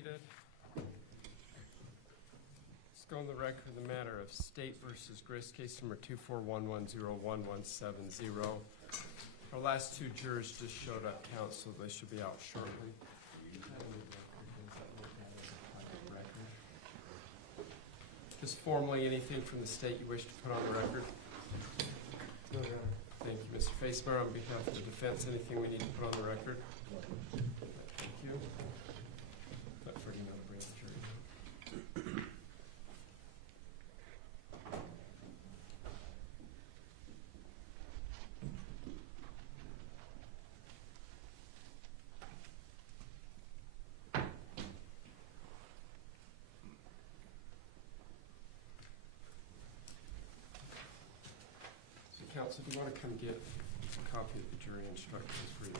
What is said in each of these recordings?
seated. Let's go on the record the matter of State versus Grist, case number 241101170. Our last two jurors just showed up, counsel. They should be out shortly. Just formally, anything from the state you wish to put on the record? No, Your Honor. Thank you, Mr. Facemeyer. On behalf of the defense, anything we need to put on the record? Thank you. But for you know, to bring the jury. Counsel, do you want to come get a copy of the jury instructions for you?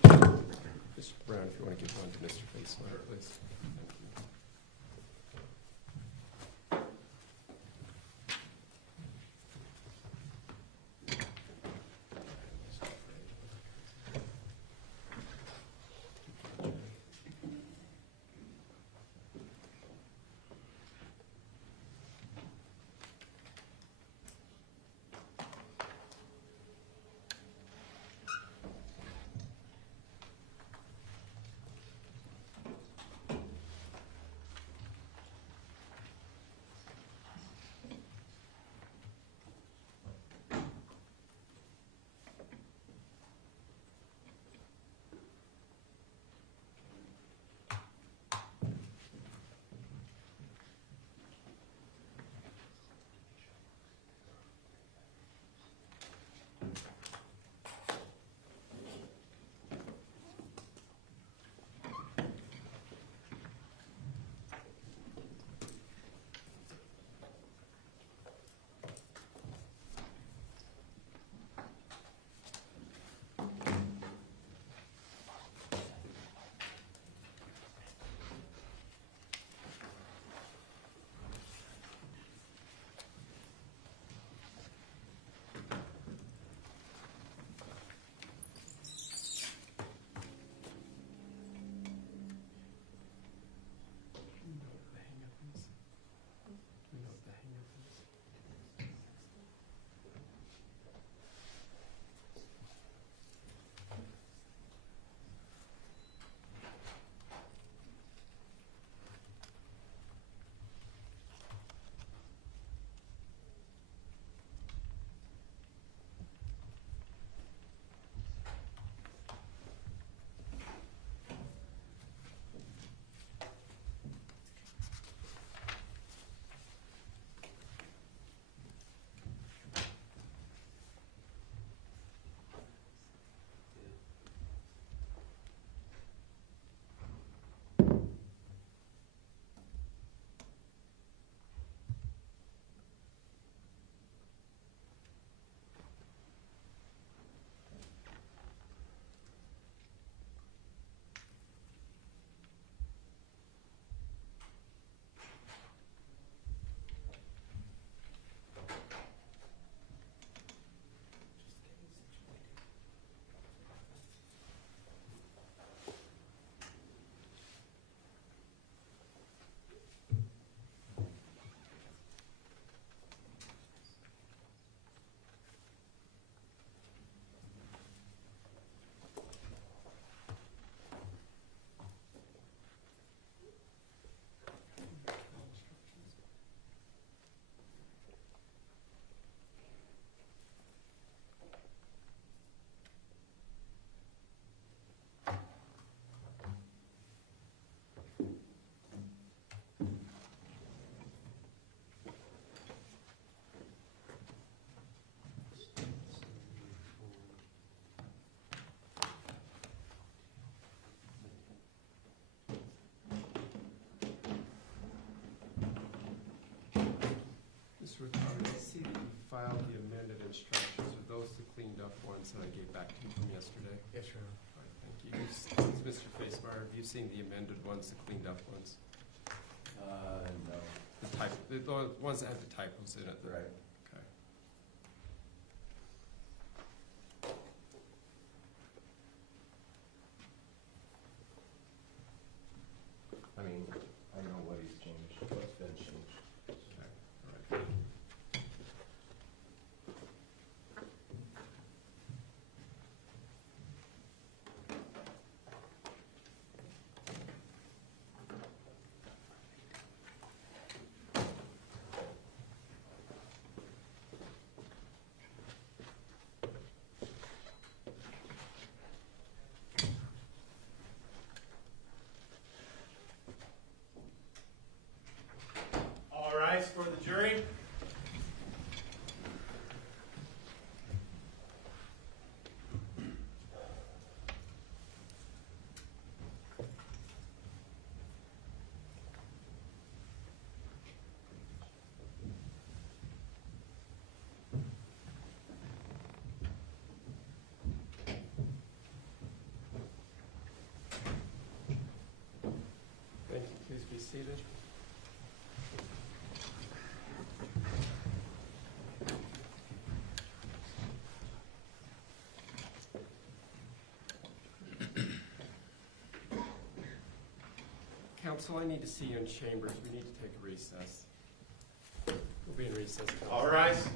Mr. Brown, if you want to give one to Mr. Facemeyer, please. Thank you. I see that you filed the amended instructions. Are those the cleaned up ones that I gave back to you from yesterday? Yes, Your Honor. All right, thank you. Mr. Facemeyer, have you seen the amended ones, the cleaned up ones? No. The ones that have the typos in it. Right. Okay. I mean, I seated. Counsel, I need to see you in chambers. We need to take a recess. We'll be in recess. All rise.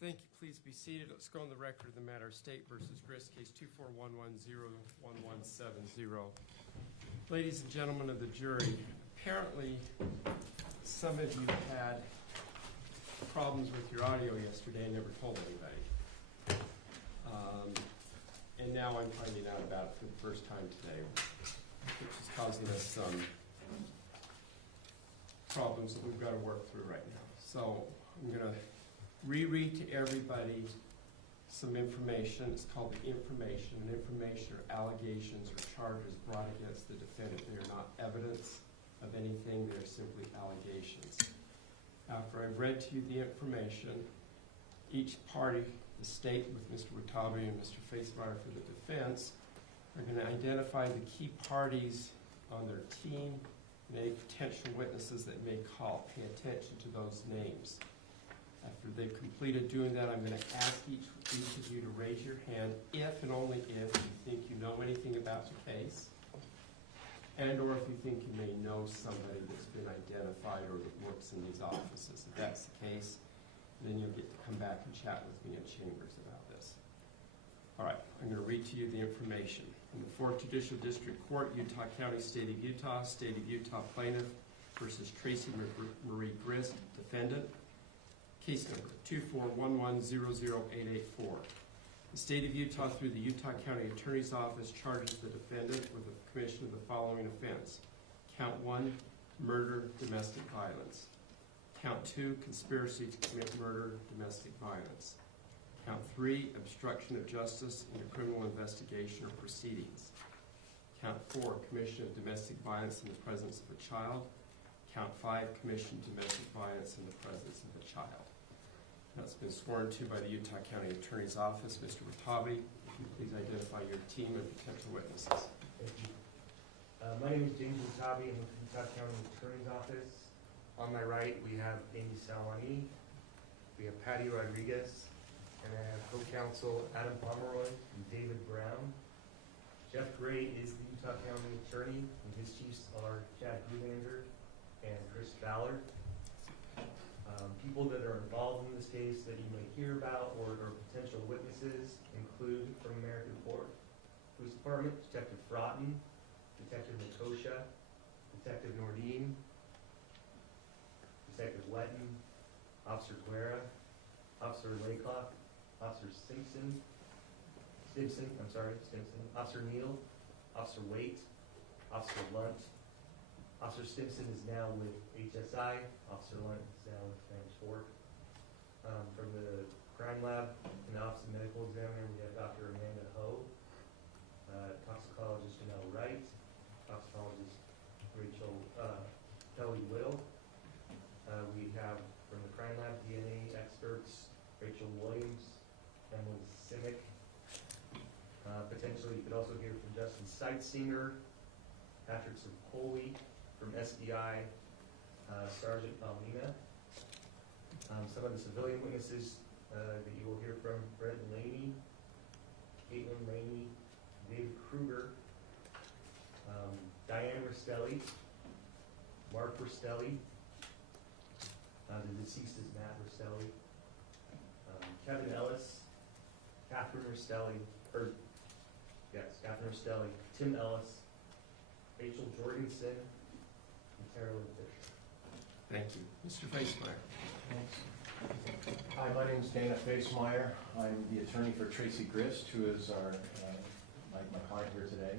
Thank you. Please be seated. Let's go on the record of the matter of State versus Grist, case 241101170. Ladies and gentlemen of the jury, apparently some of you had problems with your audio yesterday and never told anybody. And now I'm finding out about it for the first time today, which is causing us some problems that we've got to work through right now. So I'm going to reread to everybody some information. It's called the information. And information are allegations or charges brought against the defendant. They are not evidence of anything. They are simply allegations. After I've read to you the information, each party, the state with Mr. Watabe and Mr. Facemeyer for the defense, are going to identify the key parties on their team and any potential witnesses that may call. Pay attention to those names. After they've completed doing that, I'm going to ask each of you to raise your hand if and only if you think you know anything about the case, and or if you think you may know somebody that's been identified or that works in these offices. If that's the case, then you'll get to come back and chat with me in chambers about this. All right, I'm going to read to you the information. In the 4th Judicial District Court, Utah County, State of Utah plaintiff versus Tracey Marie Grist, defendant. Case number 241100884. The State of Utah, through the Utah County Attorney's Office, charges the defendant with the commission of the following offense. Count 1, murder, domestic violence. Count 2, conspiracy to commit murder, domestic violence. Count 3, obstruction of justice in a criminal investigation or proceedings. Count 4, commission of domestic violence in the presence of a child. Count 5, commission of domestic violence in the presence of a child. That's been sworn to by the Utah County Attorney's Office. Mr. Watabe, if you please identify your team and potential witnesses. Thank you. My name is James Watabe. I'm with the Utah County Attorney's Office. On my right, we have Amy Salwani, we have Patty Rodriguez, and I have co-counsel Adam Pomeroy and David Brown. Jeff Gray is the Utah County Attorney, and his chiefs are Chad Grumander and Chris Ballard. People that are involved in this case that you may hear about or potential witnesses include from American Police Department, Detective Frotton, Detective Nikosha, Detective Nordine, Detective Letton, Officer Guerra, Officer Laycock, Officer Stimson, Officer Neal, Officer Waite, Officer Lunt. Officer Stimson is now with HSI. Officer Lunt is now with Spanish Fork. From the crime lab in the Office of Medical Examiner, we have Dr. Amanda Ho, toxicologist Janelle Wright, toxicologist Rachel Kelly Whittle. We have from the crime lab DNA experts Rachel Williams, Emily Simic. Potentially, you could also hear from Justin Seitsinger, Patrick Sirpoli, from SDI, Sergeant Paulina. Some of the civilian witnesses that you will hear from: Brent Laney, Caitlin Laney, David Kruger, Diane Restelli, Mark Restelli, the deceased is Matt Restelli, Kevin Ellis, Kathryn Restelli, Kathryn Restelli, Tim Ellis, Rachel Jorgensen, and Carolyn Fisher. Thank you. Mr. Facemeyer. Thanks. Hi, my name is Dana Facemeyer. I'm the attorney for Tracey Grist, who is my client here today.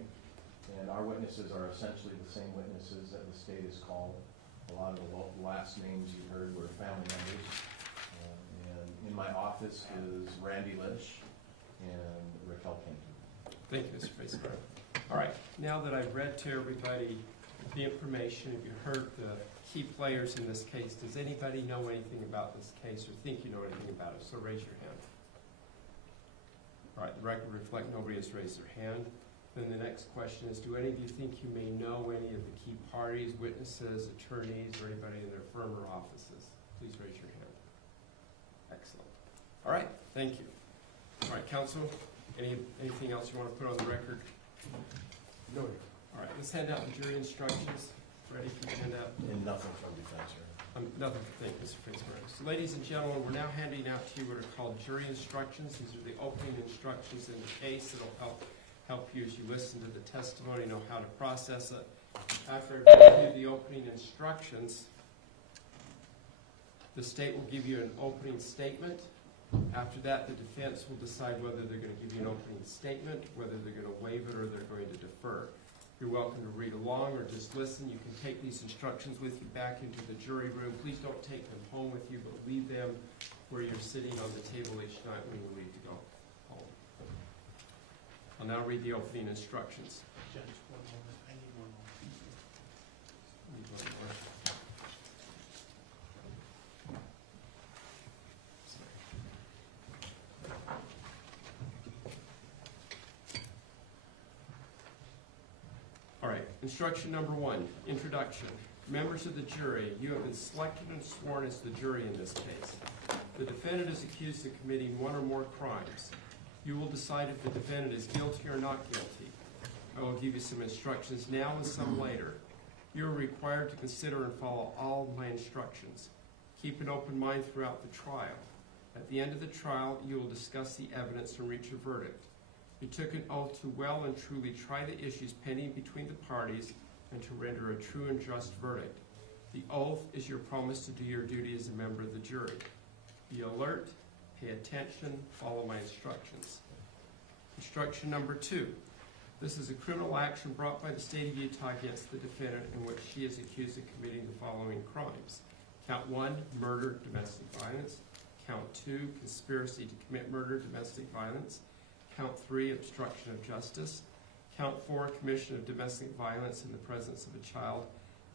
And our witnesses are essentially the same witnesses that the state has called. A lot of the last names you heard were family members. And in my office is Randy Lish and Raquel Cantor. Thank you, Mr. Facemeyer. All right, now that I've read to everybody the information, if you heard the key players in this case, does anybody know anything about this case or think you know anything about it? So raise your hand. All right, the record reflects nobody has raised their hand. Then the next question is, do any of you think you may know any of the key parties, witnesses, attorneys, or anybody in their firm or offices? Please raise your hand. Excellent. All right, thank you. All right, counsel, anything else you want to put on the record? No. All right, let's hand out the jury instructions. Ready for the handout? And nothing from defense here. Nothing to thank Mr. Fitzgerald. So ladies and gentlemen, we're now handing out to you what are called jury instructions. These are the opening instructions in the case. It'll help you as you listen to the testimony, know how to process it. After I give you the opening instructions, the state will give you an opening statement. After that, the defense will decide whether they're going to give you an opening statement, whether they're going to waive it, or they're going to defer. You're welcome to read along or just listen. You can take these instructions with you back into the jury room. Please don't take them home with you, but leave them where you're sitting on the table each night when you leave to go home. I'll now read the opening instructions. Judge, one moment. I need one more. Need one more. All right, instruction number 1, introduction. Members of the jury, you have been selected and sworn as the jury in this case. The defendant is accused of committing one or more crimes. You will decide if the defendant is guilty or not guilty. I will give you some instructions now and some later. You are required to consider and follow all my instructions. Keep an open mind throughout the trial. At the end of the trial, you will discuss the evidence and reach a verdict. You took an oath to well and truly try the issues pending between the parties and to render a true and just verdict. The oath is your promise to do your duty as a member of the jury. Be alert, pay attention, follow my instructions. Instruction number 2. This is a criminal action brought by the state of Utah against the defendant in which she is accused of committing the following crimes. Count 1, murder, domestic violence. Count 2, conspiracy to commit murder, domestic violence. Count 3, obstruction of justice. Count 4, commission of domestic violence in the presence of a child.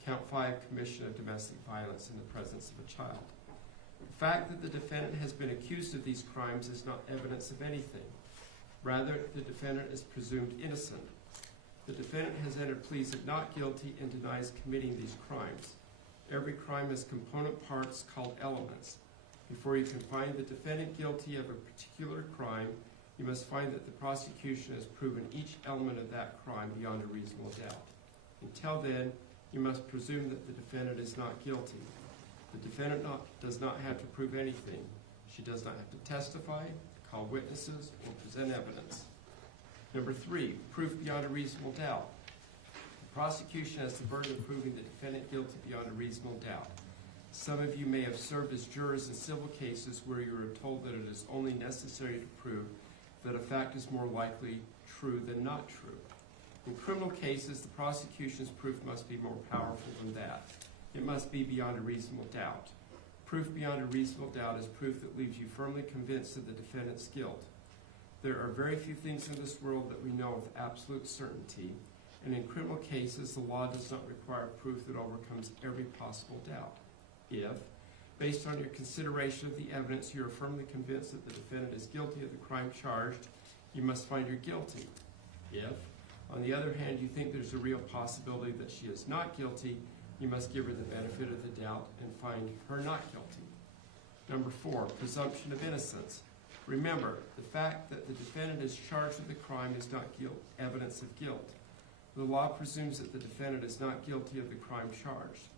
Count 5, commission of domestic violence in the presence of a child. The fact that the defendant has been accused of these crimes is not evidence of anything. Rather, the defendant is presumed innocent. The defendant has entered pleas of not guilty and denies committing these crimes. Every crime has component parts called elements. Before you can find the defendant guilty of a particular crime, you must find that the prosecution has proven each element of that crime beyond a reasonable doubt. Until then, you must presume that the defendant is not guilty. The defendant does not have to prove anything. She does not have to testify, call witnesses, or present evidence. Number 3, proof beyond a reasonable doubt. The prosecution has the burden of proving the defendant guilty beyond a reasonable doubt. Some of you may have served as jurors in civil cases where you are told that it is only necessary to prove that a fact is more likely true than not true. In criminal cases, the prosecution's proof must be more powerful than that. It must be beyond a reasonable doubt. Proof beyond a reasonable doubt is proof that leaves you firmly convinced of the defendant's guilt. There are very few things in this world that we know with absolute certainty, and in criminal cases, the law does not require proof that overcomes every possible doubt. If, based on your consideration of the evidence, you are firmly convinced that the defendant is guilty of the crime charged, you must find her guilty. If, on the other hand, you think there's a real possibility that she is not guilty, you must give her the benefit of the doubt and find her not guilty. Number 4, presumption of innocence. Remember, the fact that the defendant is charged with a crime is not evidence of guilt. The law presumes that the defendant is not guilty of the crime charged.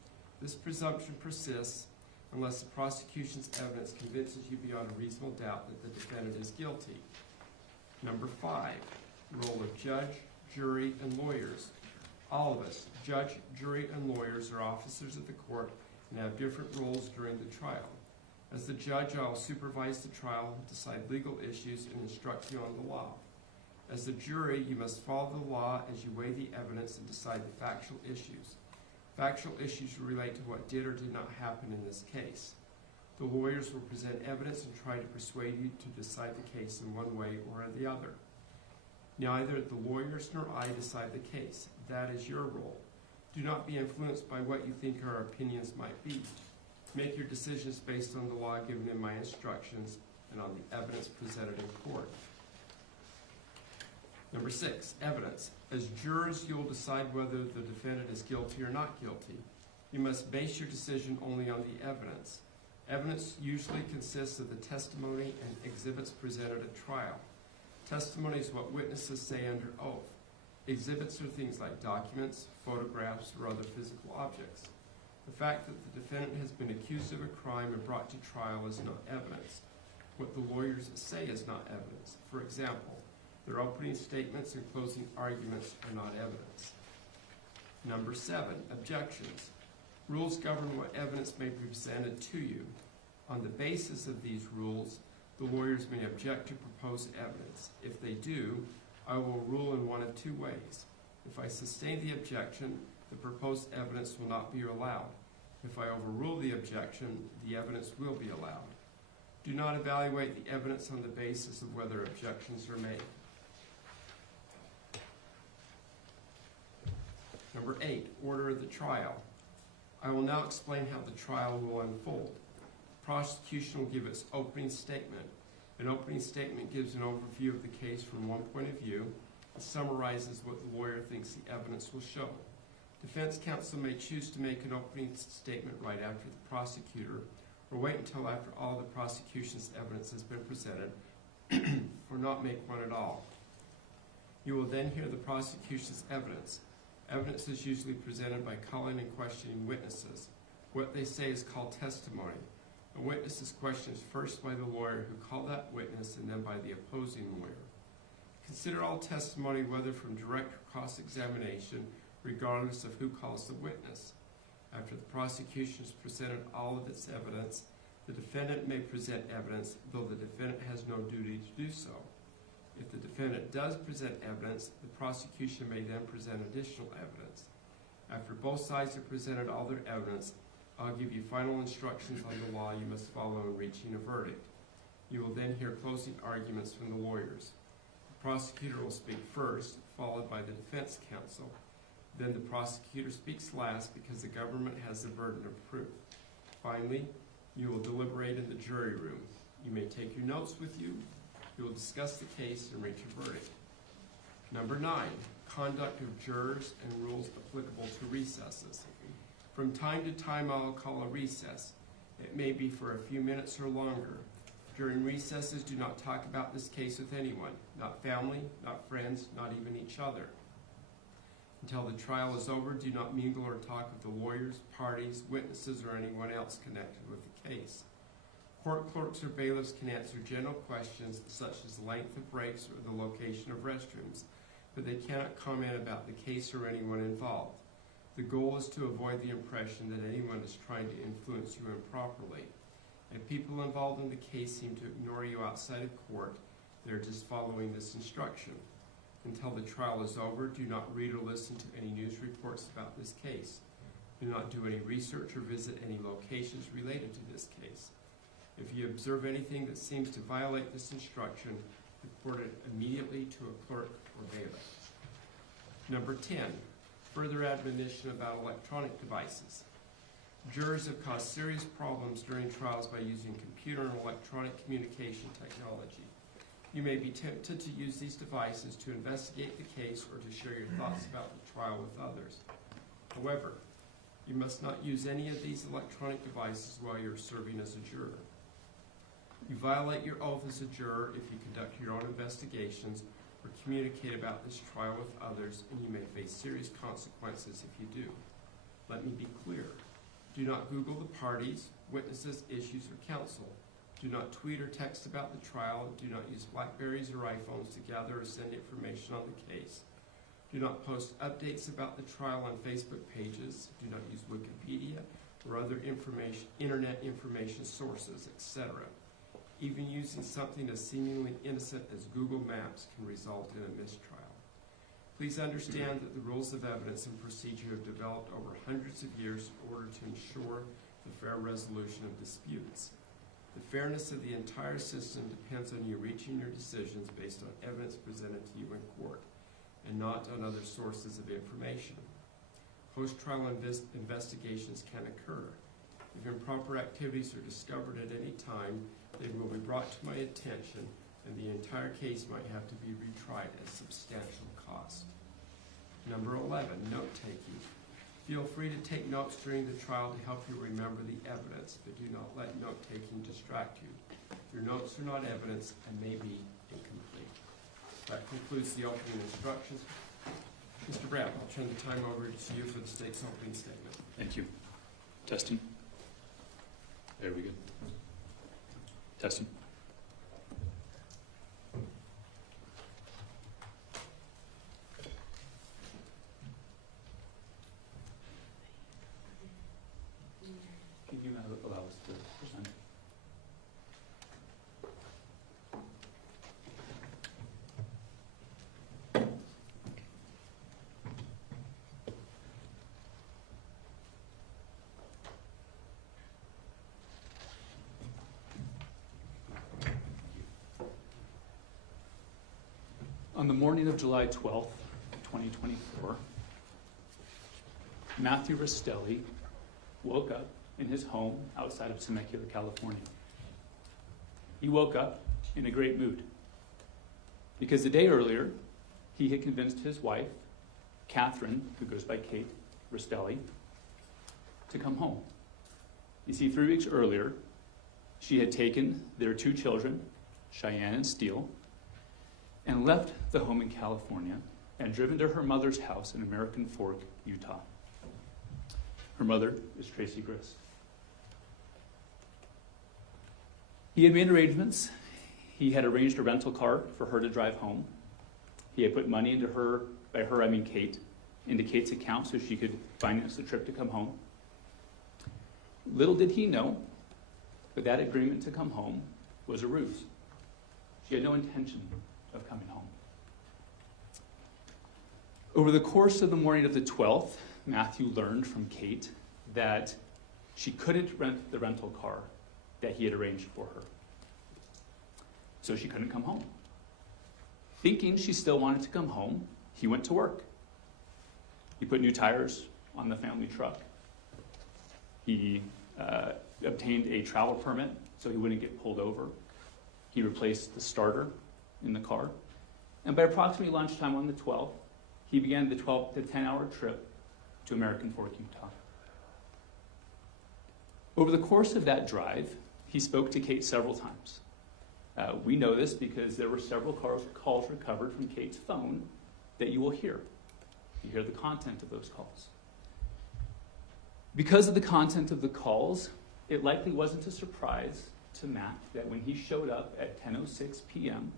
This presumption persists unless the prosecution's evidence convinces you beyond a reasonable doubt that the defendant is guilty. Number 5, role of judge, jury, and lawyers. All of us, judge, jury, and lawyers, are officers of the court and have different roles during the trial. As the judge, I will supervise the trial, decide legal issues, and instruct you on the law. As the jury, you must follow the law as you weigh the evidence and decide the factual issues. Factual issues relate to what did or did not happen in this case. The lawyers will present evidence and try to persuade you to decide the case in one way or the other. Neither the lawyers nor I decide the case. That is your role. Do not be influenced by what you think our opinions might be. Make your decisions based on the law given in my instructions and on the evidence presented in court. Number 6, evidence. As jurors, you will decide whether the defendant is guilty or not guilty. You must base your decision only on the evidence. Evidence usually consists of the testimony and exhibits presented at trial. Testimony is what witnesses say under oath. Exhibits are things like documents, photographs, or other physical objects. The fact that the defendant has been accused of a crime and brought to trial is not evidence. What the lawyers say is not evidence. For example, their opening statements and closing arguments are not evidence. Number 7, objections. Rules govern what evidence may be presented to you. On the basis of these rules, the lawyers may object to proposed evidence. If they do, I will rule in one of 2 ways. If I sustain the objection, the proposed evidence will not be allowed. If I overrule the objection, the evidence will be allowed. Do not evaluate the evidence on the basis of whether objections are made. Number 8, order of the trial. I will now explain how the trial will unfold. The prosecution will give its opening statement. An opening statement gives an overview of the case from one point of view and summarizes what the lawyer thinks the evidence will show. Defense counsel may choose to make an opening statement right after the prosecutor, or wait until after all the prosecution's evidence has been presented, or not make one at all. You will then hear the prosecution's evidence. Evidence is usually presented by calling and questioning witnesses. What they say is called testimony. A witness is questioned first by the lawyer who called that witness and then by the opposing lawyer. Consider all testimony, whether from direct or cross-examination, regardless of who calls the witness. After the prosecution has presented all of its evidence, the defendant may present evidence, though the defendant has no duty to do so. If the defendant does present evidence, the prosecution may then present additional evidence. After both sides have presented all their evidence, I'll give you final instructions on the law you must follow in reaching a verdict. You will then hear closing arguments from the lawyers. The prosecutor will speak first, followed by the defense counsel. Then the prosecutor speaks last because the government has the burden of proof. Finally, you will deliberate in the jury room. You may take your notes with you. You will discuss the case and reach a verdict. Number 9, conduct of jurors and rules applicable to recesses. From time to time, I will call a recess. It may be for a few minutes or longer. During recesses, do not talk about this case with anyone, not family, not friends, not even each other. Until the trial is over, do not mingle or talk with the lawyers, parties, witnesses, or anyone else connected with the case. Court clerks or bailiffs can answer general questions such as the length of breaks or the location of restrooms, but they cannot comment about the case or anyone involved. The goal is to avoid the impression that anyone is trying to influence you improperly. If people involved in the case seem to ignore you outside of court, they're just following this instruction. Until the trial is over, do not read or listen to any news reports about this case. Do not do any research or visit any locations related to this case. If you observe anything that seems to violate this instruction, report it immediately to a clerk or bailiff. Number 10, further admonition about electronic devices. Jurors have caused serious problems during trials by using computer and electronic communication technology. You may be tempted to use these devices to investigate the case or to share your thoughts about the trial with others. However, you must not use any of these electronic devices while you're serving as a juror. You violate your oath as a juror if you conduct your own investigations or communicate about this trial with others, and you may face serious consequences if you do. Let me be clear. Do not Google the parties, witnesses, issues, or counsel. Do not tweet or text about the trial. Do not use Blackberries or iPhones to gather or send information on the case. Do not post updates about the trial on Facebook pages. Do not use Wikipedia or other internet information sources, etc. Even using something as seemingly innocent as Google Maps can result in a mistrial. Please understand that the rules of evidence and procedure have developed over hundreds of years in order to ensure the fair resolution of disputes. The fairness of the entire system depends on you reaching your decisions based on evidence presented to you in court, and not on other sources of information. Post-trial investigations can occur. If improper activities are discovered at any time, they will be brought to my attention, and the entire case might have to be retried at substantial cost. Number 11, note-taking. Feel free to take notes during the trial to help you remember the evidence, but do not let note-taking distract you. Your notes are not evidence and may be incomplete. That concludes the opening instructions. Mr. Brown, I'll turn the time over to you for the state's opening statement. Thank you. Testing. There we go. Testing. Can you allow us to present? On the morning of July 12th, 2024, Matthew Restelli woke up in his home outside of Temecula, California. He woke up in a great mood because the day earlier, he had convinced his wife, Kathryn, who goes by Kate Restelli, to come home. You see, 3 weeks earlier, she had taken their 2 children, Cheyenne and Steele, and left the home in California and driven to her mother's house in American Fork, Utah. Her mother is Tracey Grist. He had made arrangements. He had arranged a rental car for her to drive home. He had put money into her, by her I mean Kate, into Kate's account so she could finance the trip to come home. Little did he know that that agreement to come home was a ruse. She had no intention of coming home. Over the course of the morning of the 12th, Matthew learned from Kate that she couldn't rent the rental car that he had arranged for her. So she couldn't come home. Thinking she still wanted to come home, he went to work. He put new tires on the family truck. He obtained a travel permit so he wouldn't get pulled over. He replaced the starter in the car. And by approximately lunchtime on the 12th, he began the 12 to 10-hour trip to American Fork, Utah. Over the course of that drive, he spoke to Kate several times. We know this because there were several calls recovered from Kate's phone that you will hear. You hear the content of those calls. Because of the content of the calls, it likely wasn't a surprise to Matt that when he showed up at 10:06 p.m.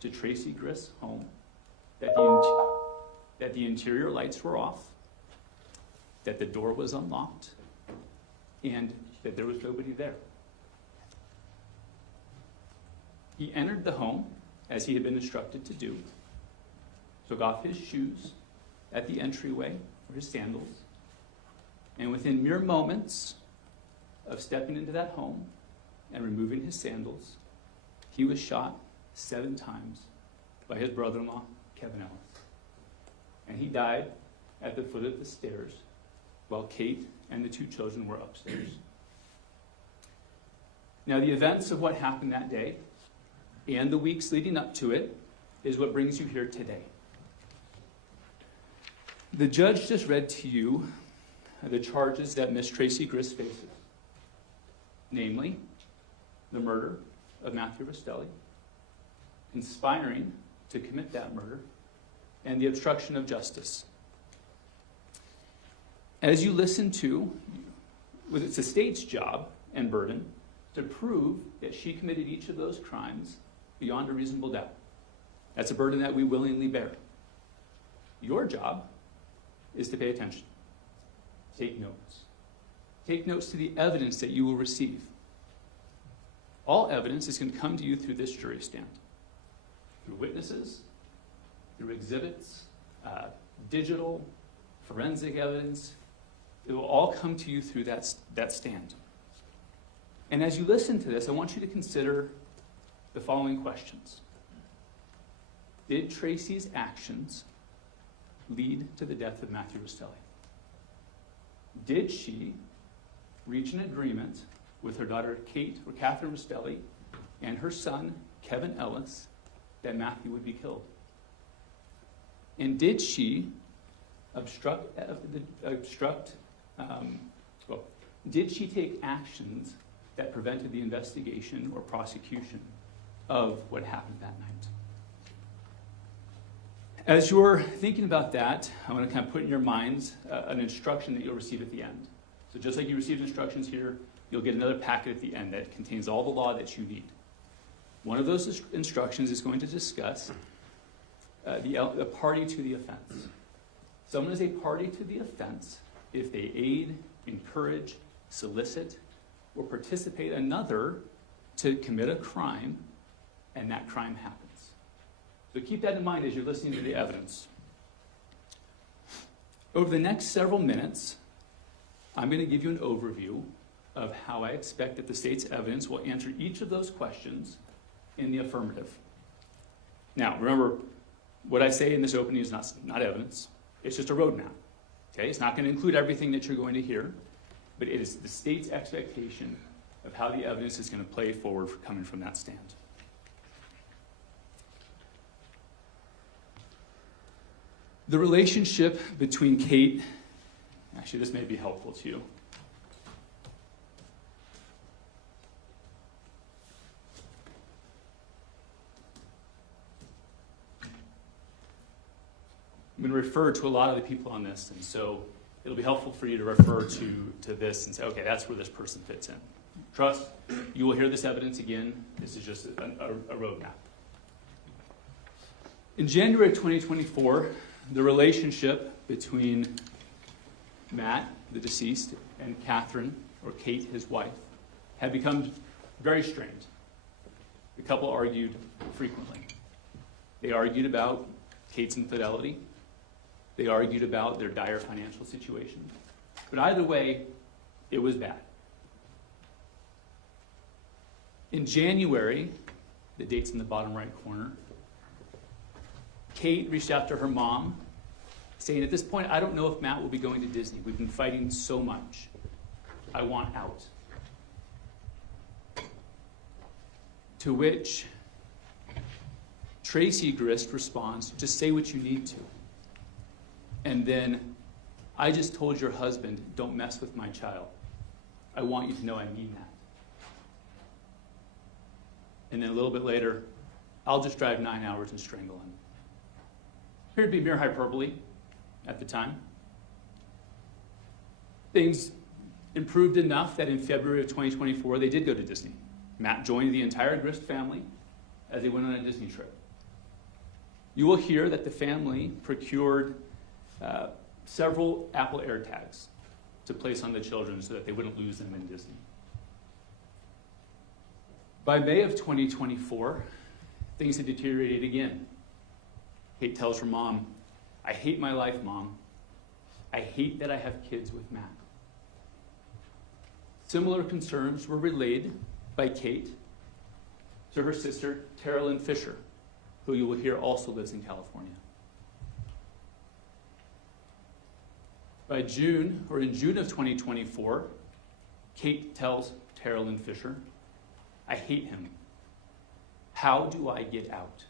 to Tracey Grist's home, that the interior lights were off, that the door was unlocked, and that there was nobody there. He entered the home, as he had been instructed to do, took off his shoes at the entryway, or his sandals, and within mere moments of stepping into that home and removing his sandals, he was shot 7 times by his brother-in-law, Kevin Ellis. And he died at the foot of the stairs while Kate and the 2 children were upstairs. Now, the events of what happened that day and the weeks leading up to it is what brings you here today. The judge just read to you the charges that Miss Tracey Grist faces, namely the murder of Matthew Restelli, conspiring to commit that murder, and the obstruction of justice. As you listen to, it's the state's job and burden to prove that she committed each of those crimes beyond a reasonable doubt. That's a burden that we willingly bear. Your job is to pay attention. Take notes. Take notes to the evidence that you will receive. All evidence is going to come to you through this jury stand, through witnesses, through exhibits, digital, forensic evidence. It will all come to you through that stand. And as you listen to this, I want you to consider the following questions. Did Tracey's actions lead to the death of Matthew Restelli? Did she reach an agreement with her daughter Kate or Kathryn Restelli and her son Kevin Ellis that Matthew would be killed? And did she did she take actions that prevented the investigation or prosecution of what happened that night? As you're thinking about that, I want to kind of put in your minds an instruction that you'll receive at the end. So just like you received instructions here, you'll get another packet at the end that contains all the law that you need. One of those instructions is going to discuss the party to the offense. Someone is a party to the offense if they aid, encourage, solicit, or participate another to commit a crime, and that crime happens. So keep that in mind as you're listening to the evidence. Over the next several minutes, I'm going to give you an overview of how I expect that the state's evidence will answer each of those questions in the affirmative. Now, remember, what I say in this opening is not evidence. It's just a roadmap. Okay? It's not going to include everything that you're going to hear, but it is the state's expectation of how the evidence is going to play forward coming from that stand. The relationship between Kate, actually this may be helpful to you. I'm going to refer to a lot of the people on this, and so it'll be helpful for you to refer to this and say, okay, that's where this person fits in. Trust, you will hear this evidence again. This is just a roadmap. In January of 2024, the relationship between Matt, the deceased, and Kathryn, or Kate, his wife, had become very strained. The couple argued frequently. They argued about Kate's infidelity. They argued about their dire financial situation. But either way, it was bad. In January, the date's in the bottom right corner, Kate reached out to her mom, saying, at this point, I don't know if Matt will be going to Disney. We've been fighting so much. I want out. To which Tracey Grist responds, just say what you need to. And then, I just told your husband, don't mess with my child. I want you to know I mean that. And then a little bit later, I'll just drive 9 hours and strangle him. Appeared to be mere hyperbole at the time. Things improved enough that in February of 2024, they did go to Disney. Matt joined the entire Grist family as they went on a Disney trip. You will hear that the family procured several Apple AirTags to place on the children so that they wouldn't lose them in Disney. By May of 2024, things had deteriorated again. Kate tells her mom, I hate my life, Mom. I hate that I have kids with Matt. Similar concerns were relayed by Kate to her sister, Carolyn Fisher, who you will hear also lives in California. In June of 2024, Kate tells Carolyn Fisher, I hate him. How do I get out?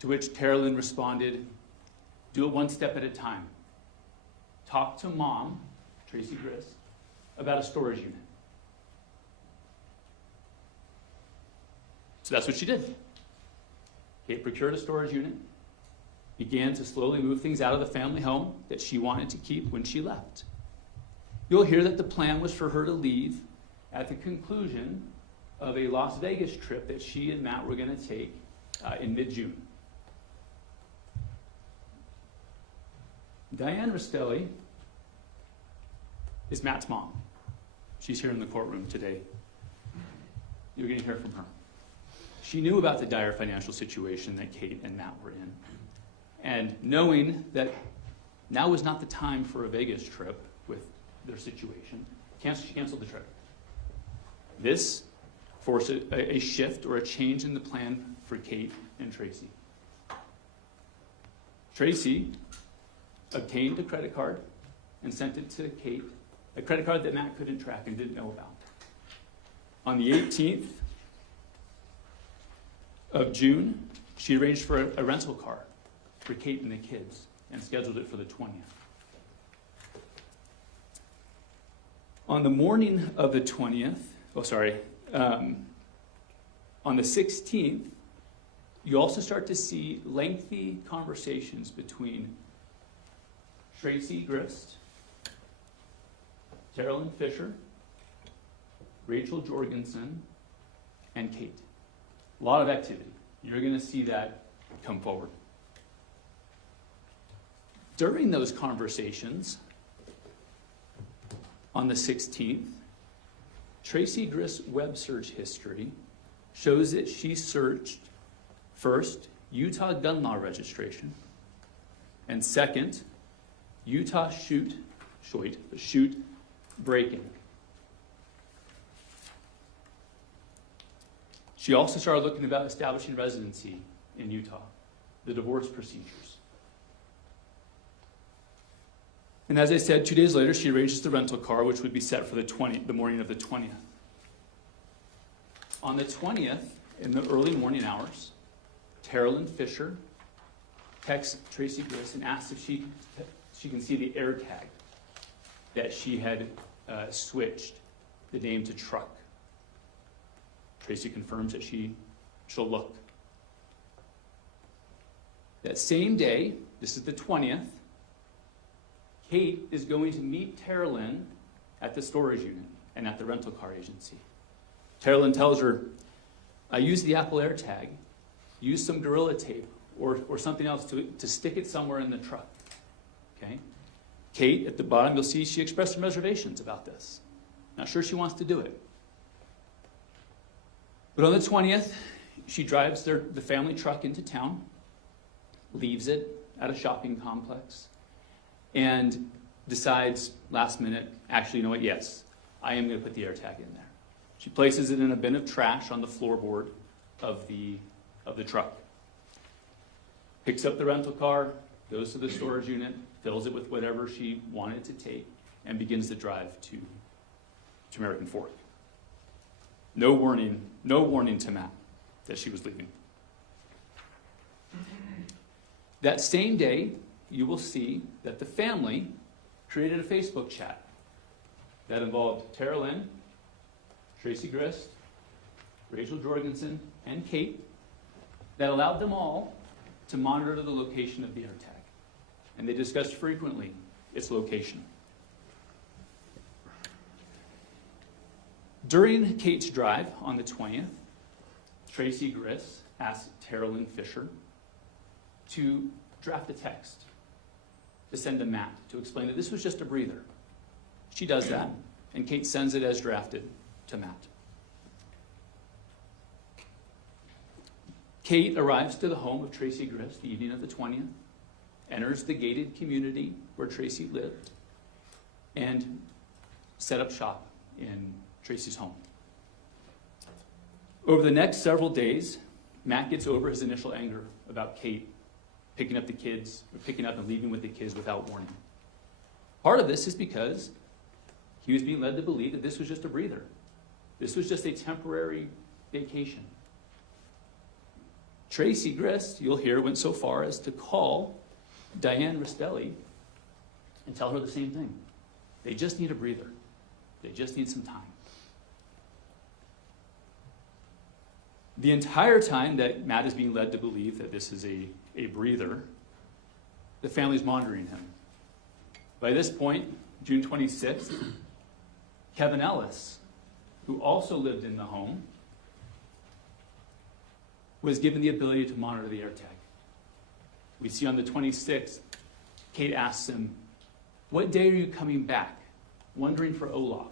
To which Carolyn responded, do it one step at a time. Talk to Mom, Tracey Grist, about a storage unit. So that's what she did. Kate procured a storage unit, began to slowly move things out of the family home that she wanted to keep when she left. You'll hear that the plan was for her to leave at the conclusion of a Las Vegas trip that she and Matt were going to take in mid-June. Diane Restelli is Matt's mom. She's here in the courtroom today. You're going to hear from her. She knew about the dire financial situation that Kate and Matt were in. And knowing that now was not the time for a Vegas trip with their situation, she canceled the trip. This forced a shift or a change in the plan for Kate and Tracey. Tracey obtained a credit card and sent it to Kate, a credit card that Matt couldn't track and didn't know about. On the 18th of June, she arranged for a rental car for Kate and the kids and scheduled it for the 20th. On the morning of the 20th, on the 16th, you also start to see lengthy conversations between Tracey Grist Carolyn Fisher, Rachel Jorgensen, and Kate. A lot of activity. You're going to see that come forward. During those conversations, on the 16th, Tracey Grist's web search history shows that she searched, first, Utah gun law registration, and second, Utah shoot break-in. She also started looking about establishing residency in Utah, the divorce procedures. And as I said, 2 days later, she arranges the rental car, which would be set for the morning of the 20th. On the 20th, in the early morning hours, Carolyn Fisher texts Tracey Grist and asks if she can see the air tag that she had switched the name to Truck. Tracey confirms that she'll look. That same day, this is the 20th, Kate is going to meet Carolyn at the storage unit and at the rental car agency. Carolyn tells her, I used the Apple AirTag, use some Gorilla Tape or something else to stick it somewhere in the truck. Okay? Kate, at the bottom, you'll see she expressed some reservations about this. Not sure she wants to do it. But on the 20th, she drives the family truck into town, leaves it at a shopping complex, and decides last minute, actually, you know what, yes, I am going to put the AirTag in there. She places it in a bin of trash on the floorboard of the truck. Picks up the rental car, goes to the storage unit, fills it with whatever she wanted to take, and begins the drive to American Fork. No warning to Matt that she was leaving. That same day, you will see that the family created a Facebook chat that involved Tara Lynn, Tracey Grist, Rachel Jorgensen, and Kate, that allowed them all to monitor the location of the AirTag. And they discussed frequently its location. During Kate's drive on the 20th, Tracey Grist asked Carolyn Fisher to draft a text to send to Matt to explain that this was just a breather. She does that, and Kate sends it as drafted to Matt. Kate arrives to the home of Tracey Grist the evening of the 20th, enters the gated community where Tracey lived, and set up shop in Tracey's home. Over the next several days, Matt gets over his initial anger about Kate picking up and leaving with the kids without warning. Part of this is because he was being led to believe that this was just a breather. This was just a temporary vacation. Tracey Grist, you'll hear, went so far as to call Diane Restelli and tell her the same thing. They just need a breather. They just need some time. The entire time that Matt is being led to believe that this is a breather, the family's monitoring him. By this point, June 26th, Kevin Ellis, who also lived in the home, was given the ability to monitor the AirTag. We see on the 26th, Kate asks him, what day are you coming back? Wondering for Olaf.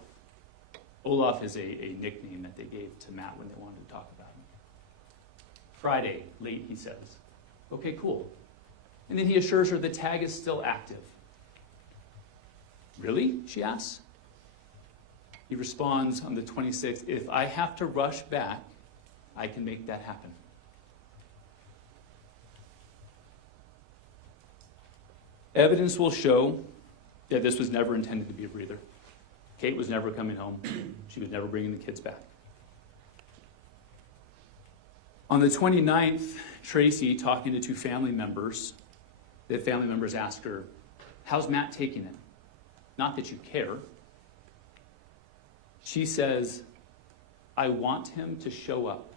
Olaf is a nickname that they gave to Matt when they wanted to talk about him. Friday, late, he says. Okay, cool. And then he assures her the tag is still active. Really? She asks. He responds on the 26th, if I have to rush back, I can make that happen. Evidence will show that this was never intended to be a breather. Kate was never coming home. She was never bringing the kids back. On the 29th, Tracey, talking to two family members, the family members ask her, how's Matt taking it? Not that you care. She says, I want him to show up.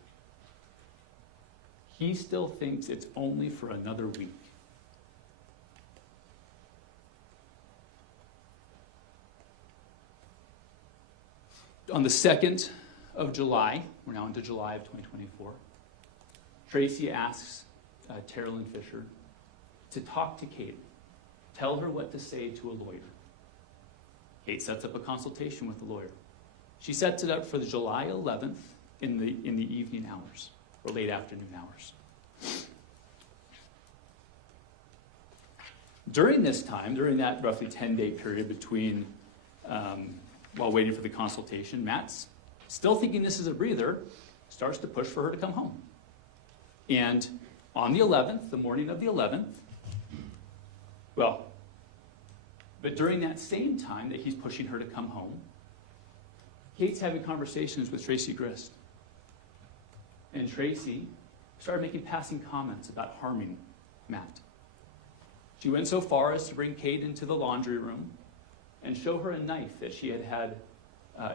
He still thinks it's only for another week. On the 2nd of July, we're now into July of 2024, Tracey asks Terrell and Fisher to talk to Kate, tell her what to say to a lawyer. Kate sets up a consultation with the lawyer. She sets it up for the July 11th in the evening hours, or late afternoon hours. During this time, during that roughly 10-day period between, while waiting for the consultation, Matt's still thinking this is a breather, starts to push for her to come home. And on the 11th, the morning of the 11th, but during that same time that he's pushing her to come home, Kate's having conversations with Tracey Grist. And Tracey started making passing comments about harming Matt. She went so far as to bring Kate into the laundry room and show her a knife that she had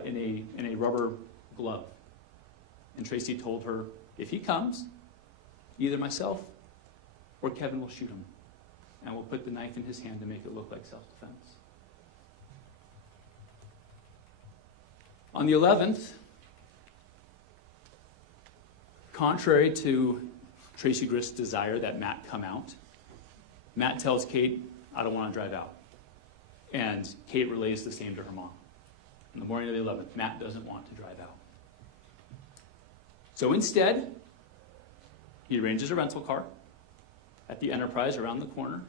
in a rubber glove. And Tracey told her, if he comes, either myself or Kevin will shoot him. And we'll put the knife in his hand to make it look like self-defense. On the 11th, contrary to Tracey Grist's desire that Matt come out, Matt tells Kate, I don't want to drive out. And Kate relays the same to her mom. On the morning of the 11th, Matt doesn't want to drive out. So instead, he arranges a rental car at the Enterprise around the corner.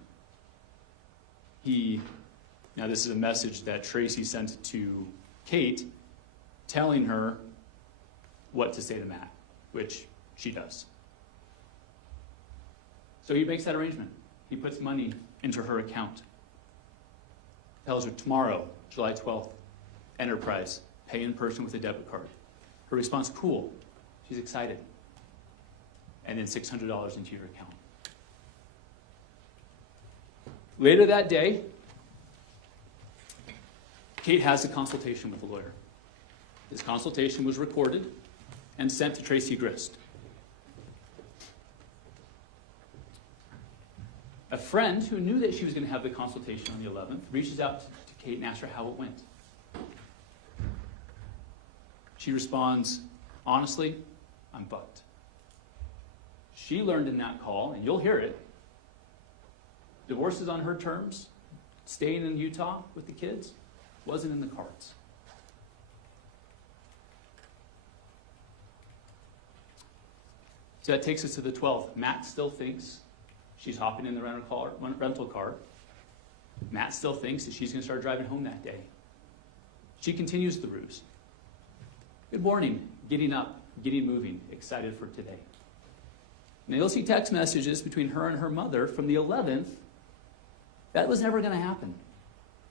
Now this is a message that Tracey sent to Kate, telling her what to say to Matt, which she does. So he makes that arrangement. He puts money into her account. Tells her tomorrow, July 12th, Enterprise, pay in person with a debit card. Her response, cool. She's excited. And then $600 into your account. Later that day, Kate has a consultation with the lawyer. This consultation was recorded and sent to Tracey Grist. A friend who knew that she was going to have the consultation on the 11th reaches out to Kate and asks her how it went. She responds, honestly, I'm bucked. She learned in that call, and you'll hear it, divorce is on her terms, staying in Utah with the kids, wasn't in the cards. So that takes us to the 12th. Matt still thinks she's hopping in the rental car. Matt still thinks that she's going to start driving home that day. She continues the ruse. Good morning, getting up, getting moving, excited for today. Now you'll see text messages between her and her mother from the 11th. That was never going to happen.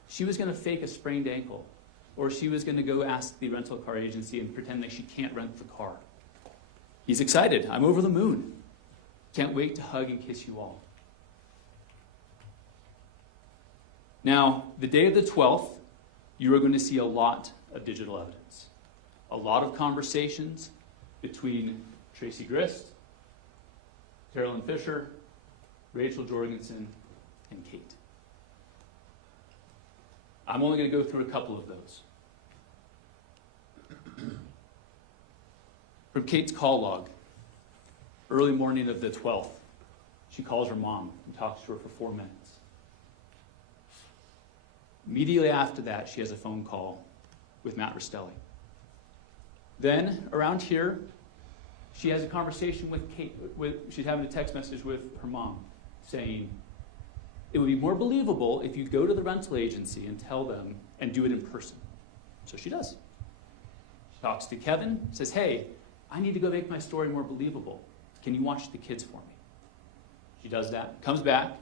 She was going to fake a sprained ankle, or she was going to go ask the rental car agency and pretend that she can't rent the car. He's excited. I'm over the moon. Can't wait to hug and kiss you all. Now, the day of the 12th, you are going to see a lot of digital evidence. A lot of conversations between Tracey Grist, Carolyn Fisher, Rachel Jorgensen, and Kate. I'm only going to go through a couple of those. From Kate's call log, early morning of the 12th, she calls her mom and talks to her for 4 minutes. Immediately after that, she has a phone call with Matt Restelli. Then, around here, she has a conversation with Kate. She's having a text message with her mom saying, it would be more believable if you go to the rental agency and tell them and do it in person. So she does. She talks to Kevin, says, hey, I need to go make my story more believable. Can you watch the kids for me? She does that, comes back,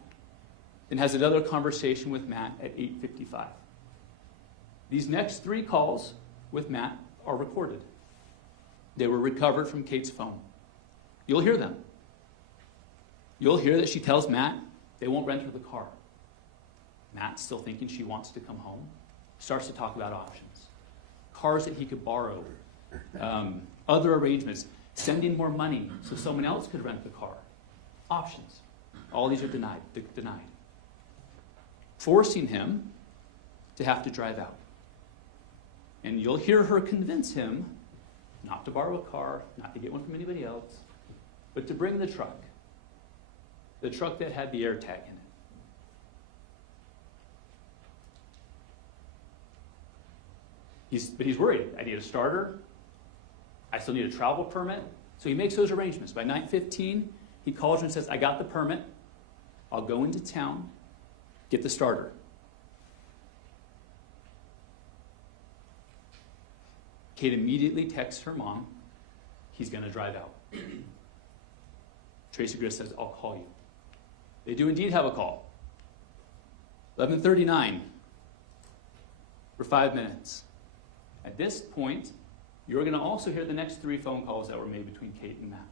and has another conversation with Matt at 8:55. These next 3 calls with Matt are recorded. They were recovered from Kate's phone. You'll hear them. You'll hear that she tells Matt they won't rent her the car. Matt's still thinking she wants to come home. Starts to talk about options. Cars that he could borrow. Other arrangements. Sending more money so someone else could rent the car. Options. All these are denied. Forcing him to have to drive out. And you'll hear her convince him not to borrow a car, not to get one from anybody else, but to bring the truck that had the air tag in it. But he's worried. I need a starter. I still need a travel permit. So he makes those arrangements. By 9:15, he calls her and says, I got the permit. I'll go into town, get the starter. Kate immediately texts her mom, he's going to drive out. Tracey Grist says, I'll call you. They do indeed have a call. 11:39 for 5 minutes. At this point, you're going to also hear the next 3 phone calls that were made between Kate and Matt.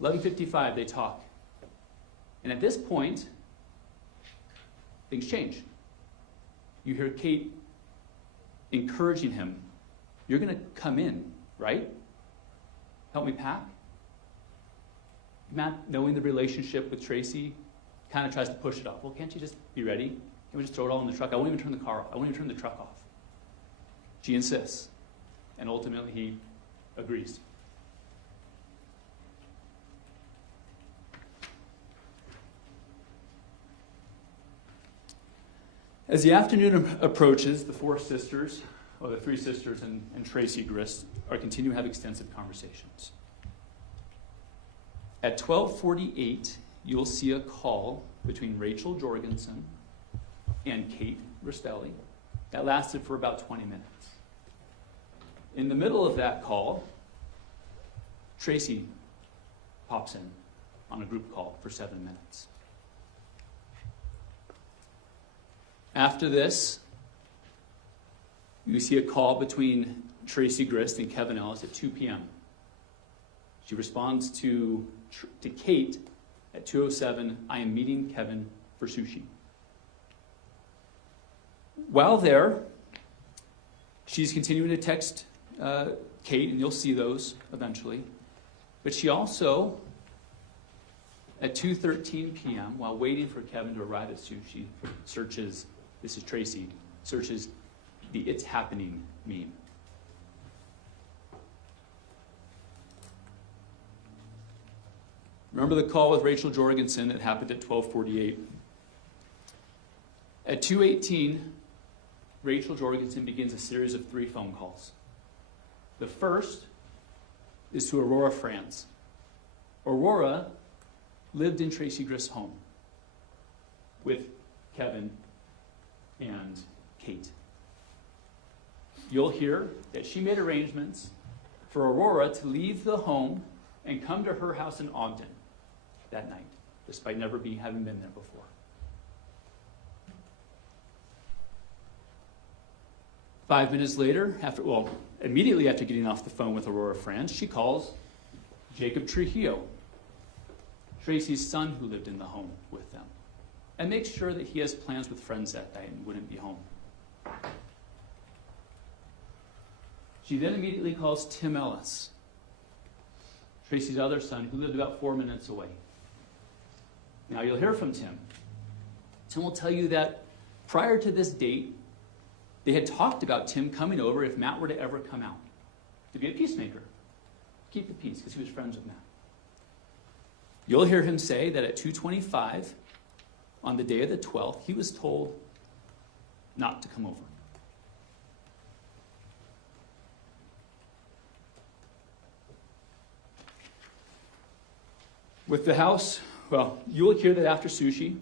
11:55, they talk. And at this point, things change. You hear Kate encouraging him, you're going to come in, right? Help me pack? Matt, knowing the relationship with Tracey, kind of tries to push it off. Well, can't you just be ready? Can we just throw it all in the truck? I won't even turn the car off. I won't even turn the truck off. She insists. And ultimately, he agrees. As the afternoon approaches, the 4 sisters, or the 3 sisters and Tracey Grist, are continuing to have extensive conversations. At 12:48, you'll see a call between Rachel Jorgensen and Kate Restelli that lasted for about 20 minutes. In the middle of that call, Tracey pops in on a group call for 7 minutes. After this, you see a call between Tracey Grist and Kevin Ellis at 2 p.m. She responds to Kate at 2:07, I am meeting Kevin for sushi. While there, she's continuing to text Kate, and you'll see those eventually. But she also, at 2:13 p.m., while waiting for Kevin to arrive at sushi, searches, this is Tracey, searches the It's Happening meme. Remember the call with Rachel Jorgensen that happened at 12:48? At 2:18, Rachel Jorgensen begins a series of 3 phone calls. The first is to Aurora France. Aurora lived in Tracey Grist's home with Kevin and Kate. You'll hear that she made arrangements for Aurora to leave the home and come to her house in Ogden that night, despite never having been there before. Five minutes later, immediately after getting off the phone with Aurora France, she calls Jacob Trujillo, Tracey's son who lived in the home with them, and makes sure that he has plans with friends that night and wouldn't be home. She then immediately calls Tim Ellis, Tracey's other son, who lived about 4 minutes away. Now you'll hear from Tim. Tim will tell you that prior to this date, they had talked about Tim coming over if Matt were to ever come out, to be a peacemaker, keep the peace, because he was friends with Matt. You'll hear him say that at 2:25, on the day of the 12th, he was told not to come over. With the house, you will hear that after sushi,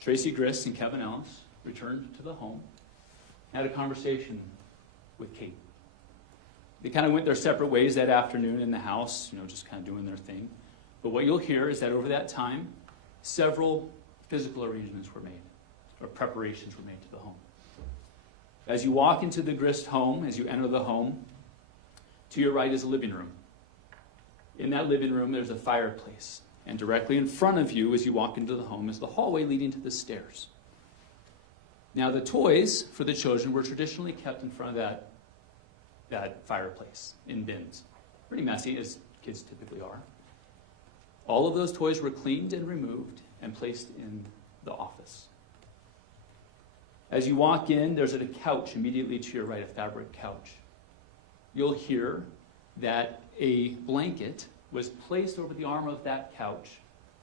Tracey Grist and Kevin Ellis returned to the home and had a conversation with Kate. They kind of went their separate ways that afternoon in the house, just kind of doing their thing. But what you'll hear is that over that time, several physical arrangements were made, or preparations were made to the home. As you walk into the Grist home, as you enter the home, to your right is a living room. In that living room, there's a fireplace. And directly in front of you, as you walk into the home, is the hallway leading to the stairs. Now, the toys for the children were traditionally kept in front of that fireplace in bins. Pretty messy, as kids typically are. All of those toys were cleaned and removed and placed in the office. As you walk in, there's a couch immediately to your right, a fabric couch. You'll hear that a blanket was placed over the arm of that couch,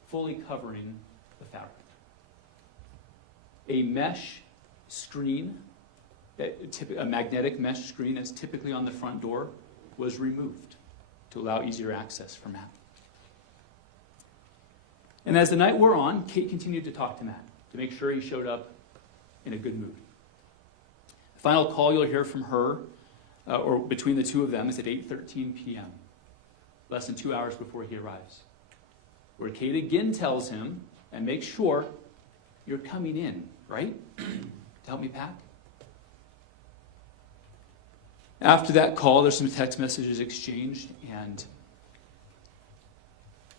fully covering the fabric. A mesh screen, a magnetic mesh screen that's typically on the front door, was removed to allow easier access for Matt. And as the night wore on, Kate continued to talk to Matt to make sure he showed up in a good mood. The final call you'll hear from her, or between the two of them, is at 8:13 p.m., less than 2 hours before he arrives, where Kate again tells him, and make sure you're coming in, right? To help me pack? After that call, there's some text messages exchanged, and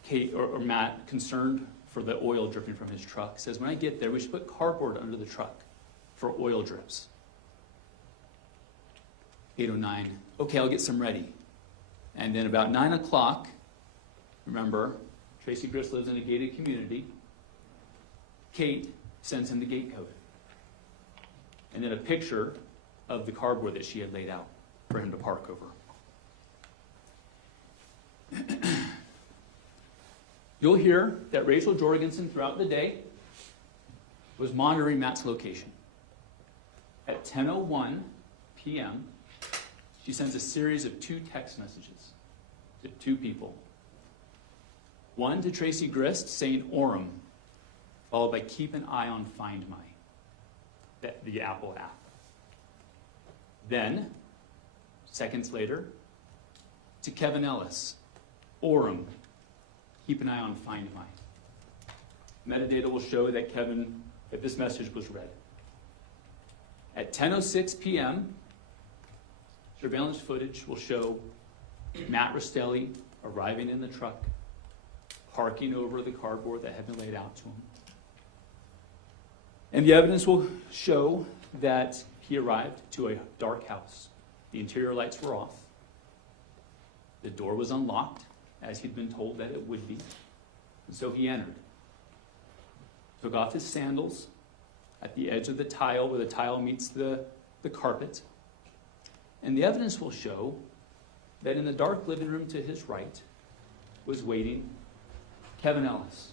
Kate, or Matt, concerned for the oil dripping from his truck, says, when I get there, we should put cardboard under the truck for oil drips. 8:09, okay, I'll get some ready. And then about 9 o'clock, remember, Tracey Grist lives in a gated community, Kate sends him the gate code. And then a picture of the cardboard that she had laid out for him to park over. You'll hear that Rachel Jorgensen throughout the day was monitoring Matt's location. At 10:01 p.m., she sends a series of 2 text messages to 2 people. One to Tracey Grist saying Orem, followed by keep an eye on Find My, the Apple app. Then, seconds later, to Kevin Ellis, Orem, keep an eye on Find My. Metadata will show that this message was read. At 10:06 p.m., surveillance footage will show Matt Restelli arriving in the truck, parking over the cardboard that had been laid out to him. And the evidence will show that he arrived to a dark house. The interior lights were off. The door was unlocked, as he'd been told that it would be. And so he entered. Took off his sandals at the edge of the tile where the tile meets the carpet. And the evidence will show that in the dark living room to his right was waiting Kevin Ellis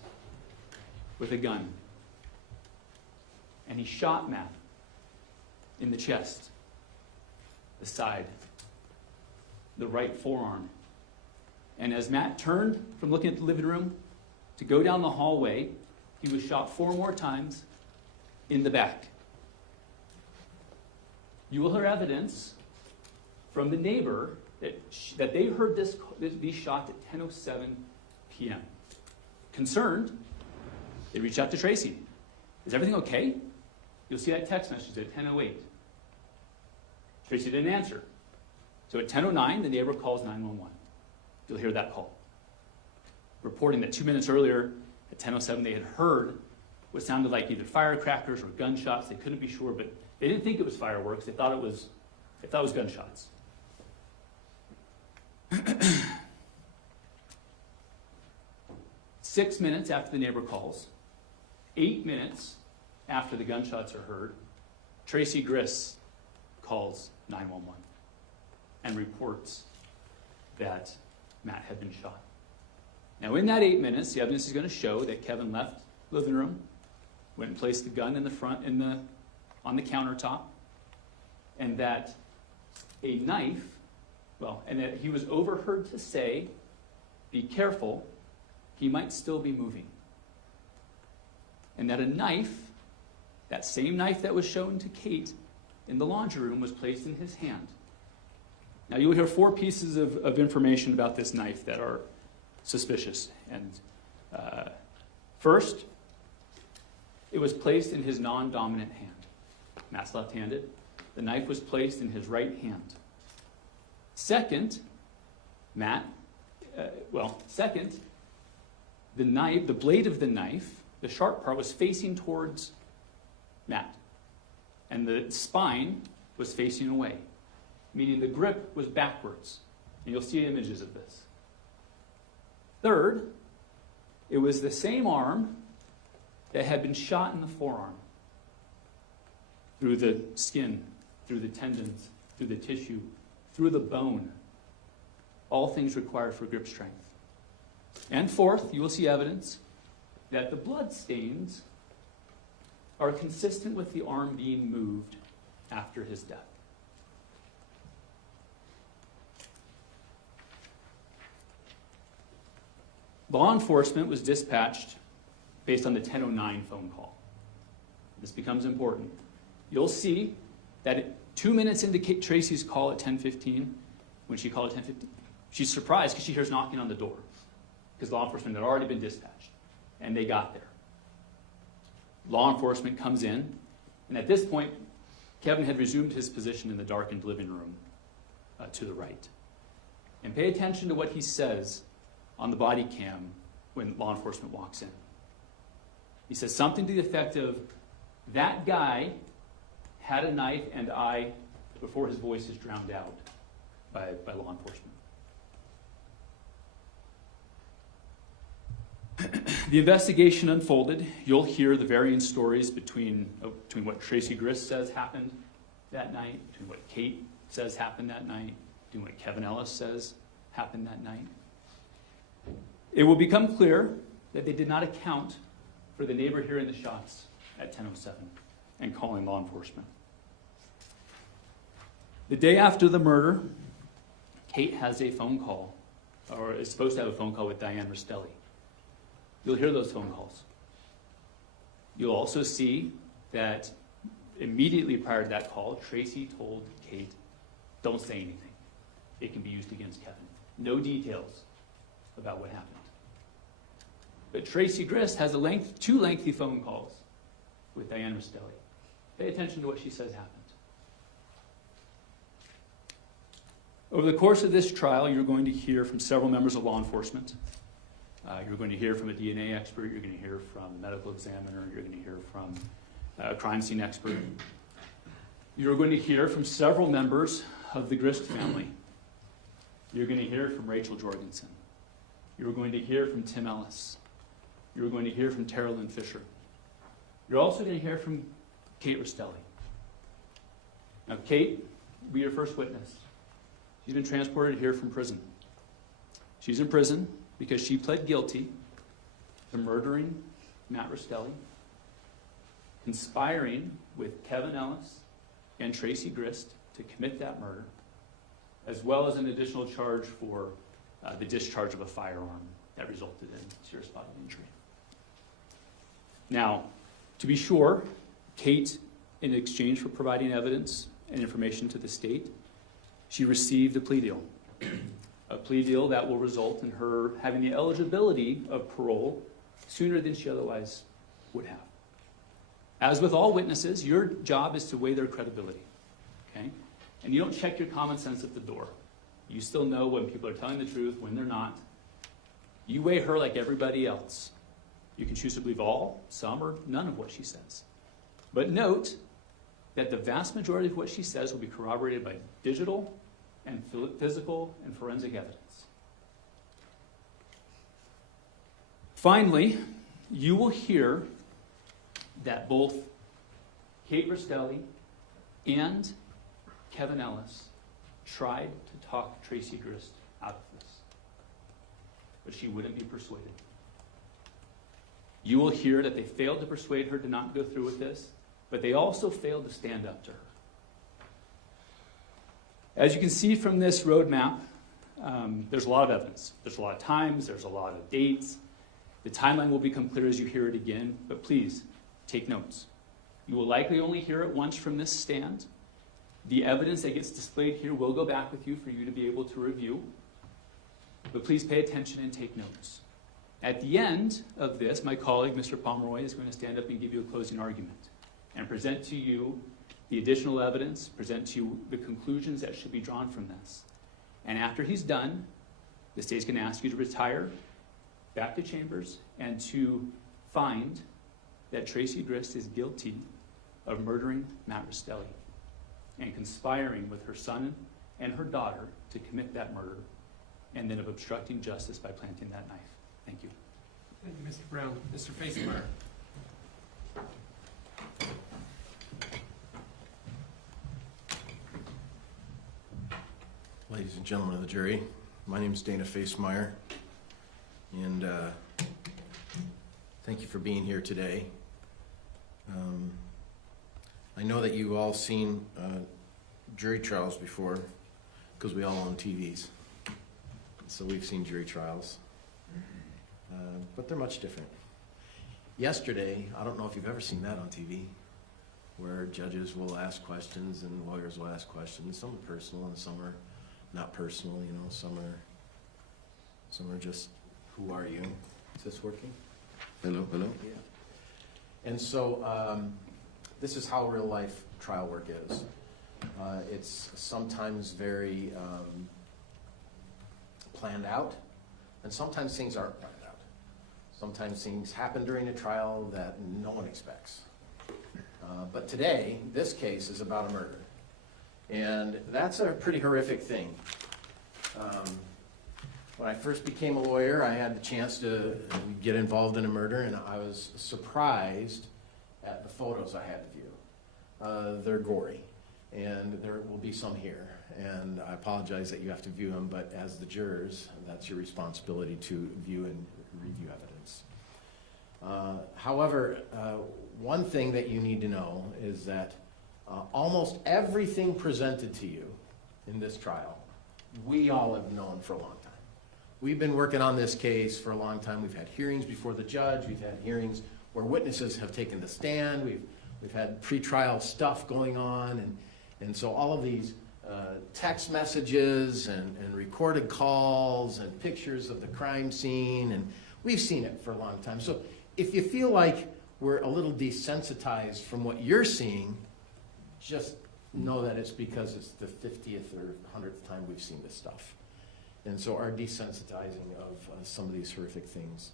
with a gun. And he shot Matt in the chest, the side, the right forearm. And as Matt turned from looking at the living room to go down the hallway, he was shot 4 more times in the back. You will hear evidence from the neighbor that they heard these shots at 10:07 p.m. Concerned, they reached out to Tracey. Is everything okay? You'll see that text message at 10:08. Tracey didn't answer. So at 10:09, the neighbor calls 911. You'll hear that call, reporting that 2 minutes earlier, at 10:07, they had heard what sounded like either firecrackers or gunshots. They couldn't be sure, but they didn't think it was fireworks. They thought it was gunshots. 6 minutes after the neighbor calls, 8 minutes after the gunshots are heard, Tracey Grist calls 911 and reports that Matt had been shot. Now, in that 8 minutes, the evidence is going to show that Kevin left the living room, went and placed the gun in the front on the countertop, and that a knife, and that he was overheard to say, "Be careful, he might still be moving." And that a knife, that same knife that was shown to Kate in the laundry room, was placed in his hand. Now, you'll hear 4 pieces of information about this knife that are suspicious. And first, it was placed in his non-dominant hand. Matt's left-handed. The knife was placed in his right hand. Second, the blade of the knife, the sharp part, was facing towards Matt. And the spine was facing away, meaning the grip was backwards. And you'll see images of this. Third, it was the same arm that had been shot in the forearm. through the skin, through the tendons, through the tissue, through the bone. All things required for grip strength. And fourth, you will see evidence that the blood stains are consistent with the arm being moved after his death. Law enforcement was dispatched based on the 10:09 phone call. This becomes important. You'll see that 2 minutes into Tracey's call at 10:15, when she called at 10:15, she's surprised because she hears knocking on the door, because law enforcement had already been dispatched, and they got there. Law enforcement comes in, and at this point, Kevin had resumed his position in the darkened living room to the right. And pay attention to what he says on the body cam when law enforcement walks in. He says something to the effect of, "That guy had a knife and I," before his voice is drowned out by law enforcement. The investigation unfolded. You'll hear the varying stories between what Tracey Grist says happened that night, between what Kate says happened that night, between what Kevin Ellis says happened that night. It will become clear that they did not account for the neighbor hearing the shots at 10:07 and calling law enforcement. The day after the murder, Kate has a phone call, or is supposed to have a phone call with Diane Restelli. You'll hear those phone calls. You'll also see that immediately prior to that call, Tracey told Kate, "Don't say anything. It can be used against Kevin." No details about what happened. But Tracey Grist has two lengthy phone calls with Diane Restelli. Pay attention to what she says happened. Over the course of this trial, you're going to hear from several members of law enforcement. You're going to hear from a DNA expert. You're going to hear from a medical examiner. You're going to hear from a crime scene expert. You're going to hear from several members of the Grist family. You're going to hear from Rachel Jorgensen. You're going to hear from Tim Ellis. You're going to hear from Tara Lynn Fisher. You're also going to hear from Kate Restelli. Now, Kate will be your first witness. She's been transported here from prison. She's in prison because she pled guilty to murdering Matt Restelli, conspiring with Kevin Ellis and Tracey Grist to commit that murder, as well as an additional charge for the discharge of a firearm that resulted in serious bodily injury. Now, to be sure, Kate, in exchange for providing evidence and information to the state, she received a plea deal. A plea deal that will result in her having the eligibility of parole sooner than she otherwise would have. As with all witnesses, your job is to weigh their credibility, okay? And you don't check your common sense at the door. You still know when people are telling the truth, when they're not. You weigh her like everybody else. You can choose to believe all, some, or none of what she says. But note that the vast majority of what she says will be corroborated by digital and physical and forensic evidence. Finally, you will hear that both Kate Restelli and Kevin Ellis tried to talk Tracey Grist out of this, but she wouldn't be persuaded. You will hear that they failed to persuade her to not go through with this, but they also failed to stand up to her. As you can see from this roadmap, there's a lot of evidence. There's a lot of times, there's a lot of dates. The timeline will become clear as you hear it again, but please take notes. You will likely only hear it once from this stand. The evidence that gets displayed here will go back with you for you to be able to review, but please pay attention and take notes. At the end of this, my colleague, Mr. Pomeroy, is going to stand up and give you a closing argument and present to you the additional evidence, present to you the conclusions that should be drawn from this. And after he's done, the state's going to ask you to retire back to chambers and to find that Tracey Grist is guilty of murdering Matt Restelli and conspiring with her son and her daughter to commit that murder, and then of obstructing justice by planting that knife. Thank you. Thank you, Mr. Brown. Mr. Facemeyer. ladies and gentlemen of the jury. My name is Dana Facemeyer, and thank you for being here today. I know that you've all seen jury trials before, because we all own TVs. So we've seen jury trials, but they're much different. Yesterday, I don't know if you've ever seen that on TV, where judges will ask questions and lawyers will ask questions. Some are personal and some are not personal, you know, some are just, who are you? Is this working? Hello, hello? Yeah. And so, this is how real life trial work is. It's sometimes very planned out, and sometimes things aren't planned out. Sometimes things happen during a trial that no one expects. But today, this case is about a murder. And that's a pretty horrific thing. When I first became a lawyer, I had the chance to get involved in a murder, and I was surprised at the photos I had to view. They're gory, and there will be some here. And I apologize that you have to view them, but as the jurors, that's your responsibility to view and review evidence. However, one thing that you need to know is that almost everything presented to you in this trial, we all have known for a long time. We've been working on this case for a long time. We've had hearings before the judge. We've had hearings where witnesses have taken the stand. We've had pretrial stuff going on. And so all of these text messages and recorded calls and pictures of the crime scene, and we've seen it for a long time. So if you feel like we're a little desensitized from what you're seeing, just know that it's because it's the 50th or 100th time we've seen this stuff. And so our desensitizing of some of these horrific things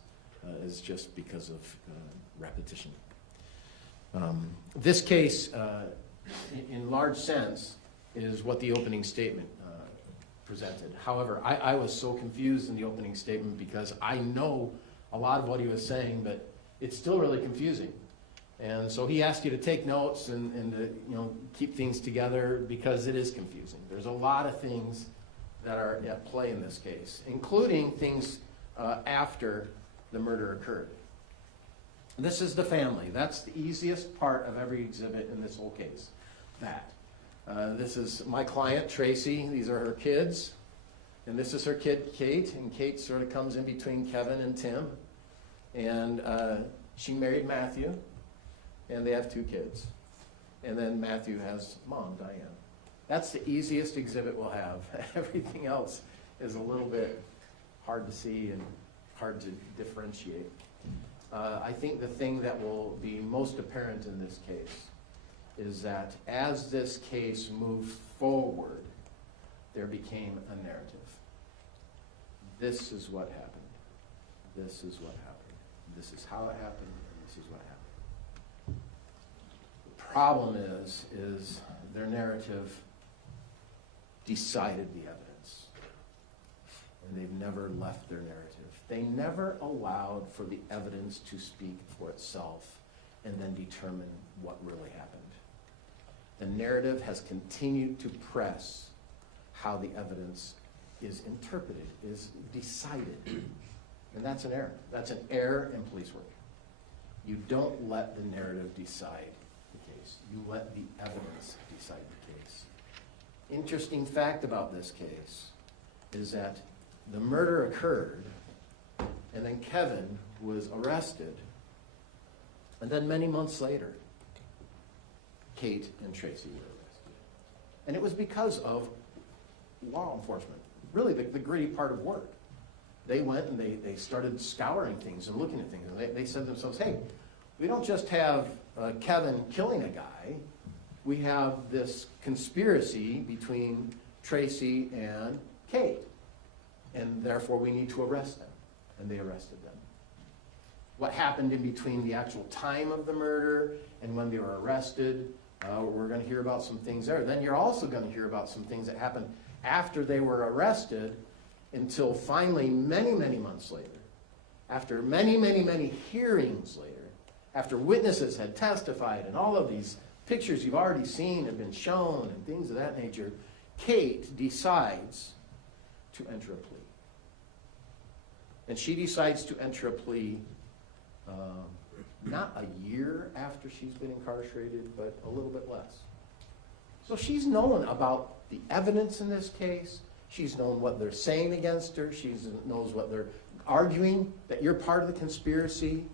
is just because of repetition. This case, in large sense, is what the opening statement presented. However, I was so confused in the opening statement because I know a lot of what he was saying, but it's still really confusing. And so he asked you to take notes and to keep things together because it is confusing. There's a lot of things that are at play in this case, including things after the murder occurred. This is the family. That's the easiest part of every exhibit in this whole case. This is my client, Tracey. These are her kids. And this is her kid, Kate. And Kate sort of comes in between Kevin and Tim. And she married Matthew. And they have 2 kids. And then Matthew has mom, Diane. That's the easiest exhibit we'll have. Everything else is a little bit hard to see and hard to differentiate. I think the thing that will be most apparent in this case is that as this case moved forward, there became a narrative. This is what happened. This is what happened. This is how it happened, and this is what happened. The problem is their narrative decided the evidence, and they've never left their narrative. They never allowed for the evidence to speak for itself and then determine what really happened. The narrative has continued to press how the evidence is interpreted, is decided. And that's an error. That's an error in police work. You don't let the narrative decide the case. You let the evidence decide the case. Interesting fact about this case is that the murder occurred, and then Kevin was arrested, and then many months later, Kate and Tracey were arrested. And it was because of law enforcement, really the gritty part of work. They went and they started scouring things and looking at things, and they said to themselves, hey, we don't just have Kevin killing a guy, we have this conspiracy between Tracey and Kate, and therefore we need to arrest them. And they arrested them. What happened in between the actual time of the murder and when they were arrested, we're going to hear about some things there. Then you're also going to hear about some things that happened after they were arrested until finally many, many months later, after many, many, many hearings later, after witnesses had testified and all of these pictures you've already seen have been shown and things of that nature, Kate decides to enter a plea. And she decides to enter a plea not a year after she's been incarcerated, but a little bit less. So she's known about the evidence in this case. She's known what they're saying against her. She knows what they're arguing, that you're part of the conspiracy.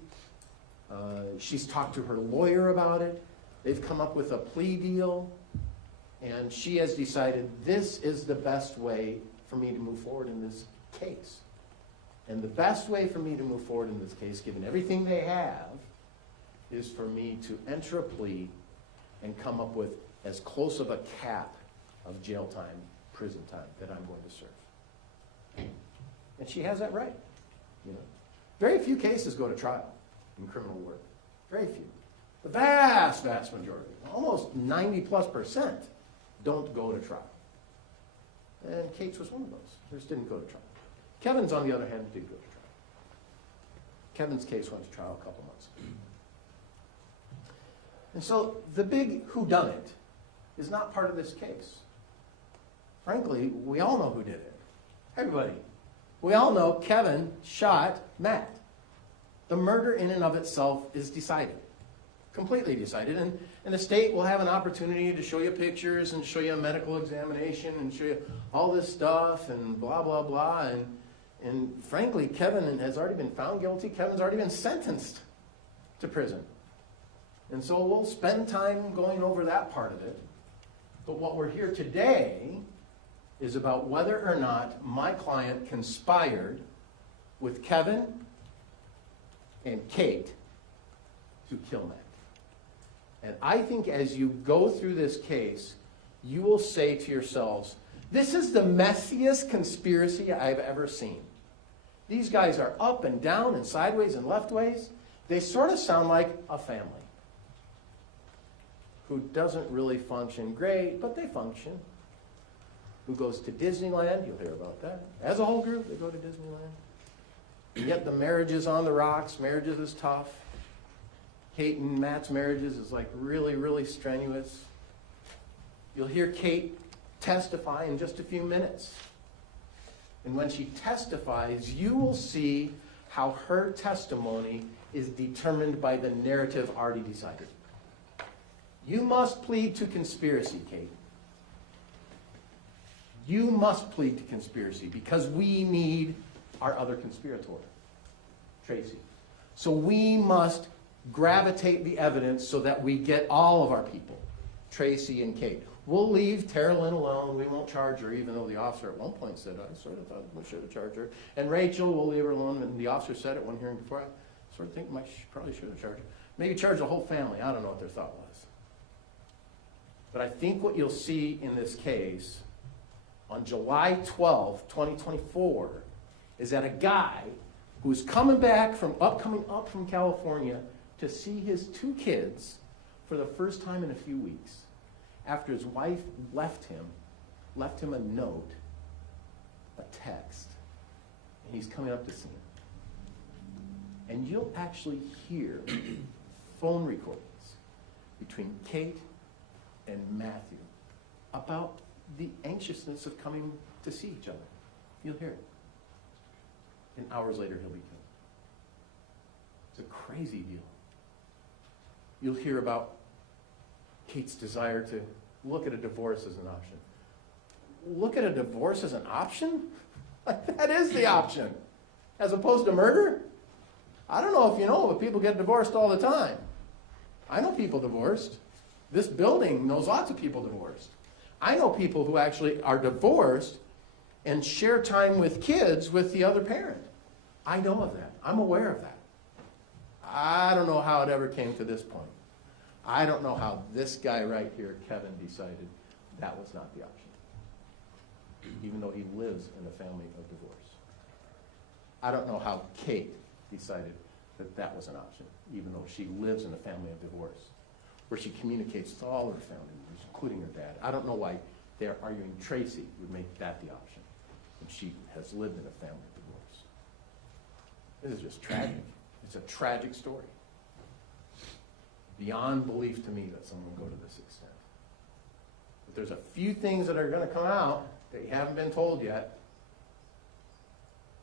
She's talked to her lawyer about it. They've come up with a plea deal. And she has decided this is the best way for me to move forward in this case. And the best way for me to move forward in this case, given everything they have, is for me to enter a plea and come up with as close of a cap of jail time, prison time, that I'm going to serve. And she has that right. You know, very few cases go to trial in criminal work. Very few. The vast, vast majority, almost 90+%, don't go to trial. And Kate's was one of those. Hers didn't go to trial. Kevin's, on the other hand, did go to trial. Kevin's case went to trial a couple months ago. And so the big whodunit is not part of this case. Frankly, we all know who did it. Everybody. We all know Kevin shot Matt. The murder in and of itself is decided. Completely decided. And the state will have an opportunity to show you pictures and show you a medical examination and show you all this stuff and blah, blah, blah. And frankly, Kevin has already been found guilty. Kevin's already been sentenced to prison. And so we'll spend time going over that part of it. But what we're here today is about whether or not my client conspired with Kevin and Kate to kill Matt. And I think as you go through this case, you will say to yourselves, this is the messiest conspiracy I've ever seen. These guys are up and down and sideways and leftways. They sort of sound like a family who doesn't really function great, but they function. Who goes to Disneyland, you'll hear about that. As a whole group, they go to Disneyland. And yet the marriage is on the rocks, marriages is tough. Kate and Matt's marriages is like really, really strenuous. You'll hear Kate testify in just a few minutes. And when she testifies, you will see how her testimony is determined by the narrative already decided. You must plead to conspiracy, Kate. You must plead to conspiracy because we need our other conspirator, Tracey. So we must gravitate the evidence so that we get all of our people, Tracey and Kate. We'll leave Terralyn alone. We won't charge her, even though the officer at one point said, I sort of thought we should have charged her. And Rachel, we'll leave her alone. And the officer said it one hearing before. I sort of think probably should have charged her. Maybe charge the whole family. I don't know what their thought was. But I think what you'll see in this case on July 12, 2024, is that a guy who's coming up from California to see his two kids for the first time in a few weeks, after his wife left him a note, a text, and he's coming up to see him. And you'll actually hear phone recordings between Kate and Matthew about the anxiousness of coming to see each other. You'll hear it. And hours later, he'll be killed. It's a crazy deal. You'll hear about Kate's desire to look at a divorce as an option. Look at a divorce as an option? That is the option. As opposed to murder? I don't know if you know, but people get divorced all the time. I know people divorced. This building knows lots of people divorced. I know people who actually are divorced and share time with kids with the other parent. I know of that. I'm aware of that. I don't know how it ever came to this point. I don't know how this guy right here, Kevin, decided that was not the option, even though he lives in a family of divorce. I don't know how Kate decided that that was an option, even though she lives in a family of divorce, where she communicates with all her family members, including her dad. I don't know why they're arguing Tracey would make that the option, when she has lived in a family of divorce. This is just tragic. It's a tragic story. Beyond belief to me that someone would go to this extent. But there's a few things that are gonna come out that you haven't been told yet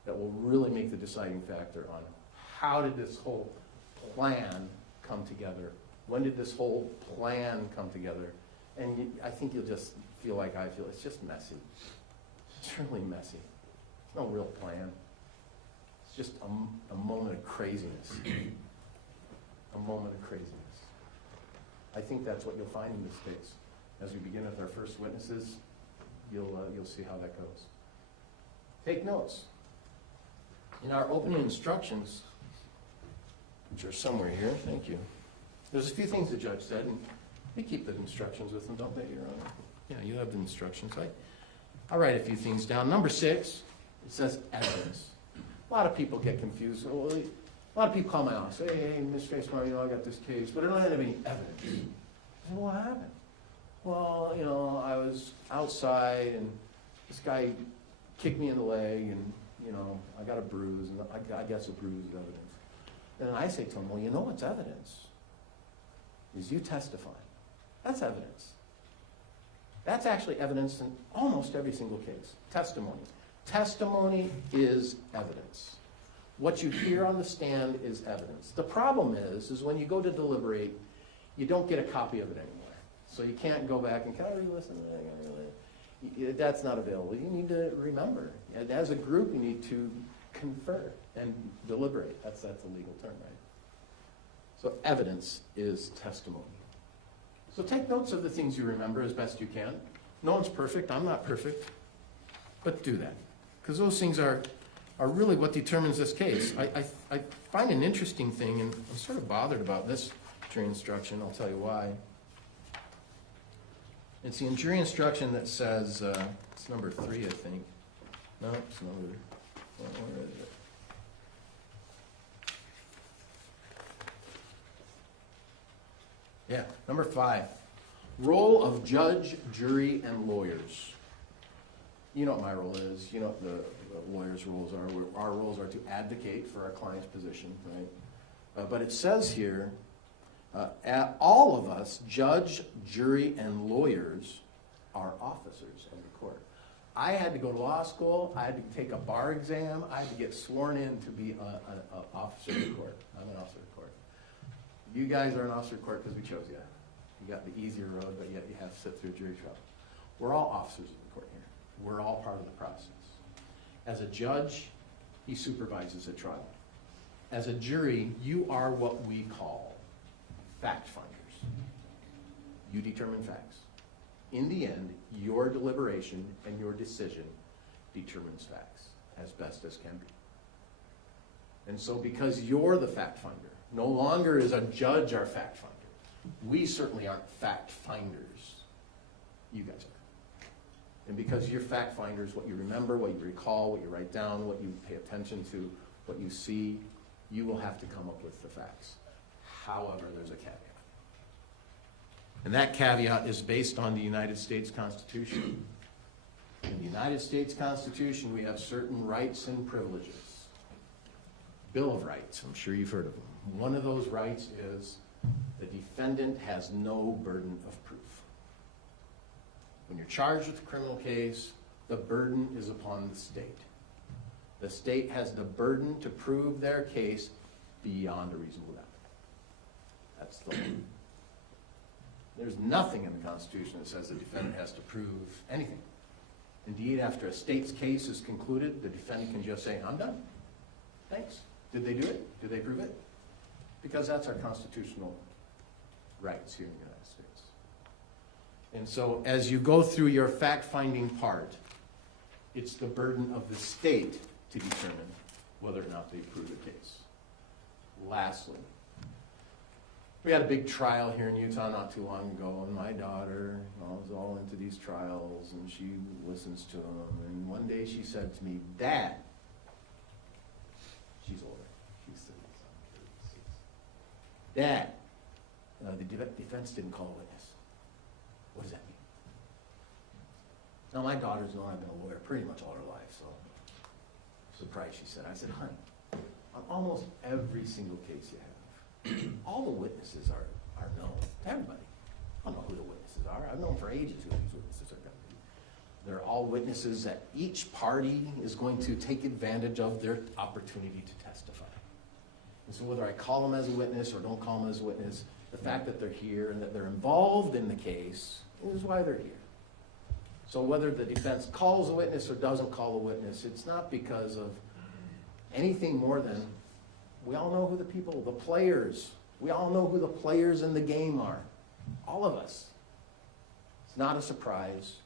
that will really make the deciding factor on how did this whole plan come together? When did this whole plan come together? And I think you'll just feel like I feel. It's just messy. It's really messy. It's no real plan. It's just a moment of craziness. A moment of craziness. I think that's what you'll find in this case. As we begin with our first witnesses, you'll see how that goes. Take notes. In our opening instructions, which are somewhere here, thank you. There's a few things the judge said, and they keep the instructions with them, don't they, Your Honor? Yeah, you have the instructions. I'll write a few things down. Number 6, it says evidence. A lot of people get confused. Well, a lot of people call my office, hey, Ms. Facemeyer, I got this case, but I don't have any evidence. I say, what happened? Well, I was outside, and this guy kicked me in the leg, and, I got a bruise, and I guess a bruise is evidence. And I say to him, well, what's evidence? Is you testifying. That's evidence. That's actually evidence in almost every single case. Testimony. Testimony is evidence. What you hear on the stand is evidence. The problem is when you go to deliberate, you don't get a copy of it anymore. So you can't go back and, can I re-listen to that? That's not available. You need to remember. And as a group, you need to confer and deliberate. That's a legal term, right? So evidence is testimony. So take notes of the things you remember as best you can. No one's perfect. I'm not perfect. But do that. Because those things are really what determines this case. I find an interesting thing, and I'm sort of bothered about this jury instruction. I'll tell you why. It's the jury instruction that says, it's number 3, I think. No, it's number, where is it? Yeah, number 5. Role of judge, jury, and lawyers. You know what my role is. You know what the lawyers' roles are. Our roles are to advocate for our client's position, right? But it says here, all of us, judge, jury, and lawyers, are officers of the court. I had to go to law school. I had to take a bar exam. I had to get sworn in to be an officer of the court. I'm an officer of the court. You guys are an officer of the court because we chose you. You got the easier road, but yet you have to sit through a jury trial. We're all officers of the court here. We're all part of the process. As a judge, he supervises a trial. As a jury, you are what we call fact finders. You determine facts. In the end, your deliberation and your decision determines facts as best as can be. And so because you're the fact finder, no longer is a judge our fact finder. We certainly aren't fact finders. You guys are. And because you're fact finders, what you remember, what you recall, what you write down, what you pay attention to, what you see, you will have to come up with the facts. However, there's a caveat. And that caveat is based on the United States Constitution. In the United States Constitution, we have certain rights and privileges. Bill of Rights, I'm sure you've heard of them. One of those rights is the defendant has no burden of proof. When you're charged with a criminal case, the burden is upon the state. The state has the burden to prove their case beyond a reasonable doubt. That's the law. There's nothing in the Constitution that says the defendant has to prove anything. Indeed, after a state's case is concluded, the defendant can just say, I'm done. Thanks. Did they do it? Did they prove it? Because that's our constitutional rights here in the United States. And so as you go through your fact-finding part, it's the burden of the state to determine whether or not they prove a case. Lastly, we had a big trial here in Utah not too long ago, and my daughter was all into these trials, and she listens to them. And one day she said to me, Dad, she's older, she's 36, Dad, the defense didn't call a witness. What does that mean? Now, my daughter's known I've been a lawyer pretty much all her life, so surprised she said. I said, honey, on almost every single case you have, all the witnesses are known to everybody. I don't know who the witnesses are. I've known for ages who these witnesses They're all witnesses that each party is going to take advantage of their opportunity to testify. And so whether I call them as a witness or don't call them as a witness, the fact that they're here and that they're involved in the case is why they're here. So whether the defense calls a witness or doesn't call a witness, it's not because of anything more than we all know who the people, the players, we all know who the players in the game are. All of us. It's not a surprise.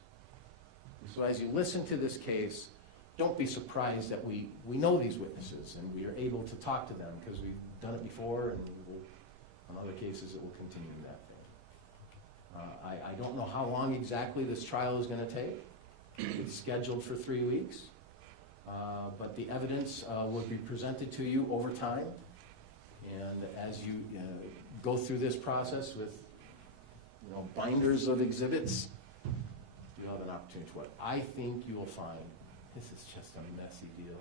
So as you listen to this case, don't be surprised that we know these witnesses and we are able to talk to them because we've done it before and we will, on other cases it will continue that thing. I don't know how long exactly this trial is going to take. It's scheduled for 3 weeks. But the evidence will be presented to you over time. And as you go through this process with binders of exhibits, you'll have an opportunity to what I think you will find. This is just a messy deal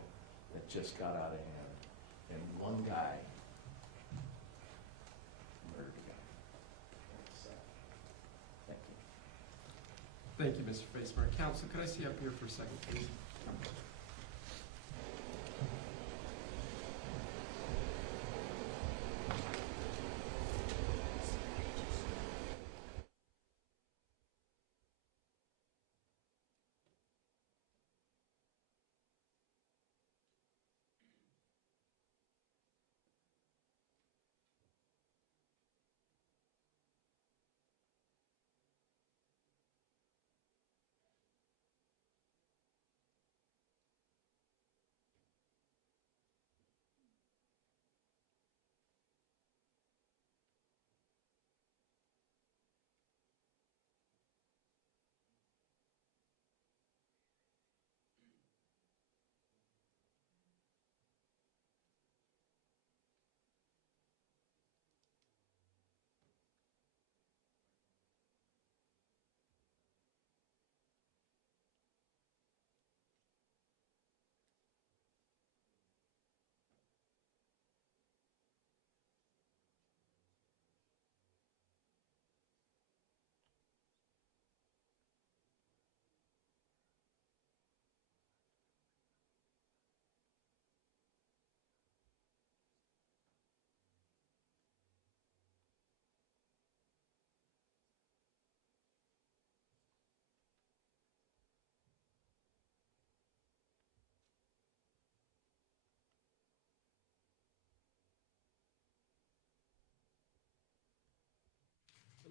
that just got out of hand. And one guy murdered a guy. It's sad. Thank you. Thank you, Mr. Facemeyer. Counsel, could I see you up here for a second, please?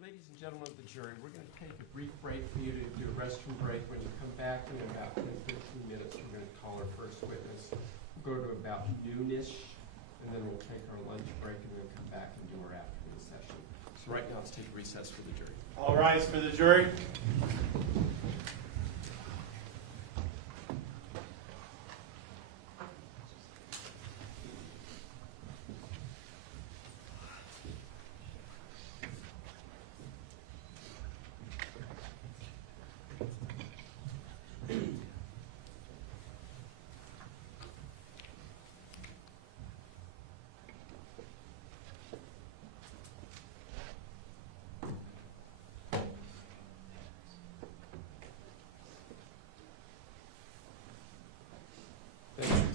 Ladies and gentlemen of the jury, we're going to take a brief break for you to do a restroom break. When you come back in about 10, 15 minutes, we're going to call our first witness. We'll go to about noonish, and then we'll take our lunch break, and then come back and do our afternoon session. So right now, let's take a recess for the jury. All rise for the jury.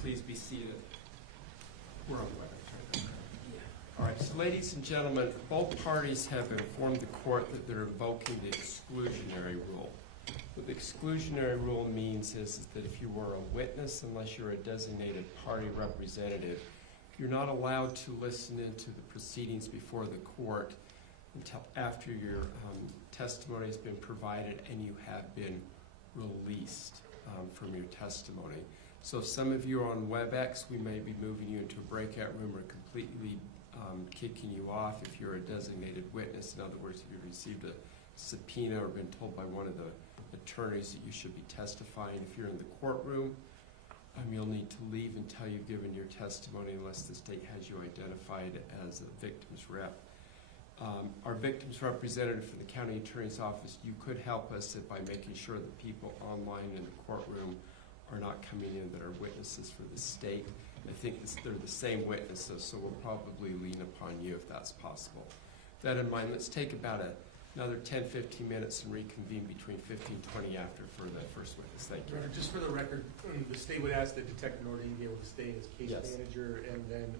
Please be seated. We're on the weather. All right, so ladies and gentlemen, both parties have informed the court that they're invoking the exclusionary rule. What the exclusionary rule means is that if you were a witness, unless you're a designated party representative, you're not allowed to listen into the proceedings before the court until after your testimony has been provided and you have been released from your testimony. So if some of you are on WebEx, we may be moving you into a breakout room or completely kicking you off if you're a designated witness. In other words, if you've received a subpoena or been told by one of the attorneys that you should be testifying. If you're in the courtroom, you'll need to leave until you've given your testimony unless the state has you identified as a victim's rep. Our victim's representative for the county attorney's office, you could help us by making sure that people online in the courtroom are not coming in that are witnesses for the state. I think they're the same witnesses, so we'll probably lean upon you if that's possible. With that in mind, let's take about another 10, 15 minutes and reconvene between 15, 20 after for the first witness. Thank you. Your Honor, just for the record, the state would ask that Detective Norton be able to stay as case Yes. manager, and then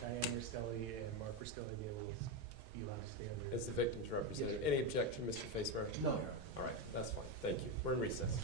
Diane Restelli and Mark Restelli be able to be allowed to stay under. As the victim's representative. Yes. Any objection, Mr. Facebearer? No, Your Honor. All right, that's fine. Thank you. We're in recess.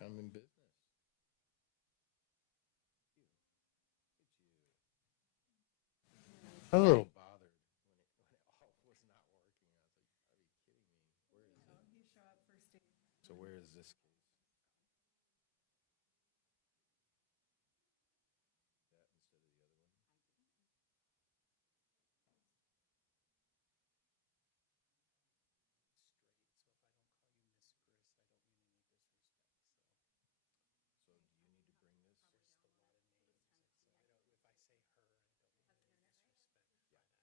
I'm in business. I was a little bothered when it all was not working. I was like, are you kidding me? Where is it? You show up for state. So where is this case? That instead of the other one? Straight, so if I don't call you Miss Grist, I don't mean any disrespect, so So do you need to bring this? just a lot of names, and so I don't, if I say her, I don't mean any disrespect by that.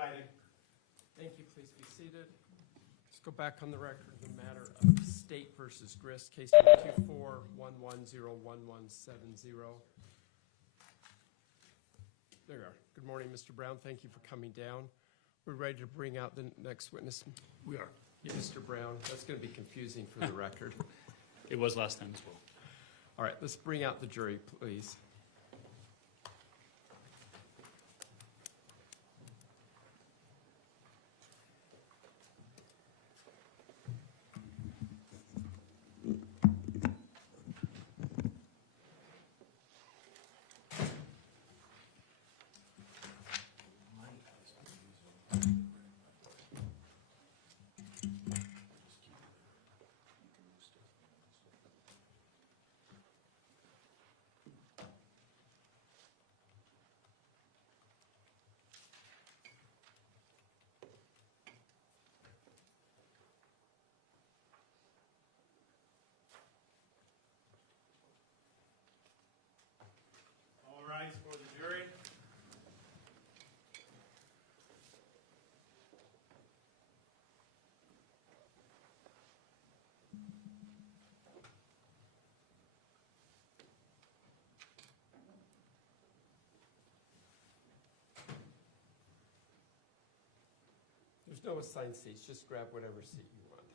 presiding. Thank you. Please be seated. Let's go back on the record the matter of State versus Grist, case number 241101170. There you are. Good morning, Mr. Brown. Thank you for coming down. We're ready to bring out the next witness. We are. Mr. Brown, that's going to be confusing for the record. It was last time as well. All right, let's bring out the jury, please. All rise for the jury. There's no assigned seats. Just grab whatever seat you want.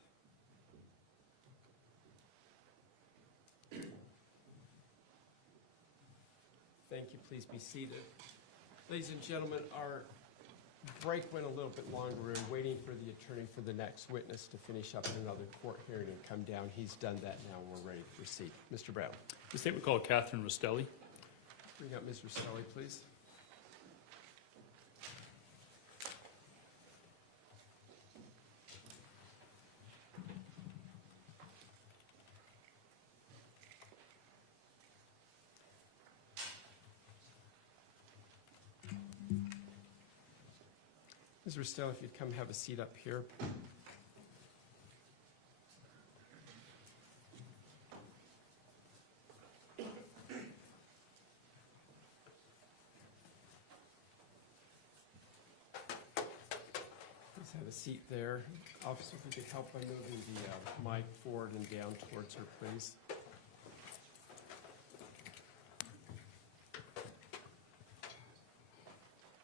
Thank you. Please be seated. Ladies and gentlemen, our break went a little bit longer. We were waiting for the attorney for the next witness to finish up another court hearing and come down. He's done that now, and we're ready to proceed. Mr. Brown. The state would call Kathryn Restelli. Bring up Ms. Restelli, please. Ms. Restelli, if you'd come have a seat up here. Please have a seat there. Officer, if you could help by moving the mic forward and down towards her, please.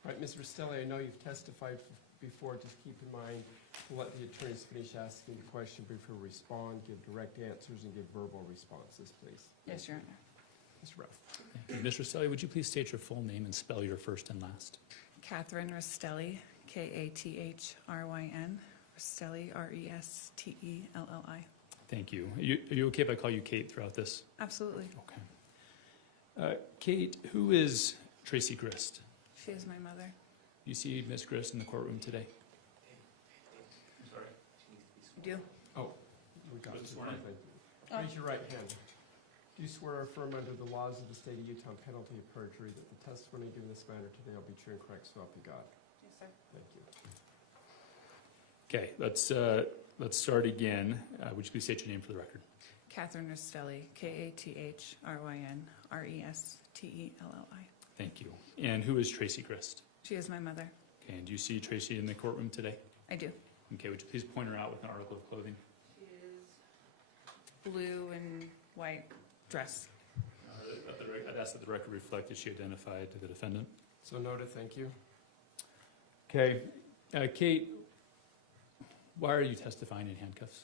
All right, Ms. Restelli, I know you've testified before. Just keep in mind to let the attorneys finish asking the question before we respond, give direct answers, and give verbal responses, please. Yes, Your Honor. Mr. Brown. Thank you. Ms. Restelli, would you please state your full name and spell your first and last? Kathryn Restelli, Kathryn, Restelli, Restelli. Thank you. Are you okay if I call you Kate throughout this? Absolutely. Okay. Kate, who is Tracey Grist? She is my mother. You see Ms. Grist in the courtroom today? I'm sorry. You do? Oh, we got Was it. sworn in? Raise your right hand. Do you swear or affirm under the laws of the state of Utah on penalty of perjury that the testimony given in this matter today will be true and correct, so help you God? Yes, sir. Thank you. Okay, let's start again. Would you please state your name for the record? Kathryn Restelli, Kathryn, Restelli. Thank you. And who is Tracey Grist? She is my mother. Okay, and do you see Tracey in the courtroom today? I do. Okay, would you please point her out with an article of clothing? She is blue and white dress. I'd ask that the record reflect that she identified the defendant. So noted, thank you. Okay, Kate, why are you testifying in handcuffs?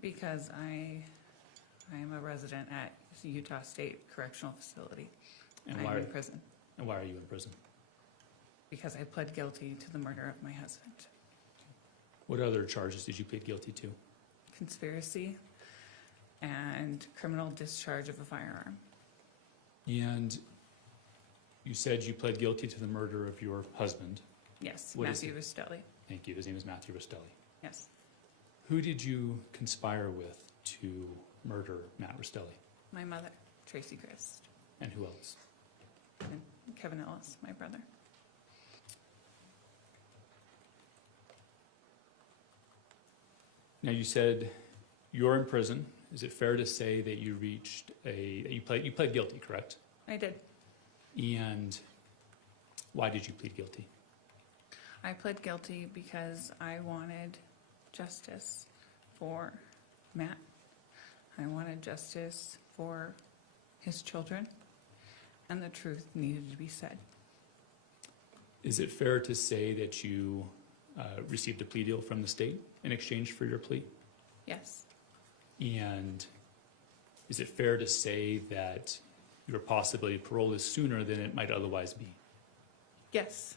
Because I am a resident at Utah State Correctional Facility. And I'm why, in prison and why are you in prison? because I pled guilty to the murder of my husband. What other charges did you plead guilty to? Conspiracy and criminal discharge of a firearm. And you said you pled guilty to the murder of your husband. Yes, What is Matthew Restelli. Thank you. His name is Matthew Restelli. Yes, Who did you conspire with to murder Matt Restelli? my mother, Tracey Grist, And who else? and Kevin Ellis, my brother. Now you said you're in prison. Is it fair to say that you you pled guilty, correct? I did. And why did you plead guilty? I pled guilty because I wanted justice for Matt. I wanted justice for his children, and the truth needed to be said. Is it fair to say that you received a plea deal from the state in exchange for your plea? Yes, And is it fair to say that your possibility of parole is sooner than it might otherwise be? yes,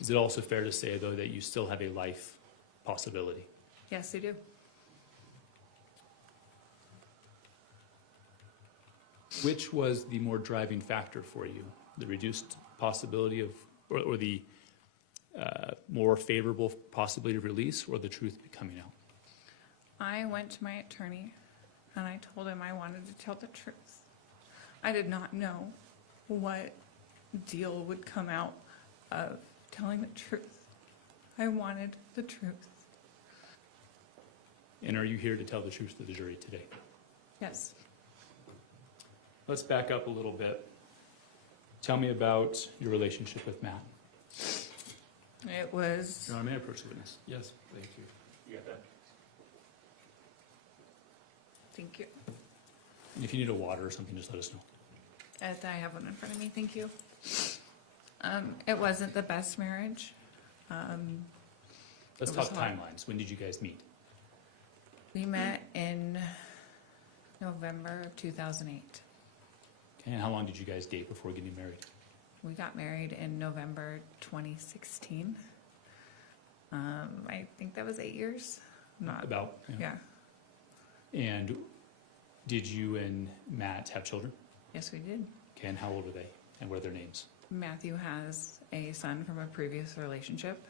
Is it also fair to say, though, that you still have a life possibility? yes, I do. Which was the more driving factor for you? The reduced possibility of, or the more favorable possibility of release, or the truth coming out? I went to my attorney and I told him I wanted to tell the truth. I did not know what deal would come out of telling the truth. I wanted the truth. And are you here to tell the truth to the jury today? Yes. Let's back up a little bit. Tell me about your relationship with Matt. It was, Your Honor, may I approach the witness? Yes, thank you. You got that? thank you. And if you need a water or something, just let us know. I have one in front of me, thank you. It wasn't the best marriage. Let's It was talk hard. timelines. When did you guys meet? We met in November of 2008. Okay, and how long did you guys date before getting married? We got married in November 2016. I think that was 8 years. Not, About? yeah. And did you and Matt have children? Yes, we did. Okay, and how old were they? And what are their names? Matthew has a son from a previous relationship.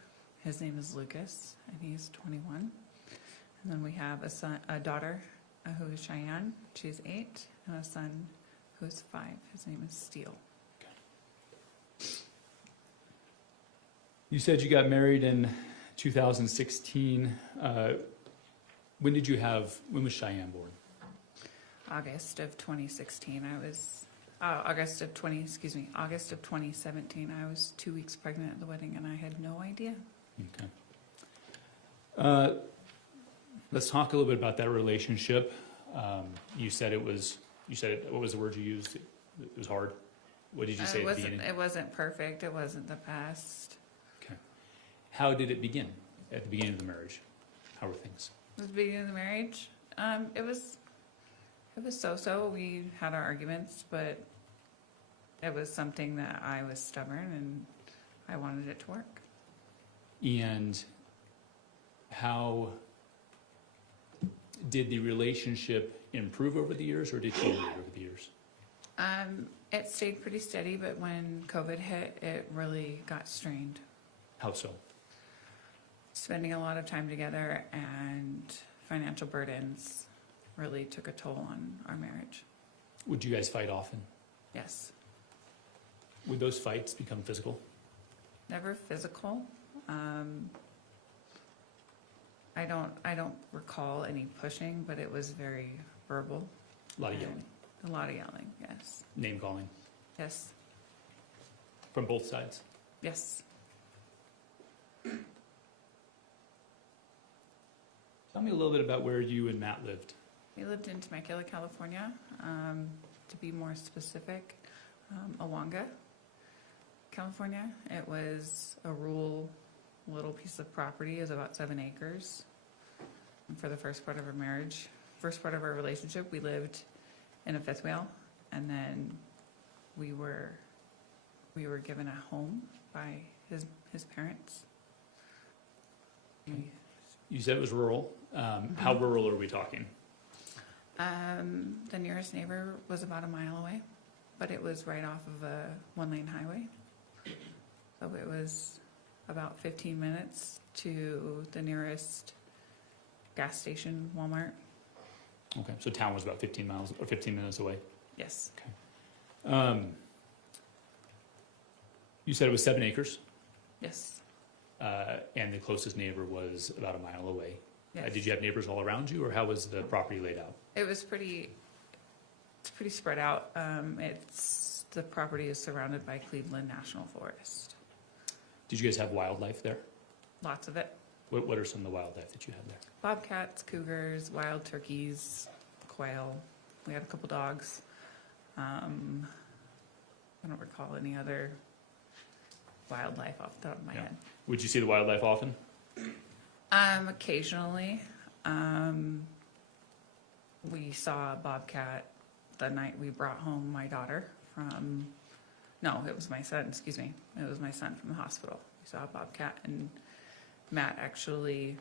His name is Lucas, and he's 21. And then we have a daughter who is Cheyenne. She's 8, and a son who's 5. His name is Steele. You said you got married in 2016. When was Cheyenne born? August of 2016. August of 2017. I was 2 weeks pregnant at the wedding, and I had no idea. Okay. Let's talk a little bit about that relationship. You said what was the word you used? It was hard. What did you say at the beginning? It wasn't perfect. It wasn't the best. Okay. How did it begin at the beginning of the marriage? How were things? At the beginning of the marriage, it was so-so. We had our arguments, but it was something that I was stubborn and I wanted it to work. And how did the relationship improve over the years, or did it deteriorate over the years? It stayed pretty steady, but when COVID hit, it really got strained. How so? Spending a lot of time together and financial burdens really took a toll on our marriage. Would you guys fight often? Yes. Would those fights become physical? Never physical. I don't recall any pushing, but it was very verbal. A lot of yelling. A lot of yelling, yes. Name calling Yes. from both sides? Yes. Tell me a little bit about where you and Matt lived. We lived in Temecula, California. To be more specific, Awanga, California. It was a rural little piece of property. It was about 7 acres. And for the first part of our marriage, first part of our relationship, we lived in a fifth wheel, and then we were given a home by his parents. You said it was rural. How rural are we talking? The nearest neighbor was about a mile away, but it was right off of a 1-lane highway. So it was about 15 minutes to the nearest gas station, Walmart. Okay, so town was about 15 miles or 15 minutes away. Yes. You said it was 7 acres, Yes. and the closest neighbor was about a mile away. Yes. Did you have neighbors all around you, or how was the property laid out? It's pretty spread out. The property is surrounded by Cleveland National Forest. Did you guys have wildlife there? Lots of it. What are some of the wildlife that you had there? Bobcats, cougars, wild turkeys, quail. We had a couple dogs. I don't recall any other wildlife off the top of my Yeah. head. Would you see the wildlife often? Occasionally. We saw a bobcat the night we brought home my daughter from, no, it was my son, excuse me. It was my son from the hospital. We saw a bobcat, and Matt actually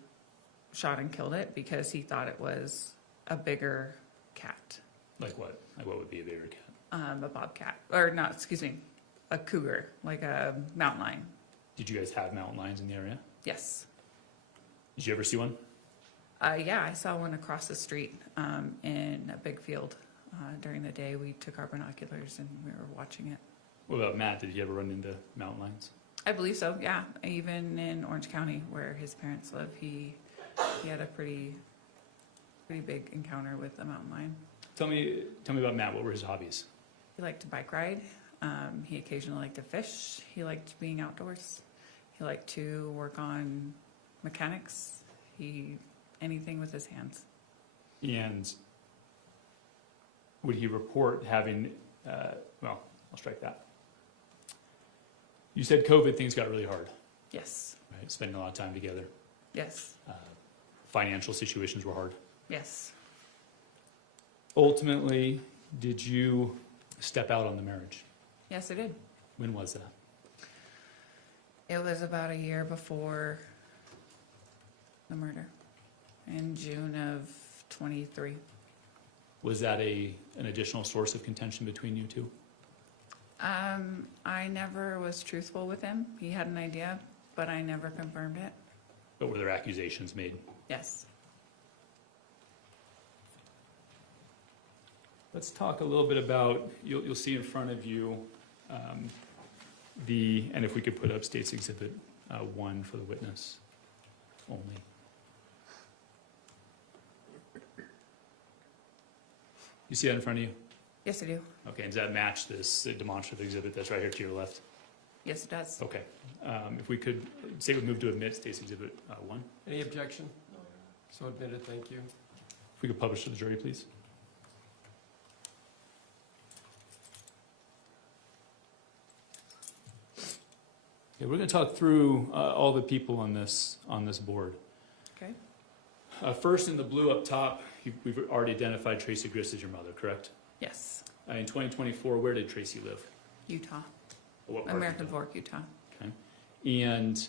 shot and killed it because he thought it was a bigger cat. Like what? Like what would be a bigger cat? A bobcat, or not, excuse me, a cougar, like a mountain lion. Did you guys have mountain lions in the area? Yes. Did you ever see one? Yeah, I saw one across the street in a big field. During the day, we took our binoculars and we were watching it. What about Matt? Did you ever run into mountain lions? I believe so, yeah. Even in Orange County, where his parents live, he had a pretty big encounter with a mountain lion. Tell me about Matt. What were his hobbies? He liked to bike ride. He occasionally liked to fish. He liked being outdoors. He liked to work on mechanics. Anything with his hands. And would he report having, well, I'll strike that. You said COVID, things got really hard, Yes, right? Spending a lot of time together. yes, Financial situations were hard. yes. Ultimately, did you step out on the marriage? Yes, I did. When was that? It was about a year before the murder, in June of 23. Was that an additional source of contention between you two? I never was truthful with him. He had an idea, but I never confirmed it. But were there accusations made? Yes. Let's talk a little bit about, you'll see in front of you and if we could put up State's Exhibit 1 for the witness only. You see that in front of you? Yes, I do. Okay, and does that match this demonstrative exhibit that's right here to your left? Yes, it does. Okay. If we could, say we move to admit State's Exhibit 1. Any objection? So admitted, thank you. If we could publish to the jury, please. Okay, we're going to talk through all the people on this board. Okay. First, in the blue up top, we've already identified Tracey Grist as your mother, correct? Yes. In 2024, where did Tracey live? Utah. What part of American Utah? Fork, Utah. And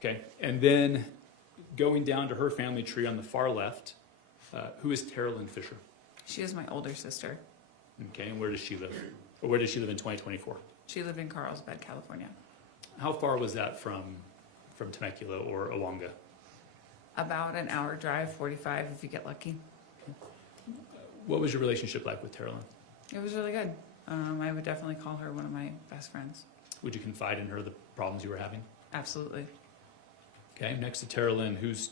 okay, and then going down to her family tree on the far left, who is Terrell Fisher? She is my older sister. Okay, and where does she live? Or where did she live in 2024? She lived in Carlsbad, California. How far was that from Temecula or Awanga? About an hour drive, 45 if you get lucky. What was your relationship like with Terrell? It was really good. I would definitely call her one of my best friends. Would you confide in her the problems you were having? Absolutely. Okay, next to Terrell, who's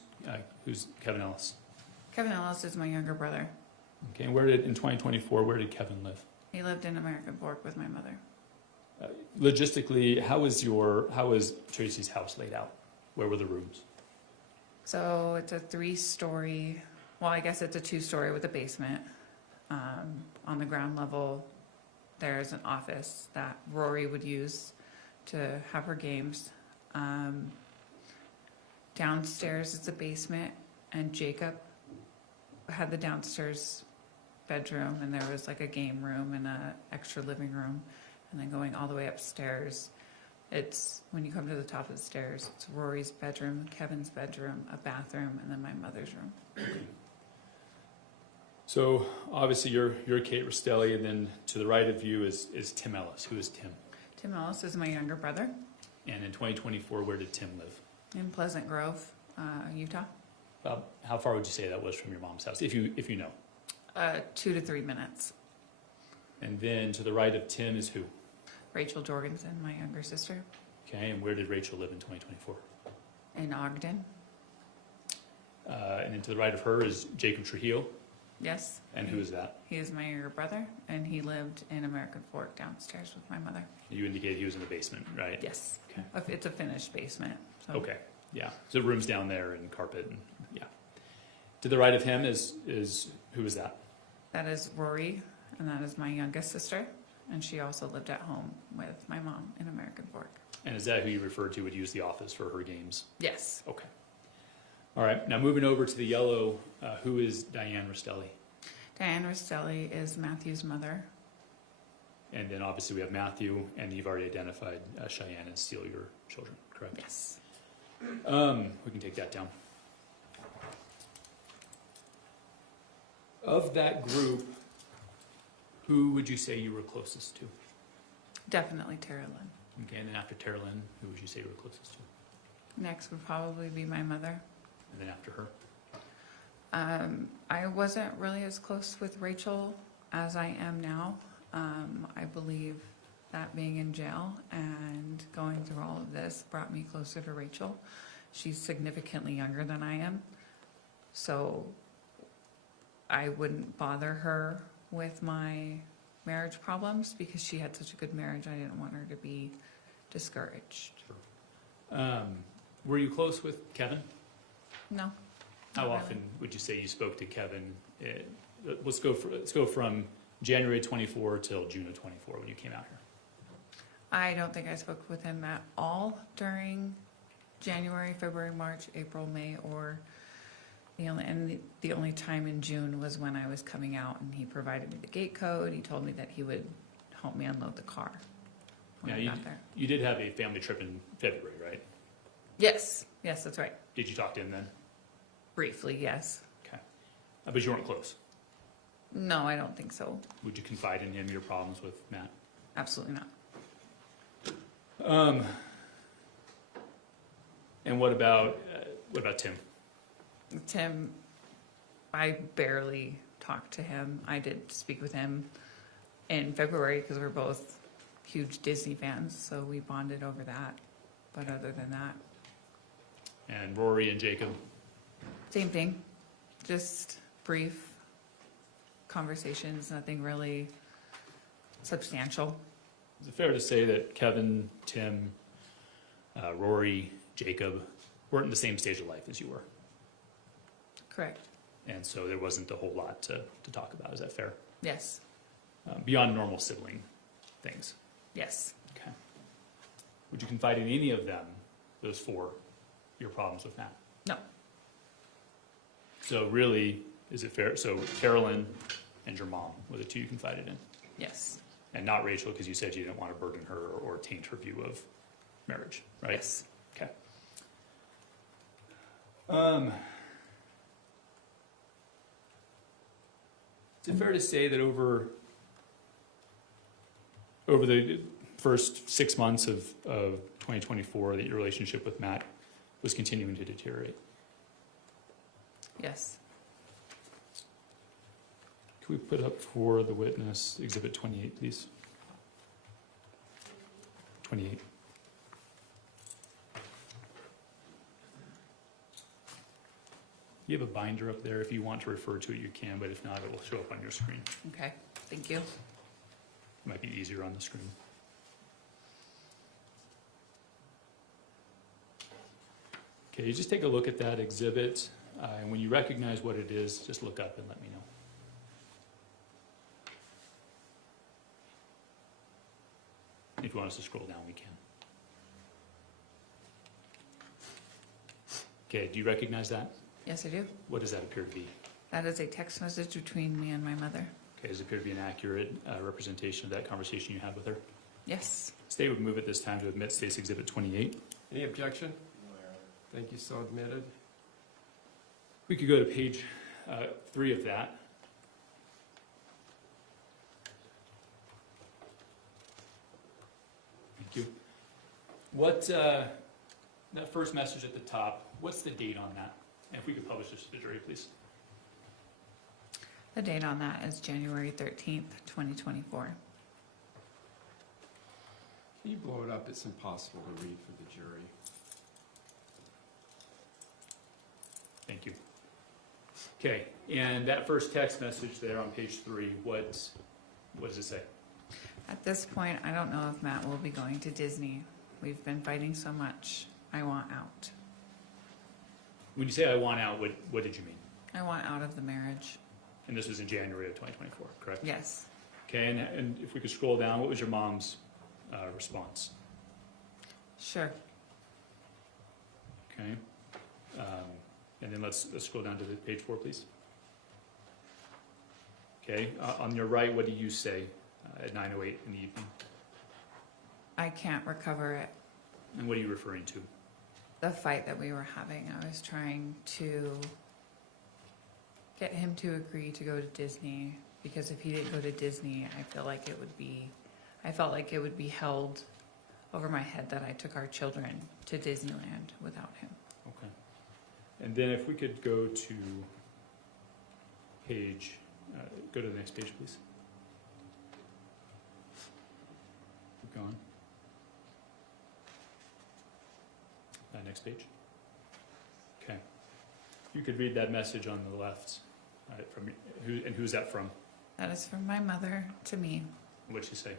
Kevin Ellis? Kevin Ellis is my younger brother. Okay, and in 2024, where did Kevin live? He lived in American Fork with my mother. Logistically, how was Tracy's house laid out? Where were the rooms? So it's a 3-story, well, I guess it's a 2-story with a basement. On the ground level, there's an office that Rory would use to have her games. Downstairs is a basement, and Jacob had the downstairs bedroom, and there was like a game room and a extra living room. And then going all the way upstairs, it's, when you come to the top of the stairs, it's Rory's bedroom, Kevin's bedroom, a bathroom, and then my mother's room. So obviously you're Kate Restelli, and then to the right of you is Tim Ellis. Who is Tim? Tim Ellis is my younger brother. And in 2024, where did Tim live? In Pleasant Grove, Utah. How far would you say that was from your mom's house, if you know? 2 to 3 minutes. And then to the right of Tim is who? Rachel Jorgensen, my younger sister. Okay, and where did Rachel live in 2024? In Ogden. And then to the right of her is Jacob Trujillo. Yes. And who is that? He is my younger brother, and he lived in American Fork downstairs with my mother. You indicated he was in the basement, right? Yes. Okay. It's a finished basement. So. Okay, yeah. So rooms down there and carpet and, yeah. To the right of him is who is that? That is Rory, and that is my youngest sister, and she also lived at home with my mom in American Fork. And is that who you referred to would use the office for her games? Yes. Okay. All right, now moving over to the yellow, who is Diane Restelli? Diane Restelli is Matthew's mother. And then obviously we have Matthew, and you've already identified Cheyenne and Steele, your children, correct? Yes. We can take that down. Of that group, who would you say you were closest to? Definitely Tara Lynn. Okay, and then after Tara Lynn, who would you say you were closest to? Next would probably be my mother. And then after her? I wasn't really as close with Rachel as I am now. I believe that being in jail and going through all of this brought me closer to Rachel. She's significantly younger than I am, so I wouldn't bother her with my marriage problems because she had such a good marriage. I didn't want her to be discouraged. Were you close with Kevin? No. How not often would you say you spoke to Kevin? Let's go from January 24 till June of 24 when you came out here. I don't think I spoke with him at all during January, February, March, April, May, or the only time in June was when I was coming out and he provided me the gate code. He told me that he would help me unload the car when I got there. You did have a family trip in February, right? Yes, that's right. Did you talk to him then? Briefly, yes. Okay. But you weren't close. No, I don't think so. Would you confide in him your problems with Matt? Absolutely not. And what about Tim? Tim, I barely talked to him. I did speak with him in February because we're both huge Disney fans, so we bonded over that. But other than that, And Rory and Jacob? same thing. Just brief conversations, nothing really substantial. Is it fair to say that Kevin, Tim, Rory, Jacob weren't in the same stage of life as you were? Correct. And so there wasn't a whole lot to talk about. Is that fair? Yes. Beyond normal sibling things. Yes. Okay. Would you confide in any of them, those four, your problems with Matt? No. So really, is it fair? So Carolyn and your mom were the two you confided in? Yes. And not Rachel, because you said you didn't want to burden her or taint her view of marriage, right? Yes. Okay. Is it fair to say that over the first 6 months of 2024 that your relationship with Matt was continuing to deteriorate? Yes. Can we put up for the witness Exhibit 28, please? 28. You have a binder up there. If you want to refer to it, you can, but if not, it will show up on your screen. Okay. Thank you. It might be easier on the screen. Okay, you just take a look at that exhibit, and when you recognize what it is, just look up and let me know. If you want us to scroll down, we can. Okay, do you recognize that? Yes, I do. What does that appear to be? That is a text message between me and my mother. Okay, does it appear to be an accurate representation of that conversation you had with her? Yes. State would move at this time to admit State's Exhibit 28. Any objection? Thank you, so admitted. We could go to page 3 of that. Thank you. What, that first message at the top, what's the date on that? And if we could publish this to the jury, please. The date on that is January 13th, 2024. Can you blow it up? It's impossible to read for the jury. Thank you. Okay, and that first text message there on page 3, what does it say? At this point, I don't know if Matt will be going to Disney. We've been fighting so much. I want out. When you say I want out, what did you mean? I want out of the marriage. And this was in January of 2024, correct? Yes. Okay, and if we could scroll down, what was your mom's response? Sure. Okay, and then let's scroll down to the page 4, please. Okay, on your right, what do you say at 9:08 in the evening? I can't recover it. And what are you referring to? The fight that we were having, I was trying to get him to agree to go to Disney, because if he didn't go to Disney, I felt like it would be held over my head that I took our children to Disneyland without him. Okay. And then if we could go to go to the next page, please. Keep going. Next page. Okay. You could read that message on the left. From who's that from? That is from my mother to me. What'd she say?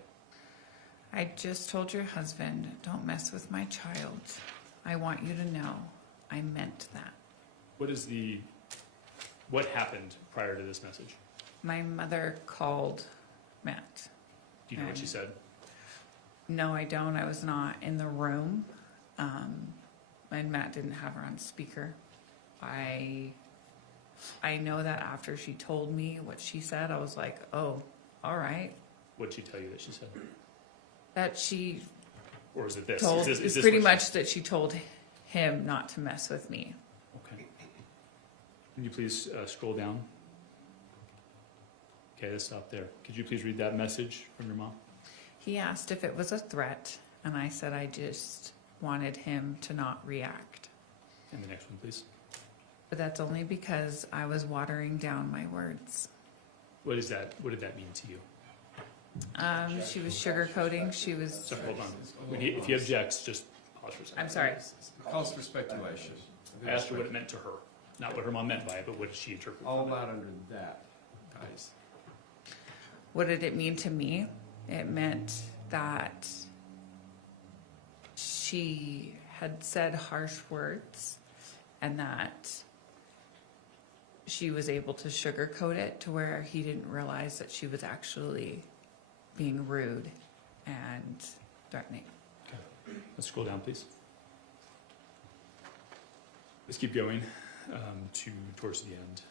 I just told your husband, don't mess with my child. I want you to know I meant that. What happened prior to this message? My mother called Matt. Do you know what she said? No, I don't. I was not in the room. And Matt didn't have her on speaker. I know that after she told me what she said, I was like, oh, all right. What'd she tell you that she said? That she Or is it this? told, Is it's this pretty what much that she told him not to mess with me. Okay. Can you please scroll down? Okay, let's stop there. Could you please read that message from your mom? He asked if it was a threat, and I said I just wanted him to not react. And the next one, please. But that's only because I was watering down my words. What is that? What did that mean to you? She was sugarcoating. She was. Sorry, hold on. If he objects, just pause for a second. I'm sorry. Calls for speculation. I asked her what it meant to her. Not what her mom meant by it, but what did she interpret All from it? not under that, guys. What did it mean to me? It meant that she had said harsh words and that she was able to sugarcoat it to where he didn't realize that she was actually being rude and threatening. Okay. Let's scroll down, please. Let's keep going towards the end.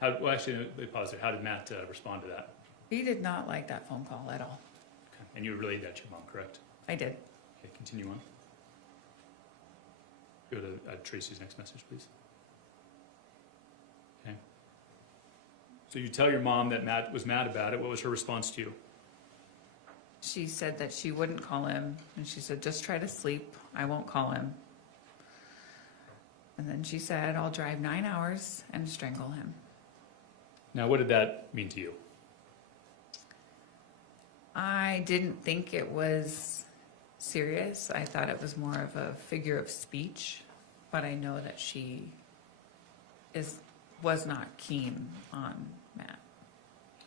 Actually, let me pause there. How did Matt respond to that? He did not like that phone call at all. Okay. And you relayed that to your mom, correct? I did. Okay, continue on. Go to Tracy's next message, please. Okay. So you tell your mom that Matt was mad about it. What was her response to you? She said that she wouldn't call him, and she said, just try to sleep. I won't call him. And then she said, I'll drive 9 hours and strangle him. Now, what did that mean to you? I didn't think it was serious. I thought it was more of a figure of speech, but I know that she was not keen on Matt.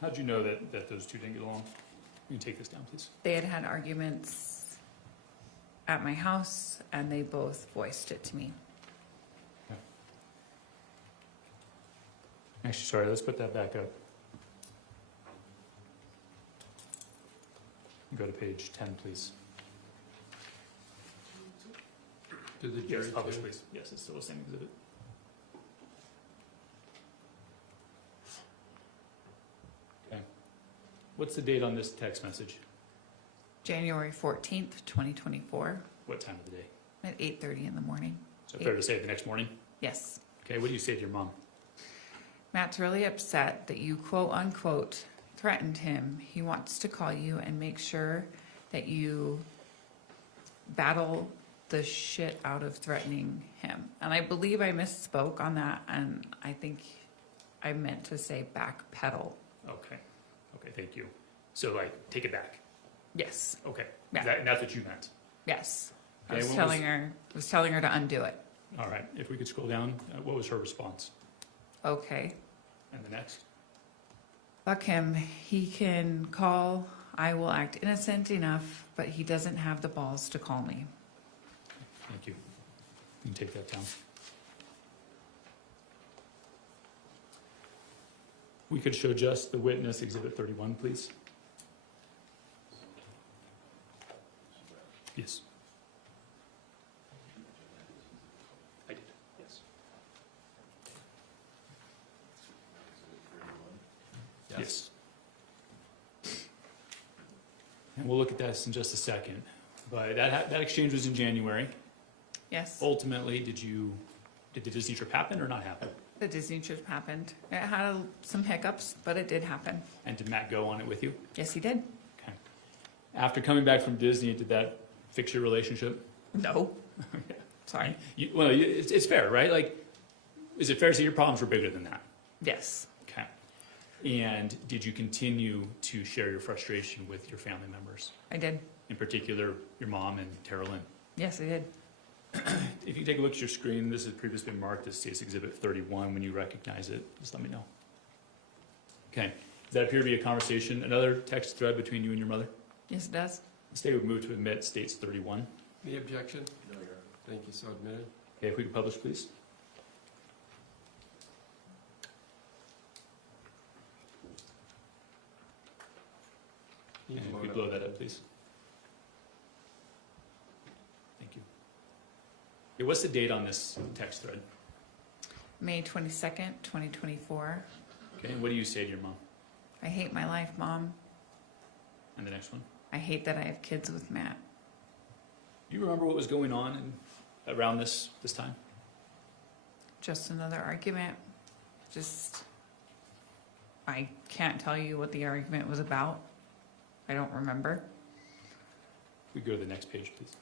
How'd you know that those two didn't get along? You can take this down, please. They had arguments at my house, and they both voiced it to me. Actually, sorry, let's put that back up. Go to page 10, please. To the Yes, jury. publish, please. Yes, it's still the same exhibit. Okay. What's the date on this text message? January 14th, 2024, What time of the day? at 8:30 in the morning. So fair to say the next morning? Yes. Okay, what do you say to your mom? Matt's really upset that you quote unquote threatened him. He wants to call you and make sure that you battle the shit out of threatening him. And I believe I misspoke on that, and I think I meant to say backpedal. Okay. Okay, thank you. So, take it back. Yes. Okay. Yeah. And that's what you meant. Yes. I Okay, was what telling her to undo it. All right. If we could scroll down, what was her response? okay, And the next? fuck him. He can call, I will act innocent enough, but he doesn't have the balls to call me. Thank you. You can take that down. We could show just the witness, Exhibit 31, please. Yes. I did, yes. Yes. And we'll look at this in just a second. But that exchange was in January. Yes, Ultimately, did the Disney trip happen or not happen? the Disney trip happened. It had some hiccups, but it did happen. And did Matt go on it with you? Yes, he did. Okay. After coming back from Disney, did that fix your relationship? No. Sorry. It's fair, right? Like, is it fair to say your problems were bigger than that? Yes. Okay. And did you continue to share your frustration with your family members? I did. In particular, your mom and Tara Lynn? Yes, I did. If you take a look at your screen, this has previously been marked as State's Exhibit 31. When you recognize it, just let me know. Okay. Does that appear to be a conversation, another text thread between you and your mother? Yes, it does. The state would move to admit State's 31. Any objection? No, Your Honor. Thank you, so admitted. Okay, if we could publish, please. You And can if we blow blow it up. that up, please. Thank you. Okay, what's the date on this text thread? May 22nd, 2024. Okay, and what do you say to your mom? I hate my life, Mom. And the next one? I hate that I have kids with Matt. Do you remember what was going on around this time? Just another argument. I can't tell you what the argument was about. I don't remember. We go to the next page, please.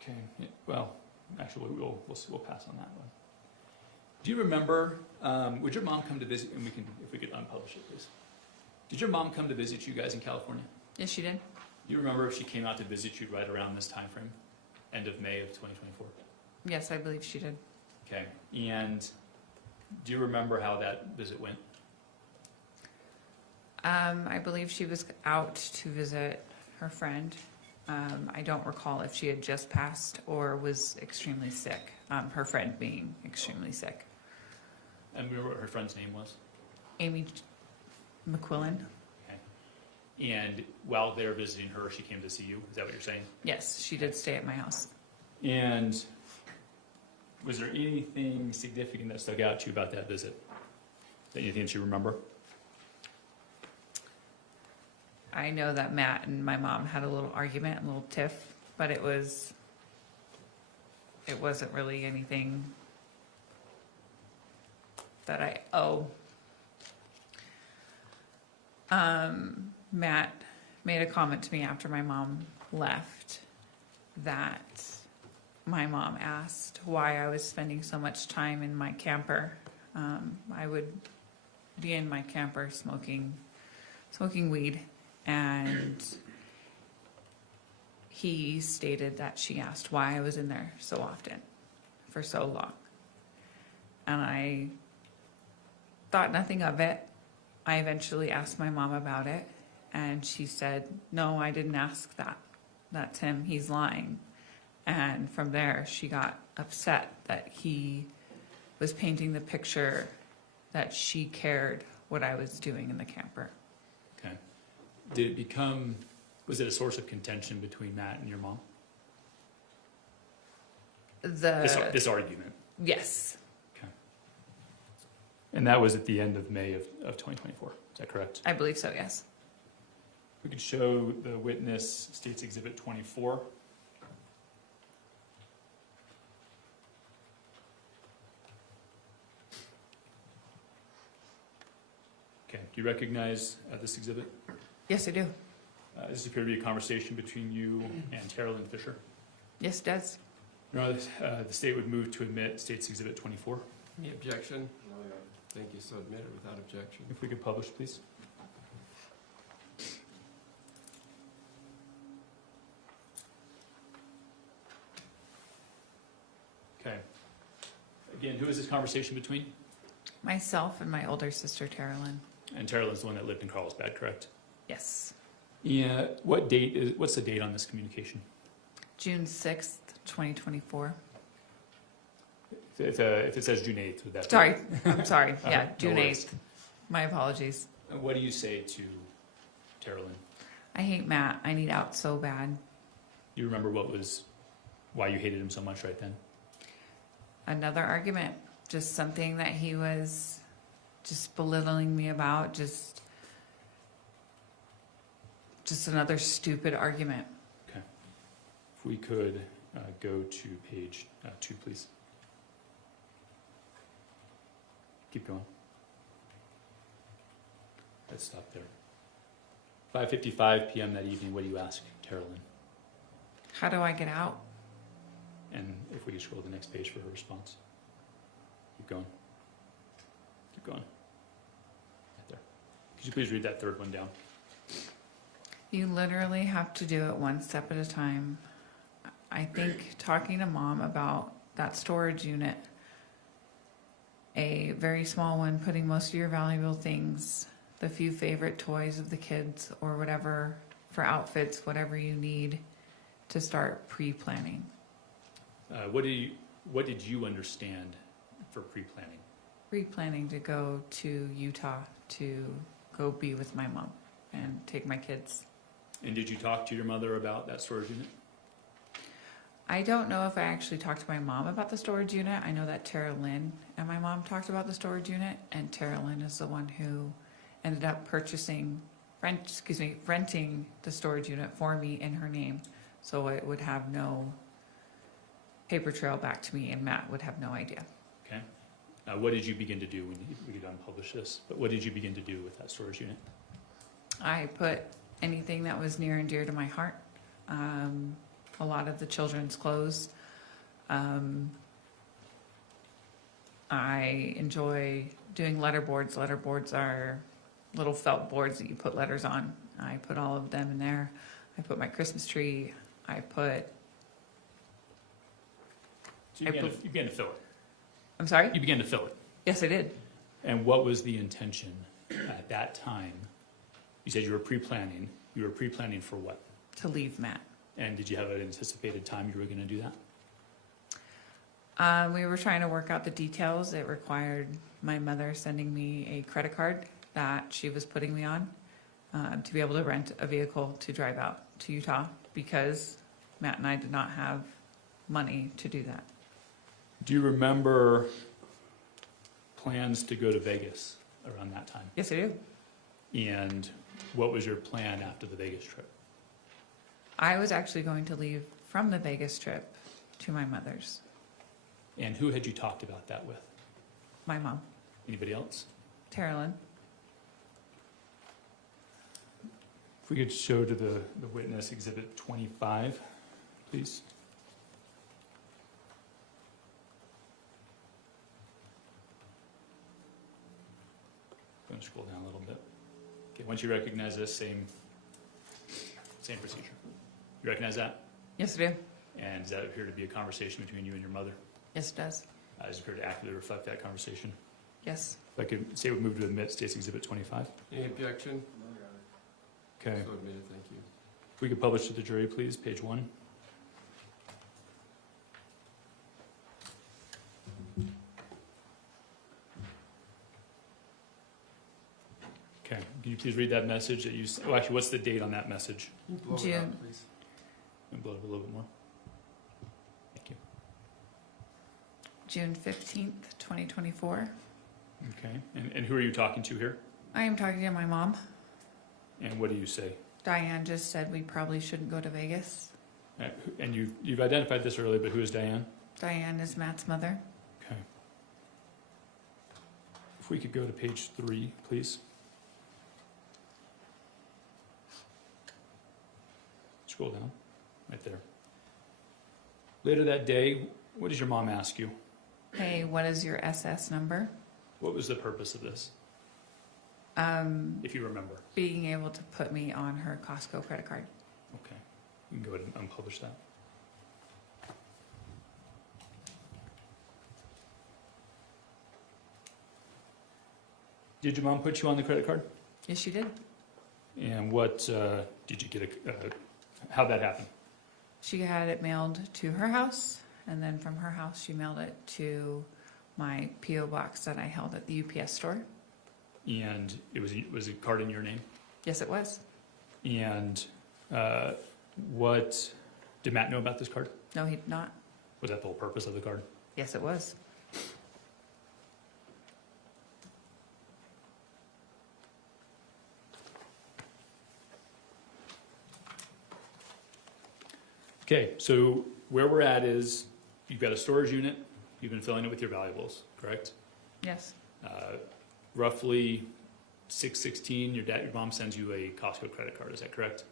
Okay. Yeah, well, actually, we'll pass on that one. Do you remember? Would your mom come to visit? And if we could unpublish it, please. Did your mom come to visit you guys in California? Yes, she did. Do you remember if she came out to visit you right around this time frame, end of May of 2024? Yes, I believe she did. Okay. And do you remember how that visit went? I believe she was out to visit her friend. I don't recall if she had just passed or was extremely sick. Her friend being extremely sick. And remember what her friend's name was? Amy McQuillan? Okay. And while they were visiting her, she came to see you? Is that what you're saying? Yes, she did stay at my house. And was there anything significant that stuck out to you about that visit? Is there anything that you remember? I know that Matt and my mom had a little argument, a little tiff, but it wasn't really anything that I owe. Matt made a comment to me after my mom left that my mom asked why I was spending so much time in my camper. I would be in my camper smoking weed, and he stated that she asked why I was in there so often for so long. And I thought nothing of it. I eventually asked my mom about it, and she said, "No, I didn't ask that. That's him. He's lying." And from there, she got upset that he was painting the picture that she cared what I was doing in the camper. Okay. Was it a source of contention between Matt and your mom? This argument? Yes. Okay. And that was at the end of May of 2024, is that correct? I believe so, yes. We could show the witness State's Exhibit 24. Okay, do you recognize this exhibit? Yes, I do. This appears to be a conversation between you and Tara Lynn Fisher. Yes, it does. Your Honor, the state would move to admit State's Exhibit 24. Any objection? No, Your Honor. Thank you, so admitted without objection. If we could publish, please. Again, who is this conversation between? Myself and my older sister, Carolyn. And Terrell's the one that lived in Carlsbad, correct? Yes. Yeah, what's the date on this communication? June 6th, 2024. If it says June 8th, would that be? Sorry, I'm sorry. Yeah, No June worries. 8th. My apologies. And what do you say to Terrell? I hate Matt. I need out so bad. You remember why you hated him so much right then? Another argument. Just something that he was just belittling me about. Just another stupid argument. Okay. If we could go to page 2, please. Keep going. Let's stop there. 5:55 p.m. that evening, what do you ask Terrell? How do I get out? And if we could scroll to the next page for her response. Keep going. Keep going. Right there. Could you please read that third one down? You literally have to do it one step at a time. I think talking to Mom about that storage unit, a very small one, putting most of your valuable things, the few favorite toys of the kids or whatever, for outfits, whatever you need, to start pre-planning. What did you understand for pre-planning? Pre-planning to go to Utah to go be with my mom and take my kids. And did you talk to your mother about that storage unit? I don't know if I actually talked to my mom about the storage unit. I know that Tara Lynn and my mom talked about the storage unit, and Tara Lynn is the one who ended up renting the storage unit for me in her name, so it would have no paper trail back to me, and Matt would have no idea. Okay. What did you begin to do when we could unpublish this? But what did you begin to do with that storage unit? I put anything that was near and dear to my heart. A lot of the children's clothes. I enjoy doing letterboards. Letterboards are little felt boards that you put letters on. I put all of them in there. I put my Christmas tree. So you began to fill it. I'm sorry? You began to fill it. Yes, I did. And what was the intention at that time? You said you were pre-planning. You were pre-planning for what? To leave Matt. And did you have an anticipated time you were going to do that? We were trying to work out the details. It required my mother sending me a credit card that she was putting me on to be able to rent a vehicle to drive out to Utah, because Matt and I did not have money to do that. Do you remember plans to go to Vegas around that time? Yes, I do. And what was your plan after the Vegas trip? I was actually going to leave from the Vegas trip to my mother's. And who had you talked about that with? My mom, Anybody else? Tara Lynn. If we could show to the witness Exhibit 25, please. Going to scroll down a little bit. Okay, once you recognize this, same procedure. You recognize that? Yes, I do. And does that appear to be a conversation between you and your mother? Yes, it does. Does it appear to accurately reflect that conversation? Yes. If I could say we move to admit State's Exhibit 25. Any objection? Okay. So admitted, thank you. If we could publish to the jury, please, page 1. Okay, can you please read that message that you, actually, what's the date on that message? Can you blow it June. up, please? And blow it up a little bit more. Thank you. June 15th, 2024. Okay, and who are you talking to here? I am talking to my mom. And what do you say? Diane just said we probably shouldn't go to Vegas. And you've identified this earlier, but who is Diane? Diane is Matt's mother. Okay. If we could go to page 3, please. Scroll down, right there. Later that day, what did your mom ask you? Hey, what is your SS number? What was the purpose of this, if you remember? Being able to put me on her Costco credit card. Okay, you can go ahead and unpublish that. Did your mom put you on the credit card? Yes, she did. And what did you get? How'd that happen? She had it mailed to her house, and then from her house, she mailed it to my P.O. box that I held at the UPS store. And was a card in your name? Yes, it was. And what did Matt know about this card? No, he did not. Was that the whole purpose of the card? Yes, it was. Okay, so where we're at is you've got a storage unit. You've been filling it with your valuables, correct? Yes. Roughly 6/16, your mom sends you a Costco credit card. Is that correct?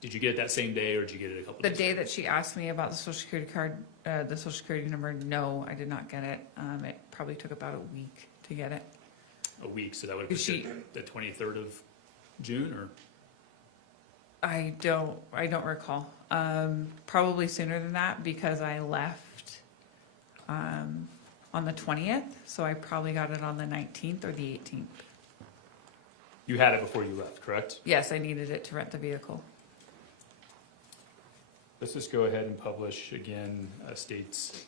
Did you get it that same day, or did you get it a couple The days? day that she asked me about the social security card, the social security number, no, I did not get it. It probably took about a week to get it. A week, so that would have been the 23rd of June, or? I don't recall. Probably sooner than that because I left on the 20th, so I probably got it on the 19th or the 18th. You had it before you left, correct? Yes, I needed it to rent the vehicle. Let's just go ahead and publish again, states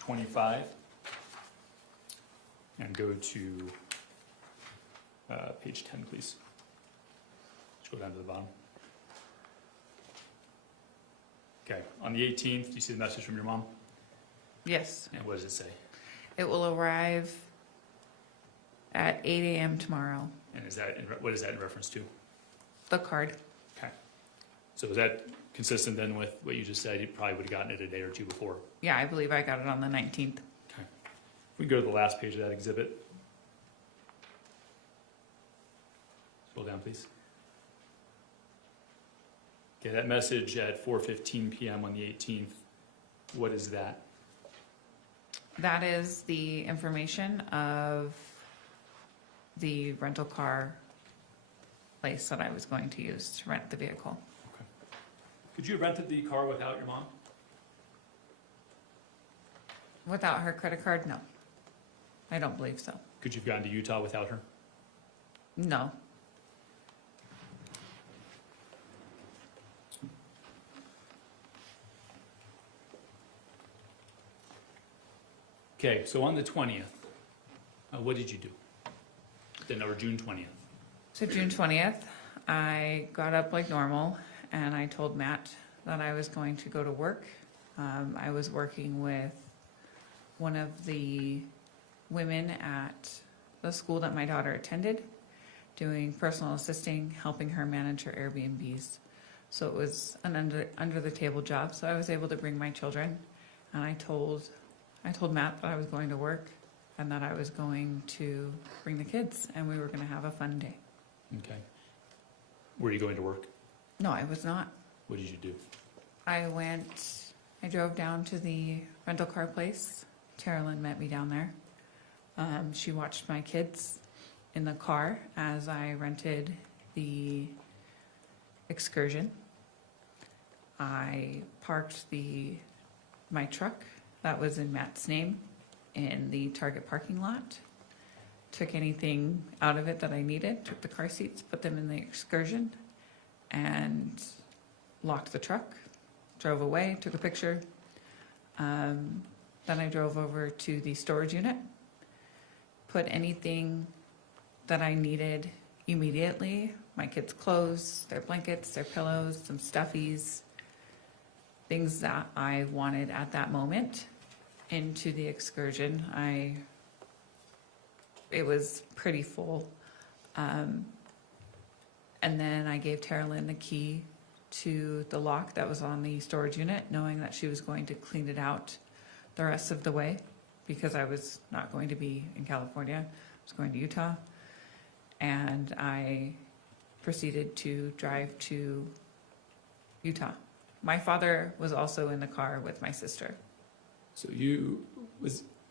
25, and go to page 10, please. Go down to the bottom. Okay, on the 18th, do you see the message from your mom? Yes. And what does it say? It will arrive at 8 a.m. tomorrow. And what is that in reference to? The card. Okay. So is that consistent then with what you just said? You probably would have gotten it a day or two before. Yeah, I believe I got it on the 19th. Okay. If we go to the last page of that exhibit. Scroll down, please. Okay, that message at 4:15 p.m. on the 18th, what is that? That is the information of the rental car place that I was going to use to rent the vehicle. Okay. Could you have rented the car without your mom? Without her credit card, no. I don't believe so. Could you have gotten to Utah without her? No. Okay, so on the 20th, what did you do? Then, or June 20th? So June 20th, I got up like normal and I told Matt that I was going to go to work. I was working with one of the women at the school that my daughter attended, doing personal assisting, helping her manage her Airbnbs. So it was an under the table job. So I was able to bring my children, and I told Matt that I was going to work and that I was going to bring the kids and we were going to have a fun day. Okay. Were you going to work? No, I was not. What did you do? I drove down to the rental car place. Carolyn met me down there. She watched my kids in the car as I rented the Excursion. I parked my truck that was in Matt's name in the Target parking lot. Took anything out of it that I needed, took the car seats, put them in the Excursion, and locked the truck, drove away, took a picture. Then I drove over to the storage unit, put anything that I needed immediately, my kids' clothes, their blankets, their pillows, some stuffies, things that I wanted at that moment, into the Excursion. It was pretty full. And then I gave Carolyn the key to the lock that was on the storage unit, knowing that she was going to clean it out the rest of the way because I was not going to be in California. I was going to Utah. And I proceeded to drive to Utah. My father was also in the car with my sister. So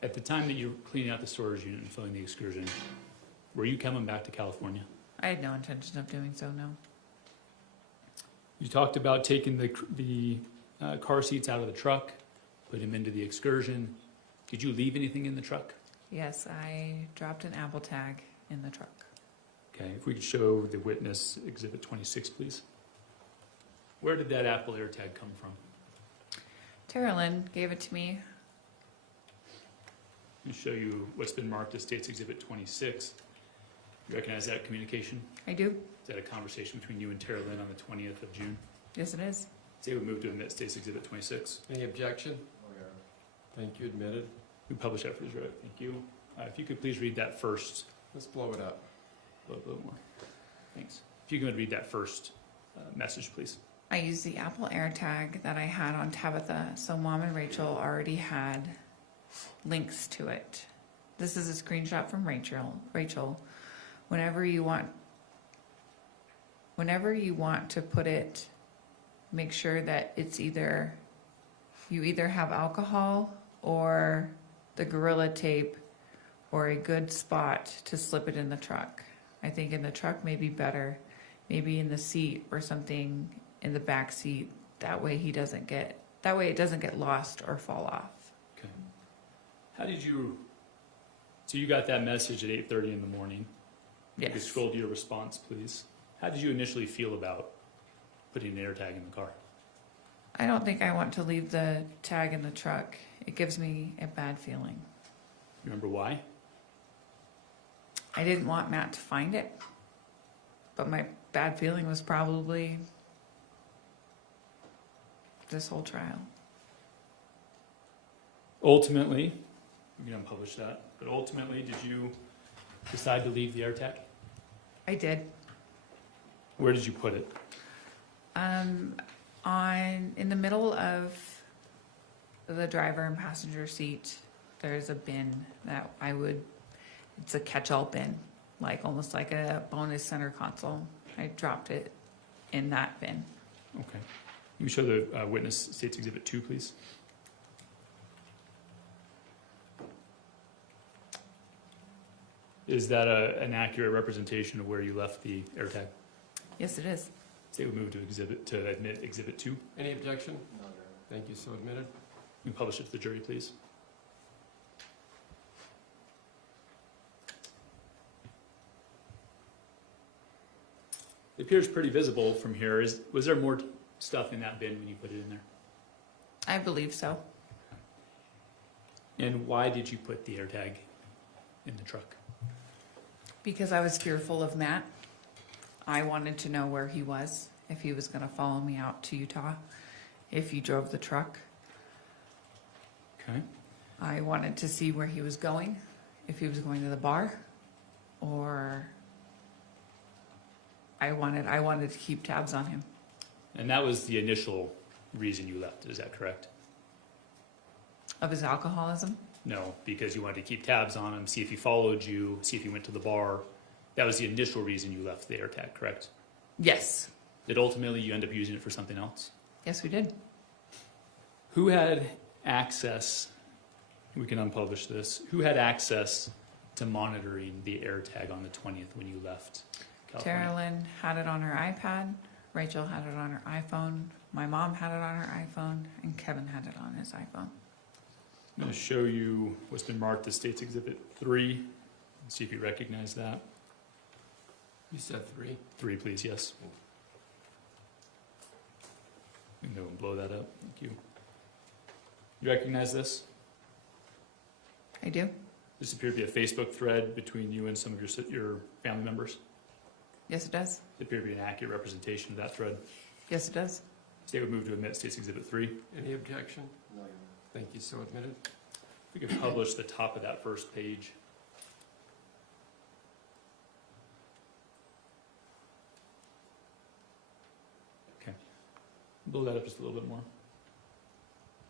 at the time that you were cleaning out the storage unit and filling the Excursion, were you coming back to California? I had no intention of doing so, no. You talked about taking the car seats out of the truck, put them into the Excursion. Did you leave anything in the truck? Yes, I dropped an Apple tag in the truck. Okay, if we could show the witness Exhibit 26, please. Where did that Apple AirTag come from? Tara Lynn gave it to me. I'll show you what's been marked as State's Exhibit 26. You recognize that communication? I do. Is that a conversation between you and Tara Lynn on the 20th of June? Yes, it is. State would move to admit State's Exhibit 26. Any objection? Thank you, admitted. We publish that for his right. Thank you. If you could please read that first. Let's blow it up. A little more. Thanks. If you could read that first message, please. I used the Apple AirTag that I had on Tabitha, so Mom and Rachel already had links to it. This is a screenshot from Rachel. Whenever you want to put it, make sure that it's you either have alcohol or the Gorilla Tape or a good spot to slip it in the truck. I think in the truck may be better, maybe in the seat or something in the back seat. That way it doesn't get lost or fall off. Okay. So you got that message at 8:30 in the morning. You could Yes. scroll to your response, please. How did you initially feel about putting an AirTag in the car? I don't think I want to leave the tag in the truck. It gives me a bad feeling. Remember why? I didn't want Matt to find it, but my bad feeling was probably this whole trial. Ultimately, we can unpublish that, but ultimately, did you decide to leave the AirTag? I did. Where did you put it? In the middle of the driver and passenger seat, there's a bin that it's a catch-all bin, almost like a bonus center console. I dropped it in that bin. Okay. Can you show the witness State's Exhibit 2, please? Is that an accurate representation of where you left the AirTag? Yes, it is. State would move to admit Exhibit 2. Any objection? Thank you, so admitted. You can publish it to the jury, please. It appears pretty visible from here. Was there more stuff in that bin when you put it in there? I believe so. And why did you put the AirTag in the truck? Because I was fearful of Matt. I wanted to know where he was, if he was going to follow me out to Utah, if he drove the truck. Okay. I wanted to see where he was going, if he was going to the bar, or I wanted to keep tabs on him. And that was the initial reason you left, is that correct? Of his alcoholism? No, because you wanted to keep tabs on him, see if he followed you, see if he went to the bar. That was the initial reason you left the AirTag, correct? Yes. Did ultimately you end up using it for something else? Yes, we did. Who had access, we can unpublish this, who had access to monitoring the AirTag on the 20th when you left California? Tara Lynn had it on her iPad, Rachel had it on her iPhone, my mom had it on her iPhone, and Kevin had it on his iPhone. I'm going to show you what's been marked as State's Exhibit 3, and see if you recognize that. You said 3. 3, please, yes. We can go and blow that up. Thank you. You recognize this? I do. This appeared to be a Facebook thread between you and some of your family members. Yes, it does. It appeared to be an accurate representation of that thread. Yes, it does. State would move to admit State's Exhibit 3. Any objection? Thank you, so admitted. We could publish the top of that first page. Okay. Blow that up just a little bit more.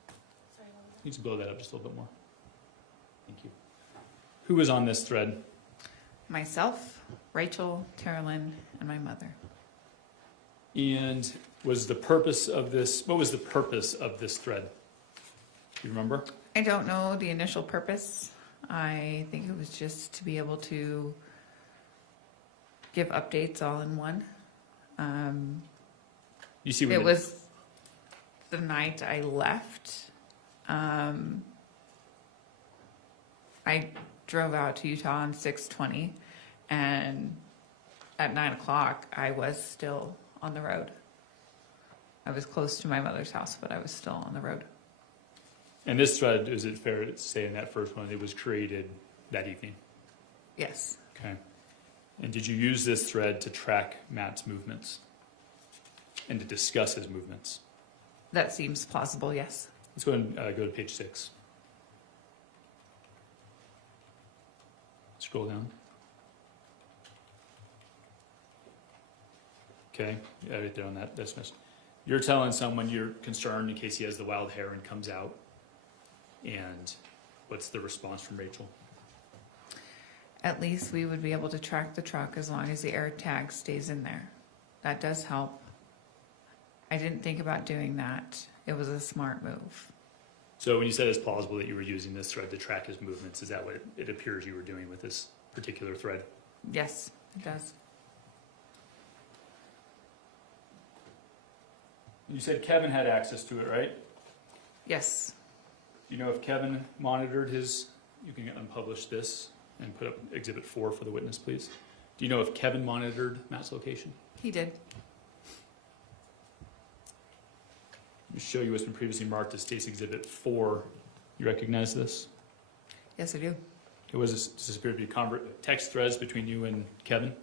You need to blow that up just a little bit more. Thank you. Who was on this thread? Myself, Rachel, Tara Lynn, and my mother. And what was the purpose of this thread? Do you remember? I don't know the initial purpose. I think it was just to be able to give updates all in one. You see, It was the night I left. I drove out to Utah on 6/20, and at 9 o'clock, I was still on the road. I was close to my mother's house, but I was still on the road. And this thread, is it fair to say in that first one, it was created that evening? Yes. Okay. And did you use this thread to track Matt's movements and to discuss his movements? That seems plausible, yes. Let's go and go to page 6. Scroll down. Okay, yeah, right there on that dismiss. You're telling someone you're concerned in case he has the wild hair and comes out. And what's the response from Rachel? At least we would be able to track the truck as long as the air tag stays in there. That does help. I didn't think about doing that. It was a smart move. So when you said it's plausible that you were using this thread to track his movements, is that what it appears you were doing with this particular thread? Yes, it does. You said Kevin had access to it, right? Yes. Do you know if Kevin monitored his, you can unpublish this and put up Exhibit 4 for the witness, please. Do you know if Kevin monitored Matt's location? He did. Let me show you what's been previously marked as State's Exhibit 4. You recognize this? Yes, I do. It was does this appear to be text threads between you and Kevin?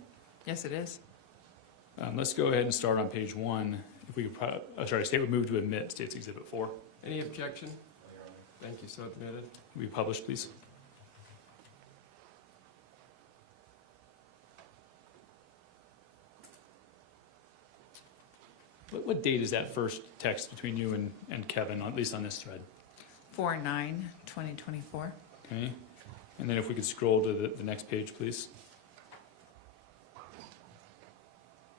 Yes, it is. Let's go ahead and start on page 1. If we could, State would move to admit State's Exhibit 4. Any objection? Thank you, so admitted. Will you publish, please? What date is that first text between you and Kevin, at least on this thread? 4/9/2024. Okay. And then if we could scroll to the next page, please.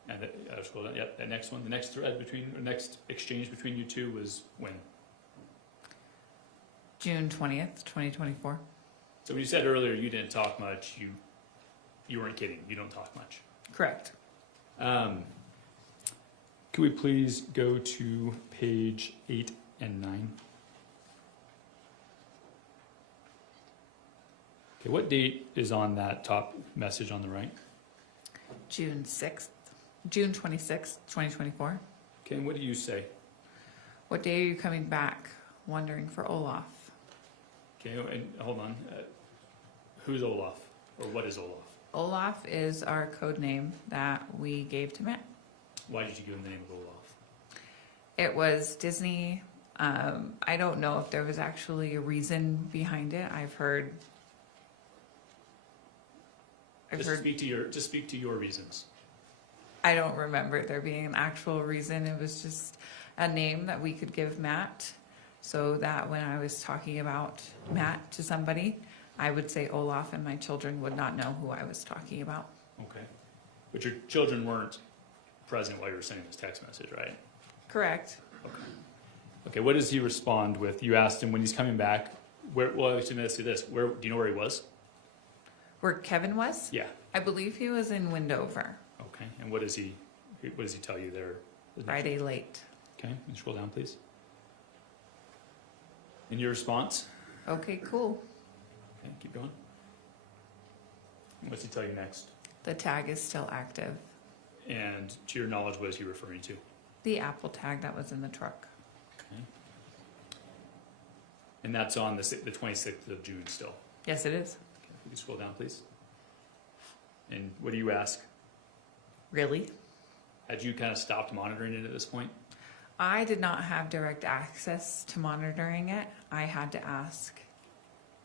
And scroll down. Yep, that next one. The next thread next exchange between you two was when? June 20th, 2024. So when you said earlier you didn't talk much, you weren't kidding. You don't talk much. Correct. Could we please go to page 8 and 9? Okay, what date is on that top message on the right? June 26th, 2024. Okay, and what do you say? What day are you coming back? Wondering for Olaf. Okay, and hold on. Who's Olaf? Or what is Olaf? Olaf is our code name that we gave to Matt. Why did you give him the name of Olaf? It was Disney. I don't know if there was actually a reason behind it. I've heard. Speak to your reasons. I don't remember there being an actual reason. It was just a name that we could give Matt, so that when I was talking about Matt to somebody, I would say Olaf, and my children would not know who I was talking about. Okay. But your children weren't present while you were sending this text message, right? Correct. Okay. Okay, what does he respond with? You asked him when he's coming back, let's do this. Do you know where he was? Where Kevin was? Yeah. I believe he was in Wendover. Okay, and what does he tell you there? Friday late. Okay, and scroll down, please. And your response? Okay, cool. Okay, keep going. And what's he tell you next? The tag is still active. And to your knowledge, what is he referring to? The Apple tag that was in the truck. Okay. And that's on the 26th of June still? Yes, it is. Okay, if we can scroll down, please. And what do you ask? Really? Had you kind of stopped monitoring it at this point? I did not have direct access to monitoring it. I had to ask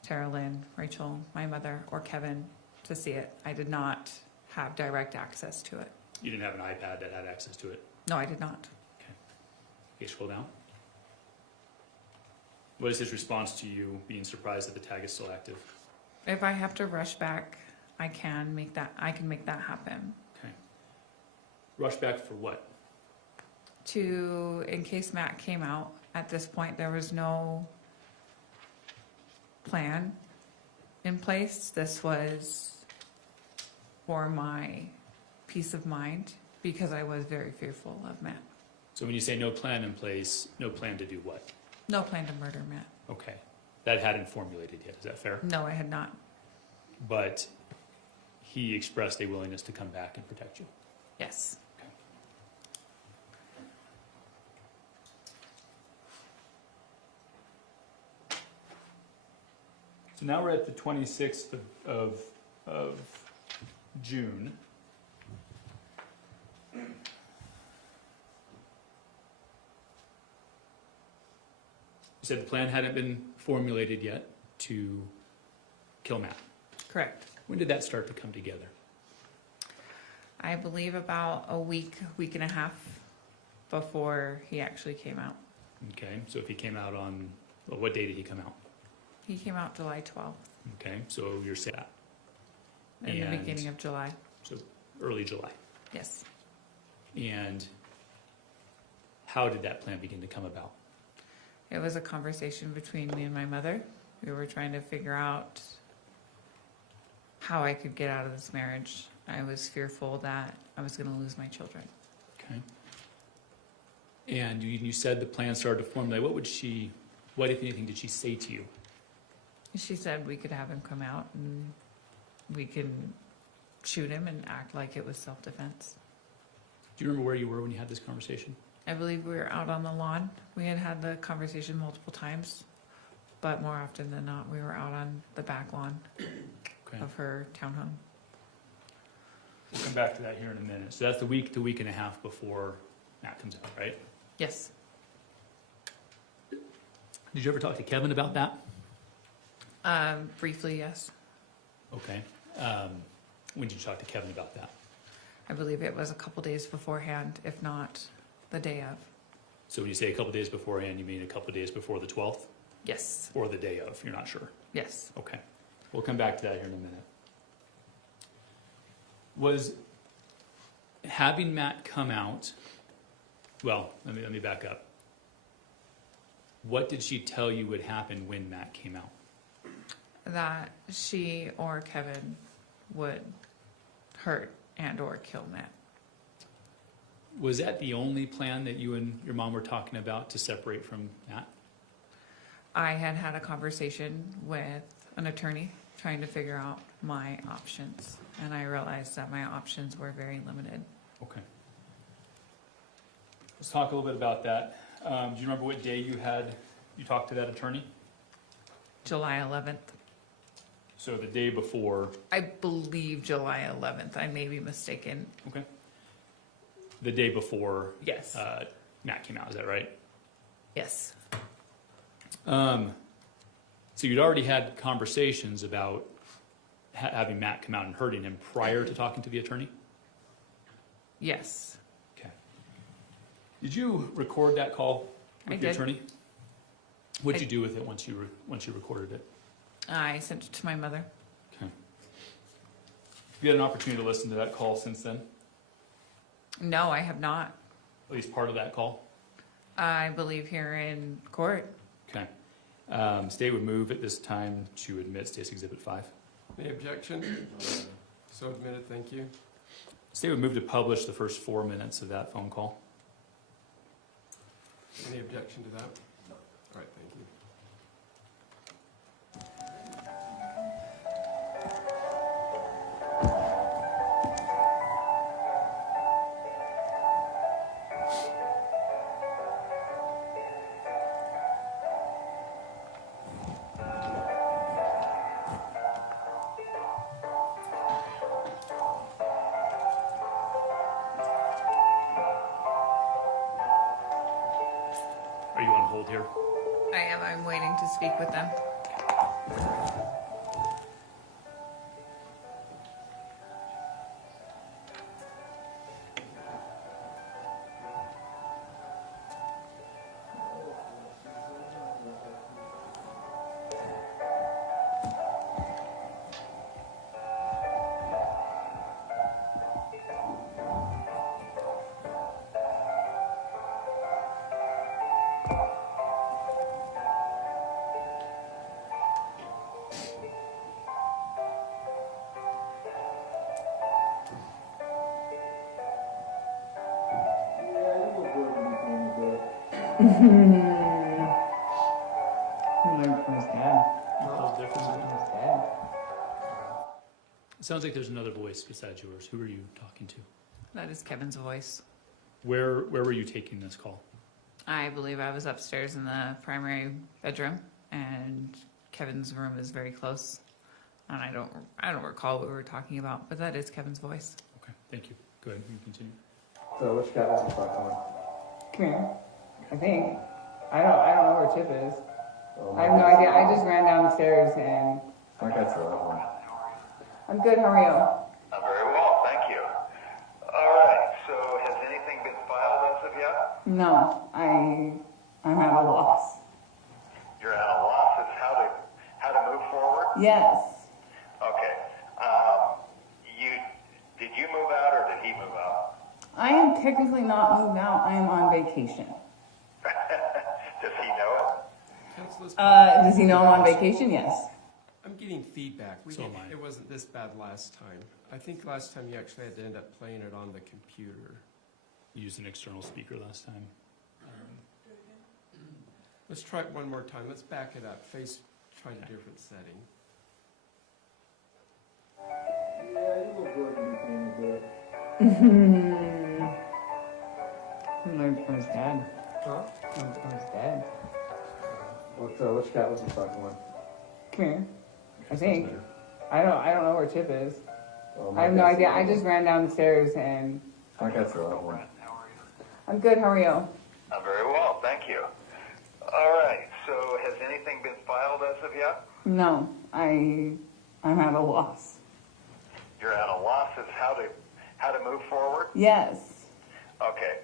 Tara Lynn, Rachel, my mother, or Kevin to see it. I did not have direct access to it. You didn't have an iPad that had access to it? No, I did not. Okay, scroll down. What is his response to you being surprised that the tag is still active? If I have to rush back, I can make that happen. Okay. Rush back for what? In case Matt came out, at this point, there was no plan in place. This was for my peace of mind because I was very fearful of Matt. So when you say no plan in place, no plan to do what? No plan to murder Matt. Okay. That hadn't formulated yet, is that fair? No, I had not. but he expressed a willingness to come back and protect you. Yes. So now we're at the 26th of June. You said the plan hadn't been formulated yet to kill Matt. Correct. When did that start to come together? I believe about a week and a half before he actually came out. Okay, so if he came out on, well, what day did he come out? He came out July 12th, Okay, so you're saying that, in the And- beginning of July. so early July. Yes. And how did that plan begin to come about? It was a conversation between me and my mother. We were trying to figure out how I could get out of this marriage. I was fearful that I was going to lose my children. Okay. And you said the plan started to formulate. What, if anything, did she say to you? She said we could have him come out and we can shoot him and act like it was self-defense. Do you remember where you were when you had this conversation? I believe we were out on the lawn. We had had the conversation multiple times, but more often than not, we were out on the back lawn Okay. of her townhome. We'll come back to that here in a minute. So that's the week to week and a half before Matt comes out, right? Yes. Did you ever talk to Kevin about that? Briefly, yes. Okay. When did you talk to Kevin about that? I believe it was a couple days beforehand, if not the day of. So when you say a couple days beforehand, you mean a couple days before the 12th? Yes. Or the day of? You're not sure? Yes. Okay. We'll come back to that here in a minute. Was having Matt come out, well, let me back up. What did she tell you would happen when Matt came out? That she or Kevin would hurt and or kill Matt. Was that the only plan that you and your mom were talking about to separate from Matt? I had had a conversation with an attorney trying to figure out my options, and I realized that my options were very limited. Okay. Let's talk a little bit about that. Do you remember what day you talked to that attorney? July 11th. So the day before. I believe July 11th. I may be mistaken. Okay. The day before Yes. Matt came out, is that right? Yes. So you'd already had conversations about having Matt come out and hurting him prior to talking to the attorney? Yes. Okay. Did you record that call with I the did. attorney? What'd you do with it once you recorded it? I sent it to my mother. Okay. Have you had an opportunity to listen to that call since then? No, I have not. At least part of that call? I believe here in court. Okay. State would move at this time to admit State's Exhibit 5. Any objection? So admitted, thank you. State would move to publish the first 4 minutes of that phone call. Any objection to that? No. All right, thank you. Are you on hold here? I am. I'm waiting to speak with them. Whole difference. It sounds like there's another voice besides yours. Who are you talking to? That is Kevin's voice. Where were you taking this call? I believe I was upstairs in the primary bedroom, and Kevin's room is very close. And I don't recall what we were talking about, but that is Kevin's voice. Okay, thank you. Go ahead, you can continue. So which guy was talking? Come here. I think. I don't know where Chip is. I have no idea. I just ran down the stairs and I think that's the other one. I'm good. How are you? I'm very well, thank you. All right, so has anything been filed as of yet? No, I'm at a loss. You're at a loss as how to move forward? Yes. Okay. Did you move out or did he move out? I am technically not moved out. I am on vacation. Does he know it? Councilors, Does he know I'm on vacation? Yes. I'm getting feedback. So am I. It wasn't this bad last time. I think last time you actually had to end up playing it on the computer. You used an external speaker last time. Let's try it one more time. Let's back it up. Try a different setting. He learned from his dad. Huh? Learned from his dad. Which cat was the second one? Come here. I think. I don't know where Chip is. Well, I have no idea. I just ran down the stairs and I think that's the other one. I'm good. How are you? I'm very well, thank you. All right, so has anything been filed as of yet? No, I'm at a loss. You're at a loss as how to move forward? Yes. Okay.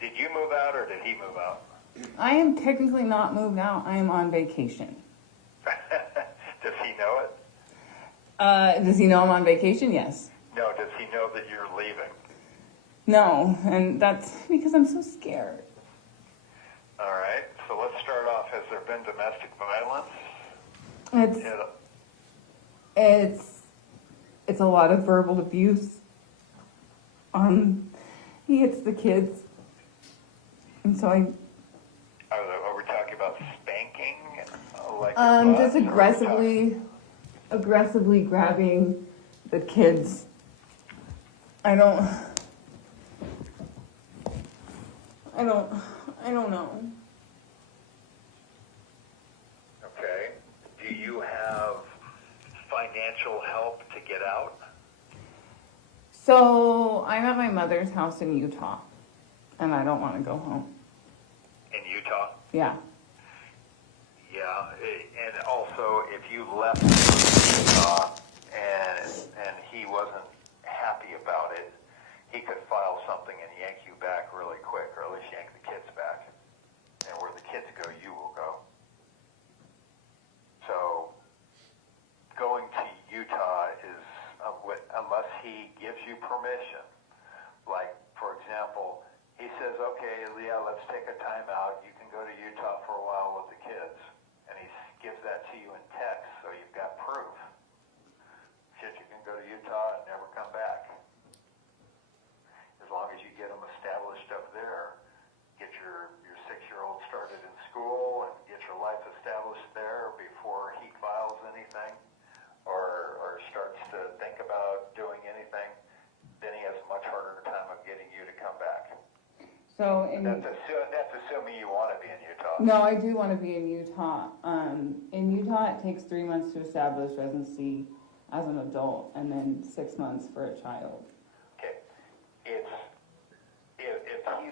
Did you move out or did he move out? I am technically not moved out. I am on vacation. Does he know it? Does he know I'm on vacation? Yes. No, does he know that you're leaving? No, and that's because I'm so scared. All right, so let's start off. Has there been domestic violence? It's a lot of verbal abuse. He hits the kids, and so Are we talking about spanking? Like your just butt, or are we aggressively grabbing the kids. I don't know. Okay. Do you have financial help to get out? So I'm at my mother's house in Utah, and I don't want to go home. In Utah? Yeah. Yeah, and also if you left Utah and he wasn't happy about it, he could file something and yank you back really quick, or at least yank the kids back. And where the kids go, you will go. So going to Utah is, unless he gives you permission, like, for example, he says, okay, Leah, let's take a time out. You can go to Utah for a while with the kids. And he gives that to you in text, so you've got proof. Shit, you can go to Utah and never come back. As long as you get them established up there, get your 6-year-old started in school and get your life established there before he files anything or starts to think about doing anything, then he has a much harder time of getting you to come back. So That's assuming you want to be in Utah. no, I do want to be in Utah. In Utah, it takes 3 months to establish residency as an adult, and then 6 months for a child. Okay. If he... Okay.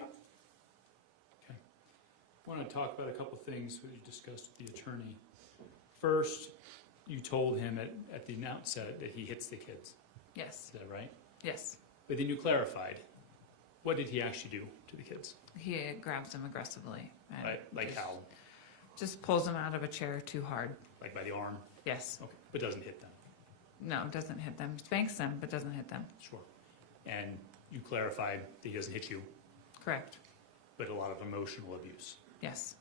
I want to talk about a couple things we discussed with the attorney. First, you told him at the outset that he hits the kids. Yes. Is that right? Yes. But then you clarified. What did he actually do to the kids? He grabs them aggressively. And Like just, how? Just pulls them out of a chair too hard. Like by the arm? Yes. Okay, but doesn't hit them. No, doesn't hit them. Spanks them, but doesn't hit them. Sure. And you clarified that he doesn't hit you, Correct. but a lot of emotional abuse. Yes.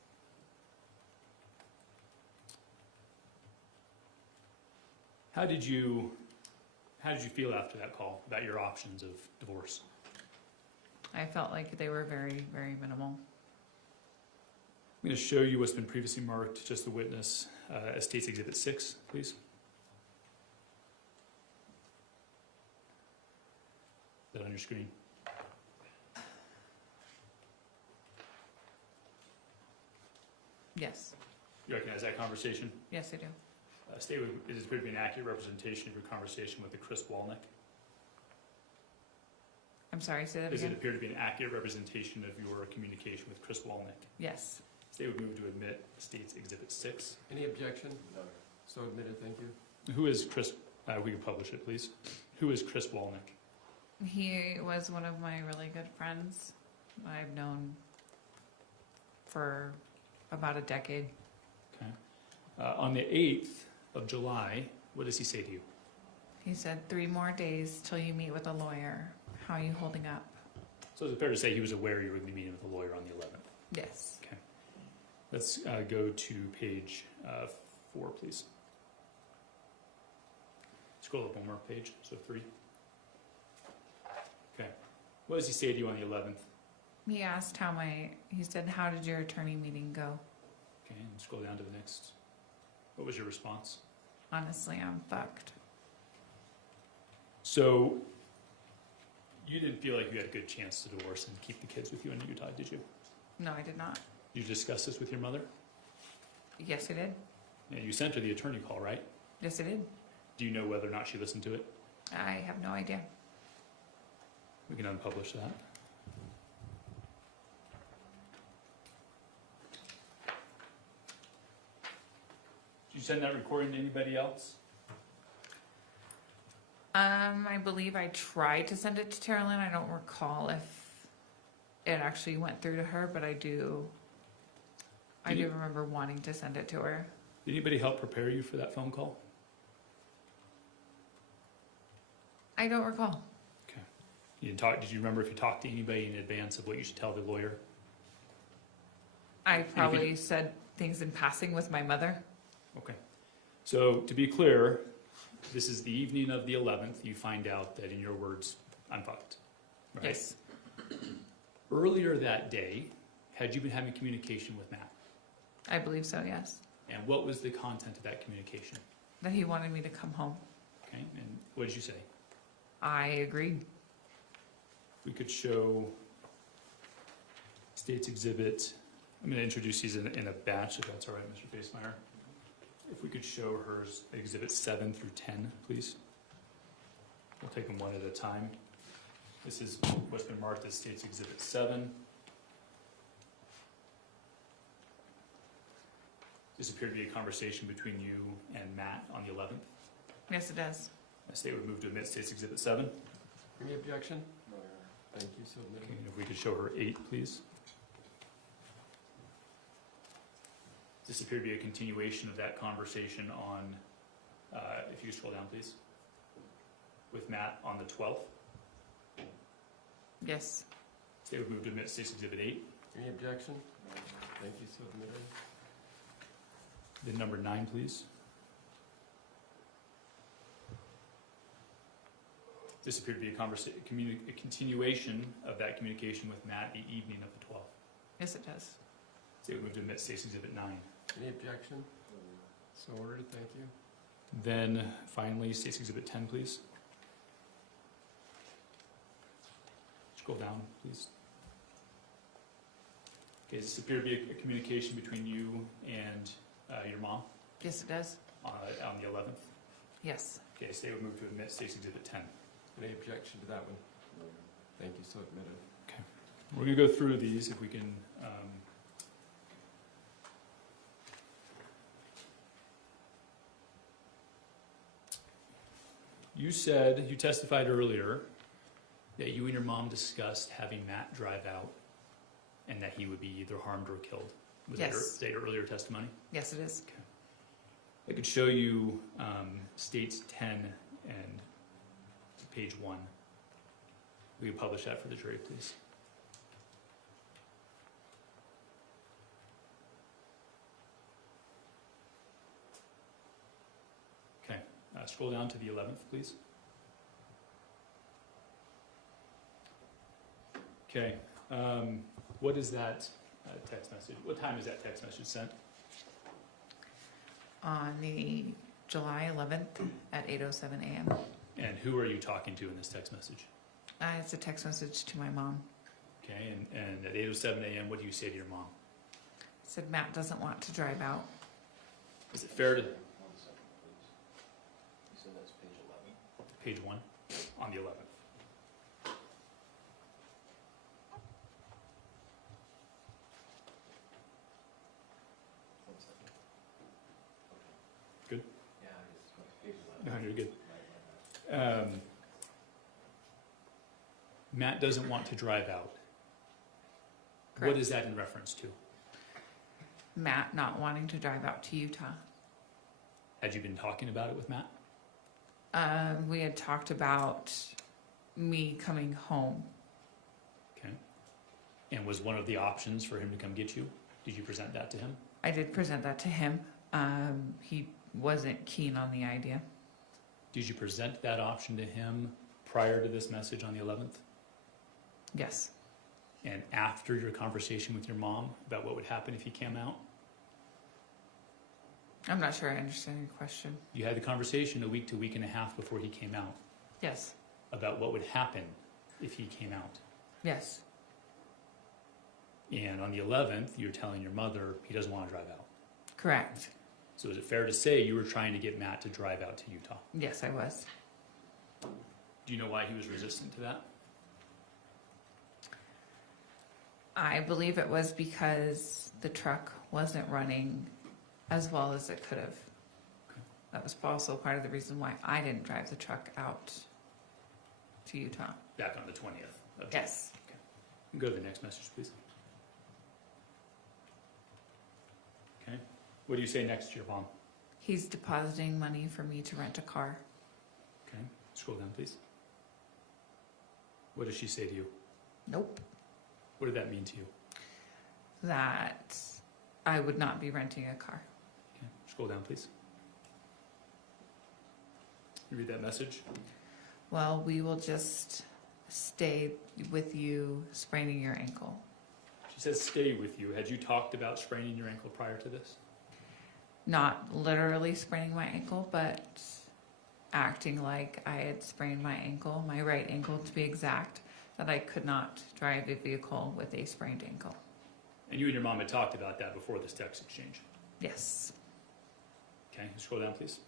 How did you feel after that call about your options of divorce? I felt like they were very, very minimal. I'm going to show you what's been previously marked, just the witness, as State's Exhibit 6, please. your screen? Yes, You recognize that conversation? yes, I do. State, it appear to be an accurate representation of your conversation with the Chris Walnick? I'm sorry, say that Does it again? appear to be an accurate representation of your communication with Chris Walnick? Yes. State would move to admit State's Exhibit 6. Any objection? No. So admitted, thank you. Who is Chris, we can publish it, please. Who is Chris Walnick? He was one of my really good friends I've known for about a decade. Okay. On the 8th of July, what does he say to you? He said, 3 more days till you meet with a lawyer. How are you holding up? So is it fair to say he was aware you were going to be meeting with a lawyer on the 11th? Yes. Okay. Let's go to page 4, please. Scroll up one more page, so 3. Okay. What does he say to you on the 11th? He asked he said, how did your attorney meeting go? Okay, and scroll down to the next. What was your response? Honestly, I'm fucked. So, you didn't feel like you had a good chance to divorce and keep the kids with you in Utah, did you? No, I did not. You discussed this with your mother? Yes, I did. Yeah, you sent her the attorney call, right? Yes, I did. Do you know whether or not she listened to it? I have no idea. We can unpublish that. Did you send that recording to anybody else? I believe I tried to send it to Carolyn. I don't recall if it actually went through to her, but I do remember wanting to send it to her. Did anybody help prepare you for that phone call? I don't recall. Okay. You didn't talk. Did you remember if you talked to anybody in advance of what you should tell the lawyer? I probably said things in passing with my mother. Okay. So to be clear, this is the evening of the 11th. You find out that, in your words, I'm fucked. Right? Yes. Earlier that day, had you been having communication with Matt? I believe so, yes. And what was the content of that communication? That he wanted me to come home. Okay. And what did you say? I agreed. We could show State's Exhibit. I'm going to introduce these in a batch, if that's all right, Mr. Facemeyer. If we could show hers Exhibit 7 through 10, please. We'll take them one at a time. This is what's been marked as State's Exhibit 7. This appeared to be a conversation between you and Matt on the 11th. Yes, it does. The State would move to admit State's Exhibit 7. Any objection? No, Your Honor. Thank you, so Okay, admitted. and if we could show her 8, please. This appeared to be a continuation of that conversation on, if you scroll down, please, with Matt on the 12th. Yes. State would move to admit State's Exhibit 8. Any objection? Thank you, so admitted. Then number 9, please. This appeared to be a continuation of that communication with Matt the evening of the 12th. Yes, it does. State would move to admit State's Exhibit 9. Any objection? So ordered, thank you. Then finally, State's Exhibit 10, please. Scroll down, please. Okay, does this appear to be a communication between you and your mom Yes, it does. on the 11th? Yes. Okay, State would move to admit State's Exhibit 10. Any objection to that one? Thank you, so admitted. We're going to go through these if we can. You testified earlier that you and your mom discussed having Matt drive out and that he would be either harmed or killed. Was Yes. that your earlier testimony? Yes, it is. I could show you States 10 and page 1. We could publish that for the jury, please. Okay, scroll down to the 11th, please. Okay, what is that text message? What time is that text message sent? On the July 11th at 8:07 a.m. And who are you talking to in this text message? It's a text message to my mom. Okay, and at 8:07 a.m., what do you say to your mom? It said Matt doesn't want to drive out. Is it fair to 1 second, please. You said that's page 11? page 1 on the 11th? One second. Good. Yeah, it's page 11. No, you're good. Right. Matt doesn't want to drive out. What Correct. is that in reference to? Matt not wanting to drive out to Utah. Had you been talking about it with Matt? We had talked about me coming home. Okay. And was one of the options for him to come get you? Did you present that to him? I did present that to him. He wasn't keen on the idea. Did you present that option to him prior to this message on the 11th? Yes. And after your conversation with your mom about what would happen if he came out? I'm not sure I understand your question. You had the conversation a week to week and a half before he came out Yes. about what would happen if he came out. Yes. And on the 11th, you're telling your mother he doesn't want to drive out. Correct. So is it fair to say you were trying to get Matt to drive out to Utah? Yes, I was. Do you know why he was resistant to that? I believe it was because the truck wasn't running as well as it could have. That was also part of the reason why I didn't drive the truck out to Utah. Back on the 20th of June. Yes. Go to the next message, please. Okay. What do you say next to your mom? He's depositing money for me to rent a car. Okay. Scroll down, please. What does she say to you? Nope. What did that mean to you? That I would not be renting a car. Okay. Scroll down, please. You read that message? Well, we will just stay with you spraining your ankle. She says stay with you. Had you talked about spraining your ankle prior to this? Not literally spraining my ankle, but acting like I had sprained my ankle, my right ankle to be exact, that I could not drive a vehicle with a sprained ankle. And you and your mom had talked about that before this text exchange. Yes. Okay, scroll down, please.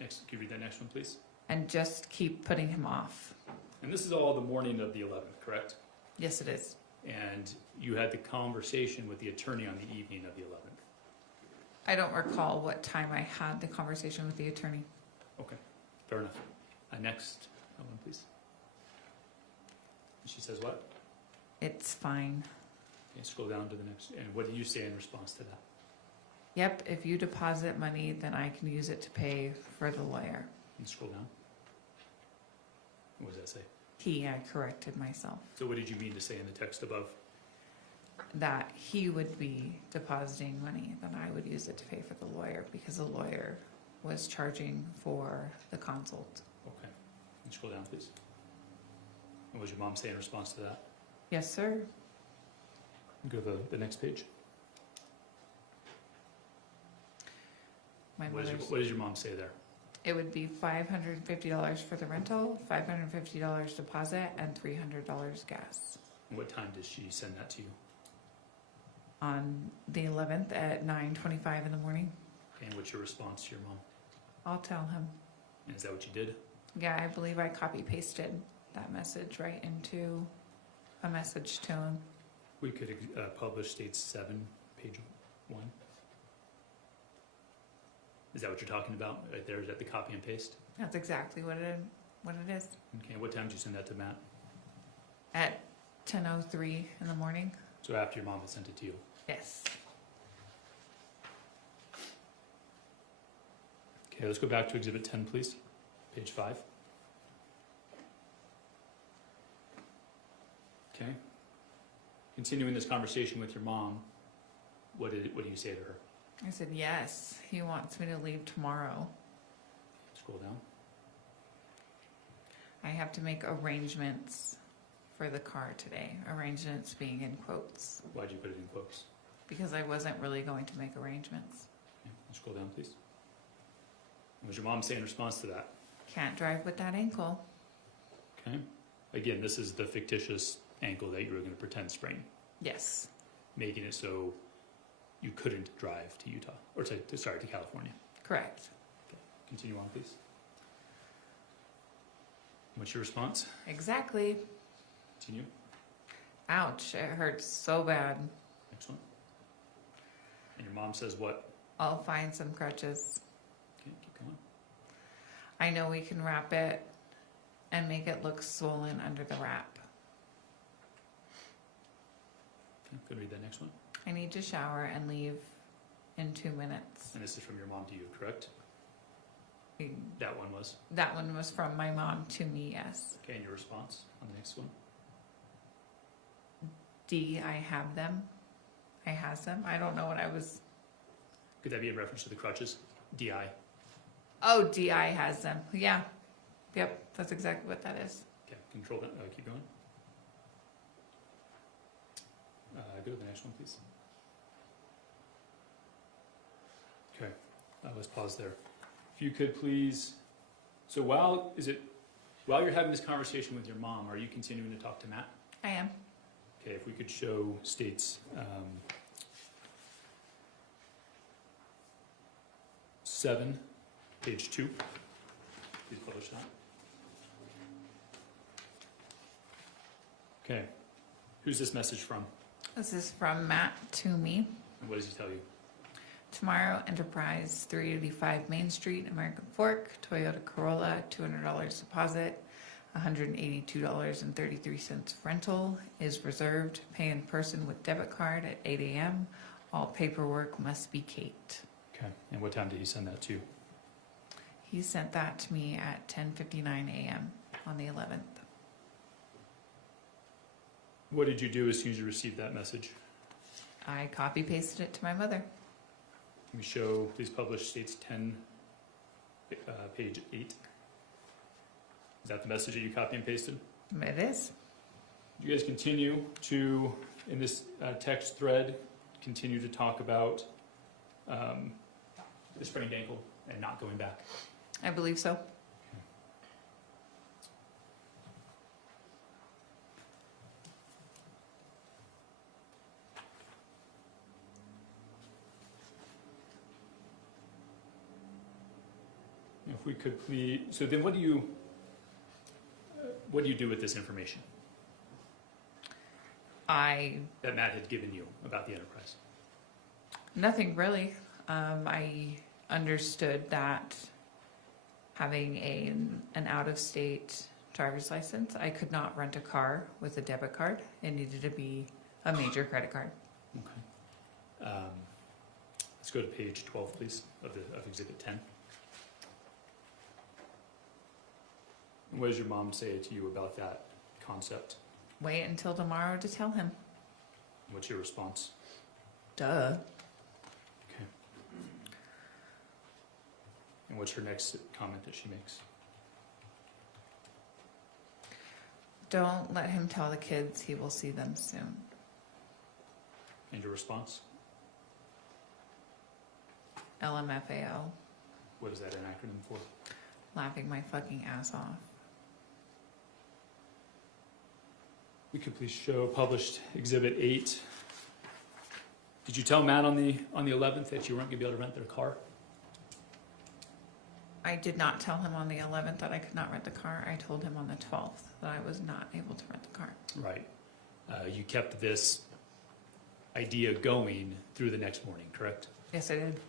Next, can you read that next one, please? And just keep putting him off. And this is all the morning of the 11th, correct? Yes, it is. And you had the conversation with the attorney on the evening of the 11th. I don't recall what time I had the conversation with the attorney. Okay, fair enough. Next one, please. She says what? It's fine. Okay, scroll down to the next. And what do you say in response to that? Yep, if you deposit money, then I can use it to pay for the lawyer. And scroll down. What does that say? I corrected myself. So what did you mean to say in the text above? That he would be depositing money, then I would use it to pay for the lawyer because the lawyer was charging for the consult. Okay. And scroll down, please. And what does your mom say in response to that? Yes, sir. Go to the next page. My What mother's. does your mom say there? It would be $550 for the rental, $550 deposit, and $300 gas. And what time does she send that to you? On the 11th at 9:25 in the morning, Okay, and what's your response to your mom? I'll tell him. And is that what you did? Yeah, I believe I copy pasted that message right into a message to him. We could publish state 7, page 1. Is that what you're talking about right there? Is that the copy and paste? That's exactly what it is. Okay, what time did you send that to Matt? At 10:03 in the morning. So after your mom had sent it to you. Yes. Okay, let's go back to Exhibit 10, please. Page 5. Okay. Continuing this conversation with your mom, what do you say to her? I said, yes, he wants me to leave tomorrow. Scroll down. I have to make arrangements for the car today. Arrangements being in quotes. Why'd you put it in quotes? Because I wasn't really going to make arrangements. Okay, scroll down, please. What does your mom say in response to that? Can't drive with that ankle. Okay. Again, this is the fictitious ankle that you were going to pretend sprain, Yes. making it so you couldn't drive to Utah, or to California. Correct. Continue on, please. What's your response? Exactly. Continue. Ouch, it hurts so bad. Excellent. And your mom says what? I'll find some crutches. Okay, keep going. I know we can wrap it and make it look swollen under the wrap. Okay, go read that next one. I need to shower and leave in 2 minutes. And this is from your mom to you, correct? That one was. That one was from my mom to me, yes. Okay, and your response on the next one? D, I have them. I has them. I don't know what I was. Could that be in reference to the crutches? DI. Oh, DI has them. Yeah. Yep, that's exactly what that is. Okay, control that. Keep going. Go to the next one, please. Okay, let's pause there. If you could please, so while you're having this conversation with your mom, are you continuing to talk to Matt? I am. Okay, if we could show states 7, page 2. Please publish that. Okay, who's this message from? This is from Matt to me. And what does he tell you? Tomorrow, Enterprise, 385 Main Street, American Fork, Toyota Corolla, $200 deposit, $182.33 rental is reserved. Pay in person with debit card at 8 a.m. All paperwork must be caped. Okay, and what time did he send that to? He sent that to me at 10:59 a.m. on the 11th. What did you do as soon as you received that message? I copy pasted it to my mother. Can we show, please publish states 10, page 8. Is that the message that you copy and pasted? It is. You guys continue to, in this text thread, continue to talk about the sprained ankle and not going back. I believe so. If we could please, so then what do you do with this information that Matt had given you about the enterprise? Nothing really. I understood that having an out-of-state driver's license, I could not rent a car with a debit card. It needed to be a major credit card. Okay. Let's go to page 12, please, of Exhibit 10. What does your mom say to you about that concept? Wait until tomorrow to tell him. What's your response? Duh. Okay. And what's her next comment that she makes? Don't let him tell the kids. He will see them soon. And your response? LMFAO. What is that an acronym for? Laughing my fucking ass off. We could please show published Exhibit 8. Did you tell Matt on the 11th that you weren't going to be able to rent their car? I did not tell him on the 11th that I could not rent the car. I told him on the 12th that I was not able to rent the car. Right. You kept this idea going through the next morning, correct? Yes, I did.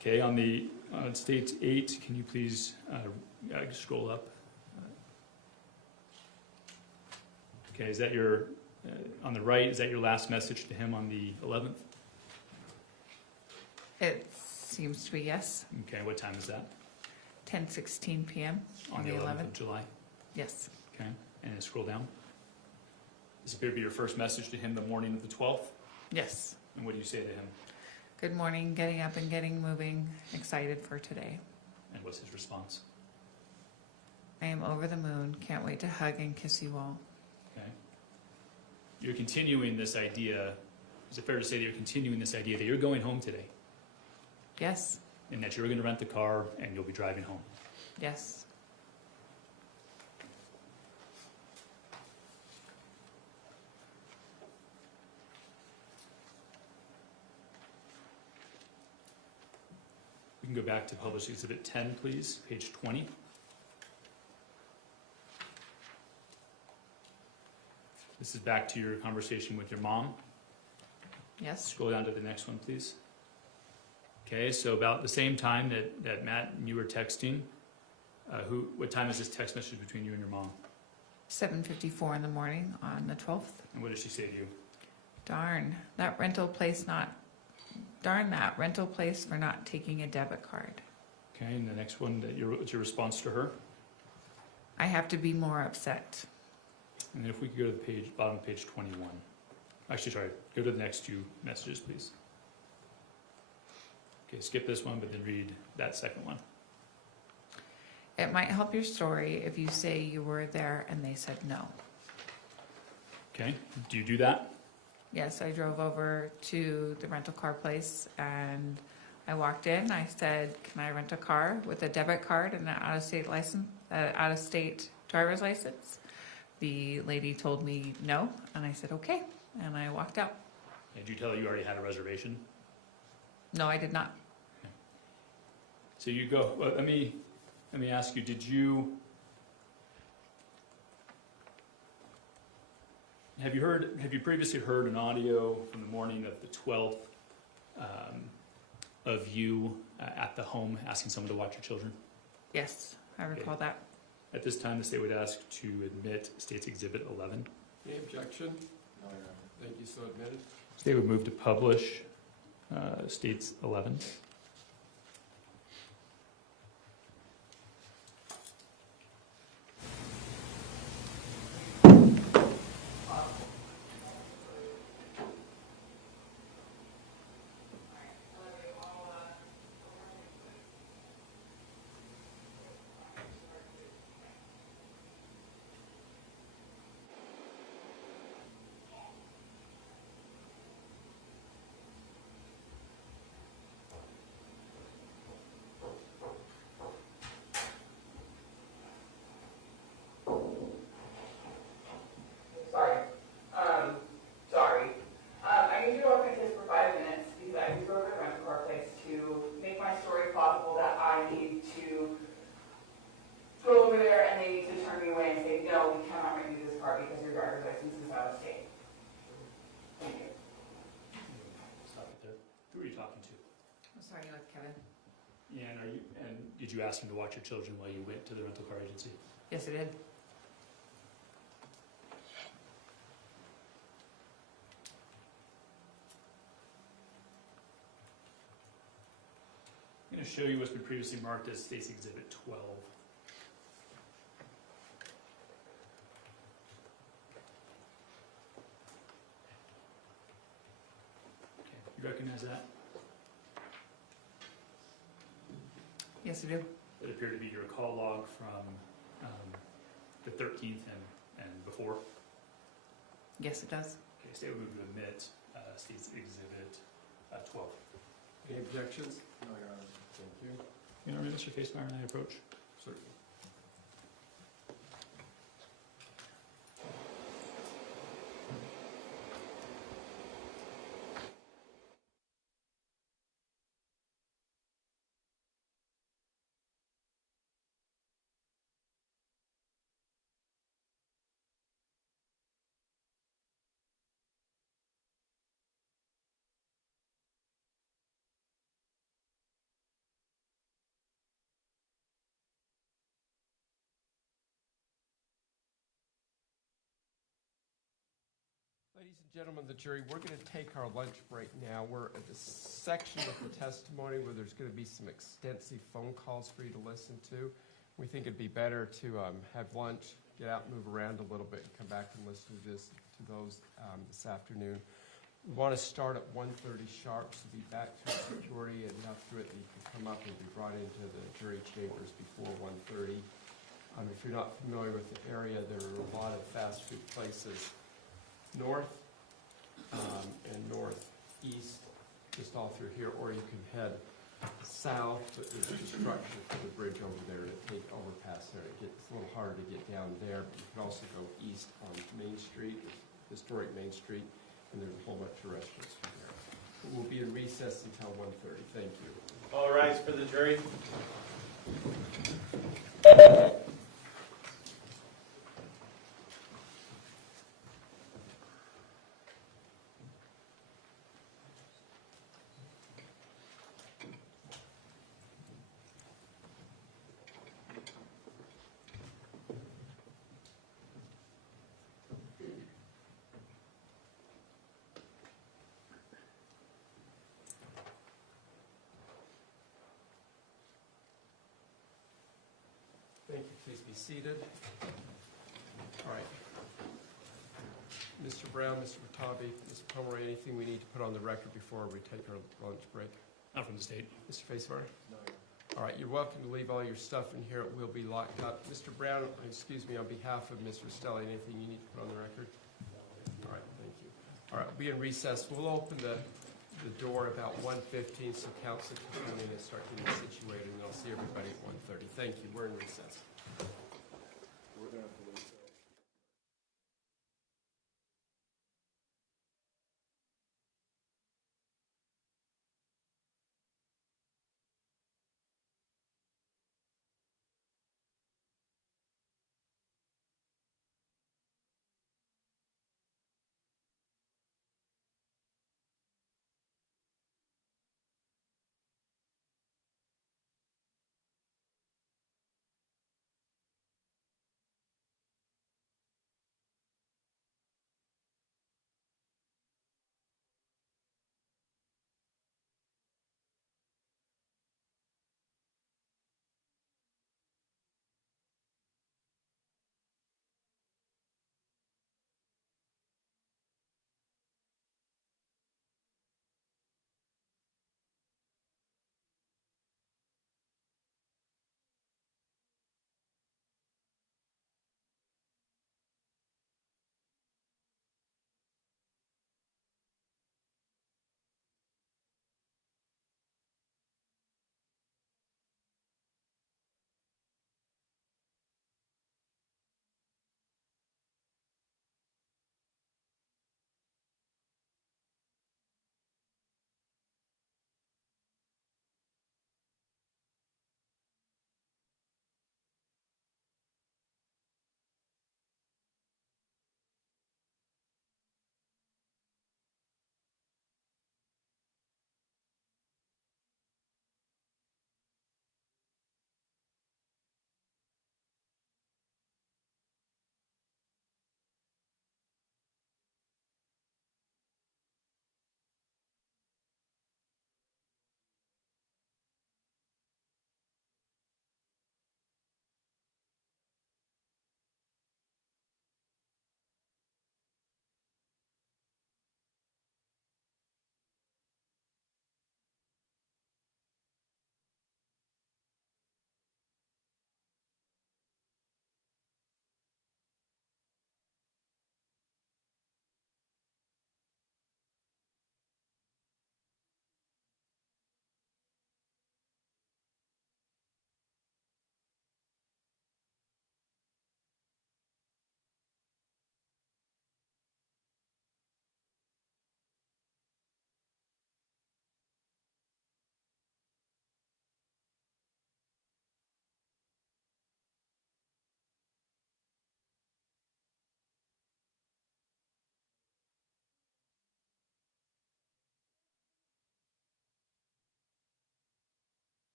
Okay, on States 8, can you please scroll up? Okay, is that your, on the right, is that your last message to him on the 11th? It seems to be yes. Okay, what time is that? 10:16 p.m. On the 11th of July? Yes. Okay, and scroll down. This appeared to be your first message to him the morning of the 12th? Yes. And what do you say to him? Good morning, getting up and getting moving, excited for today. And what's his response? I am over the moon, can't wait to hug and kiss you all. Okay. You're continuing this idea, is it fair to say that you're continuing this idea that you're going home today? Yes. And that you're going to rent the car and you'll be driving home? Yes. can go back to Published Exhibit 10, please, page 20. This is back to your conversation with your mom. Yes, Scroll down to the next one, please. Okay, so about the same time that Matt and you were texting, what time is this text message between you and your mom? 7:54 in the morning on the 12th. And what did she say to you? Darn that rental place for not taking a debit card. Okay, and the next one, what's your response to her? I have to be more upset. And then if we could go to the page, bottom of page 21. Actually, sorry, go to the next two messages, please. Okay, skip this one, but then read that second one. It might help your story if you say you were there and they said no. Okay, do you do that? Yes, I drove over to the rental car place and I walked in. I said, "Can I rent a car with a debit card and an out-of-state driver's license?" The lady told me no, and I said okay, and I walked out. Did you tell her you already had a reservation? No, I did not. So you go. Well, let me ask you. Have you previously heard an audio from the morning of the 12th of you at the home asking someone to watch your children? Yes, I recall that. At this time, the state would ask to admit State's Exhibit 11. Any objection? No, Your Honor. Thank you, so admitted. State would move to publish State's 11. Sorry. I need you to work with this for 5 minutes because I just drove to the rental car place to make my story plausible that I need to go over there and they need to turn me away and say, no, we cannot rent you this car because your driver's license is out of state. Thank you. Stop it there. Who are you talking to? I'm sorry, you with Kevin? Yeah, and did you ask him to watch your children while you went to the rental car agency? Yes, I did. I'm going to show you what's been previously marked as State's Exhibit 12. Okay, you recognize that? Yes, I do. It appeared to be your call log from the 13th and before. Yes, it does. Okay, State would move to admit State's Exhibit 12. Any objections? No, Your Honor. Thank you. You know, Mr. Facemeyer and I approach. Certainly. Ladies and gentlemen of the jury, we're going to take our lunch break now. We're at the section of the testimony where there's going to be some extensive phone calls for you to listen to. We think it'd be better to have lunch, get out and move around a little bit, and come back and listen to those this afternoon. We want to start at 1:30 sharp, so be back through security and enough through it that you can come up and be brought into the jury chambers before 1:30. If you're not familiar with the area, there are a lot of fast food places north and northeast, just all through here, or you can head south, but there's construction for the bridge over there to take overpass there. It gets a little harder to get down there, but you can also go east on Main Street, historic Main Street, and there's a whole bunch of restaurants from there. We'll be in recess until 1:30. Thank you. All rise for the jury. Thank you. Please be seated. All right. Mr. Brown, Mr. Watabe, Mr. Pomeroy, anything we need to put on the record before we take our lunch break? Not from the state. Mr. Facemeyer? No. All right, you're welcome to leave all your stuff in here. It will be locked up. Mr. Brown, excuse me, on behalf of Ms. Restelli, anything you need to put on the record? All right, thank you. All right, we'll be in recess. We'll open the door about 1:15 so council can come in and start getting situated, and I'll see everybody at 1:30. Thank you. We're in recess.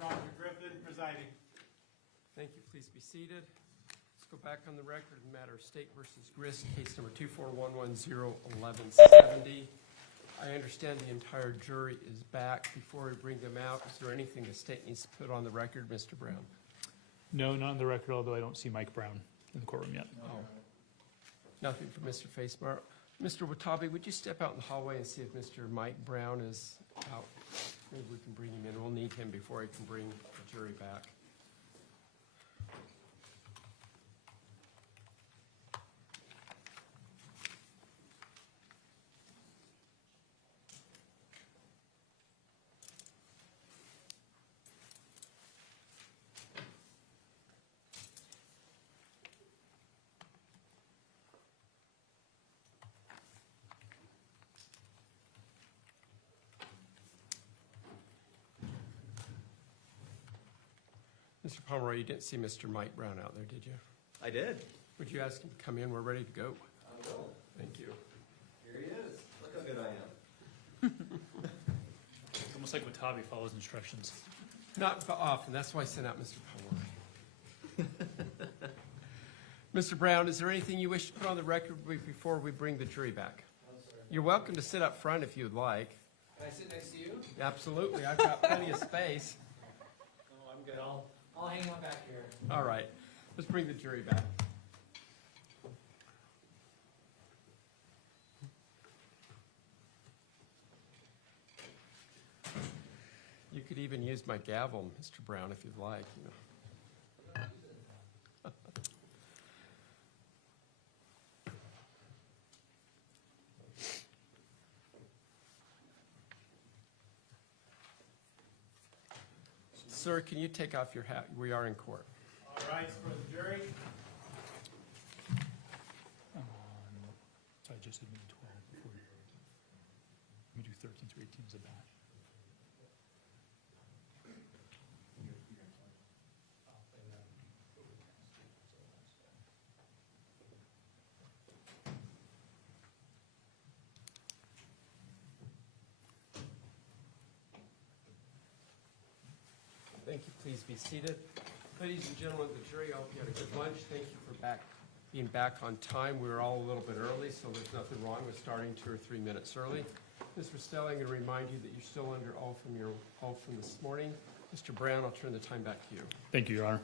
Roger Griffin, presiding. Thank you. Please be seated. Let's go back on the record in the matter of State versus Grist, case number 241101170. I understand the entire jury is back. Before we bring them out, is there anything the state needs to put on the record, Mr. Brown? No, not on the record, although I don't see Mike Brown in the courtroom yet. Oh. Nothing from Mr. Facemeyer. Mr. Watabe, would you step out in the hallway and see if Mr. Mike Brown is out? Maybe we can bring him in. We'll need him before he can bring the jury back. Mr. Pomeroy, you didn't see Mr. Mike Brown out there, did you? I did. Would you ask him to come in? We're ready to go. I will. Thank you. Here he is. Look how good I am. It's almost like Watabe follows instructions. Not often. That's why I sent out Mr. Pomeroy. Mr. Brown, is there anything you wish to put on the record before we bring the jury back? No, sir. You're welcome to sit up front if you'd like. Can I sit next to you? Absolutely. I've got plenty of space. No, I'm good. I'll hang one back here. All right. Let's bring the jury back. You could even use my gavel, Mr. Brown, if you'd like. You know. Sir, can you take off your hat? We are in court. All right, for the jury. So I just admitted 12 before you. Let me do 13 through 18 as a batch. Thank you. Please be seated. Ladies and gentlemen of the jury, I hope you had a good lunch. Thank you for being back on time. We were all a little bit early, so there's nothing wrong with starting 2 or 3 minutes early. Ms. Restelli, I'm going to remind you that you're still under oath from your oath from this morning. Mr. Brown, I'll turn the time back to you. Thank you, Your Honor.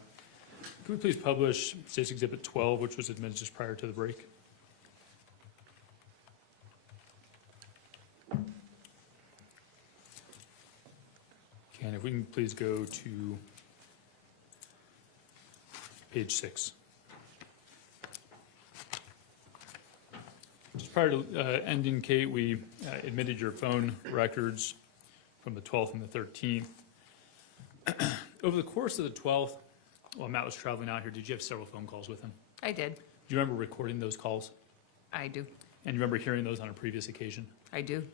Could we please publish State's Exhibit 12, which was admitted just prior to the break? Okay, and if we can please go to page 6. Just prior to ending, Kate, we admitted your phone records from the 12th and the 13th. Over the course of the 12th, while Matt was traveling out here, did you have several phone calls with him? I did. Do you remember recording those calls? I do. And you remember hearing those on a previous occasion? I do.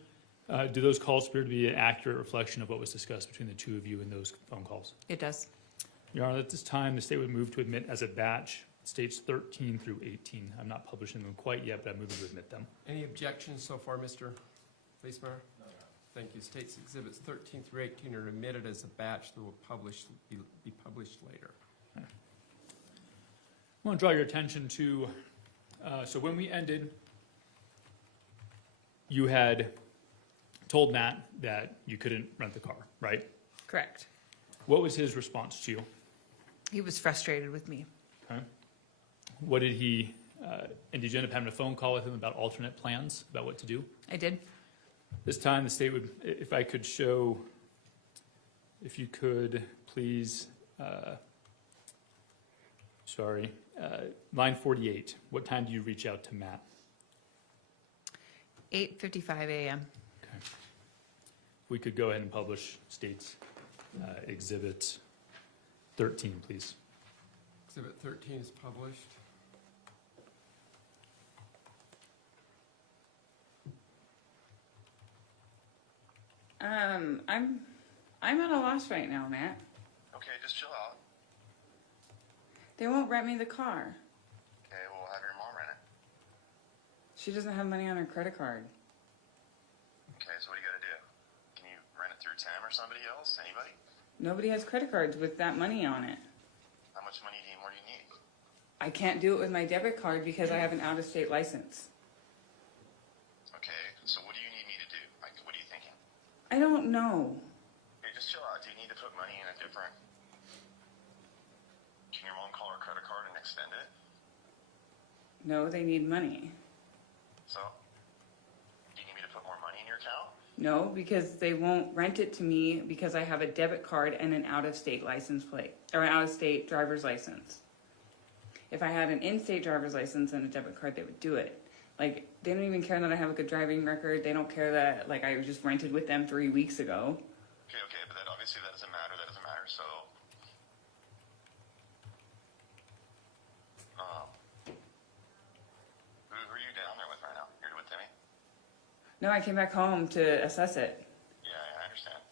Do those calls appear to be an accurate reflection of what was discussed between the two of you in those phone calls? It does. Your Honor, at this time, the state would move to admit as a batch states 13 through 18. I'm not publishing them quite yet, but I'm moving to admit them. Any objections so far, Mr. Facemeyer? No. Thank you. States Exhibits 13 through 18 are admitted as a batch that will be published later. I want to draw your attention to, so when we ended, you had told Matt that you couldn't rent the car, right? Correct. What was his response to you? He was frustrated with me. Okay. What did he, and did you end up having a phone call with him about alternate plans, about what to do? I did. This time the state would, if I could show, if you could please, line 48. What time do you reach out to Matt? 8:55 a.m. Okay. We could go ahead and publish state's Exhibit 13, please. Exhibit 13 is published. I'm at a loss right now, Matt. Okay, just chill out. They won't rent me the car. Okay, we'll have your mom rent it. She doesn't have money on her credit card. Okay, so what do you gotta do? Can you rent it through Tim or somebody else? Anybody? Nobody has credit cards with that money on it. How much money more do you need? I can't do it with my debit card because I have an out-of-state license. Okay, so what do you need me to do? Like, what are you thinking? I don't know. Okay, just chill out. Do you need to put money in a different... Can your mom call her credit card and extend it? No, they need money. So, do you need me to put more money in your account? No, because they won't rent it to me because I have a debit card and an out-of-state license plate, or an out-of-state driver's license. If I had an in-state driver's license and a debit card, they would do it. Like, they don't even care that I have a good driving record. They don't care that, like, I just rented with them 3 weeks ago. Okay, but that obviously that doesn't matter. So, who are you down there with right now? You're with Timmy? No, I came back home to assess it. Yeah, I understand.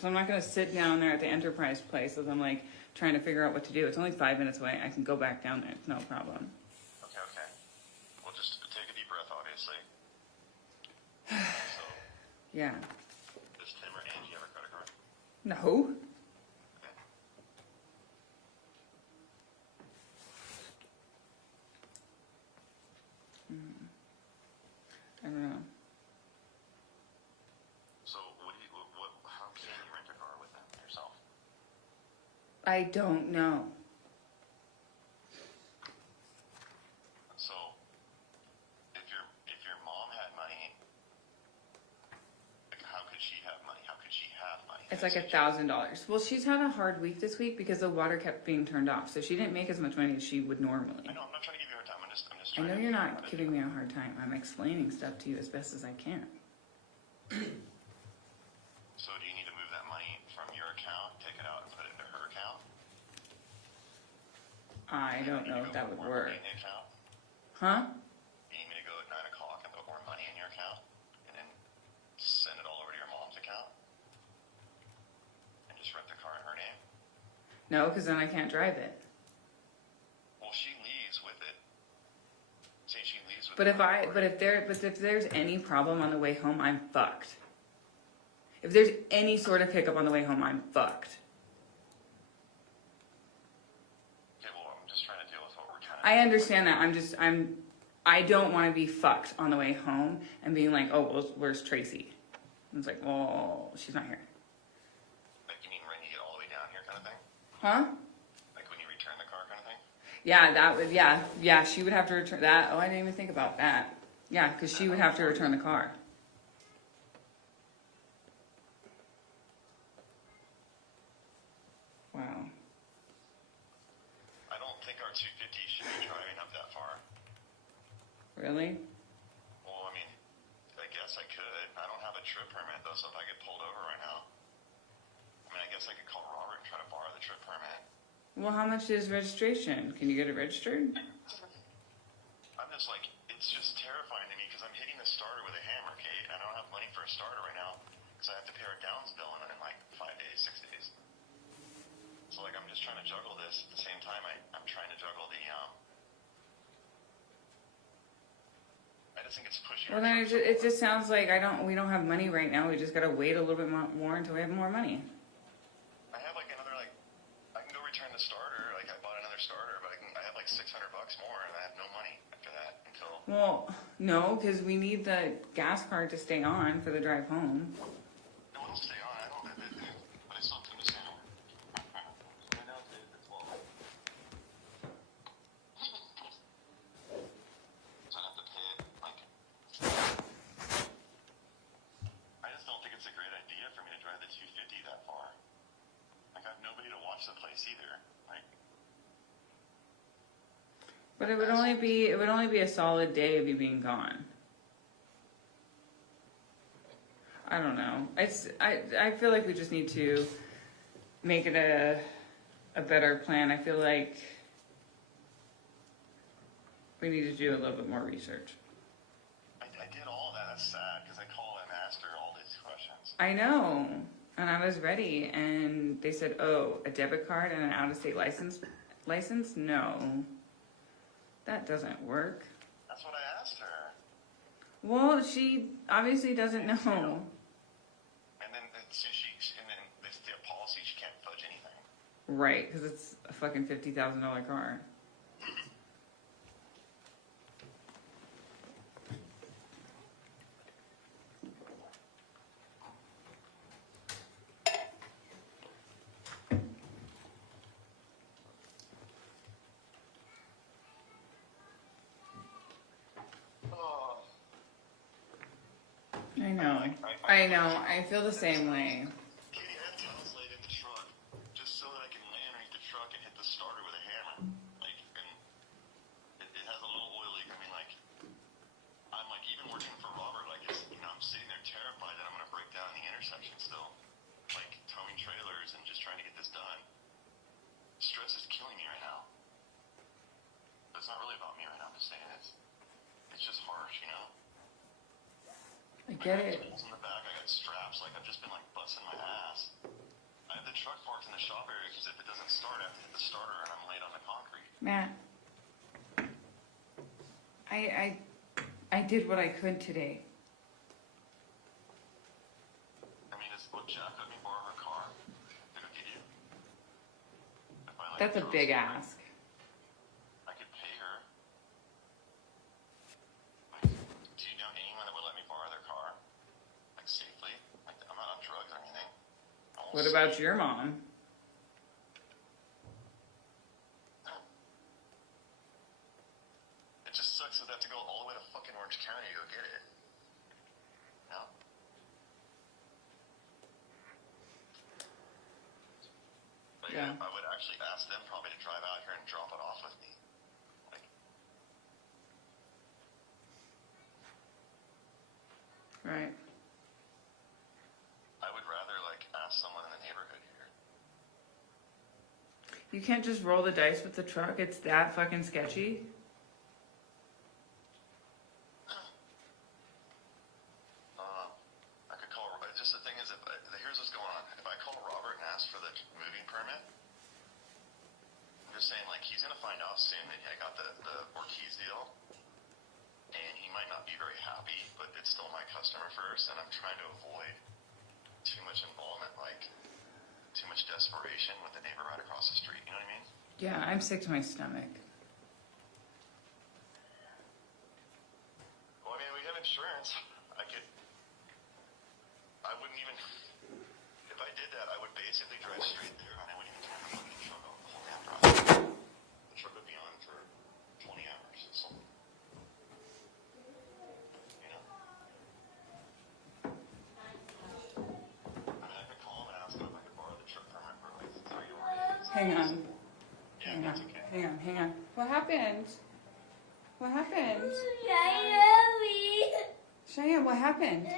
So I'm not going to sit down there at the Enterprise place as I'm, like, trying to figure out what to do. It's only 5 minutes away. I can go back down there. It's no problem. Okay. Well, just take a deep breath, obviously. So, Yeah. does Tim or Angie have a credit card? No. Okay. I don't know. So, how can you rent a car with them yourself? I don't know. So, if your mom had money, like, how could she have money? How could she have money? It's like $1,000. Well, she's had a hard week this week because the water kept being turned off, so she didn't make as much money as she would normally. I know, I'm not trying to give you a hard time. I'm just I trying know to you're figure out not how to giving do me it. a hard time. I'm explaining stuff to you as best as I can. So, do you need to move that money from your account, take it out, and put it into her account? I don't know if that would work. In the account? Huh? You need me to go at 9 o'clock and put more money in your account, and then send it all over to your mom's account, and just rent the car in her name? No, because then I can't drive it. Well, she leaves with it. Say she leaves with But it. if there's any problem on the way home, I'm fucked. If there's any sort of hiccup on the way home, I'm fucked. Okay, well, I'm just trying to deal with what we're trying to I understand that. I don't want to be fucked on the way home and being like, oh, well, where's Tracy? And it's like, well, she's not here. Like, you mean when you get all the way down here kind of thing? Huh? Like when you return the car kind of thing? Yeah, that would, yeah, she would have to return that. Oh, I didn't even think about that. Yeah, because she would have to return the car. Wow. I don't think our 250 should be driving up that far. Really? Well, I mean, I guess I could. I don't have a trip permit, though, so if I get pulled over right now, I mean, I guess I could call Robert and try to borrow the trip permit. Well, how much is registration? Can you get it registered? I'm just like, it's just terrifying to me because I'm hitting the starter with a hammer, Kate, and I don't have money for a starter right now because I have to pay our downs bill in like 5 days, 6 days. So like, I'm just trying to juggle this at the same time. I'm trying to juggle the, I just think it's pushing. Well, then it just sounds like we don't have money right now. We just gotta wait a little bit more until we have more money. I have like another, like, I can go return the starter. Like, I bought another starter, but I have like $600 more, and I have no money after that until. Well, no, because we need the gas card to stay on for the drive home. No, it'll stay on. I don't have it, but I still have to stay on. Right now it's at 12. So I have to pay it, like. I just don't think it's a great idea for me to drive the 250 that far. Like, I have nobody to watch the place either. Like. But it would only be a solid day of you being gone. I don't know. I feel like we just need to make it a better plan. I feel like we need to do a little bit more research. I did all of that. That's sad because I called and asked her all these questions. I know. And I was ready and they said, "Oh, a debit card and an out-of-state license? No. That doesn't work." That's what I asked her. Well, she obviously doesn't know. And then the policy Right, because it's a fucking $50,000 car. Oh, I know, I feel the same way. Katie, I have towels laid in the truck just so that I can lay underneath the truck and hit the starter with a hammer. Like, and it has a little oil leak. I mean, like, I'm like, even working for Robert, like, it's, you know, I'm sitting there terrified that I'm gonna break down in the intersection still. Like, towing trailers and just trying to get this done. Stress is killing me right now. But it's not really about me right now, I'm just saying it's just harsh, you know? I get I it. got tools in the back, I got straps, like I've just been like busting my ass. I have the truck parked in the shop area because if it doesn't start, I have to hit the starter and I'm laid on the concrete. Matt, I did what I could today. I mean, would Jack let me borrow her car to go get you? If I, like, That's a drove big somewhere, ask. I could pay her. Like, do you know anyone that would let me borrow their car? Like, safely? Like, I'm not on drugs or anything. What about your mom? It just sucks that I have to go all the way to fucking Orange County to go get it. No? But Yeah. I would actually ask them probably to drive out here and drop it off with me. Like, Right. I would rather, like, ask someone in the neighborhood here. You can't just roll the dice with the truck? It's that fucking sketchy? I could call, just the thing is, here's what's going on. If I call Robert and ask for the moving permit, I'm just saying, like, he's gonna find out soon that I got the Ortiz deal, and he might not be very happy, but it's still my customer first, and I'm trying to avoid too much involvement, like, too much desperation with the neighbor right across the street, you know what I mean? Yeah, I'm sick to my stomach. Well, I mean, we have insurance. I wouldn't even, if I did that, I would basically drive straight there, and I wouldn't even turn the fucking truck off the whole damn drive. The truck would be on for 20 hours, so. You know? I mean, I could call him and ask him if I could borrow the truck permit for like 3 more days. Hang on. Yeah, that's okay. Hang on. What happened? What happened? Cheyenne, what happened?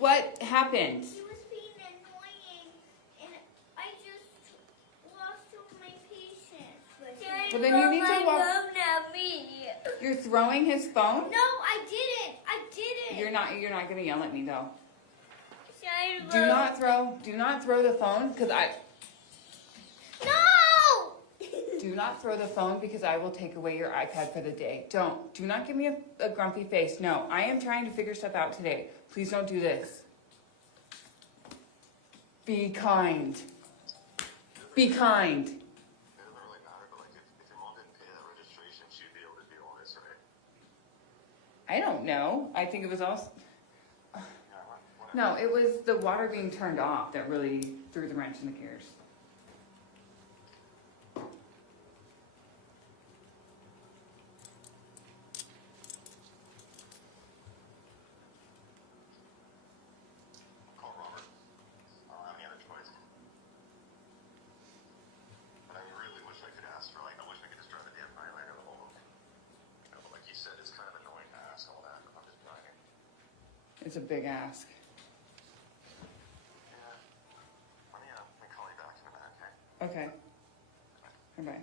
What happened? He was being annoying, and I just lost all my patience with him. Well, then you need to walk. At me. You're throwing his phone? No, I didn't. You're not gonna yell at me though. Shine Do not throw the phone because No! do not throw the phone because I will take away your iPad for the day. Do not give me a grumpy face. No, I am trying to figure stuff out today. Please don't do this. Be kind. Be kind. It doesn't really matter, but like, if your mom didn't pay that registration, she'd be able to do all this, right? I don't know. I think it was also. Yeah, whatever. No, it was the water being turned off that really threw the wrench in the gears. Call Robert. I don't have any other choice. But I really wish I could ask for, like, I wish I could just drive the damn Highlander home. You know, but like you said, it's kind of annoying to ask all that. I'm just driving. It's a big ask. Yeah. Let me call you back in a minute, okay? Okay. Bye-bye.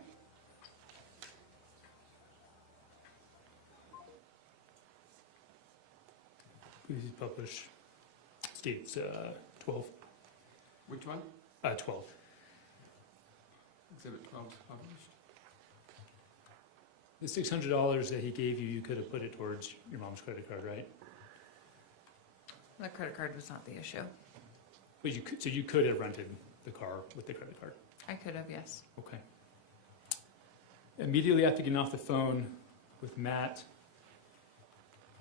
Please publish states 12. Which one? 12. Exhibit 12 published. The $600 that he gave you, you could have put it towards your mom's credit card, right? The credit card was not the issue. But so you could have rented the car with the credit card? I could have, yes. Okay. Immediately after getting off the phone with Matt,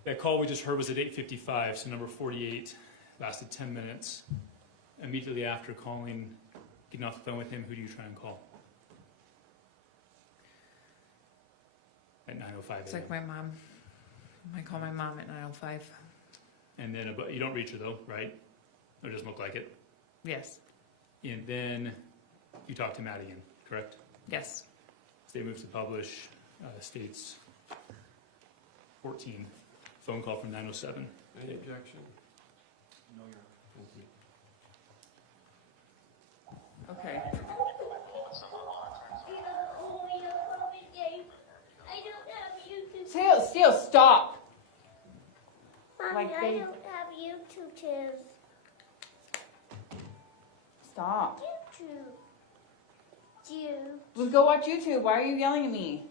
that call we just heard was at 8:55, so number 48 lasted 10 minutes. Immediately after getting off the phone with him, who do you try and call? At 9:05 It's a.m. like my mom. I call my mom at 9:05. And then you don't reach her though, right? Or it doesn't look like it. Yes. And then you talk to Matt again, correct? Yes. State moves to publish, states 14. Phone call from 9:07. Any objection? No, Your Honor. Okay. I don't have YouTube. Steele, stop. Mommy, Like I they- don't have YouTube too. Stop. YouTube. You. Let's go watch YouTube. Why are you yelling at me?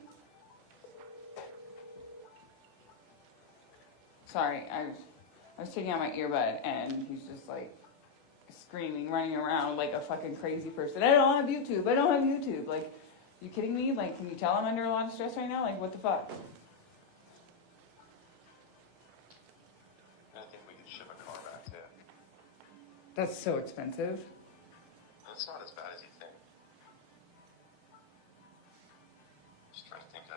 Sorry, I was taking out my earbud and he's just like screaming, running around like a fucking crazy person. I don't have YouTube. I don't have YouTube. Like, you kidding me? Like, can you tell I'm under a lot of stress right now? Like, what the fuck? I think we could ship a car back too. That's so expensive. It's not as bad as you think. Just trying to think of,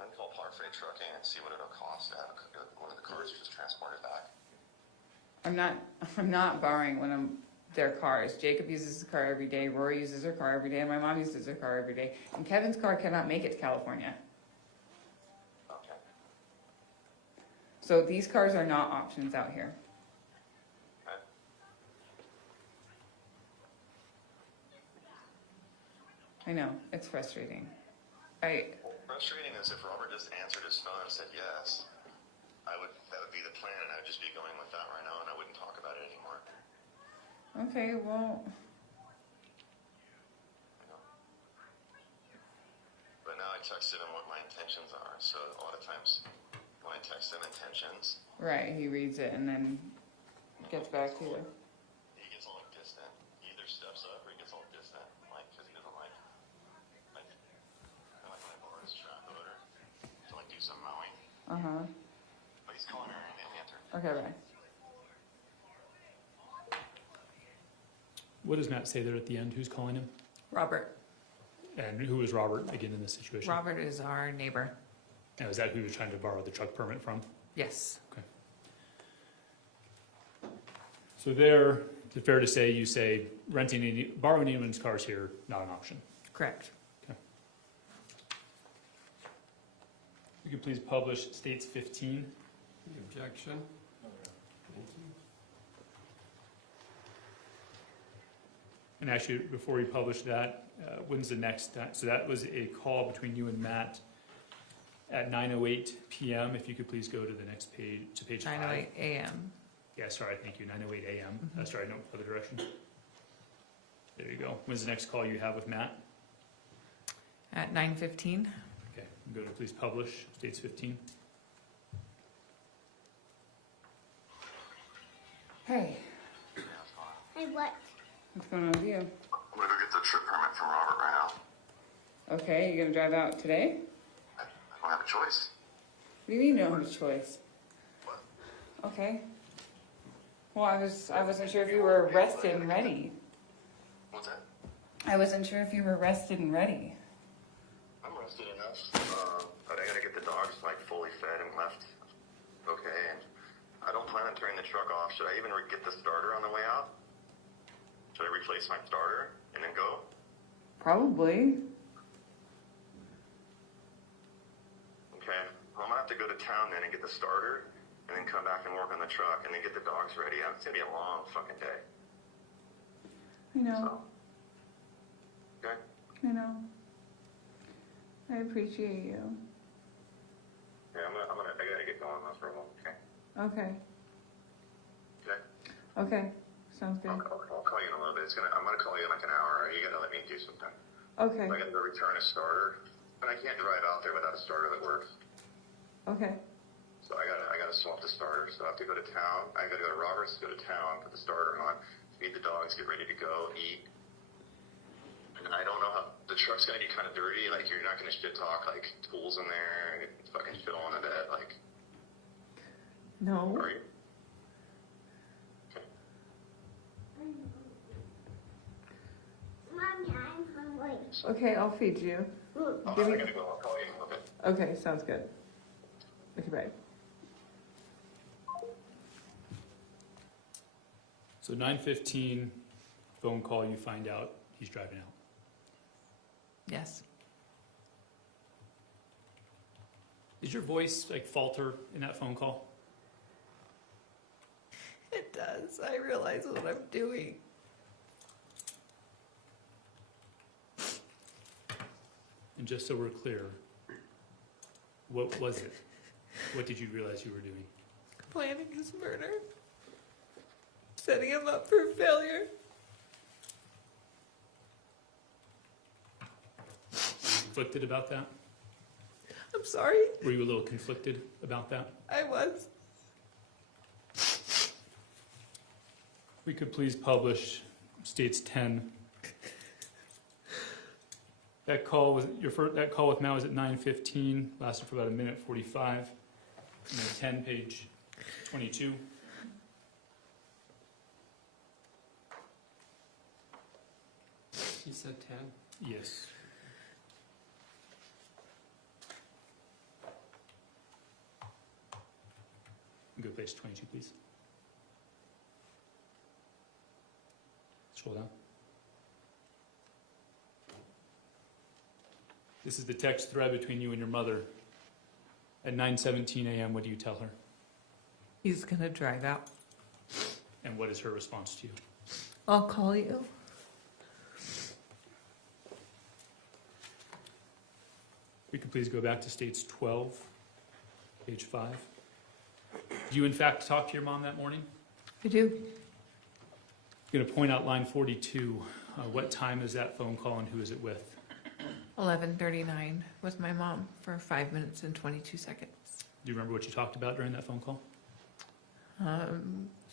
I can call Par Freight Trucking and see what it'll cost to have one of the cars just transported back. I'm not borrowing their cars. Jacob uses the car every day, Rory uses her car every day, and my mom uses her car every day. And Kevin's car cannot make it to California. Okay. So these cars are not options out here. Okay. I know, it's frustrating. Frustrating is if Robert just answered his phone and said yes, that would be the plan, and I'd just be going with that right now, and I wouldn't talk about it anymore. Okay, well, You know? But now I texted him what my intentions are, so a lot of times when I text him intentions, right, he reads it and then gets back to you. he gets all distant. He either steps up or he gets all distant, like, because he doesn't like when I borrow his track loader to like do some mowing. Uh-huh. But he's calling her and he'll answer. Okay, bye. What does Matt say there at the end? Who's calling him? Robert. And who was Robert again in this situation? Robert is our neighbor. Now, is that who he was trying to borrow the truck permit from? Yes. Okay. So there, is it fair to say you say borrowing anyone's cars here, not an option? Correct. You could please publish states 15. Any objection? No, Your Honor. Thank you. And actually, before we publish that, when's the next? So that was a call between you and Matt at 9:08 p.m. If you could please go to the next page, to page 5. 9:08 a.m. Yeah, sorry, thank you. 9:08 a.m. Sorry, no other direction. There you go. When's the next call you have with Matt? At 9:15. Okay, go to please publish states 15. Hey, Hey, what? what's going on with you? I'm gonna go get the trip permit from Robert right now. Okay, you gonna drive out today? I don't have a choice. What do you mean you don't have a choice? Okay. Well, I wasn't sure if you were rested and ready. What's that? I wasn't sure if you were rested and ready. I'm rested enough, but I gotta get the dogs like fully fed and left. Okay, and I don't plan on turning the truck off. Should I even get the starter on the way out? Should I replace my starter and then go? Probably. Okay, well, I'm gonna have to go to town then and get the starter, and then come back and work on the truck, and then get the dogs ready. It's gonna be a long fucking day. I know. So, okay. I know. I appreciate you. Yeah, I gotta get going though for a while. Okay. Okay. Okay. Okay. Sounds good. I'll call you in a little bit. I'm gonna call you in like an hour. You gotta let me do something. Okay. I gotta go return a starter, and I can't drive out there without a starter that works. Okay. So I gotta gotta swap the starter, so I have to go to town. I gotta go to Roberts, go to town, put the starter on, feed the dogs, get ready to go, eat. And I don't know how, the truck's gonna be kind of dirty, like, you're not gonna shit talk, like, tools in there, and fucking shit all into that, like, No. are you? Mommy, I'm hungry. Okay, I'll feed you. Oh, I Give me- gotta go, I'll call you, okay. Okay, sounds good. Okay, bye. So 9:15, phone call, you find out he's driving out. Yes. Did your voice like falter in that phone call? It does. I realize what I'm doing. And just so we're clear, what was it? What did you realize you were doing? Planning his murder. Setting him up for failure. Conflicted about that? I'm sorry. Were you a little conflicted about that? I was. We could please publish states 10. That call was that call with Matt was at 9:15, lasted for about 1:45. And then 10, page 22. You said 10? Yes. Go to page 22, please. Scroll down. This is the text thread between you and your mother. At 9:17 a.m., what do you tell her? He's gonna drive out. And what is her response to you? I'll call you. We could please go back to states 12, page 5. Do you, in fact, talk to your mom that morning? I do. I'm going to point out line 42. What time is that phone call and who is it with? 11:39 with my mom for 5 minutes and 22 seconds. Do you remember what you talked about during that phone call?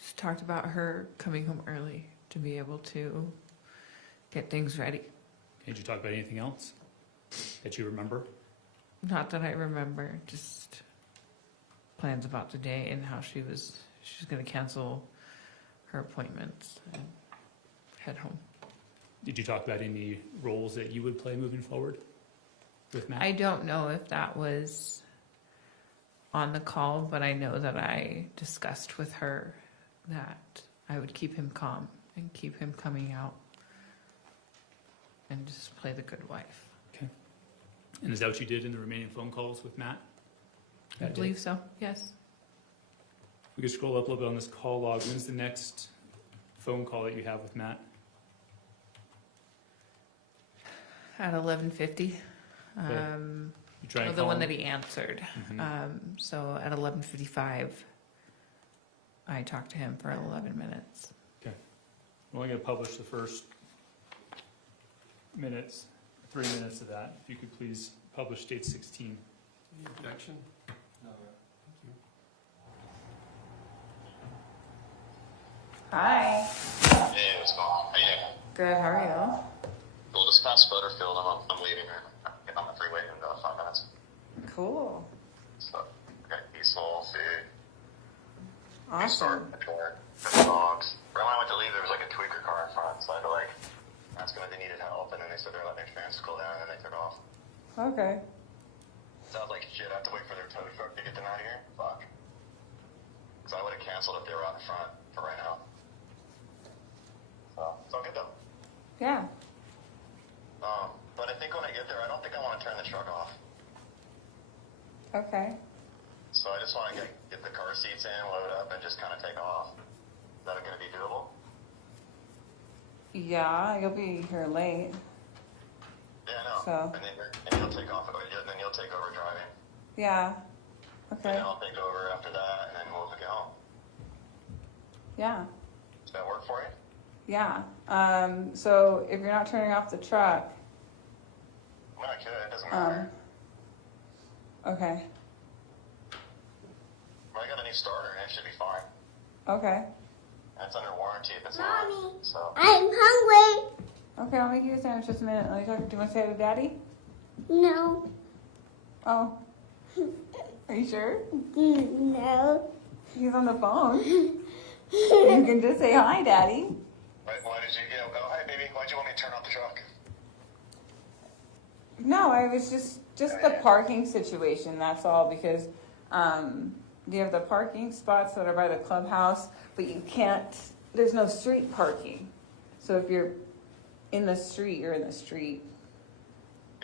Just talked about her coming home early to be able to get things ready. Did you talk about anything else that you remember? Not that I remember, just plans about the day and how she's going to cancel her appointments and head home. Did you talk about any roles that you would play moving forward with Matt? I don't know if that was on the call, but I know that I discussed with her that I would keep him calm and keep him coming out and just play the good wife. Okay. And is that what you did in the remaining phone calls with Matt? I believe so, yes. We could scroll up a little bit on this call log. When's the next phone call that you have with Matt? At 11:50. You try and The call one him? that he answered. Mhm. So at 11:55, I talked to him for 11 minutes. We're only going to publish the first 3 minutes of that. If you could please publish state 16. Any objection? No. Thank you. Hi. Hey, what's going on? How you doing? Good, how are you? Cool, just past Butterfield, I'm leaving here. Getting on the freeway in about 5 minutes. Cool. So, got peaceful food. Awesome. The door, the dogs. Right when I went to leave, there was like a tweaker car in front, so I had to like ask them if they needed help, and then they said they're letting their fans cool down, and then they took off. Okay. So I was like, shit, I have to wait for their tow truck to get them out of here? Fuck. Because I would have canceled if they were out in front for right now. So, it's all good though. Yeah. But I think when I get there, I don't think I want to turn the truck off. Okay. So I just want to get the car seats in, load up, and just kind of take off. Is that going to be doable? Yeah, you'll be here late. Yeah, I know. So. And you'll take off, and then you'll take over driving. Yeah. And Okay. then I'll take over after that, and then we'll get home. Yeah. Does that work for you? Yeah. So if you're not turning off the truck, No, I could. It doesn't matter. okay. But I got a new new starter and it should be fine. Okay. That's under warranty if it's Mommy, on. So. I'm hungry. Okay, I'll make you a sandwich just a minute. Let me talk. Do you want to say hi to Daddy? No. Oh. Are you sure? No. He's on the phone. You can just say hi, Daddy. Why did you get? Oh, hi, baby. Why'd you want me to turn off the truck? No, I was just the parking situation. That's all, because you have the parking spots that are by the clubhouse, but you can't. There's no street parking. So if you're in the street, you're in the street.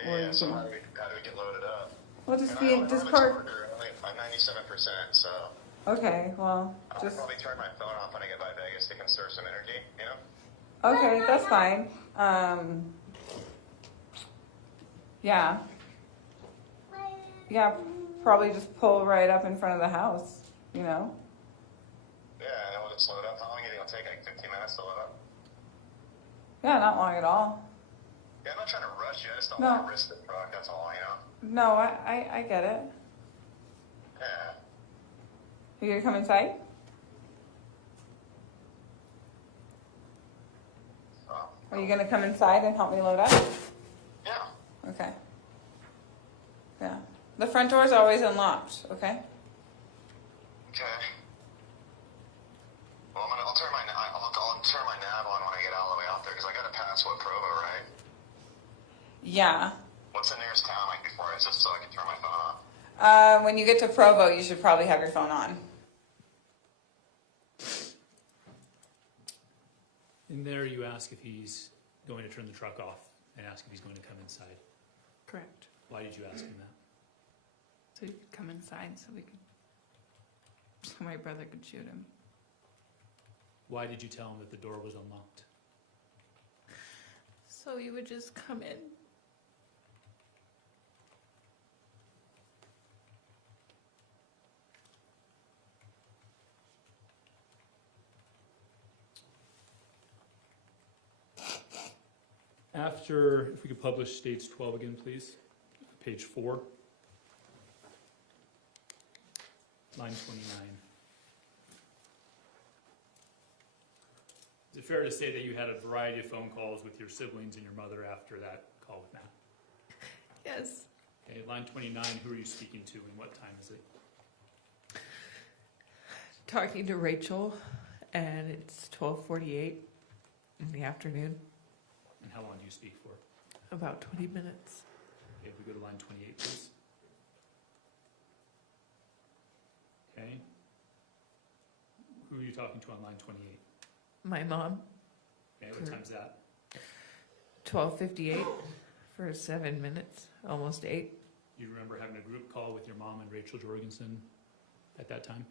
Yeah. So how do we get loaded up? Well, just park. I'm 97%, so. Okay, well, I'll probably turn my phone off when I get by Vegas to conserve some energy, you know? Okay, that's fine. Yeah. Yeah, probably just pull right up in front of the house, you know? Yeah, and then we'll just load up. How long do you think it'll take? Like 15 minutes to load up? Yeah, not long at all. Yeah, I'm not trying to rush you. I just don't No. want to risk the truck, that's all, you know? No, I get it. Yeah. You gonna come inside? So, Are you gonna come inside and help me load up? yeah. Okay. Yeah. The front door is always unlocked, okay? Okay. Well, I'll turn my nav on when I get all the way out there, because I got to pass Provo, right? Yeah. What's the nearest town, like, before I just so I can turn my phone on? When you get to Provo, you should probably have your phone on. In there, you ask if he's going to turn the truck off and ask if he's going to come inside. Correct. Why did you ask him that? So you could come inside so my brother could shoot him. Why did you tell him that the door was unlocked? So you would just come in. After, if we could publish States 12 again, please. Page 4. Line 29. Is it fair to say that you had a variety of phone calls with your siblings and your mother after that call with Matt? Yes. Okay, line 29, who are you speaking to and what time is it? Talking to Rachel, and it's 12:48 in the afternoon. And how long do you speak for? About 20 minutes. Okay, if we go to line 28, please. Okay. Who are you talking to on line 28? My mom, Okay, what time's that? 12:58 for 7 minutes, almost 8. Do you remember having a group call with your mom and Rachel Jorgensen at that time?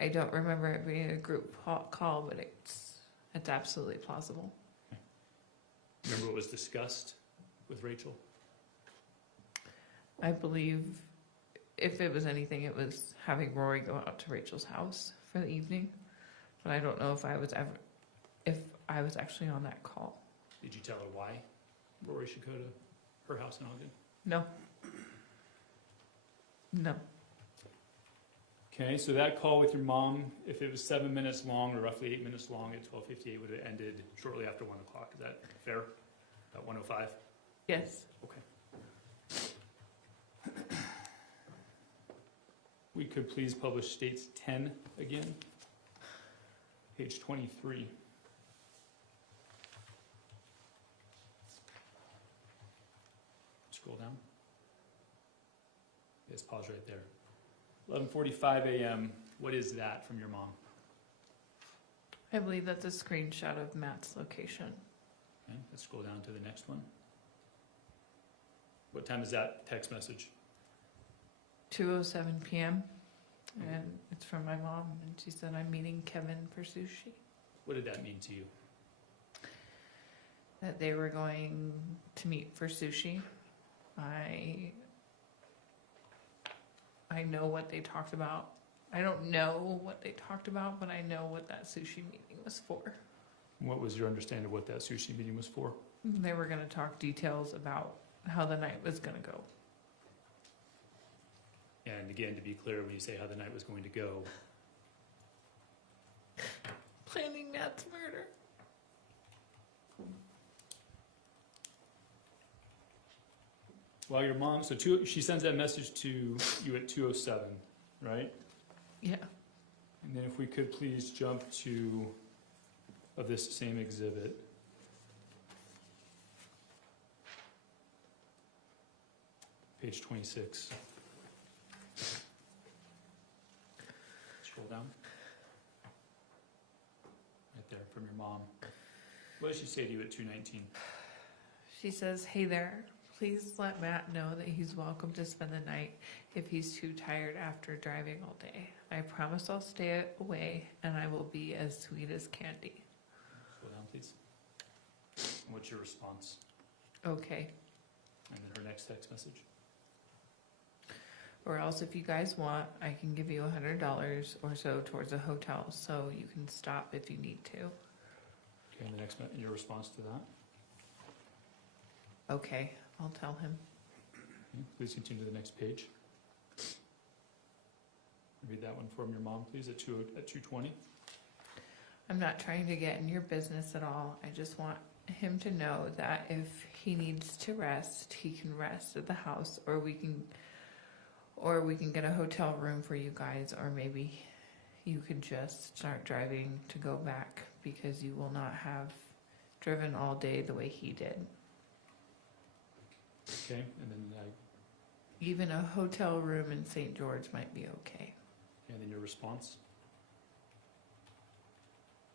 I don't remember it being a group call, but it's absolutely plausible. Remember what was discussed with Rachel? I believe if it was anything, it was having Rory go out to Rachel's house for the evening. But I don't know if I was actually on that call. Did you tell her why Rory should go to her house in Ogden? No. No. Okay, so that call with your mom, if it was 7 minutes long or roughly 8 minutes long at 12:58, would have ended shortly after 1 o'clock. Is that fair? About 1:05? Yes. Okay. We could please publish States 10 again. Page 23. Scroll down. Yes, pause right there. 11:45 a.m. What is that from your mom? I believe that's a screenshot of Matt's location. Okay, let's scroll down to the next one. What time is that text message? 2:07 p.m. And it's from my mom, and she said, I'm meeting Kevin for sushi. What did that mean to you? That they were going to meet for sushi. I know what they talked about. I don't know what they talked about, but I know what that sushi meeting was for. What was your understanding of what that sushi meeting was for? They were going to talk details about how the night was going to go. And again, to be clear, when you say how the night was going to go, Planning Matt's murder. while your mom, she sends that message to you at 2:07, right? Yeah. And then if we could please jump to, of this same exhibit. Page 26. Scroll down. Right there, from your mom. What does she say to you at 2:19? She says, "Hey there, please let Matt know that he's welcome to spend the night if he's too tired after driving all day. I promise I'll stay away and I will be as sweet as candy." Scroll down, please. And what's your response? Okay. And then her next text message. Or else if you guys want, I can give you $100 or so towards a hotel so you can stop if you need to. Okay, and the next, your response to that? Okay, I'll tell him. Okay, please continue to the next page. Read that one from your mom, please, at 2:20. I'm not trying to get in your business at all. I just want him to know that if he needs to rest, he can rest at the house, or we can get a hotel room for you guys, or maybe you could just start driving to go back because you will not have driven all day the way he did. Okay, and then Even a hotel room in St. George might be okay. and then your response.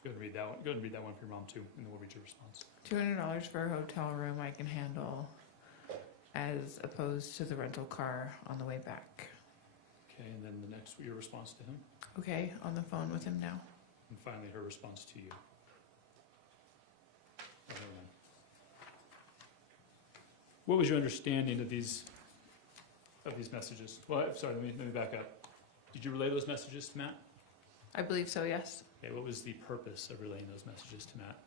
Go ahead and read that one. Go ahead and read that one for your mom too, and then we'll read your response. $200 for a hotel room I can handle, as opposed to the rental car on the way back. Okay, and then the next, your response to him, Okay, on the phone with him now. and finally her response to you. What was your understanding of these messages? Well, sorry, let me back up. Did you relay those messages to Matt? I believe so, yes. Okay, what was the purpose of relaying those messages to Matt?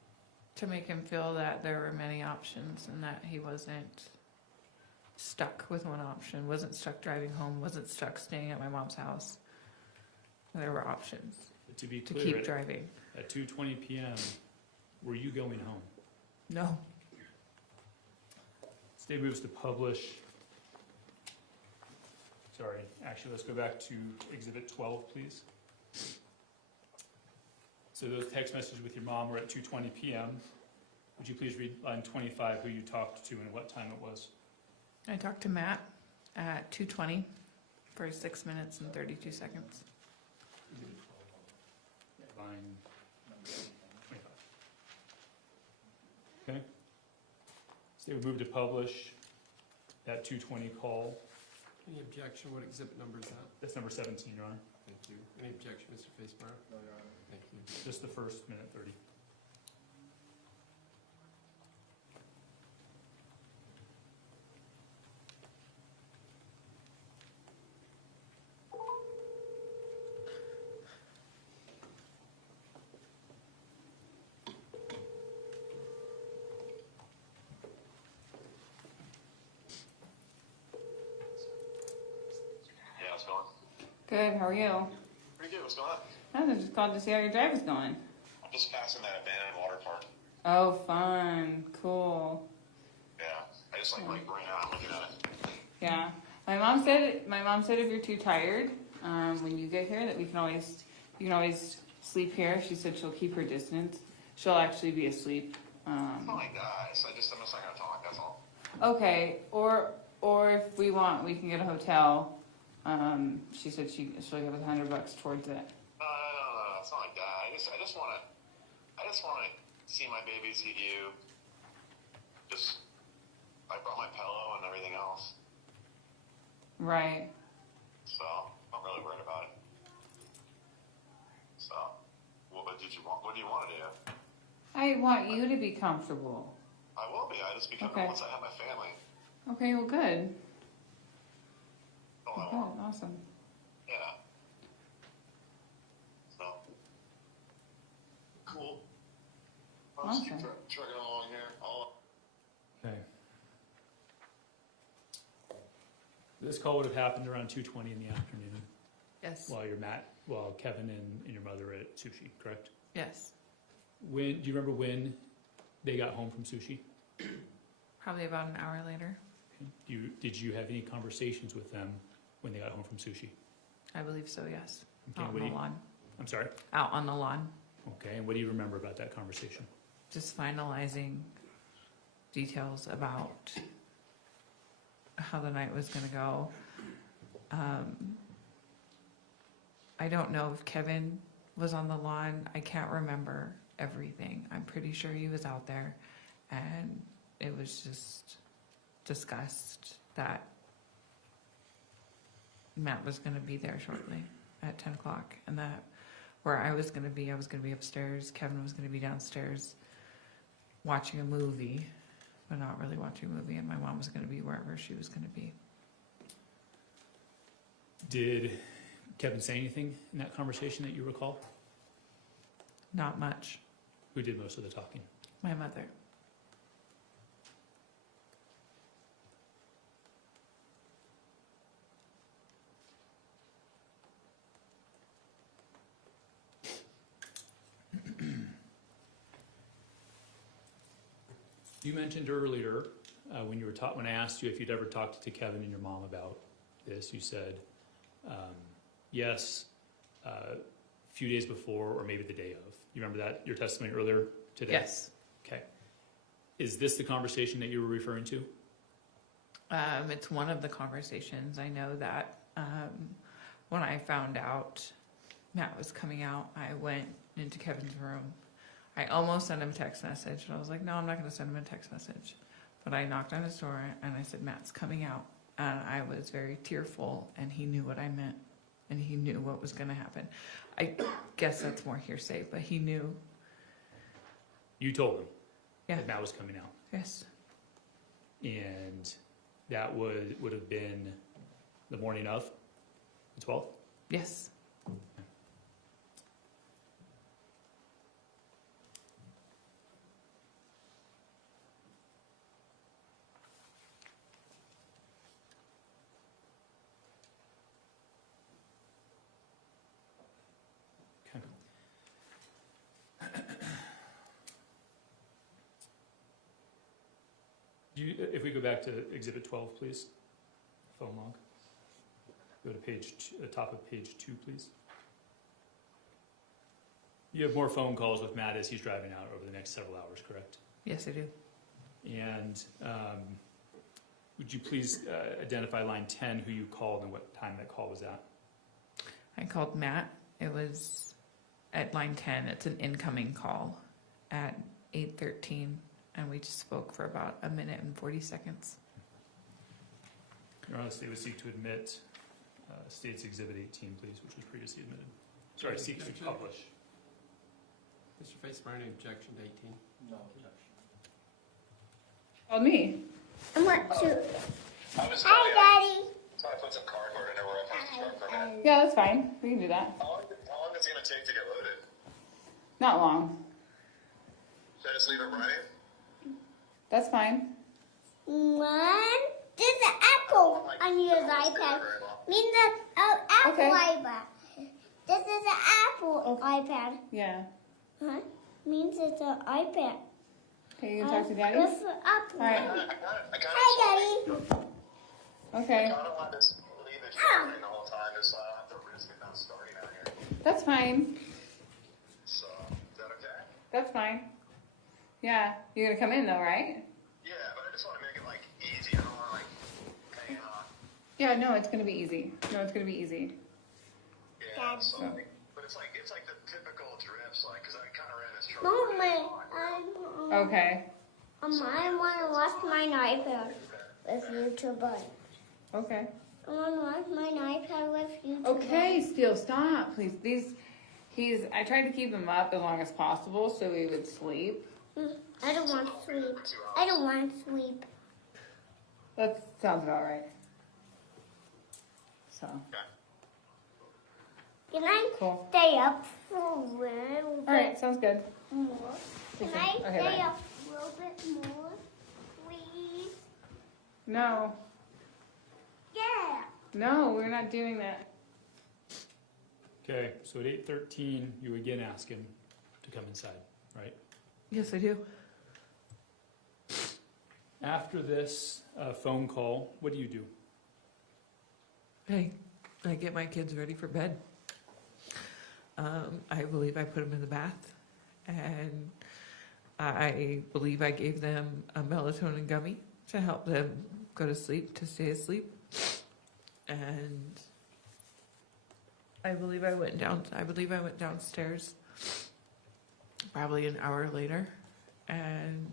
To make him feel that there were many options and that he wasn't stuck with one option, wasn't stuck driving home, wasn't stuck staying at my mom's house. There were options But to be to clear, keep driving. at 2:20 p.m., were you going home? No. State moves to publish. Sorry, actually, let's go back to Exhibit 12, please. So those text messages with your mom were at 2:20 p.m. Would you please read line 25, who you talked to and what time it was? I talked to Matt at 2:20 for 6 minutes and 32 seconds. Exhibit 12. Line 25. Okay. State would move to publish that 2:20 call. Any objection? What exhibit number is that? That's number 17, Your Honor. Thank you. Any objection, Mr. Facemeyer? No, Your Honor. Thank you. Just the first minute 30. Yeah, what's going on? Good, how are you? Pretty good, what's going on? I just called to see how your drive is going. I'm just passing that abandoned water park. Oh, fun, cool. Yeah, I just like ran out, I'm looking at it. Yeah, my mom said if you're too tired, when you get here, that you can always sleep here. She said she'll keep her distance. She'll actually be asleep. Oh my gosh, I'm just not gonna talk, that's all. Okay, or if we want, we can get a hotel. She said she'll give us $100 towards it. No, it's not like that. I just wanna see my baby, see you. I brought my pillow and everything else, Right. so I'm not really worried about it. So, what do you want to do? I want you to be comfortable. I will be, I just become Okay. once I have my family. Okay, well, good. That's all I Okay, want. awesome. Yeah. So. Cool. I'll just keep Awesome. trucking along here. Okay. This call would have happened around 2:20 in the afternoon Yes. while Kevin and your mother were at sushi, correct? Yes. Do you remember when they got home from sushi? Probably about an hour later. Did you have any conversations with them when they got home from sushi? I believe so, yes. Okay, Out on the lawn. I'm sorry? Out on the lawn. Okay, and what do you remember about that conversation? Just finalizing details about how the night was gonna go. I don't know if Kevin was on the lawn. I can't remember everything. I'm pretty sure he was out there, and it was just discussed that Matt was gonna be there shortly at 10 o'clock, and that where I was gonna be upstairs, Kevin was gonna be downstairs watching a movie, but not really watching a movie, and my mom was gonna be wherever she was gonna be. Did Kevin say anything in that conversation that you recall? Not much. Who did most of the talking? My mother. You mentioned earlier, when I asked you if you'd ever talked to Kevin and your mom about this, you said, yes, a few days before or maybe the day of. You remember that, your testimony earlier today? Yes. Okay. Is this the conversation that you were referring to? It's one of the conversations. I know that when I found out Matt was coming out, I went into Kevin's room. I almost sent him a text message, and I was like, no, I'm not going to send him a text message. But I knocked on his door, and I said, Matt's coming out. And I was very tearful, and he knew what I meant, and he knew what was going to happen. I guess that's more hearsay, but he knew. You told him Yeah. that Matt was coming out. Yes. And that would have been the morning of the 12th? Yes. If we go back to Exhibit 12, please, phone log. Go to top of page 2, please. You have more phone calls with Matt as he's driving out over the next several hours, correct? Yes, I do. And would you please identify line 10, who you called and what time that call was at? I called Matt. It was at line 10. It's an incoming call at 8:13. And we just spoke for about a minute and 40 seconds. Your Honor, the state would seek to admit State's Exhibit 18, please, which was previously admitted. Sorry, seek to publish. Mr. Facemeyer, any objection to 18? No objection. Called me. I want to. Hi, Daddy. So I put some cardboard in there where I supposed to start for a minute. Yeah, that's fine. We can do that. How long is it going to take to get loaded? Not long. Should I just leave it running? That's fine. One. There's an apple on your iPad. Means that apple Okay. iPad. This is an apple iPad. Yeah. Huh? Means it's an iPad. Okay, you can talk to Daddy? With an apple. All right. Hi, Daddy. Okay. I don't want to just leave it running the whole time just so I don't have to risk it not starting out here. That's fine. So, is that okay? That's fine. Yeah. You're going to come in, though, right? Yeah, but I just want to make it, like, easy. I don't want to, like, hang on. Yeah, no, it's going to be easy. No, it's going to be easy. Yeah, so, but it's like the typical drifts, like, because I kind of ran this truck. Mom, Okay. I want to watch my iPad with YouTube on. Okay. I want to watch my iPad with YouTube. Okay, Steele, stop, please. I tried to keep him up as long as possible so he would sleep. I don't want to sleep. I don't want to sleep. That sounds about right. So. Can I Cool. stay up for a little bit All right, sounds good. more? Can I Okay, stay bye. up a little bit more, please? No. Yeah. No, we're not doing that. Okay, so at 8:13, you again ask him to come inside, right? Yes, I do. After this phone call, what do you do? I get my kids ready for bed. I believe I put them in the bath, and I believe I gave them a melatonin gummy to help them go to sleep, to stay asleep. And I believe I went downstairs probably an hour later and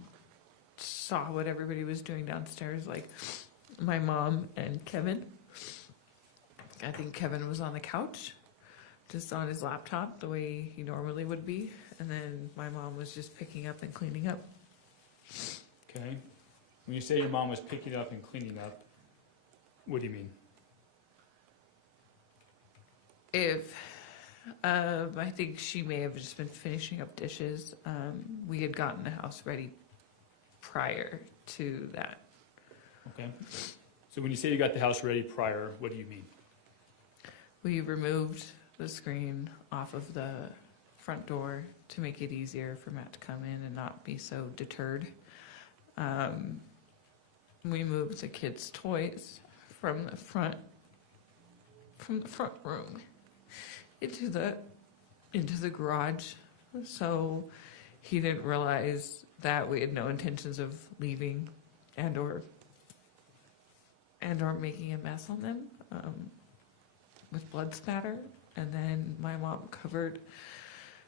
saw what everybody was doing downstairs, like my mom and Kevin. I think Kevin was on the couch, just on his laptop, the way he normally would be. And then my mom was just picking up and cleaning up. Okay. When you say your mom was picking up and cleaning up, what do you mean? I think she may have just been finishing up dishes. We had gotten the house ready prior to that. Okay. So when you say you got the house ready prior, what do you mean? We removed the screen off of the front door to make it easier for Matt to come in and not be so deterred. We moved the kids' toys from the front room into the garage, so he didn't realize that we had no intentions of leaving and or making a mess on them with blood spatter. And then my mom covered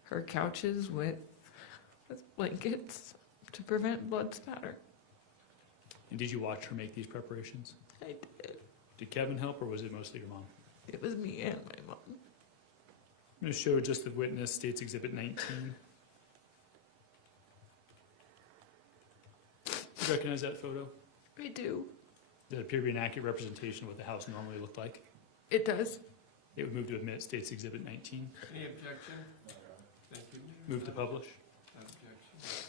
her couches with blankets to prevent blood spatter. And did you watch her make these preparations? I did. Did Kevin help, or was it mostly your mom? It was me and my mom. I'm going to show just the witness, State's Exhibit 19. You recognize that photo? I do. Does it appear to be an accurate representation of what the house normally looked like? It does. It would move to admit State's Exhibit 19. Any objection? Thank you. Move to publish. Objection.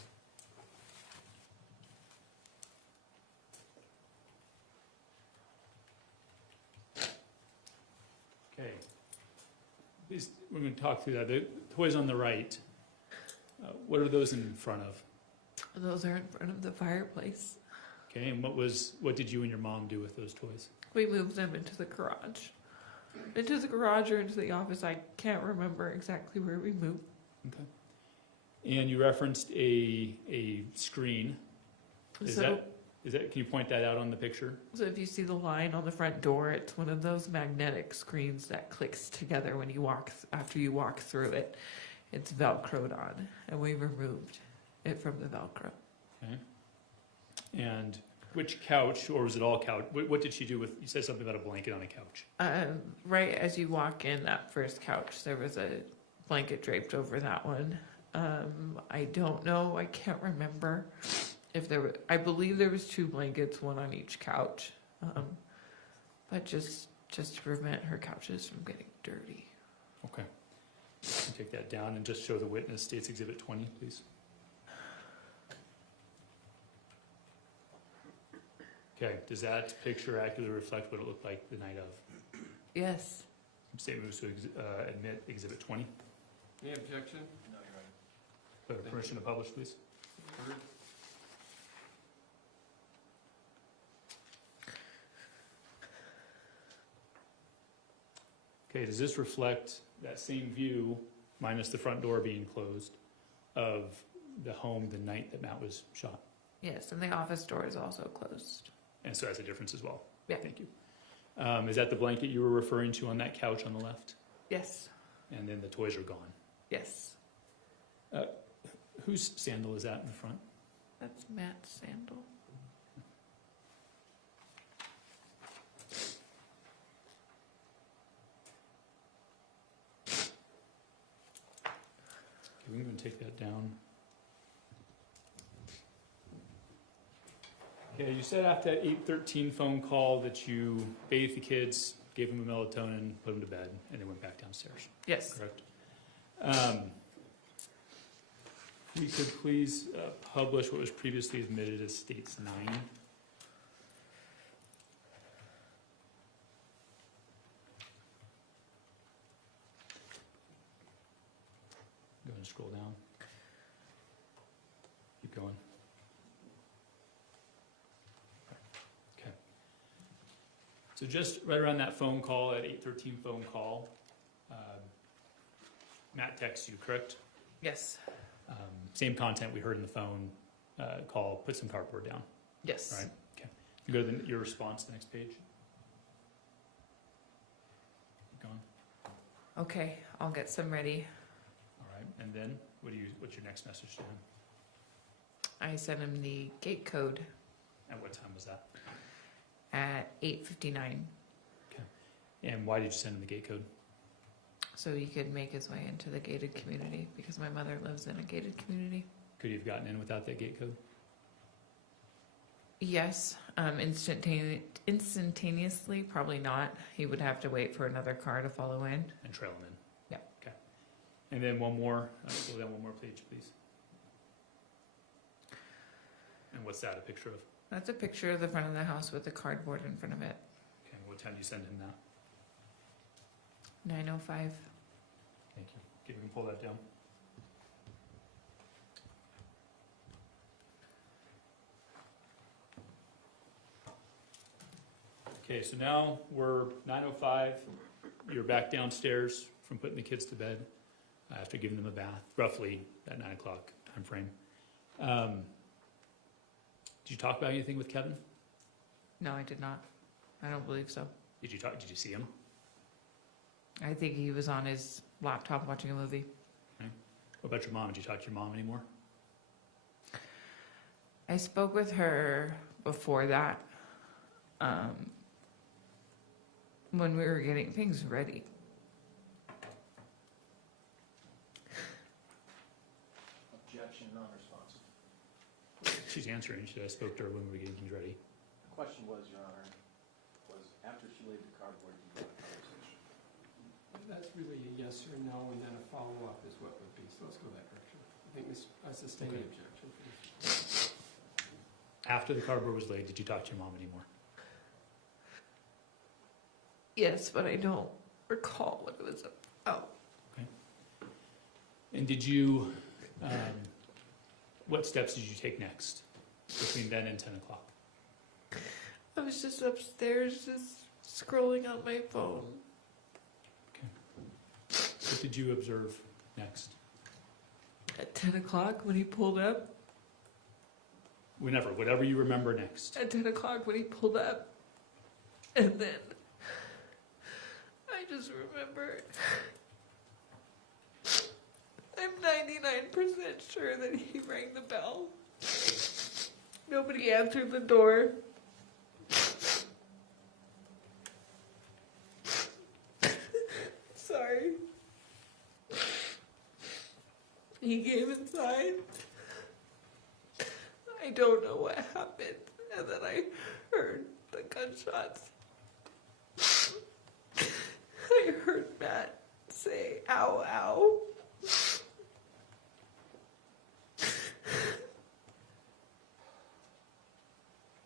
Okay. We're going to talk through that. The toys on the right, what are those in front of? Those are in front of the fireplace. Okay, and what did you and your mom do with those toys? We moved them into the garage. Into the garage or into the office. I can't remember exactly where we moved. Okay. And you referenced a screen. Is that, can you point that out on the picture? So if you see the line on the front door, it's one of those magnetic screens that clicks together when you after you walk through it. It's Velcroed on, and we removed it from the Velcro. Okay. And which couch, or was it all couch? What did she do with, you said something about a blanket on a couch. Right as you walk in that first couch, there was a blanket draped over that one. I don't know, I can't remember if there were, I believe there was 2 blankets, one on each couch. But just to prevent her couches from getting dirty. Okay. Take that down and just show the witness State's Exhibit 20, please. Okay, does that picture accurately reflect what it looked like the night of? Yes. State moves to admit Exhibit 20. Any objection? No, Your Honor. Permission to publish, please. Heard. Okay, does this reflect that same view, minus the front door being closed, of the home the night that Matt was shot? Yes, and the office door is also closed. And so that's a difference as well? Yeah. Thank you. Is that the blanket you were referring to on that couch on the left? Yes. And then the toys are gone? Yes. Whose sandal is that in the front? That's Matt's sandal. Okay, we can take that down. Okay, you said after that 8:13 phone call that you bathed the kids, gave them a melatonin, put them to bed, and they went back downstairs. Yes. Correct? We could please publish what was previously admitted as States 9. scroll down. Keep going. Okay. So just right around that phone call, at 8:13 phone call, Matt texts you, correct? Yes. Same content we heard in the phone call, put some cardboard down, Yes. right? Okay. You go to your response, the next page. Keep going. Okay, I'll get some ready. All right, and then what's your next message to him? I sent him the gate code At what time was that? at 8:59, And why did you send him the gate code? so he could make his way into the gated community, because my mother lives in a gated community. Could you have gotten in without that gate code? Yes, instantaneously, probably not. He would have to wait for another car to follow in. And trail him in? Yep. Okay. And then one more, go down one more page, please. And what's that, a picture of? That's a picture of the front of the house with the cardboard in front of it. Okay, what time do you send him that? 9:05. Thank you. Okay, we can pull that down. Okay, so now we're 9:05. You're back downstairs from putting the kids to bed after giving them a bath, roughly that 9 o'clock time frame. Did you talk about anything with Kevin? No, I did not. I don't believe so. Did you see him? I think he was on his laptop watching a movie. Okay. What about your mom? Did you talk to your mom anymore? I spoke with her before that, when we were getting things ready. Objection, non-responsive. She's answering. She said, I spoke to her when we were getting things ready. The question was, Your Honor, was after she laid the cardboard, you got a conversation? That's really a yes or no, and then a follow-up is what would be, so let's go that direction. I think I sustain the objection. After the cardboard was laid, did you talk to your mom anymore? Yes, but I don't recall what it was about. And did you, what steps did you take next between then and 10 o'clock? I was just upstairs, just scrolling on my phone. What did you observe next? At 10 o'clock when he pulled up. Whatever you remember next. At 10 o'clock when he pulled up. And then I just remember, I'm 99% sure that he rang the bell. Nobody answered the door. Sorry. He came inside. I don't know what happened. And then I heard the gunshots. I heard Matt say, ow, ow.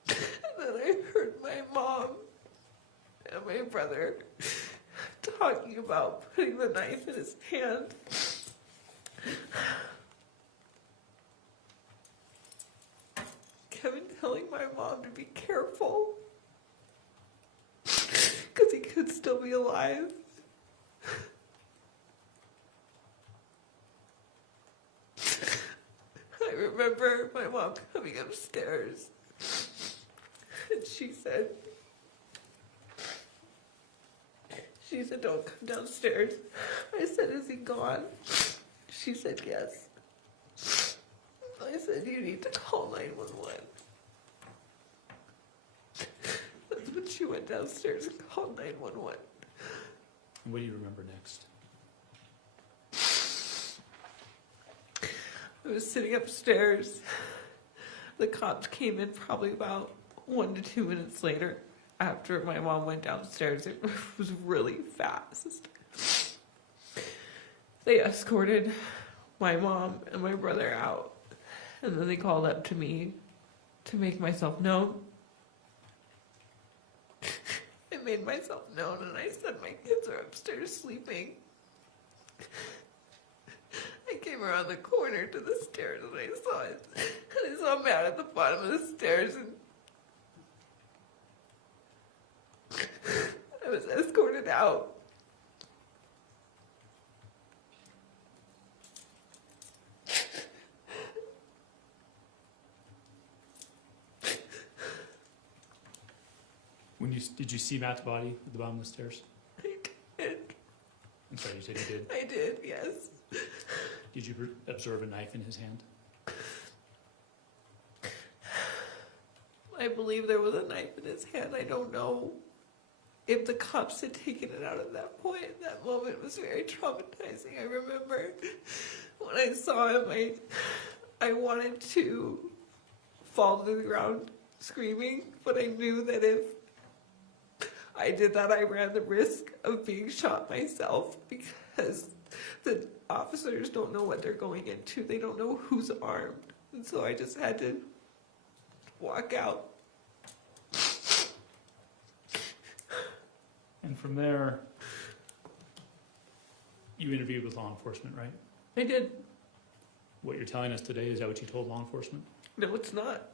And then I heard my mom and my brother talking about putting the knife in his hand. Kevin telling my mom to be careful because he could still be alive. I remember my mom coming upstairs and she said, don't come downstairs. I said, is he gone? She said, yes. I said, you need to call 911. That's when she went downstairs and called 911. And what do you remember next? I was sitting upstairs. The cops came in probably about 1 to 2 minutes later after my mom went downstairs. It was really fast. They escorted my mom and my brother out, and then they called up to me to make myself known. I made myself known and I said my kids are upstairs sleeping. I came around the corner to the stairs and I saw it. And I saw Matt at the bottom of the stairs and I was escorted out. Did you see Matt's body at the bottom of the stairs? I did. I'm sorry, you said you did. I did, yes. Did you observe a knife in his hand? I believe there was a knife in his hand. I don't know if the cops had taken it out at that point. That moment was very traumatizing. I remember when I saw him, I wanted to fall to the ground screaming, but I knew that if I did that, I ran the risk of being shot myself because the officers don't know what they're going into. They don't know who's armed. And so I just had to walk out. And from there, you interviewed with law enforcement, right? I did. What you're telling us today, is that what you told law enforcement? No, it's not.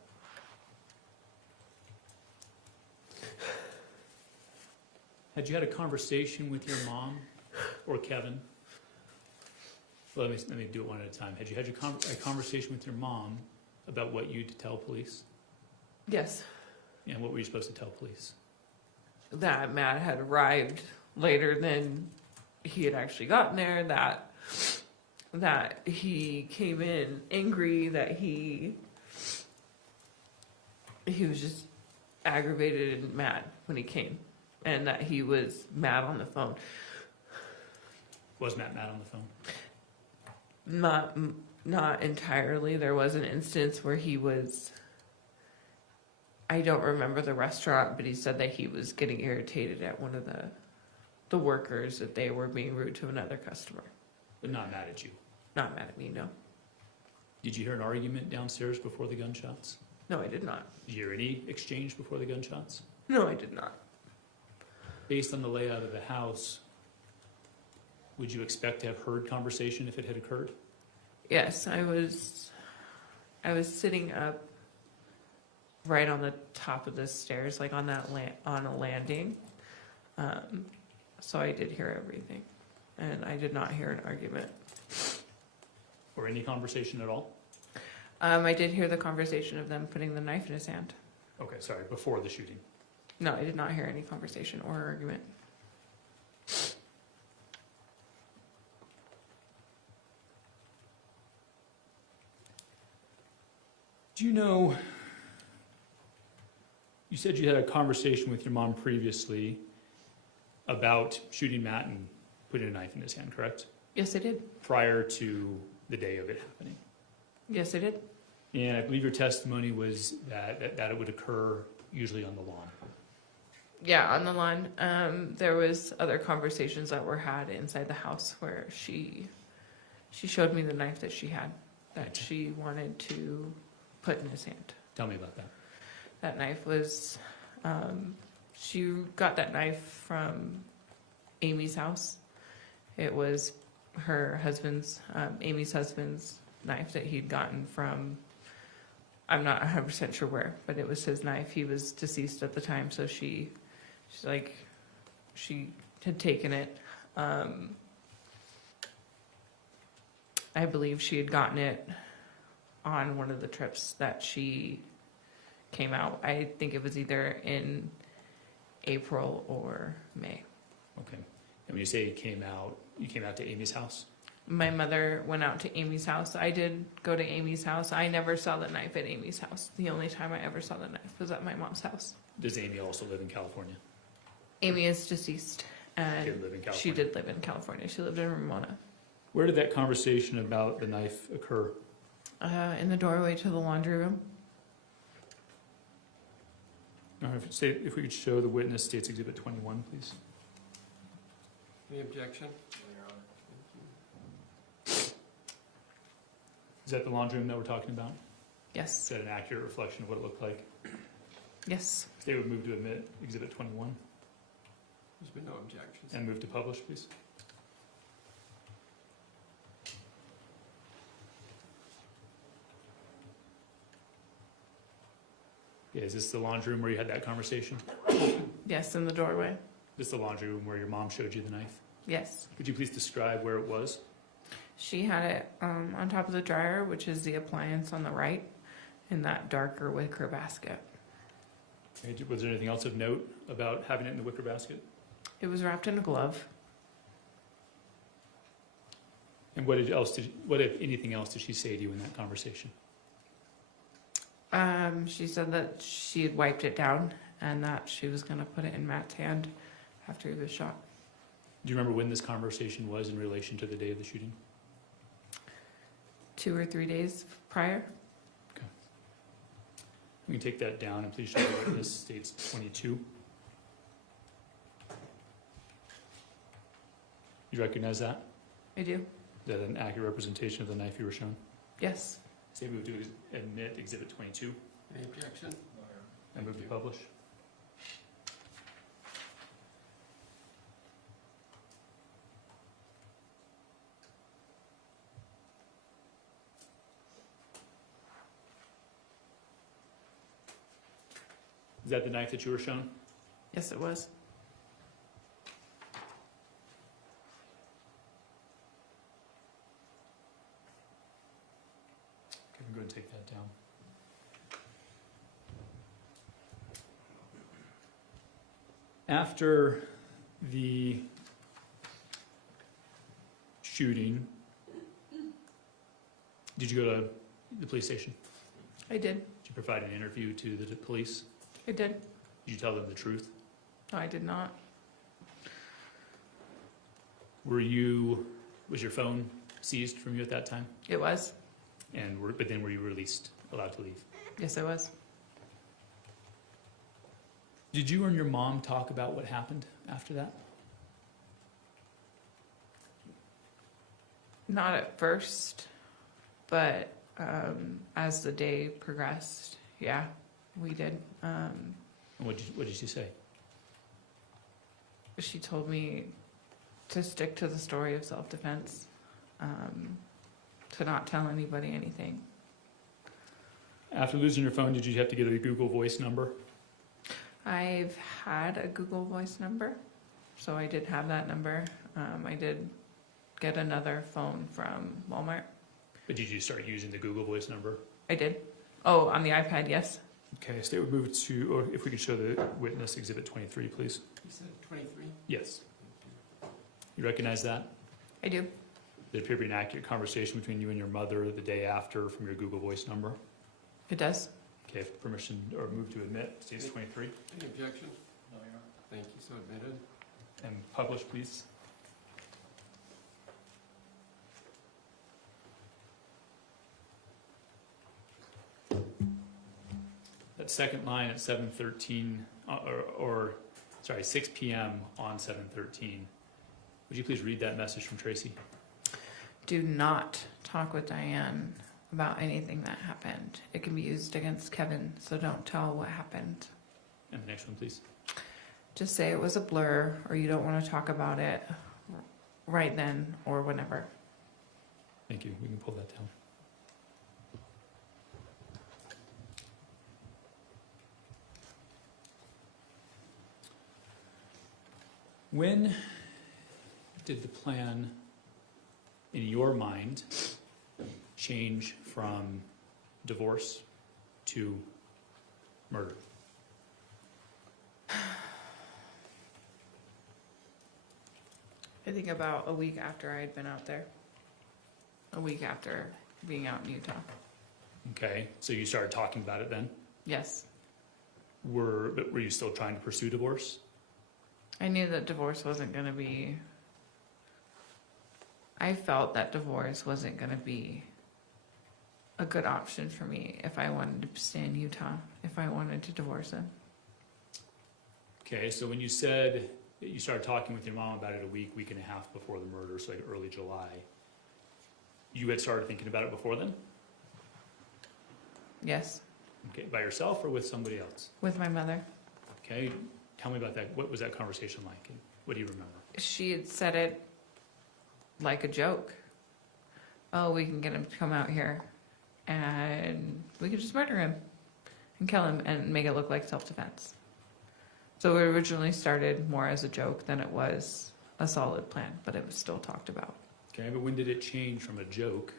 Had you had a conversation with your mom or Kevin? Well, let me do it one at a time. Had you had a conversation with your mom about what you to tell police? Yes. And what were you supposed to tell police? That Matt had arrived later than he had actually gotten there, that he came in angry, that he was just aggravated and mad when he came, and that he was mad on the phone. Was Matt mad on the phone? Not entirely. There was an instance where he was, I don't remember the restaurant, but he said that he was getting irritated at one of the workers, that they were being rude to another customer. But not mad at you? Not mad at me, no. Did you hear an argument downstairs before the gunshots? No, I did not. Did you hear any exchange before the gunshots? No, I did not. Based on the layout of the house, would you expect to have heard conversation if it had occurred? Yes, I was sitting up right on the top of the stairs, like on that on a landing. So I did hear everything, and I did not hear an argument. Or any conversation at all? I did hear the conversation of them putting the knife in his hand. Okay, sorry, before the shooting. No, I did not hear any conversation or argument. Do you know, you said you had a conversation with your mom previously about shooting Matt and putting a knife in his hand, correct? Yes, I did. Prior to the day of it happening. Yes, I did. And I believe your testimony was that it would occur usually on the lawn. Yeah, on the lawn. There was other conversations that were had inside the house where she showed me the knife that she had, that she wanted to put in his hand. Tell me about that. That knife was, she got that knife from Amy's house. It was her husband's, Amy's husband's knife that he'd gotten from, I'm not 100% sure where, but it was his knife. He was deceased at the time, so she had taken it. I believe she had gotten it on one of the trips that she came out. I think it was either in April or May. Okay. And when you say you came out to Amy's house? My mother went out to Amy's house. I did go to Amy's house. I never saw the knife at Amy's house. The only time I ever saw the knife was at my mom's house. Does Amy also live in California? Amy is deceased, and She did live in California. she did live in California. She lived in Ramona. Where did that conversation about the knife occur? In the doorway to the laundry room. If we could show the witness State's Exhibit 21, please. Any objection? Is that the laundry room that we're talking about? Yes. Is that an accurate reflection of what it looked like? Yes. State would move to admit Exhibit 21. There's been no objections. And move to publish, please. Okay, is this the laundry room where you had that conversation? Yes, in the doorway. This is the laundry room where your mom showed you the knife? Yes. Could you please describe where it was? She had it on top of the dryer, which is the appliance on the right, in that darker wicker basket. Okay, was there anything else of note about having it in the wicker basket? It was wrapped in a glove. And what if anything else did she say to you in that conversation? She said that she had wiped it down and that she was going to put it in Matt's hand after he was shot. Do you remember when this conversation was in relation to the day of the shooting? 2 or 3 days prior. Okay. We can take that down and please show the witness states 22. You recognize that? I do. Is that an accurate representation of the knife you were shown? Yes. Say move to admit Exhibit 22. Any objection? And move to publish. Is that the knife that you were shown? Yes, it was. Okay, I'm going to take that down. After the shooting, did you go to the police station? I did. Did you provide an interview to the police? I did. Did you tell them the truth? No, I did not. Was your phone seized from you at that time? It was. But then were you released, allowed to leave? Yes, I was. Did you and your mom talk about what happened after that? Not at first, but as the day progressed, yeah, we did. And what did she say? She told me to stick to the story of self-defense, to not tell anybody anything. After losing your phone, did you have to get a Google Voice number? I've had a Google Voice number, so I did have that number. I did get another phone from Walmart. But did you start using the Google Voice number? I did. Oh, on the iPad, yes. Okay, state would move to, or if we could show the witness Exhibit 23, please. You said 23? Yes. You recognize that? I do. Did it appear to be an accurate conversation between you and your mother the day after from your Google Voice number? It does. Okay, permission or move to admit, states 23. Any objection? No, Your Honor. Thank you, so admitted. And publish, please. That second line at 7:13, sorry, 6 p.m. on 7:13. Would you please read that message from Tracey? Do not talk with Diane about anything that happened. It can be used against Kevin, so don't tell what happened. And the next one, please. Just say it was a blur, or you don't want to talk about it right then or whenever. Thank you. We can pull that down. When did the plan, in your mind, change from divorce to murder? I think about a week after I had been out there. A week after being out in Utah. Okay, so you started talking about it then? Yes. But were you still trying to pursue divorce? I knew that divorce wasn't going to be... I felt that divorce wasn't going to be a good option for me if I wanted to stay in Utah, if I wanted to divorce him. Okay, so when you said that you started talking with your mom about it a week and a half before the murder, so like early July, you had started thinking about it before then? Yes. Okay, by yourself or with somebody else? With my mother. Okay, tell me about that. What was that conversation like? And what do you remember? She had said it like a joke. Oh, we can get him to come out here and we could just murder him. and kill him and make it look like self-defense. So it originally started more as a joke than it was a solid plan, but it was still talked about. Okay, but when did it change from a joke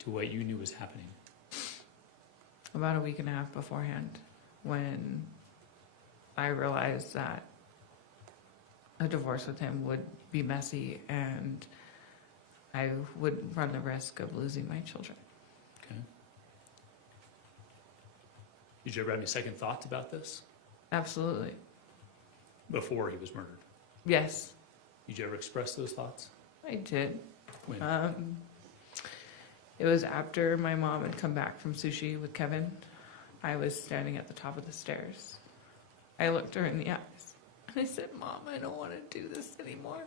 to what you knew was happening? About a week and a half beforehand, when I realized that a divorce with him would be messy and I would run the risk of losing my children. Okay. Did you ever have any second thoughts about this Absolutely. before he was murdered? Yes, Did you ever express those thoughts? I did. When? It was after my mom had come back from sushi with Kevin. I was standing at the top of the stairs. I looked her in the eyes and I said, "Mom, I don't want to do this anymore."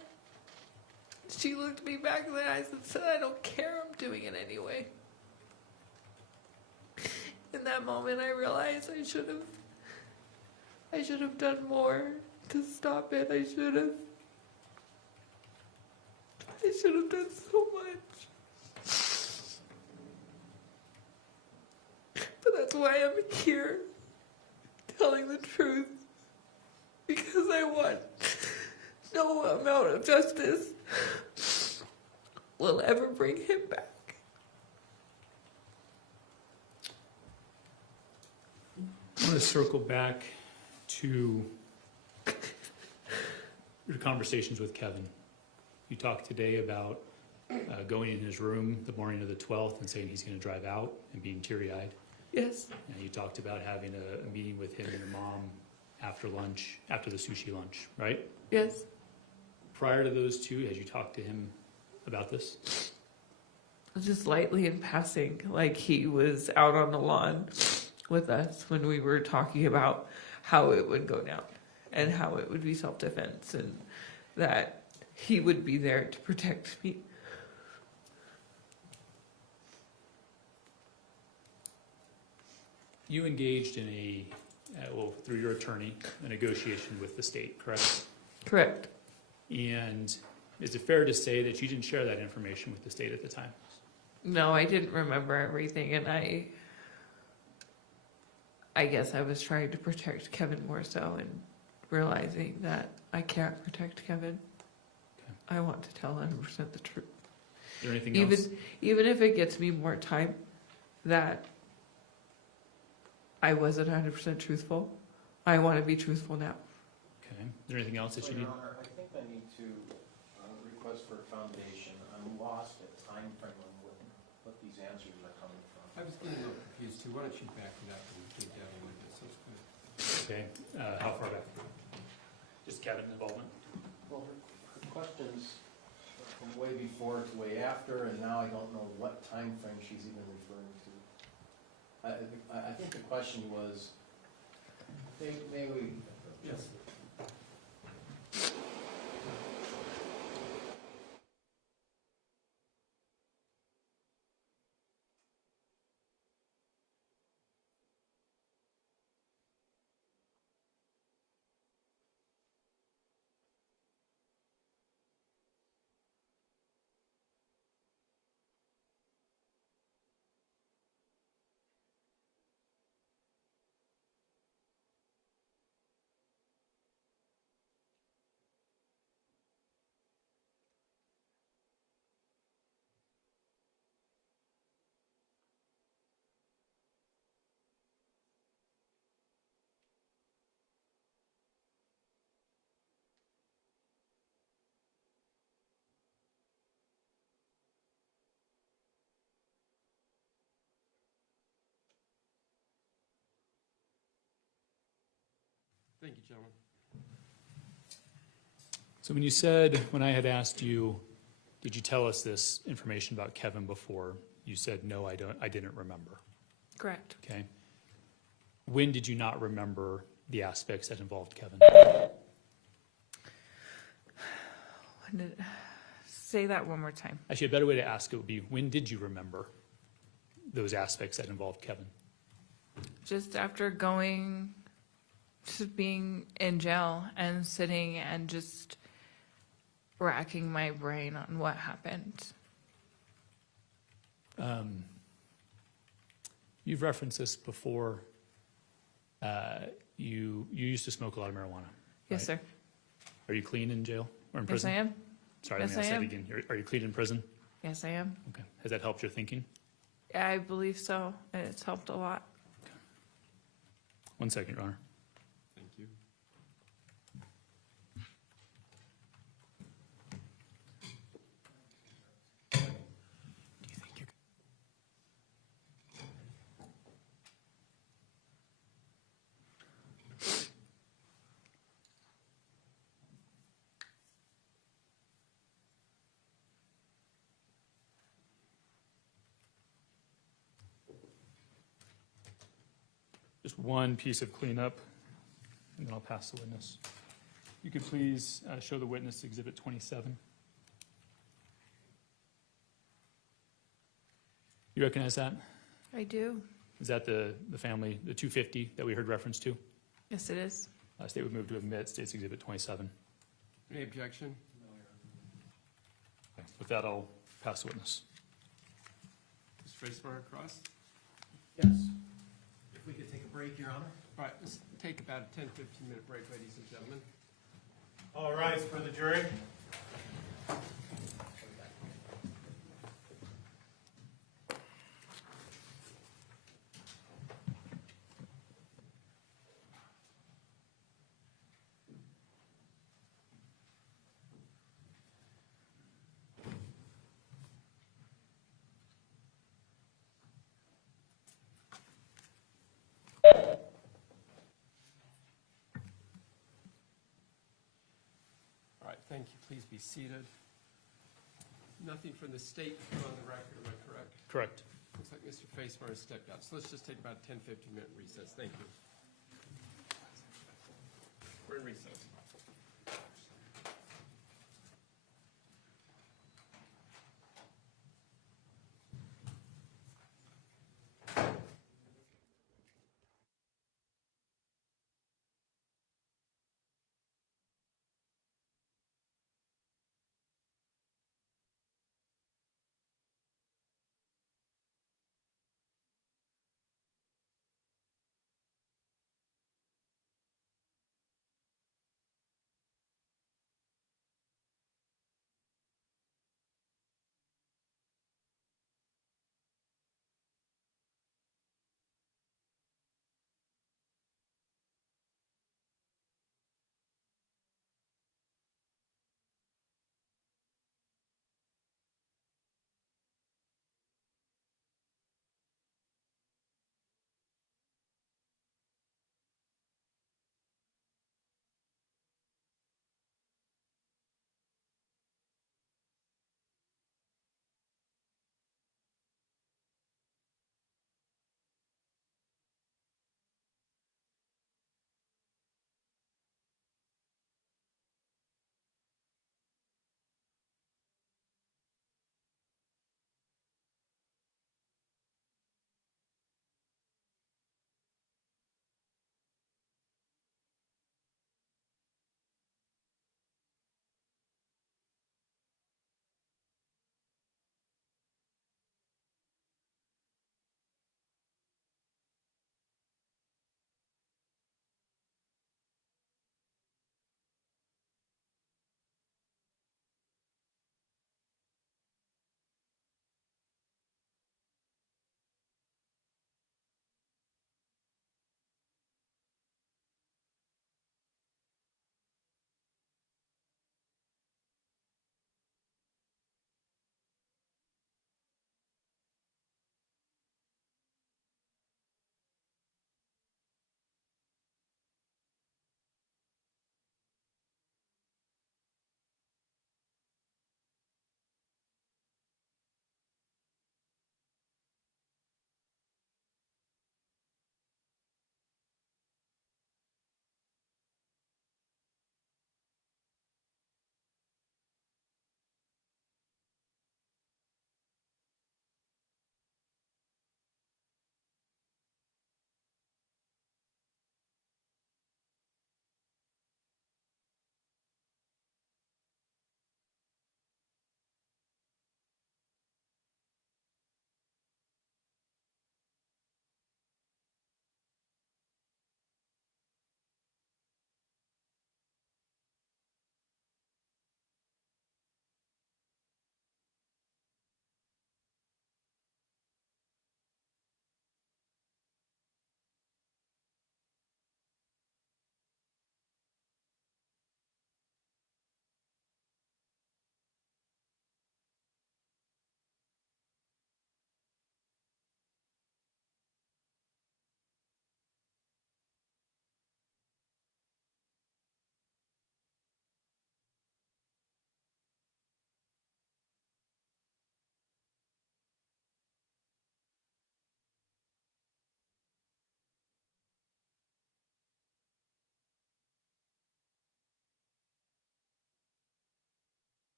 She looked me back in the eyes and said, "I don't care, I'm doing it anyway." In that moment, I realized I should have done more to stop it. I should have done so much. But that's why I'm here, telling the truth, because I want no amount of justice will ever bring him back. I want to circle back to your conversations with Kevin. You talked today about going in his room the morning of the 12th and saying he's going to drive out and being teary-eyed. Yes. And you talked about having a meeting with him and your mom after lunch, after the sushi lunch, right? Yes. Prior to those two, had you talked to him about this? Just lightly in passing, like he was out on the lawn with us when we were talking about how it would go down and how it would be self-defense and that he would be there to protect me. You engaged in through your attorney, a negotiation with the state, correct? Correct. And is it fair to say that you didn't share that information with the state at the time? No, I didn't remember everything, and I guess I was trying to protect Kevin more so and realizing that I can't protect Kevin. Okay. I want to tell 100% the truth. Is there anything else? Even if it gets me more time, that I wasn't 100% truthful, I want to be truthful now. Okay. Is there anything else that you need? Your Honor, I think I need to request for a foundation. I'm lost at time frame on what these answers are coming from. I was getting a little confused too. Why don't you back it up and dig down a little bit? So it's good. Okay. How far back? Just Kevin's involvement? Well, her questions from way before to way after, and now I don't know what time frame she's even referring to. I think the question was, may we? Yes. Thank you, gentlemen. So when I had asked you, did you tell us this information about Kevin before? You said, no, I didn't remember. Correct. Okay. When did you not remember the aspects that involved Kevin? Say that one more time. Actually, a better way to ask it would be, when did you remember those aspects that involved Kevin? Just after being in jail and sitting and just racking my brain on what happened. You've referenced this before You used to smoke a lot of marijuana. Yes, right? sir. Are you clean in jail or in Yes, prison? I am. Sorry, Yes, let me ask I that am. again. Are you clean in prison? Yes, I am. Okay. Has that helped your thinking? I believe so. And it's helped a lot. 1 second, Your Honor. Thank you. Just one piece of cleanup, and then I'll pass the witness. You could please show the witness Exhibit 27. You recognize that? I do. Is that the family, the 250 that we heard reference to? Yes, it is. State would move to admit, State's Exhibit 27. Any objection? Okay. With that, I'll pass the witness. Mr. Facemeyer, cross. Yes. If we could take a break, Your Honor? All right, let's take about a 10, 15-minute break, ladies and gentlemen. All rise for the jury. All right, thank you. Please be seated. Nothing from the state put on the record, am I correct? Correct. Looks like Mr. Facemeyer has stepped out. So let's just take about a 10, 15-minute recess. Thank you. We're in recess.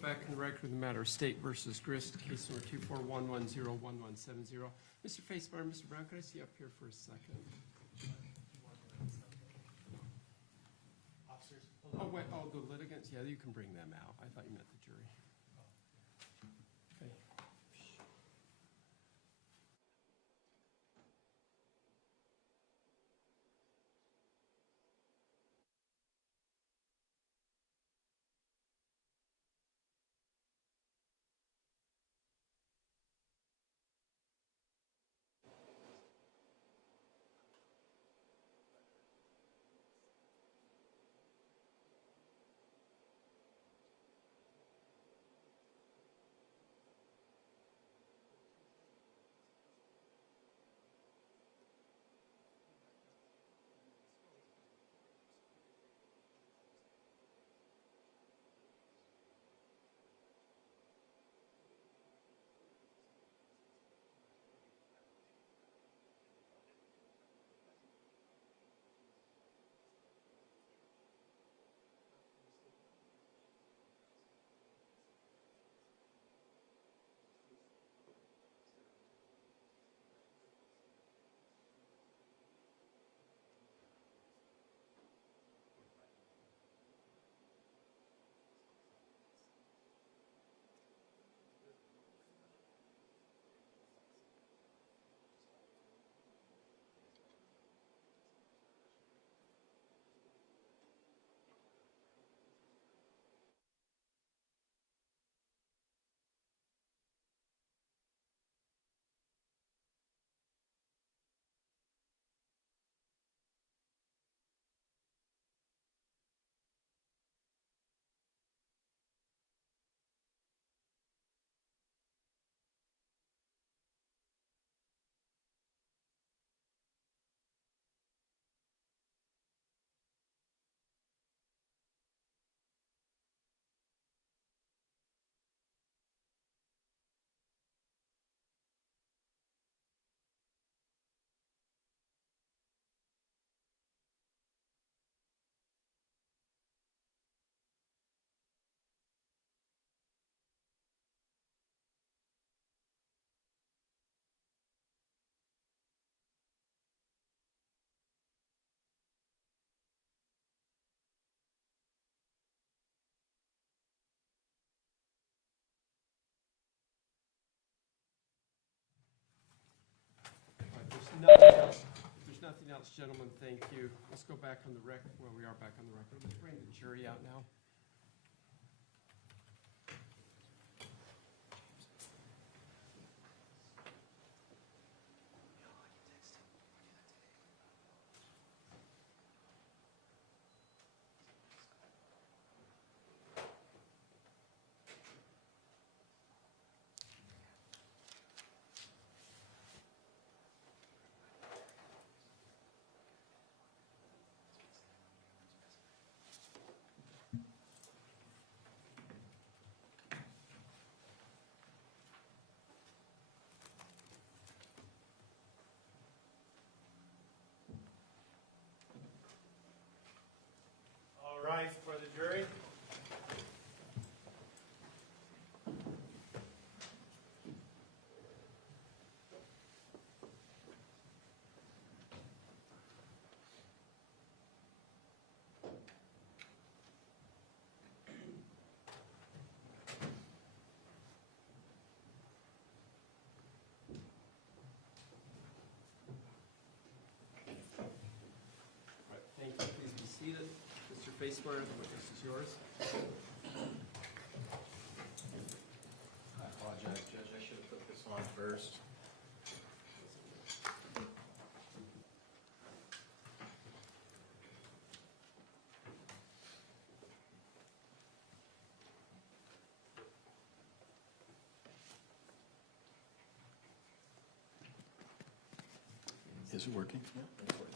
back in the record the matter of State versus Grist, case number 241101170. Mr. Facemeyer, Mr. Brown, could I see you up here for a second? Officers. Oh, wait, oh, the litigants, yeah, you can bring them out. I thought you meant the jury. Okay. If there's nothing else, gentlemen, thank you. Let's go back on the record. Well, we are back on the record. Let's bring the jury out now. All rise for the jury. All right, thank you. Please be seated. Mr. Facemeyer, the witness is yours. I apologize, Judge, I should have put this on first. Is it working? Yeah, it's working.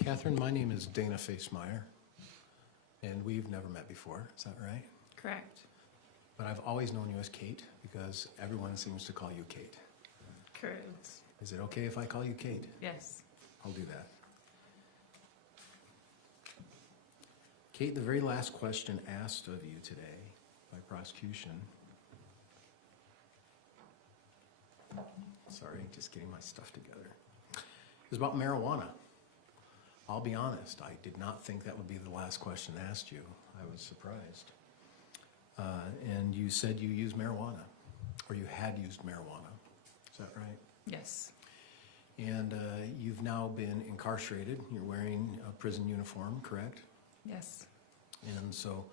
Kathryn, my name is Dana Facemeyer, and we've never met before. Is that right? Correct. But I've always known you as Kate because everyone seems to call you Kate. Correct. Is it okay if I call you Kate? Yes. I'll do that. Kate, the very last question asked of you today by prosecution. Sorry, just getting my stuff together. Is about marijuana. I'll be honest, I did not think that would be the last question asked you. I was surprised. And you said you use marijuana, or you had used marijuana. Is that right? Yes. And you've now been incarcerated. You're wearing a prison uniform, correct? Yes. And so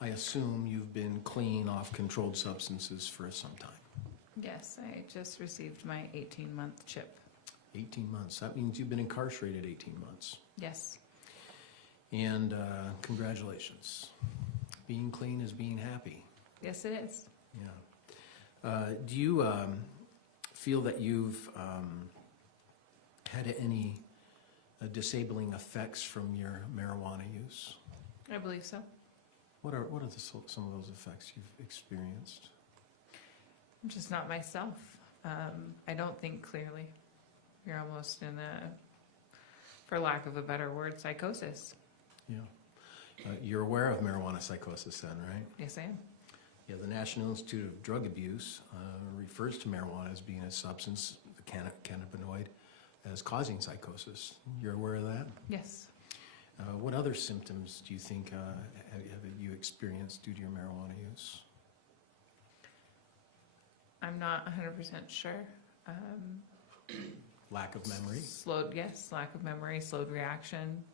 I assume you've been clean off controlled substances for some time. Yes, I just received my 18-month chip. 18 months. That means you've been incarcerated 18 months. Yes. And congratulations. Being clean is being happy. Yes, it is. Yeah. Do you feel that you've had any disabling effects from your marijuana use? I believe so. What are some of those effects you've experienced? I'm just not myself. I don't think clearly. You're almost in a, for lack of a better word, psychosis. Yeah. You're aware of marijuana psychosis then, right? Yes, I am. Yeah, the National Institute of Drug Abuse refers to marijuana as being a substance, the cannabinoid, as causing psychosis. You're aware of that? Yes. What other symptoms do you think have you experienced due to your marijuana use? I'm not 100% sure. Lack of memory? Yes, lack of memory, slowed reaction.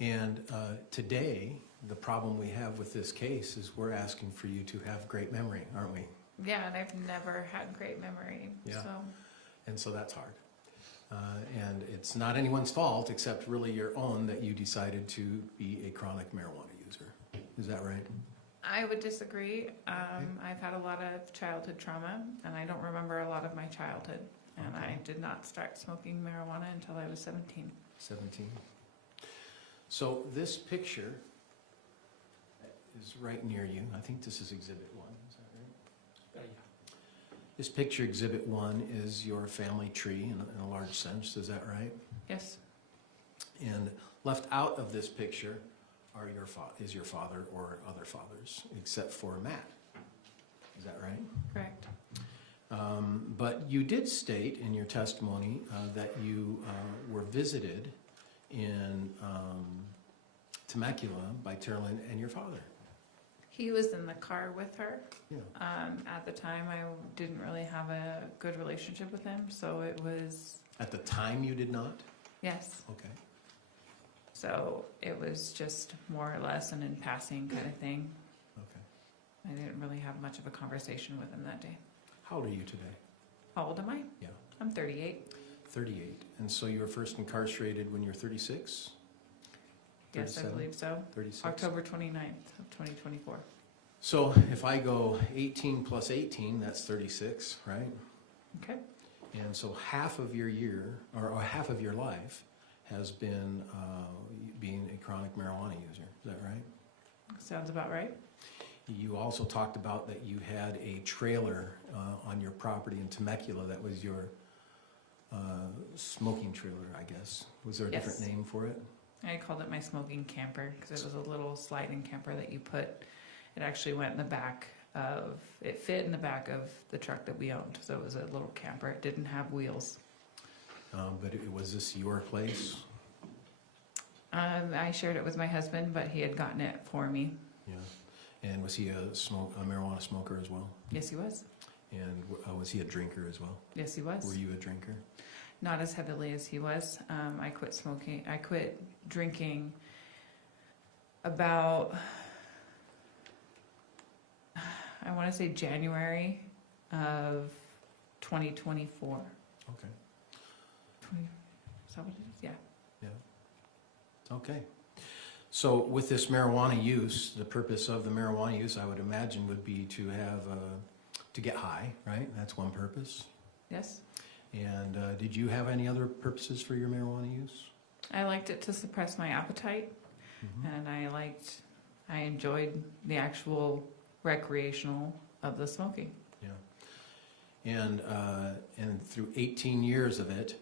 And today, the problem we have with this case is we're asking for you to have great memory, aren't we? Yeah, and I've never had great memory. Yeah. So. And so that's hard. And it's not anyone's fault except really your own that you decided to be a chronic marijuana user. Is that right? I would disagree. I've had a lot of childhood trauma, and I don't remember a lot of my childhood. And Okay. I did not start smoking marijuana until I was 17. 17. So this picture is right near you. I think this is Exhibit 1. Is that right? This picture, Exhibit 1, is your family tree in a large sense. Is that right? Yes. And left out of this picture are is your father or other fathers, except for Matt. Is that right? Correct. But you did state in your testimony that you were visited in Temecula by Terrell and your father. He was in the car with her. Yeah. At the time, I didn't really have a good relationship with him, so it was... At the time you did not? Yes. Okay. So it was just more or less an in passing kind of thing. Okay. I didn't really have much of a conversation with him that day. How old are you today? How old am I? Yeah. I'm 38. 38. And so you were first incarcerated when you were 36? Yes, I 37? believe so. 36? October 29th of 2024. So if I go 18 plus 18, that's 36, right? Okay. And so half of your year, or half of your life, has been being a chronic marijuana user. Is that right? Sounds about right. You also talked about that you had a trailer on your property in Temecula that was your smoking trailer, I guess. Was there a different Yes. name for it? I called it my smoking camper because it was a little sliding camper that you put. It actually went in the back of, it fit in the back of the truck that we owned. So it was a little camper. It didn't have wheels. But was this your place? I shared it with my husband, but he had gotten it for me. Yeah. And was he a marijuana smoker as well? Yes, he was. And was he a drinker as well? Yes, he was. Were you a drinker? Not as heavily as he was. I quit smoking. I quit drinking about, I want to say January of 2024. Okay. Is that what it is? Yeah. Yeah. Okay. So with this marijuana use, the purpose of the marijuana use, I would imagine, would be to have, to get high, right? That's one purpose. Yes. And did you have any other purposes for your marijuana use? I liked it to suppress my appetite, and I enjoyed the actual recreational of the smoking. Yeah. And through 18 years of it,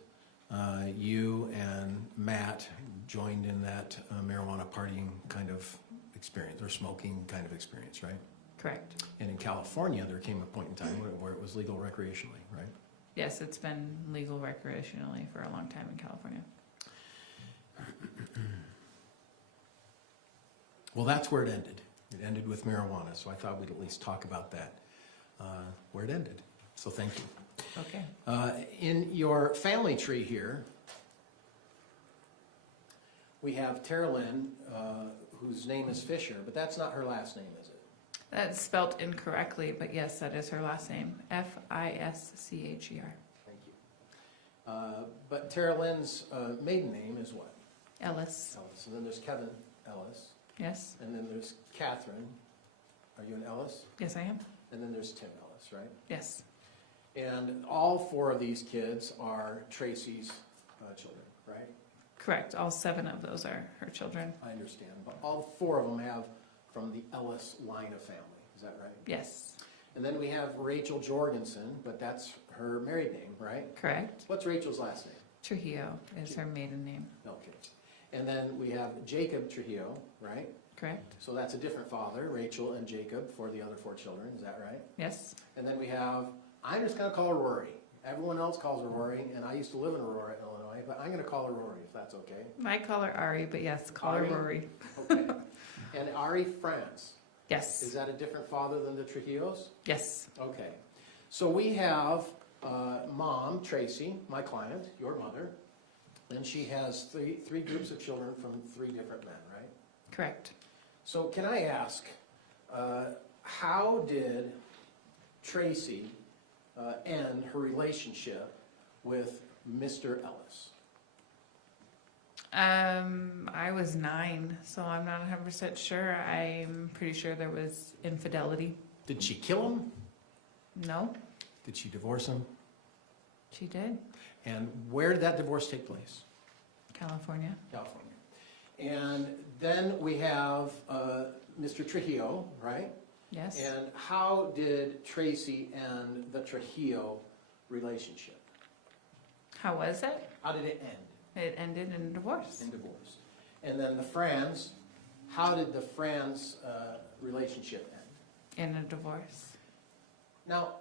you and Matt joined in that marijuana partying kind of experience, or smoking kind of experience, right? Correct. And in California, there came a point in time where it was legal recreationally, right? Yes, it's been legal recreationally for a long time in California. Well, that's where it ended. It ended with marijuana, so I thought we'd at least talk about that, where it ended. So thank you. Okay. In your family tree here, we have Tara Lynn, whose name is Fisher, but that's not her last name, is it? That's spelt incorrectly, but yes, that is her last name. F-I-S-C-H-E-R. Thank you. But Tara Lynn's maiden name is what? Ellis. Ellis. And then there's Kevin Ellis. Yes. And then there's Kathryn. Are you an Ellis? Yes, I am. And then there's Tim Ellis, right? Yes. And all 4 of these kids are Tracey's children, right? Correct. All 7 of those are her children. I understand. But all 4 of them have from the Ellis line of family. Is that right? Yes. And then we have Rachel Jorgensen, but that's her married name, right? Correct. What's Rachel's last name? Trujillo is her maiden name. Okay. And then we have Jacob Trujillo, right? Correct. So that's a different father, Rachel and Jacob, for the other 4 children. Is that right? Yes. And then we have, I'm just going to call her Rory. Everyone else calls her Rory, and I used to live in Aurora, Illinois, but I'm going to call her Rory, if that's okay. I call her Ari, but yes, call Ari? her Rory. Okay. And Ari France. Yes. Is that a different father than the Trujillos? Yes. Okay. So we have Mom, Tracey, my client, your mother, and she has three groups of children from 3 different men, right? Correct. So can I ask, how did Tracey end her relationship with Mr. Ellis? I was 9, so I'm not 100% sure. I'm pretty sure there was infidelity. Did she kill him? No, Did she divorce him? she did. And where did that divorce take place? California. California. And then we have Mr. Trujillo, right? Yes. And how did Tracey end the Trujillo relationship? How was it? How did it end? It ended in divorce. In divorce. And then the Franz, how did the Franz relationship end? In a divorce. Now,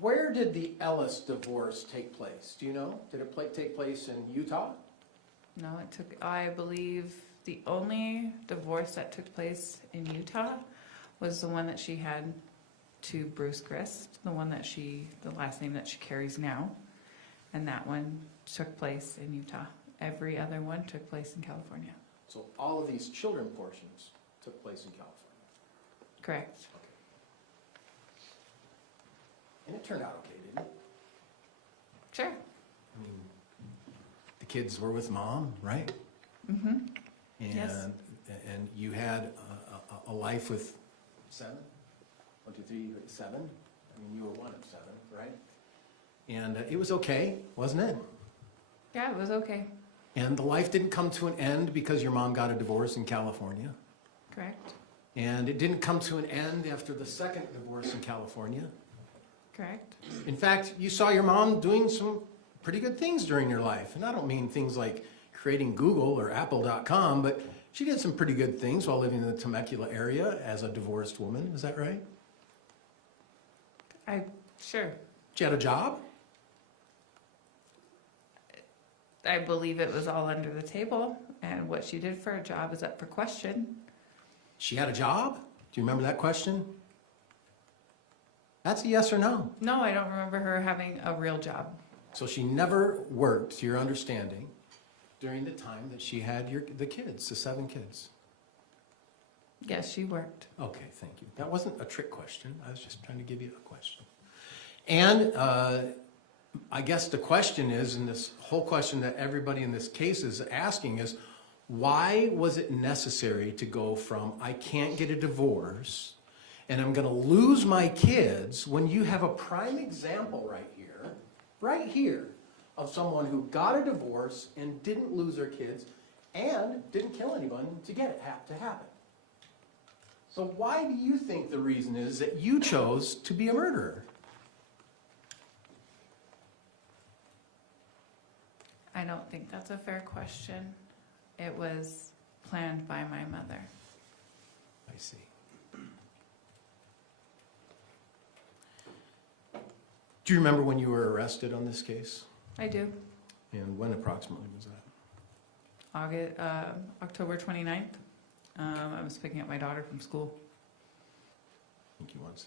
where did the Ellis divorce take place? Do you know? Did it take place in Utah? No, it took, I believe, the only divorce that took place in Utah was the one that she had to Bruce Grist, the last name that she carries now. And that one took place in Utah. Every other one took place in California. So all of these children portions took place in California. Correct. Okay. And it turned out okay, didn't it? Sure. I mean, the kids were with Mom, right? Mm-hmm. And, Yes. and you had a life with 7? 1, 2, 3, 7? I mean, you were one of 7, right? And it was okay, wasn't it? Yeah, it was okay. And the life didn't come to an end because your mom got a divorce in California. Correct. And it didn't come to an end after the second divorce in California. Correct. In fact, you saw your mom doing some pretty good things during your life. And I don't mean things like creating Google or Apple.com, but she did some pretty good things while living in the Temecula area as a divorced woman. Is that right? Sure. She had a job? I believe it was all under the table, and what she did for a job is up for question. She had a job? Do you remember that question? That's a yes or no. No, I don't remember her having a real job. So she never worked, to your understanding, during the time that she had the kids, the 7 kids. Yes, she worked. Okay, thank you. That wasn't a trick question. I was just trying to give you a question. And I guess the question is, and this whole question that everybody in this case is asking is, why was it necessary to go from I can't get a divorce and I'm going to lose my kids when you have a prime example right here, of someone who got a divorce and didn't lose their kids and didn't kill anyone to get it to happen? So why do you think the reason is that you chose to be a murderer? I don't think that's a fair question. It was planned by my mother. I see. Do you remember when you were arrested on this case? I do. And when approximately was that? October 29th. I was picking up my daughter from school. Thank you once.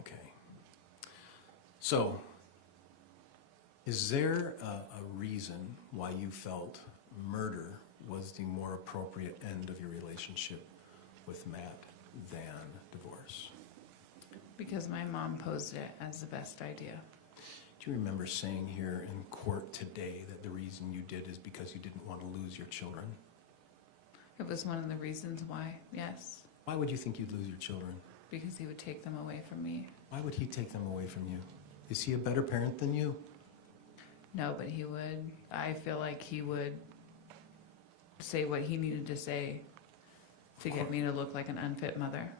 Okay. So, is there a reason why you felt murder was the more appropriate end of your relationship with Matt than divorce? Because my mom posed it as the best idea. Do you remember saying here in court today that the reason you did is because you didn't want to lose your children? It was one of the reasons why, yes. Why would you think you'd lose your children? Because he would take them away from me. Why would he take them away from you? Is he a better parent than you? No, but he would. I feel like he would say what he needed to say to get me to look like an unfit mother.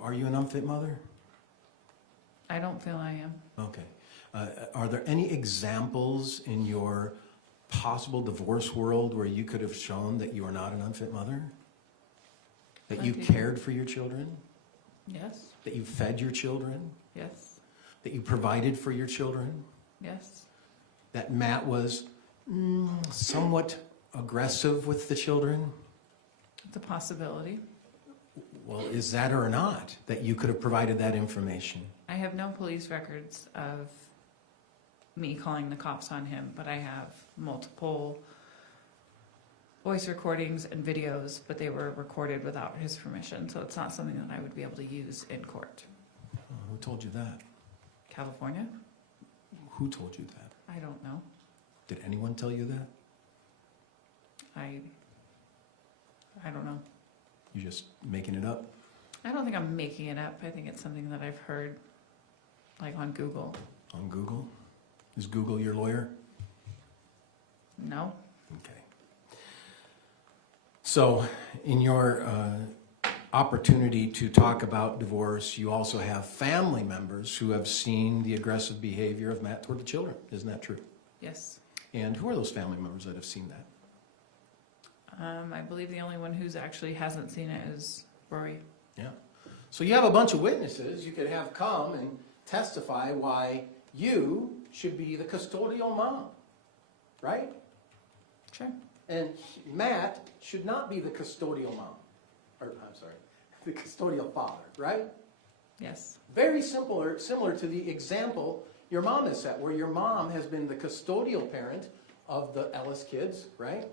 Are you an unfit mother? I don't feel I am. Okay. Are there any examples in your possible divorce world where you could have shown that you are not an unfit mother? That you cared for your children? Yes. That you fed your children? Yes. That you provided for your children? Yes. That Matt was somewhat aggressive with the children? It's a possibility. Well, is that or not that you could have provided that information? I have no police records of me calling the cops on him, but I have multiple voice recordings and videos, but they were recorded without his permission, so it's not something that I would be able to use in court. Who told you that? California? Who told you that? I don't know. Did anyone tell you that? I don't know. You just making it up? I don't think I'm making it up. I think it's something that I've heard, like on Google. On Google? Is Google your lawyer? No. Okay. So, in your opportunity to talk about divorce, you also have family members who have seen the aggressive behavior of Matt toward the children. Isn't that true? Yes. And who are those family members that have seen that? I believe the only one who's actually hasn't seen it is Rory. Yeah. So you have a bunch of witnesses you could have come and testify why you should be the custodial mom, right? Sure. And Matt should not be the custodial mom. Or, I'm sorry, the custodial father, right? Yes. Very similar to the example your mom has set, where your mom has been the custodial parent of the Ellis kids, right?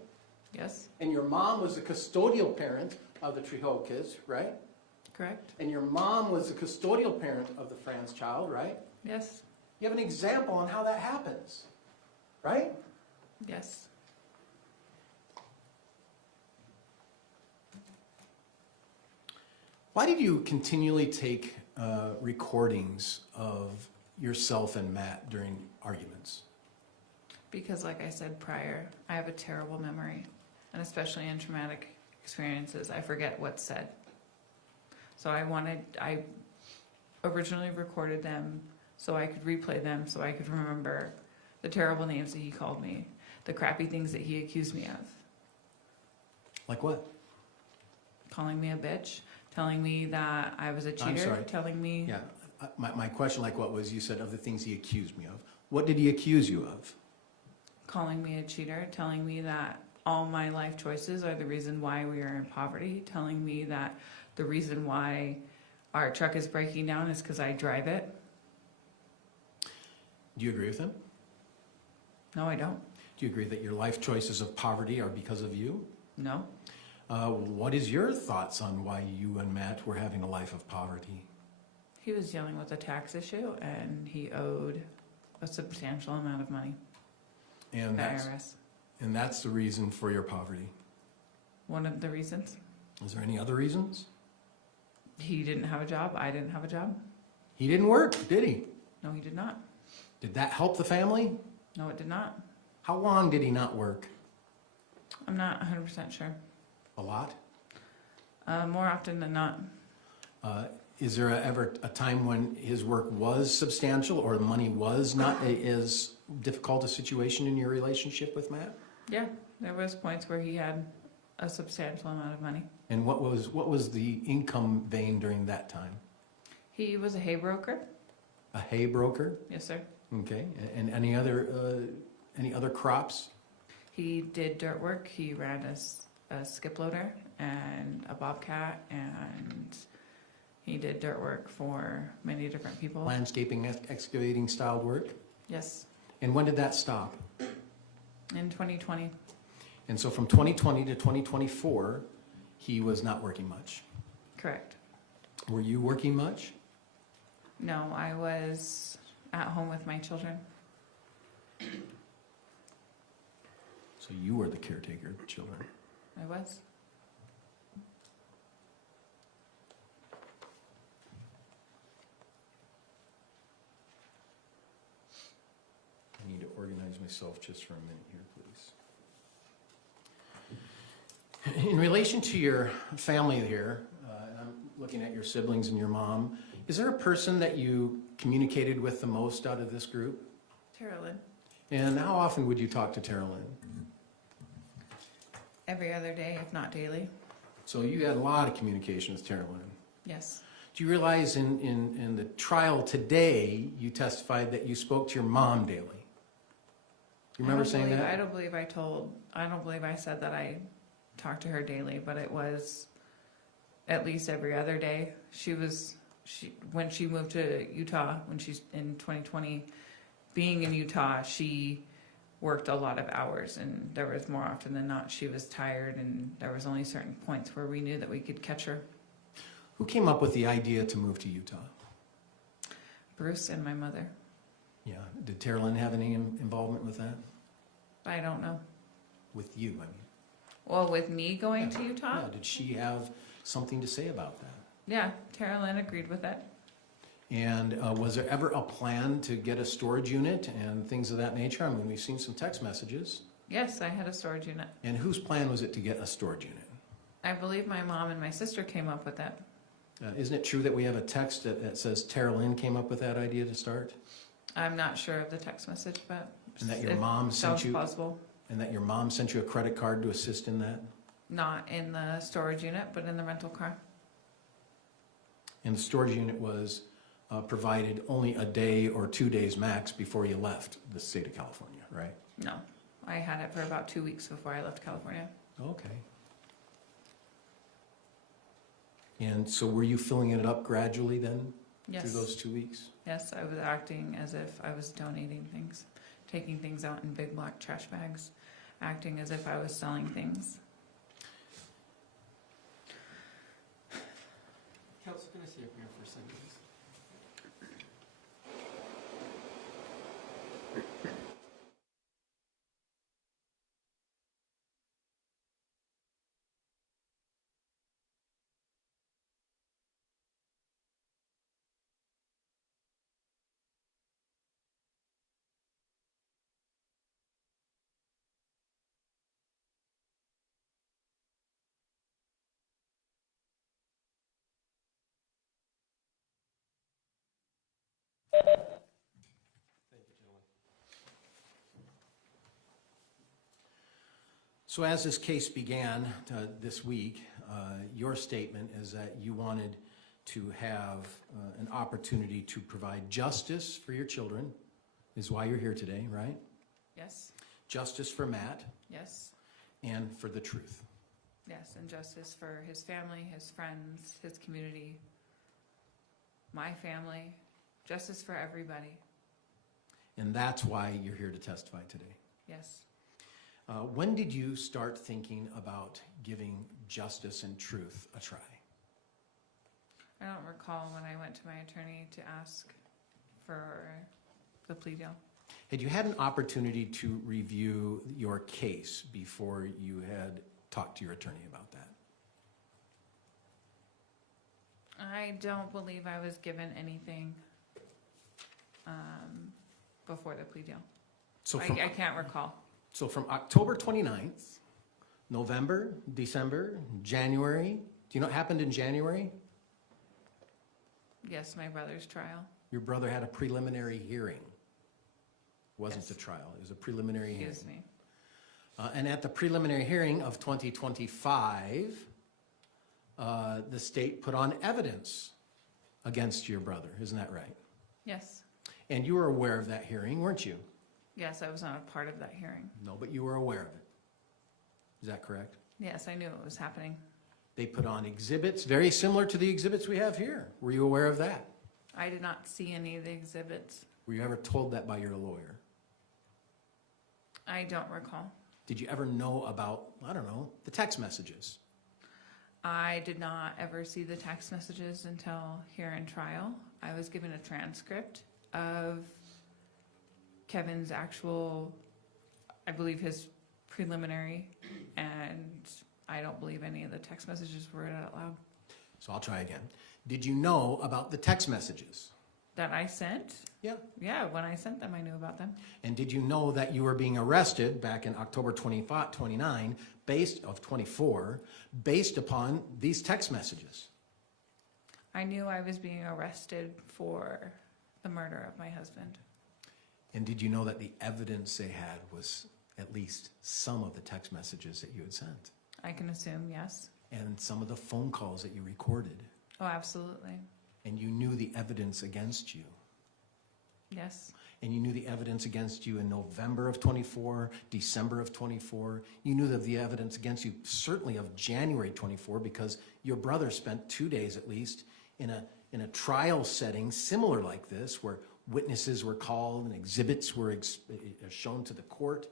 Yes. And your mom was the custodial parent of the Trejo kids, right? Correct. And your mom was the custodial parent of the Franz child, right? Yes. You have an example on how that happens, right? Yes. Why did you continually take recordings of yourself and Matt during arguments? Because like I said prior, I have a terrible memory, and especially in traumatic experiences, I forget what's said. So I originally recorded them so I could replay them, so I could remember the terrible names that he called me, the crappy things that he accused me of. Like what? Calling me a bitch, telling me that I was a cheater, I'm sorry. telling me... Yeah, my question, like what was, you said of the things he accused me of. What did he accuse you of? Calling me a cheater, telling me that all my life choices are the reason why we are in poverty, telling me that the reason why our truck is breaking down is because I drive it. Do you agree with him? No, I don't. Do you agree that your life choices of poverty are because of you? No. What is your thoughts on why you and Matt were having a life of poverty? He was dealing with a tax issue, and he owed a substantial amount of money And to the that's, IRS. and that's the reason for your poverty. One of the reasons. Is there any other reasons? He didn't have a job. I didn't have a job. He didn't work, did he? No, he did not. Did that help the family? No, it did not. How long did he not work? I'm not 100% sure. A lot? More often than not. Is there ever a time when his work was substantial or the money was not as difficult a situation in your relationship with Matt? Yeah, there was points where he had a substantial amount of money. And what was the income vein during that time? He was a hay broker. A hay broker? Yes, sir. Okay. And any other crops? He did dirt work. He ran a skip loader and a bobcat, and he did dirt work for many different people. Landscaping, excavating style work? Yes, And when did that stop? in 2020. And so from 2020 to 2024, he was not working much. Correct. Were you working much? No, I was at home with my children. So you were the caretaker of the children. I was. I need to organize myself just for a minute here, please. In relation to your family here, and I'm looking at your siblings and your mom, is there a person that you communicated with the most out of this group? Carolyn. And how often would you talk to Tara Lynn? Every other day, if not daily. So you had a lot of communication with Tara Lynn. Yes. Do you realize in the trial today, you testified that you spoke to your mom daily? You remember saying that? I don't believe I said that I talked to her daily, but it was at least every other day. When she moved to Utah, when she's in 2020, being in Utah, she worked a lot of hours, and there was more often than not she was tired, and there was only certain points where we knew that we could catch her. Who came up with the idea to move to Utah? Bruce and my mother. Yeah. Did Tara Lynn have any involvement with that? I don't know. With you, I mean. Well, with me going to Utah? Yeah. Did she have something to say about that? Yeah, Tara Lynn agreed with it. And was there ever a plan to get a storage unit and things of that nature? I mean, we've seen some text messages. Yes, I had a storage unit. And whose plan was it to get a storage unit? I believe my mom and my sister came up with that. Isn't it true that we have a text that says Tara Lynn came up with that idea to start? I'm not sure of the text message, but And that your it mom sent sounds you, possible. and that your mom sent you a credit card to assist in that? Not in the storage unit, but in the rental car. And the storage unit was provided only a day or 2 days max before you left the state of California, right? No, I had it for about 2 weeks before I left California. Okay. And so were you filling it up gradually then? Yes. Through those 2 weeks? Yes, I was acting as if I was donating things, taking things out in big black trash bags, acting as if I was selling things. Counsel, can I see up here for a second, please? Thank you, gentlemen. So as this case began this week, your statement is that you wanted to have an opportunity to provide justice for your children, is why you're here today, right? Yes, Justice for Matt yes, and for the truth. yes, and justice for his family, his friends, his community, my family, justice for everybody. And that's why you're here to testify today. Yes. When did you start thinking about giving justice and truth a try? I don't recall when I went to my attorney to ask for the plea deal. Had you had an opportunity to review your case before you had talked to your attorney about that? I don't believe I was given anything before the plea deal. So I can't recall. So from October 29th, November, December, January, do you know what happened in January? Yes, my brother's trial. Your brother had a preliminary hearing. Wasn't Yes. a trial, it was a preliminary hearing. Excuse me. And at the preliminary hearing of 2025, the state put on evidence against your brother, isn't that right? Yes. And you were aware of that hearing, weren't you? Yes, I was not a part of that hearing. No, but you were aware of it. Is that correct? Yes, I knew it was happening. They put on exhibits very similar to the exhibits we have here. Were you aware of that? I did not see any of the exhibits. Were you ever told that by your lawyer? I don't recall. Did you ever know about, I don't know, the text messages? I did not ever see the text messages until here in trial. I was given a transcript of Kevin's actual, I believe his preliminary, and I don't believe any of the text messages were read out loud. So I'll try again. Did you know about the text messages? That I sent? Yeah. Yeah, when I sent them, I knew about them. And did you know that you were being arrested back in October 29, of 24, based upon these text messages? I knew I was being arrested for the murder of my husband. And did you know that the evidence they had was at least some of the text messages that you had sent? I can assume, yes. And some of the phone calls that you recorded? Oh, absolutely. And you knew the evidence against you? Yes. And you knew the evidence against you in November of 24, December of 24. You knew of the evidence against you certainly of January 24 because your brother spent 2 days at least in a trial setting similar like this where witnesses were called and exhibits were shown to the court.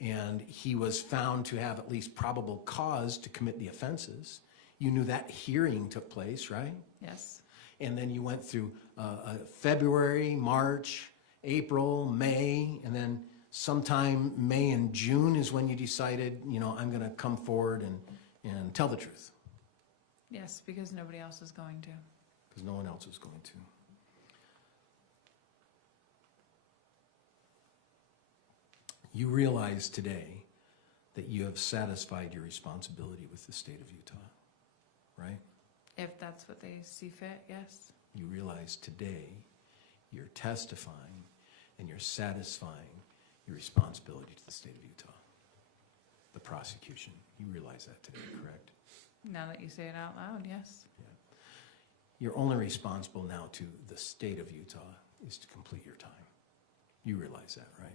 And he was found to have at least probable cause to commit the offenses. You knew that hearing took place, right? Yes. And then you went through February, March, April, May, and then sometime May and June is when you decided, you know, I'm going to come forward and tell the truth. Yes, because nobody else is going to. Because no one else was going to. You realize today that you have satisfied your responsibility with the state of Utah, right? If that's what they see fit, yes. You realize today you're testifying and you're satisfying your responsibility to the state of Utah, the prosecution. You realize that today, correct? Now that you say it out loud, yes. Yeah. You're only responsible now to the state of Utah is to complete your time. You realize that, right?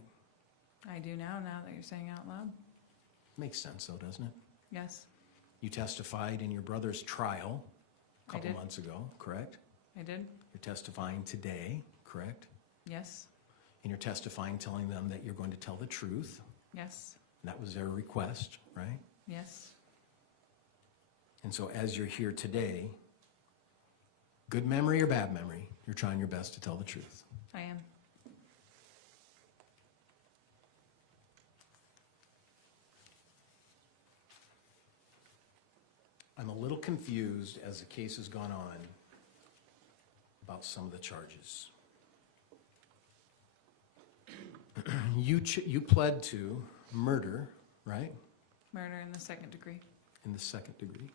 I do now that you're saying out loud. Makes sense though, doesn't it? Yes, You testified in your brother's trial a I couple did. months ago, correct? I did. You're testifying today, correct? Yes, And you're testifying telling them that you're going to tell the truth. yes, And that was their request, right? yes. And so as you're here today, good memory or bad memory, you're trying your best to tell the truth. I am. I'm a little confused as the case has gone on about some of the charges. You pled to murder, right? Murder in the second degree. In the second degree.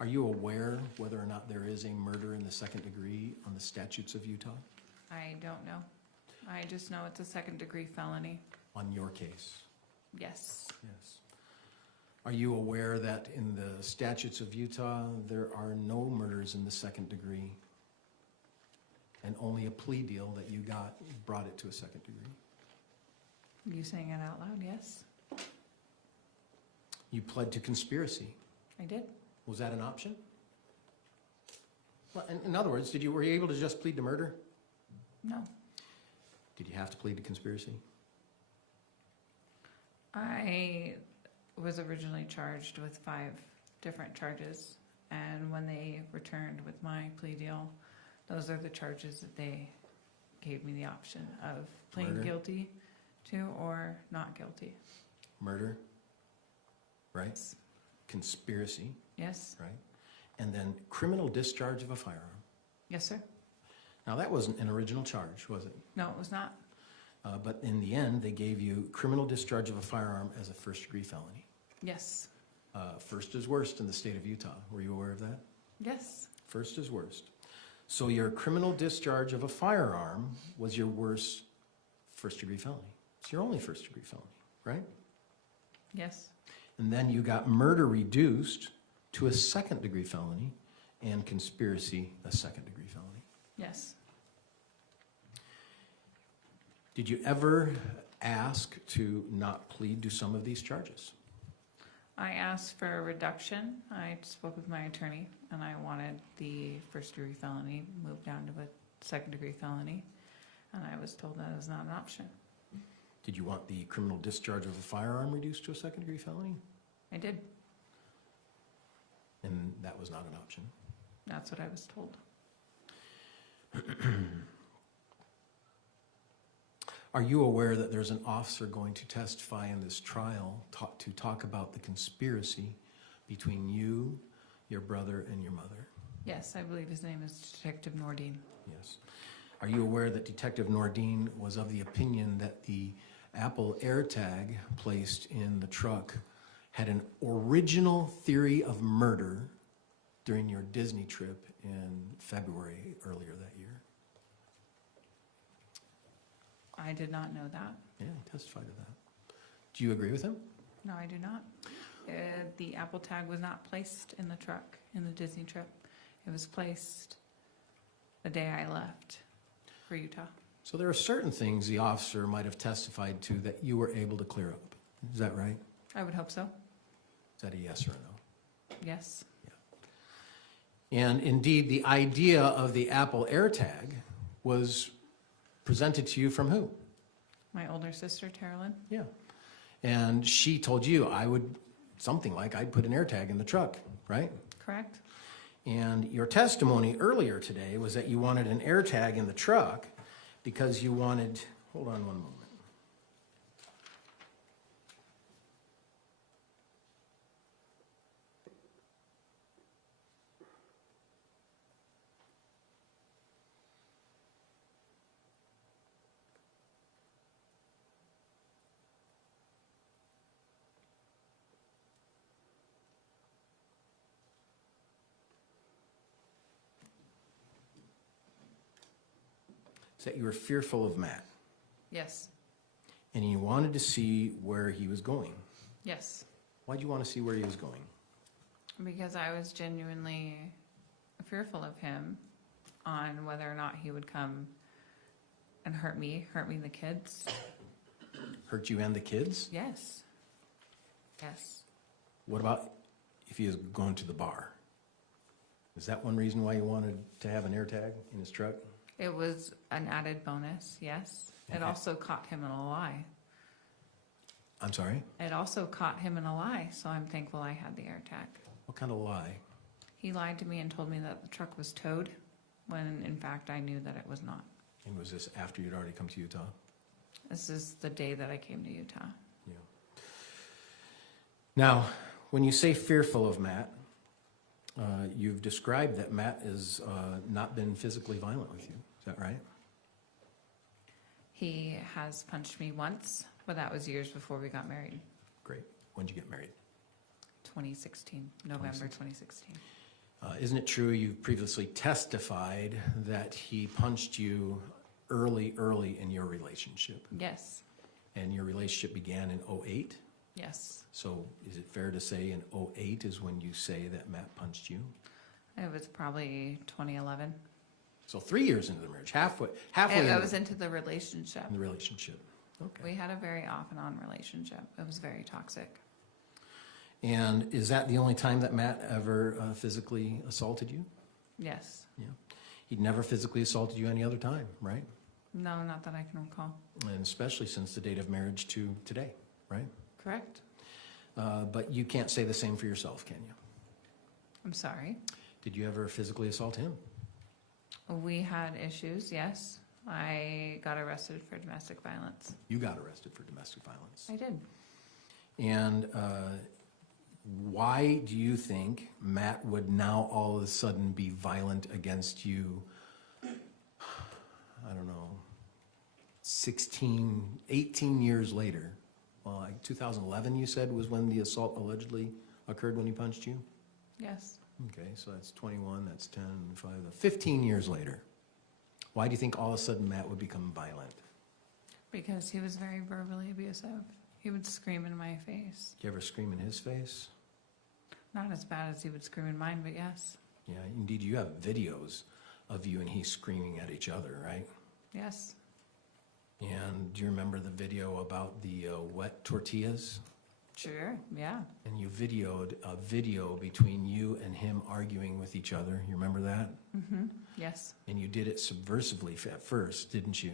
Are you aware whether or not there is a murder in the second degree on the statutes of Utah I don't know. I just know it's a second degree felony. on your case? Yes. Yes. Are you aware that in the statutes of Utah, there are no murders in the second degree? And only a plea deal that you got brought it to a second degree? You saying it out loud? Yes. You pled to conspiracy. I did. Was that an option? Well, in other words, were you able to just plead to murder? No. Did you have to plead to conspiracy? I was originally charged with 5 different charges, and when they returned with my plea deal, those are the charges that they gave me the option of pleading Murder? guilty to or not guilty. Murder, right? Conspiracy, Yes, right? and then criminal discharge of a firearm. Yes, sir. Now, that wasn't an original charge, was it? No, it was not. But in the end, they gave you criminal discharge of a firearm as a first-degree felony. Yes. First is worst in the state of Utah. Were you aware of that? Yes. First is worst. So your criminal discharge of a firearm was your worst first-degree felony. It's your only first-degree felony, right? Yes. And then you got murder reduced to a second-degree felony and conspiracy a second-degree felony. Yes. Did you ever ask to not plead to some of these charges? I asked for a reduction. I spoke with my attorney, and I wanted the first-degree felony moved down to a second-degree felony, and I was told that is not an option. Did you want the criminal discharge of a firearm reduced to a second-degree felony? I did. And that was not an option. That's what I was told. Are you aware that there's an officer going to testify in this trial to talk about the conspiracy between you, your brother, and your mother? Yes, I believe his name is Detective Nordine. Yes. Are you aware that Detective Nordine was of the opinion that the Apple AirTag placed in the truck had an original theory of murder during your Disney trip in February earlier that year? I did not know that. Yeah, he testified to that. Do you agree with him? No, I do not. The Apple tag was not placed in the truck in the Disney trip. It was placed the day I left for Utah. So there are certain things the officer might have testified to that you were able to clear up. Is that right? I would hope so. Is that a yes or a no? Yes. And indeed, the idea of the Apple AirTag was presented to you from who? My older sister, Carolyn. Yeah. And she told you, I'd put an AirTag in the truck, right? Correct. And your testimony earlier today was that you wanted an AirTag in the truck because you wanted, hold on one moment. That you were fearful of Matt, Yes. and you wanted to see where he was going. Yes. Why'd you want to see where he was going? Because I was genuinely fearful of him on whether or not he would come and hurt me and the kids. Hurt you and the kids? Yes. Yes. What about if he was going to the bar? Is that one reason why you wanted to have an AirTag in his truck? It was an added bonus, yes. It Okay. also caught him in a lie. I'm sorry? It also caught him in a lie, so I'm thankful I had the AirTag. What kind of lie? He lied to me and told me that the truck was towed, when in fact I knew that it was not. And was this after you'd already come to Utah? This is the day that I came to Utah. Yeah. Now, when you say fearful of Matt, you've described that Matt has not been physically violent with you. Is that right? He has punched me once, but that was years before we got married. Great. When'd you get married? 2016, November 2016. Isn't it true you've previously testified that he punched you early in your relationship? Yes. And your relationship began in 2008? Yes. So is it fair to say in 2008 is when you say that Matt punched you? It was probably 2011. So 3 years into the marriage, halfway. I was into the relationship. In the relationship. Okay. We had a very off and on relationship. It was very toxic. And is that the only time that Matt ever physically assaulted you? Yes. Yeah. He'd never physically assaulted you any other time, right? No, not that I can recall. And especially since the date of marriage to today, right? Correct. But you can't say the same for yourself, can you? I'm sorry. Did you ever physically assault him? We had issues, yes. I got arrested for domestic violence. You got arrested for domestic violence. I did. And why do you think Matt would now all of a sudden be violent against you, I don't know, 18 years later? Well, like 2011, you said, was when the assault allegedly occurred when he punched you? Yes. Okay, so that's 21, that's 10, 5, 15 years later. Why do you think all of a sudden Matt would become violent? Because he was very verbally abusive. He would scream in my face. Did you ever scream in his face? Not as bad as he would scream in mine, but yes. Yeah, indeed, you have videos of you and he screaming at each other, right? Yes. And do you remember the video about the wet tortillas? Sure, yeah. And you videoed a video between you and him arguing with each other. You remember that? Mm-hmm. Yes. And you did it subversively at first, didn't you?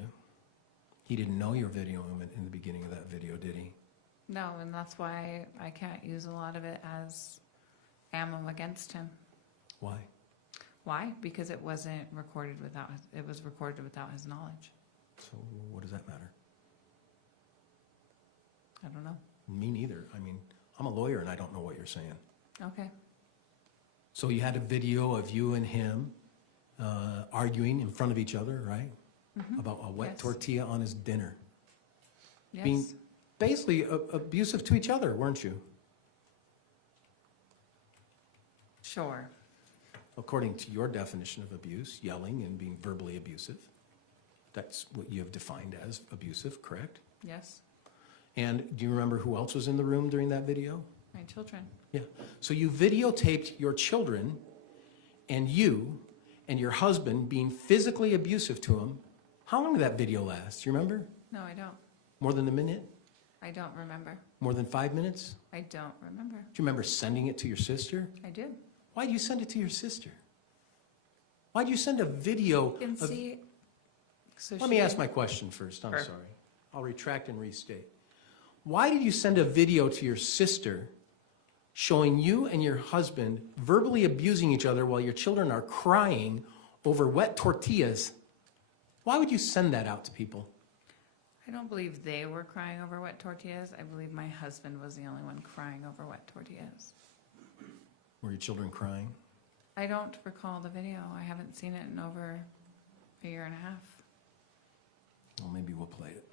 He didn't know you were videoing him in the beginning of that video, did he? No, and that's why I can't use a lot of it as ammo against him. Why? Why? Because it wasn't recorded without it was recorded without his knowledge. So what does that matter? I don't know. Me neither. I mean, I'm a lawyer and I don't know what you're saying. Okay. So you had a video of you and him arguing in front of each other, right? Mm-hmm. About a wet Yes. tortilla on his dinner. Yes. Being basically abusive to each other, weren't you? Sure. According to your definition of abuse, yelling and being verbally abusive. That's what you have defined as abusive, correct? Yes. And do you remember who else was in the room during that video? My children. Yeah. So you videotaped your children and you and your husband being physically abusive to him. How long did that video last? Do you remember? No, I don't. More than a minute? I don't remember. More than 5 minutes? I don't remember. Do you remember sending it to your sister? I do. Why do you send it to your sister? Why do you send a video You can of... see. So Let me ask my question first. I'm Sure. sorry. I'll retract and restate. Why did you send a video to your sister showing you and your husband verbally abusing each other while your children are crying over wet tortillas? Why would you send that out to people? I don't believe they were crying over wet tortillas. I believe my husband was the only one crying over wet tortillas. Were your children crying? I don't recall the video. I haven't seen it in over a year and a half. Well, maybe we'll play it.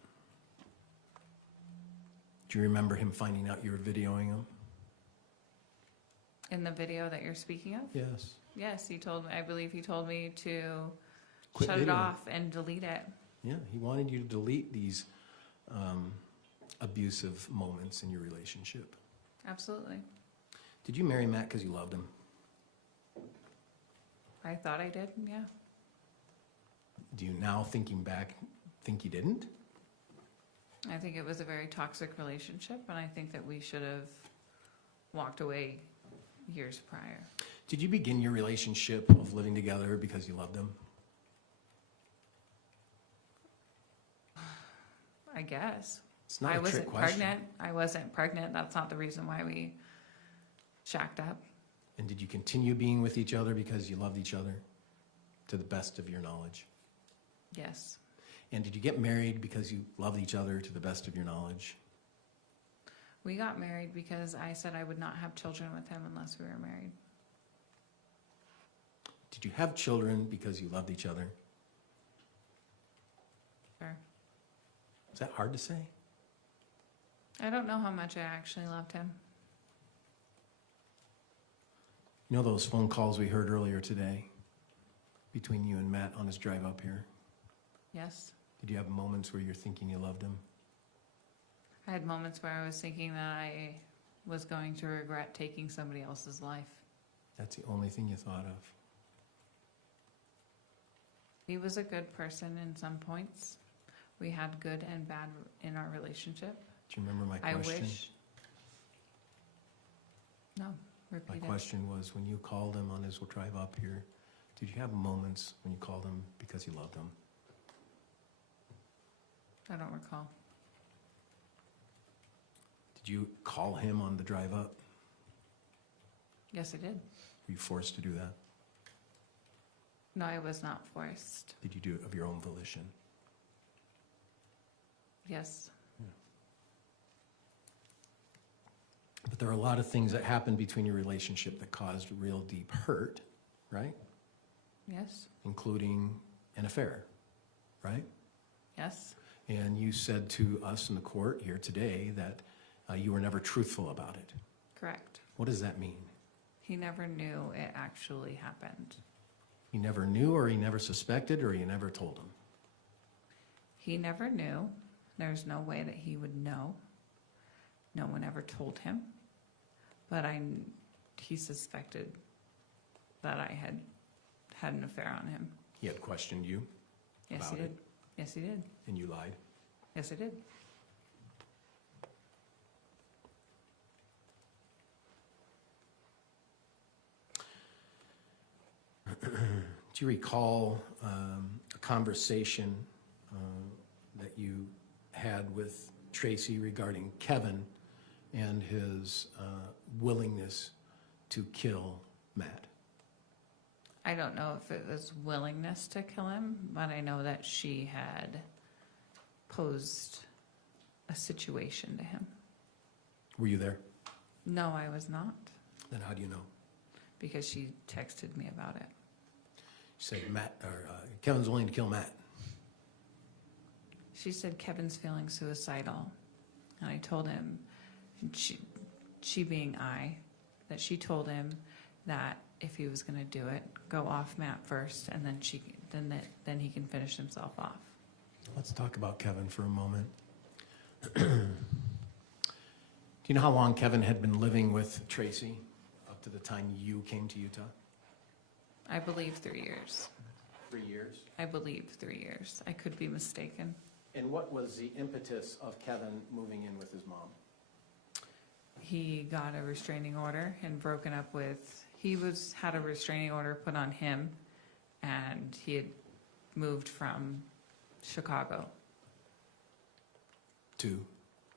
Do you remember him finding out you were videoing him? In the video that you're speaking of? Yes. Yes, he told me, I believe he told me to Quit shut it videoing. off and delete it. Yeah, he wanted you to delete these abusive moments in your relationship. Absolutely. Did you marry Matt because you loved him? I thought I did, yeah. Do you now, thinking back, think you didn't? I think it was a very toxic relationship, and I think that we should have walked away years prior. Did you begin your relationship of living together because you loved him? I guess. It's not I a trick wasn't question. pregnant. I wasn't pregnant. That's not the reason why we shacked up. And did you continue being with each other because you loved each other, to the best of your knowledge? Yes. And did you get married because you loved each other, to the best of your knowledge? We got married because I said I would not have children with him unless we were married. Did you have children because you loved each other? Sure. Is that hard to say? I don't know how much I actually loved him. You know those phone calls we heard earlier today between you and Matt on his drive up here? Yes. Did you have moments where you're thinking you loved him? I had moments where I was thinking that I was going to regret taking somebody else's life. That's the only thing you thought of. He was a good person in some points. We had good and bad in our relationship. Do you remember my I question? wish. No, My repeat it. question was, when you called him on his drive up here, did you have moments when you called him because you loved him? I don't recall. Did you call him on the drive up? Yes, I did. Were you forced to do that? No, I was not forced. Did you do it of your own volition? Yes. But But there are a lot of things that happened between your relationship that caused real deep hurt, right? Yes, Including an affair, right? yes, And you said to us in the court here today that you were never truthful about it. correct. What does that mean? He never knew it actually happened. He never knew, or he never suspected, or you never told him? He never knew. There's no way that he would know. No one ever told him. But he suspected that I had an affair on him. He had questioned you? Yes, About he did. it? Yes, he did. And you lied? Yes, I did. Do you recall a conversation that you had with Tracey regarding Kevin and his willingness to kill Matt? I don't know if it was willingness to kill him, but I know that she had posed a situation to him. Were you there? No, I was not, Then how do you know? because she texted me about it. You said Kevin's willing to kill Matt. She said Kevin's feeling suicidal, and I told him, she being I, that she told him that if he was going to do it, go off Matt first, and then he can finish himself off. Let's talk about Kevin for a moment. Do you know how long Kevin had been living with Tracey up to the time you came to Utah? I believe 3 years. 3 years. I believe 3 years. I could be mistaken. And what was the impetus of Kevin moving in with his mom? He got a restraining order and broken up with. Had a restraining order put on him, and he had moved from Chicago to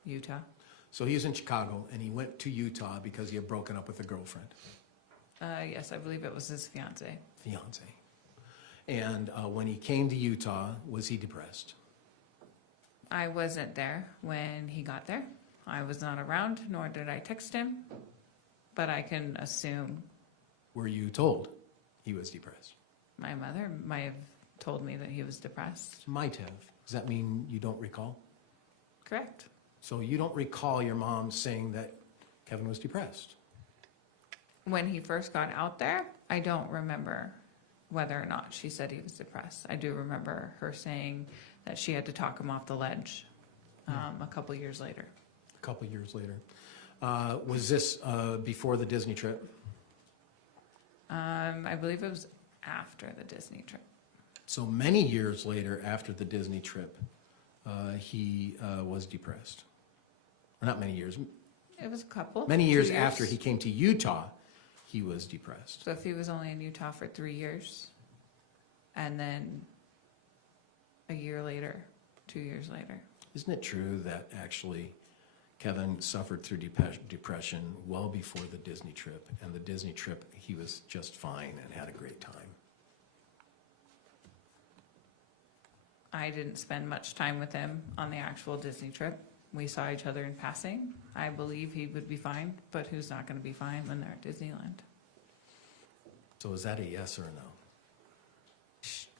Utah. So he was in Chicago, and he went to Utah because he had broken up with a girlfriend. Yes, I believe it was his fiance. And when he came to Utah, was he depressed? I wasn't there when he got there. I was not around, nor did I text him, but I can assume. Were you told he was depressed? My mother might have told me that he was depressed. Might have. Does that mean you don't recall? Correct. So you don't recall your mom saying that Kevin was depressed? When he first got out there, I don't remember whether or not she said he was depressed. I do remember her saying that she had to talk him off the ledge a couple years later. A couple years later. Was this before the Disney trip? I believe it was after the Disney trip. So many years later, after the Disney trip, he was depressed. Or not many years. It was a couple. Many years 2 after he came to Utah, he was depressed. So if he was only in Utah for 3 years, and then a year later, 2 years later. Isn't it true that actually Kevin suffered through depression well before the Disney trip, and the Disney trip he was just fine and had a great time? I didn't spend much time with him on the actual Disney trip. We saw each other in passing. I believe he would be fine, but who's not going to be fine when they're at Disneyland? So is that a yes or a no?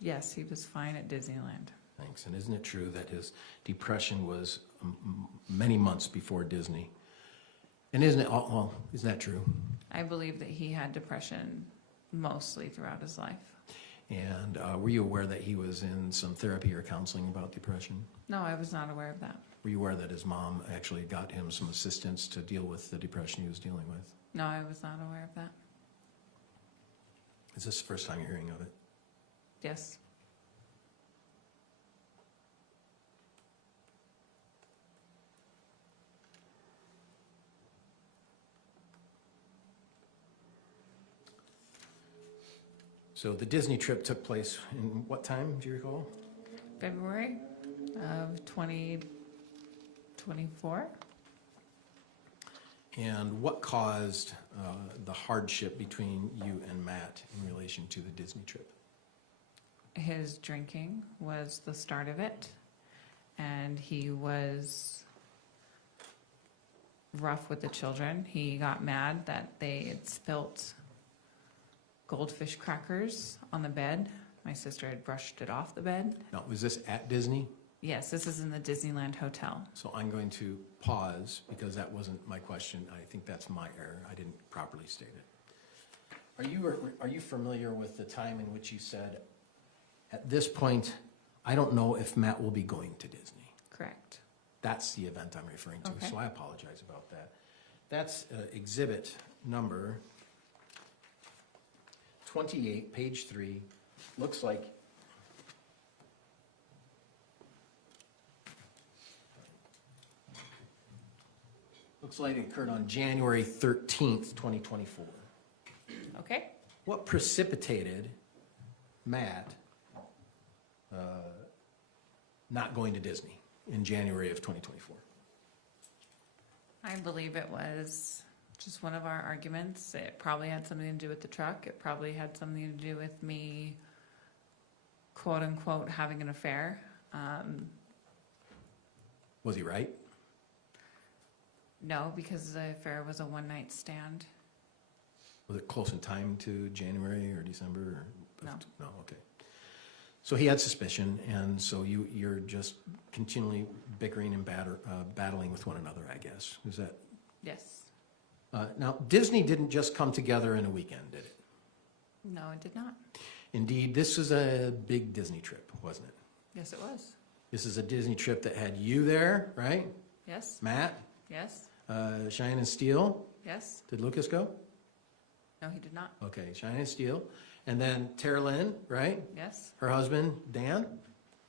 Yes, he was fine at Disneyland. Thanks. And isn't it true that his depression was many months before Disney? And isn't that true? I believe that he had depression mostly throughout his life. And were you aware that he was in some therapy or counseling about depression? No, I was not aware of that. Were you aware that his mom actually got him some assistance to deal with the depression he was dealing with? No, I was not aware of that. Is this the first time you're hearing of it? Yes. So the Disney trip took place in what time, do you recall? February of 2024. And what caused the hardship between you and Matt in relation to the Disney trip? His drinking was the start of it, and he was rough with the children. He got mad that they had spilt goldfish crackers on the bed. My sister had brushed it off the bed. Now, was this at Disney? Yes, this is in the Disneyland Hotel. So I'm going to pause because that wasn't my question. I think that's my error. I didn't properly state it. Are you familiar with the time in which you said, at this point, I don't know if Matt will be going to Disney? Correct. That's the event I'm referring to, Okay. so I apologize about that. That's exhibit number 28, page 3. Looks like it occurred on January 13th, 2024. Okay. What precipitated Matt not going to Disney in January of 2024? I believe it was just one of our arguments. It probably had something to do with the truck. It probably had something to do with me, quote unquote, having an affair. Was he right? No, because the affair was a one-night stand. Was it close in time to January or December? Or No. No, okay. So he had suspicion, and so you're just continually bickering and battling with one another, I guess. Is that? Yes. Now, Disney didn't just come together in a weekend, did it? No, it did not. Indeed, this was a big Disney trip, wasn't it? Yes, it was. This is a Disney trip that had you there, right? Yes. Matt, Yes. Cheyenne and Steele. Yes. Did Lucas go? No, he did not. Okay, Cheyenne and Steele. And then Tara Lynn, right? Yes. Her husband, Dan,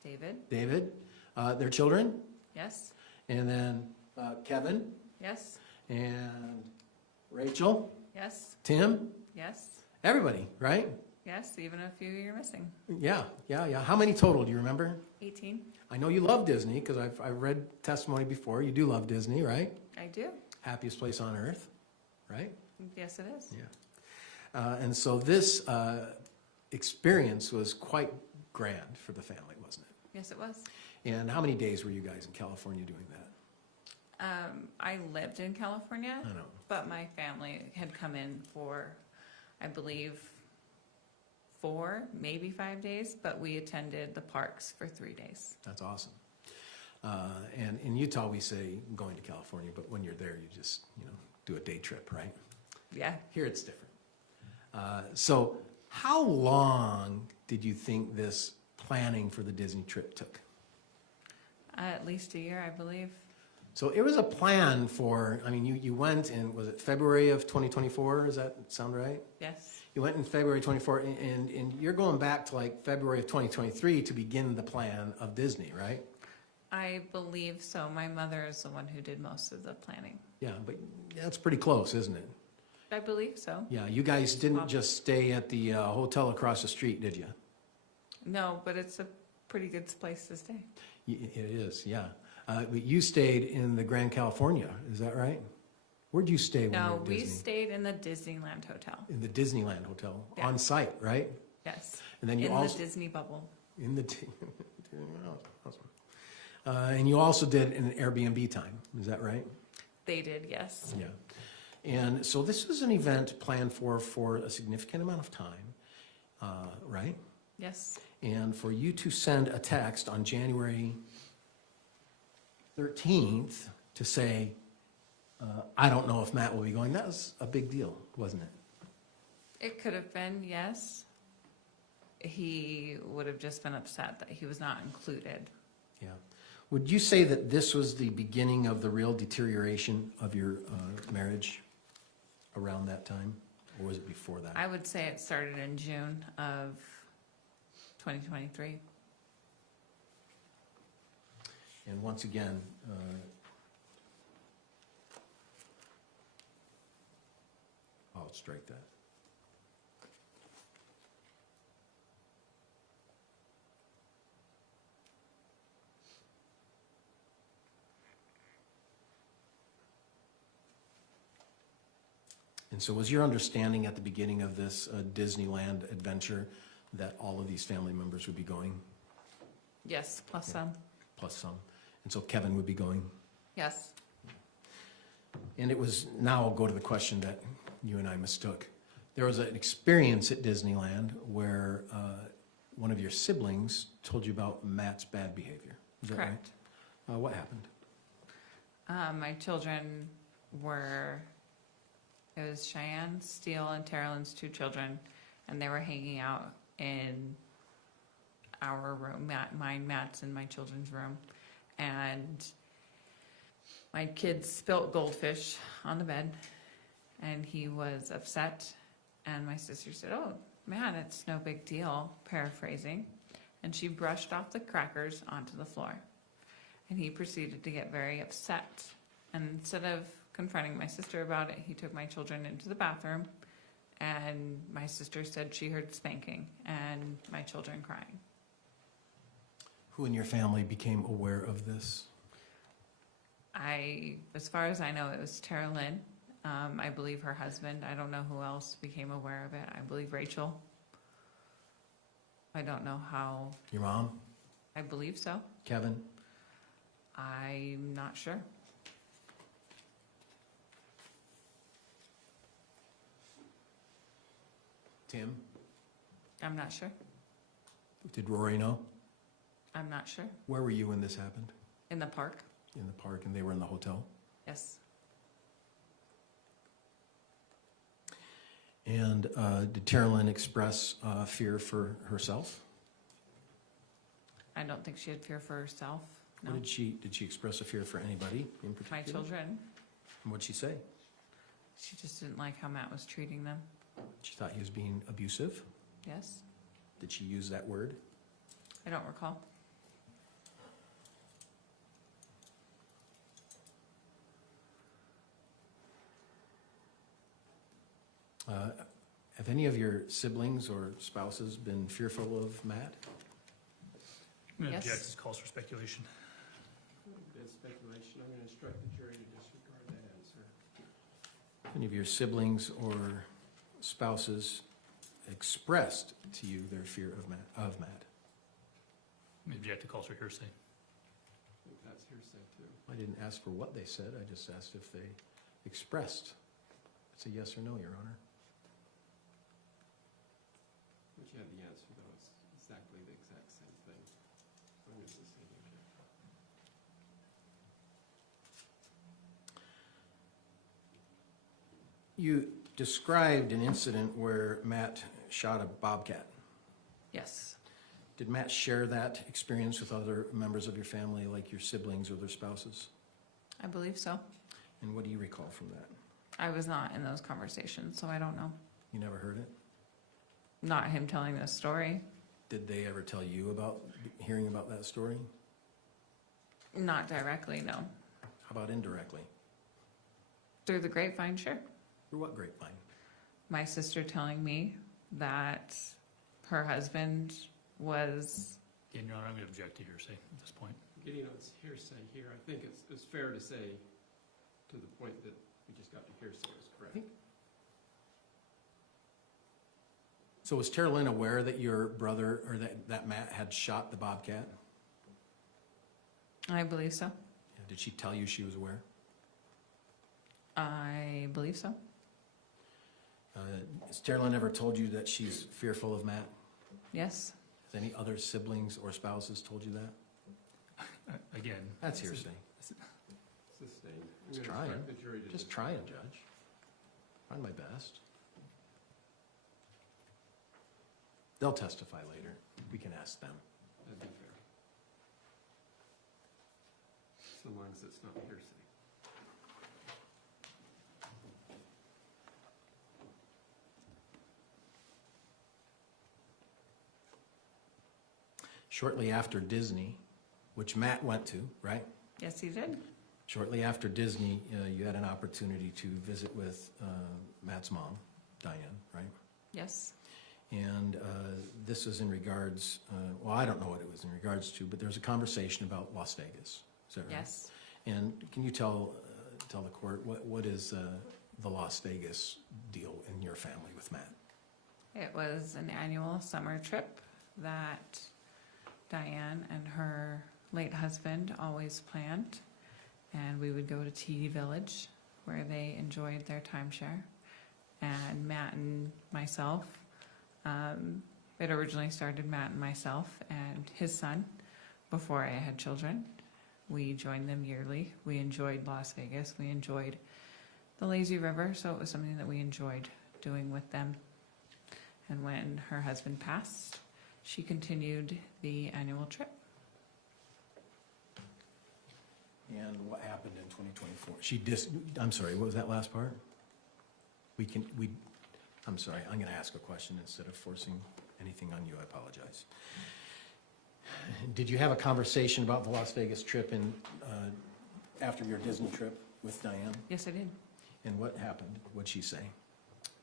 David. their children. Yes. And then Kevin Yes. and Rachel, Yes. Tim, Yes. everybody, right? Yes. Even a few you're missing. Yeah. How many total, do you remember? 18. I know you love Disney because I've read testimony before. You do love Disney, right? I do. Happiest place on earth, right? Yes, it is. Yeah. And so this experience was quite grand for the family, wasn't it? Yes, it was. And how many days were you guys in California doing that? I lived in California, I know. but my family had come in for, I believe, 4, maybe 5 days, but we attended the parks for 3 days. That's awesome. And in Utah, we say going to California, but when you're there, you just, do a day trip, right? Yeah. Here it's different. So how long did you think this planning for the Disney trip took? At least a year, I believe. So it was a plan for, you went in, was it February of 2024? Does that sound right? Yes. You went in February 24, and you're going back to like February of 2023 to begin the plan of Disney, right? I believe so. My mother is the one who did most of the planning. Yeah, but that's pretty close, isn't it? I believe so. Yeah, you guys didn't just stay at the hotel across the street, did you? No, but it's a pretty good place to stay. It is, yeah. But you stayed in the Grand California, is that right? Where'd you stay when you were No, at we Disney? Stayed in the Disneyland Hotel. In the Disneyland Hotel, Yeah. on site, right? Yes. And then you in also the Disney bubble. in the awesome. And you also did an Airbnb time, is that right? They did, yes. Yeah. And so this was an event planned for a significant amount of time, right? Yes. And for you to send a text on January 13th to say, I don't know if Matt will be going, that was a big deal, wasn't it? It could have been, yes. He would have just been upset that he was not included. Yeah. Would you say that this was the beginning of the real deterioration of your marriage around that time? Or was it before that? I would say it started in June of 2023. And once again, I'll strike that. And so was your understanding at the beginning of this Disneyland adventure that all of these family members would be going, Yes, plus some. plus some? And so Kevin would be going? Yes. And it was, now I'll go to the question that you and I mistook. There was an experience at Disneyland where one of your siblings told you about Matt's bad behavior. Is that Correct. right? What happened? My children were, it was Cheyenne, Steele, and Terrelyn's 2 children, and they were hanging out in our room, Matt's and my children's room, and my kids spilt goldfish on the bed, and he was upset, and my sister said, "Oh, man, it's no big deal," paraphrasing, and she brushed off the crackers onto the floor, and he proceeded to get very upset, and instead of confronting my sister about it, he took my children into the bathroom, and my sister said she heard spanking and my children crying. Who in your family became aware of this? As far as I know, it was Tara Lynn. I believe her husband. I don't know who else became aware of it. I believe Rachel. I don't know how. Your mom? I believe so. Kevin? I'm not sure. Tim? I'm not sure. Did Rory know? I'm not sure. Where were you when this happened? In the park? In the park, and they were in the hotel? Yes. And did Terrelyn express fear for herself? I don't think she had fear for herself. No. What did she express a fear for anybody in particular? My children. And what'd she say? She just didn't like how Matt was treating them. She thought he was being abusive? Yes. Did she use that word? I don't recall. Have any of your siblings or spouses been fearful of Matt? I'm going Yes. to object. This calls for speculation. That's speculation. I'm going to instruct the jury to disregard that answer. Any of your siblings or spouses expressed to you their fear of Matt? I'm going to object. It calls for hearsay. I think that's hearsay too. I didn't ask for what they said. I just asked if they expressed. It's a yes or no, Your Honor. But you had the answer though. It's exactly the exact same thing. I'm going to say okay. You described an incident where Matt shot a bobcat. Yes. Did Matt share that experience with other members of your family, like your siblings or their spouses? I believe so. And what do you recall from that? I was not in those conversations, so I don't know. You never heard it? Not him telling this story. Did they ever tell you about hearing about that story? Not directly, no. How about indirectly? Through the grapevine, sure. Through what grapevine? My sister telling me that her husband was. Again, Your Honor, I'm going to object to hearsay at this point. Getting on hearsay here, I think it's fair to say, to the point that we just got to hearsay is correct. So was Terrelyn aware that your brother, or that Matt had shot the bobcat? I believe so. Yeah, did she tell you she was aware? I believe so. Has Terrelyn ever told you that she's fearful of Matt? Yes. Has any other siblings or spouses told you that? Again. That's hearsay. Sustained. I'm Just gonna trying. instruct the jury to Just disregard trying, that. Judge. Trying my best. They'll testify later. We can ask them. That'd be fair. So long as it's not hearsay. Shortly after Disney, which Matt went to, right? Yes, he did. Shortly after Disney, you had an opportunity to visit with Matt's mom, Diane, right? Yes. And this was in regards, well, I don't know what it was in regards to, but there was a conversation about Las Vegas. Is that right? Yes. And can you tell the court what is the Las Vegas deal in your family with Matt? It was an annual summer trip that Diane and her late husband always planned. And we would go to TD Village where they enjoyed their timeshare. And Matt and myself, it originally started Matt and myself and his son before I had children. We joined them yearly. We enjoyed Las Vegas. We enjoyed the lazy river, so it was something that we enjoyed doing with them. And when her husband passed, she continued the annual trip. And what happened in 2024? I'm sorry, what was that last part? I'm sorry, I'm gonna ask a question instead of forcing anything on you, I apologize. Did you have a conversation about the Las Vegas trip after your Disney trip with Diane? Yes, I did. And what happened? What'd she say?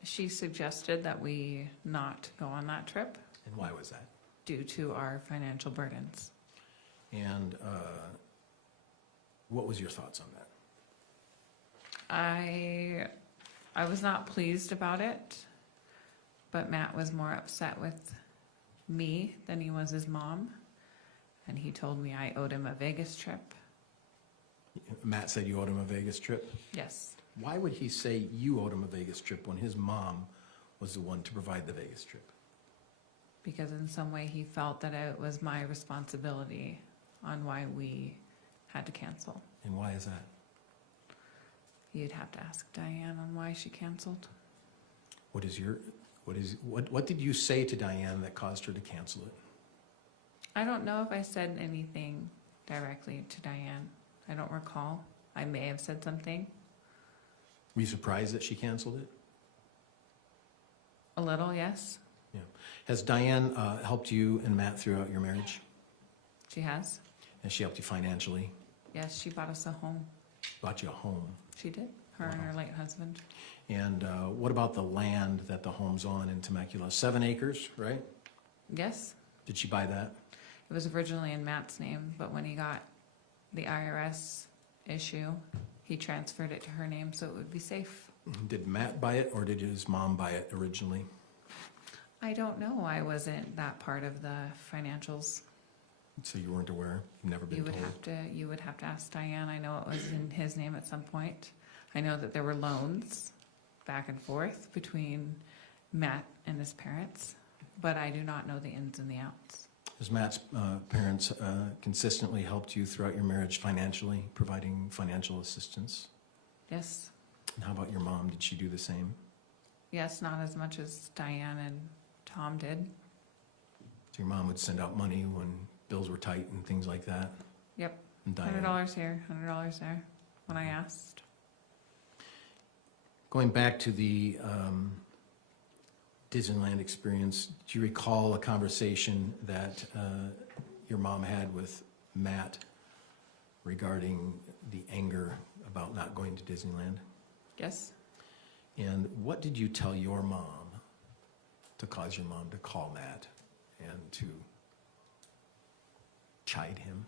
She suggested that we not go on that trip And why was that? due to our financial burdens. And what was your thoughts on that? I was not pleased about it, but Matt was more upset with me than he was his mom. And he told me I owed him a Vegas trip. Matt said you owed him a Vegas trip? Yes, Why would he say you owed him a Vegas trip when his mom was the one to provide the Vegas trip? because in some way he felt that it was my responsibility on why we had to cancel. And why is that? You'd have to ask Diane on why she canceled. What did you say to Diane that caused her to cancel it? I don't know if I said anything directly to Diane. I don't recall. I may have said something. Were you surprised that she canceled it? A little, yes. Yeah. Has Diane helped you and Matt throughout your marriage? She has. Has she helped you financially? Yes, she bought us a home. Bought you a home? She did. Her and her late husband. And what about the land that the home's on in Temecula? 7 acres, right? Yes. Did she buy that? It was originally in Matt's name, but when he got the IRS issue, he transferred it to her name so it would be safe. Did Matt buy it or did his mom buy it originally? I don't know. I wasn't that part of the financials. So you weren't aware? You've never been You would told? you would have to ask Diane. I know it was in his name at some point. I know that there were loans back and forth between Matt and his parents, but I do not know the ins and the outs. Has Matt's parents consistently helped you throughout your marriage financially, providing financial assistance? Yes. And how about your mom? Did she do the same? Yes, not as much as Diane and Tom did. So your mom would send out money when bills were tight and things like that? Yep. And Diane? $100 here, $100 there, when I asked. Going back to the Disneyland experience, do you recall a conversation that your mom had with Matt regarding the anger about not going to Disneyland? Yes. And what did you tell your mom to cause your mom to call Matt and to chide him?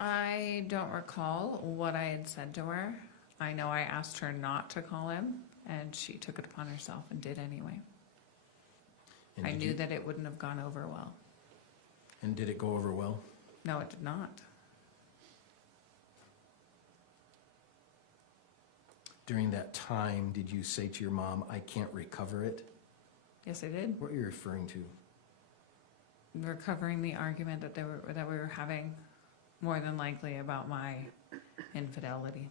I don't recall what I had said to her. I know I asked her not to call him, and she took it upon herself and did anyway. And I did knew you- that it wouldn't have gone over well. And did it go over well? No, it did not. During that time, did you say to your mom, I can't recover it? Yes, I did. What are you referring to? Recovering the argument that we were having, more than likely about my infidelity.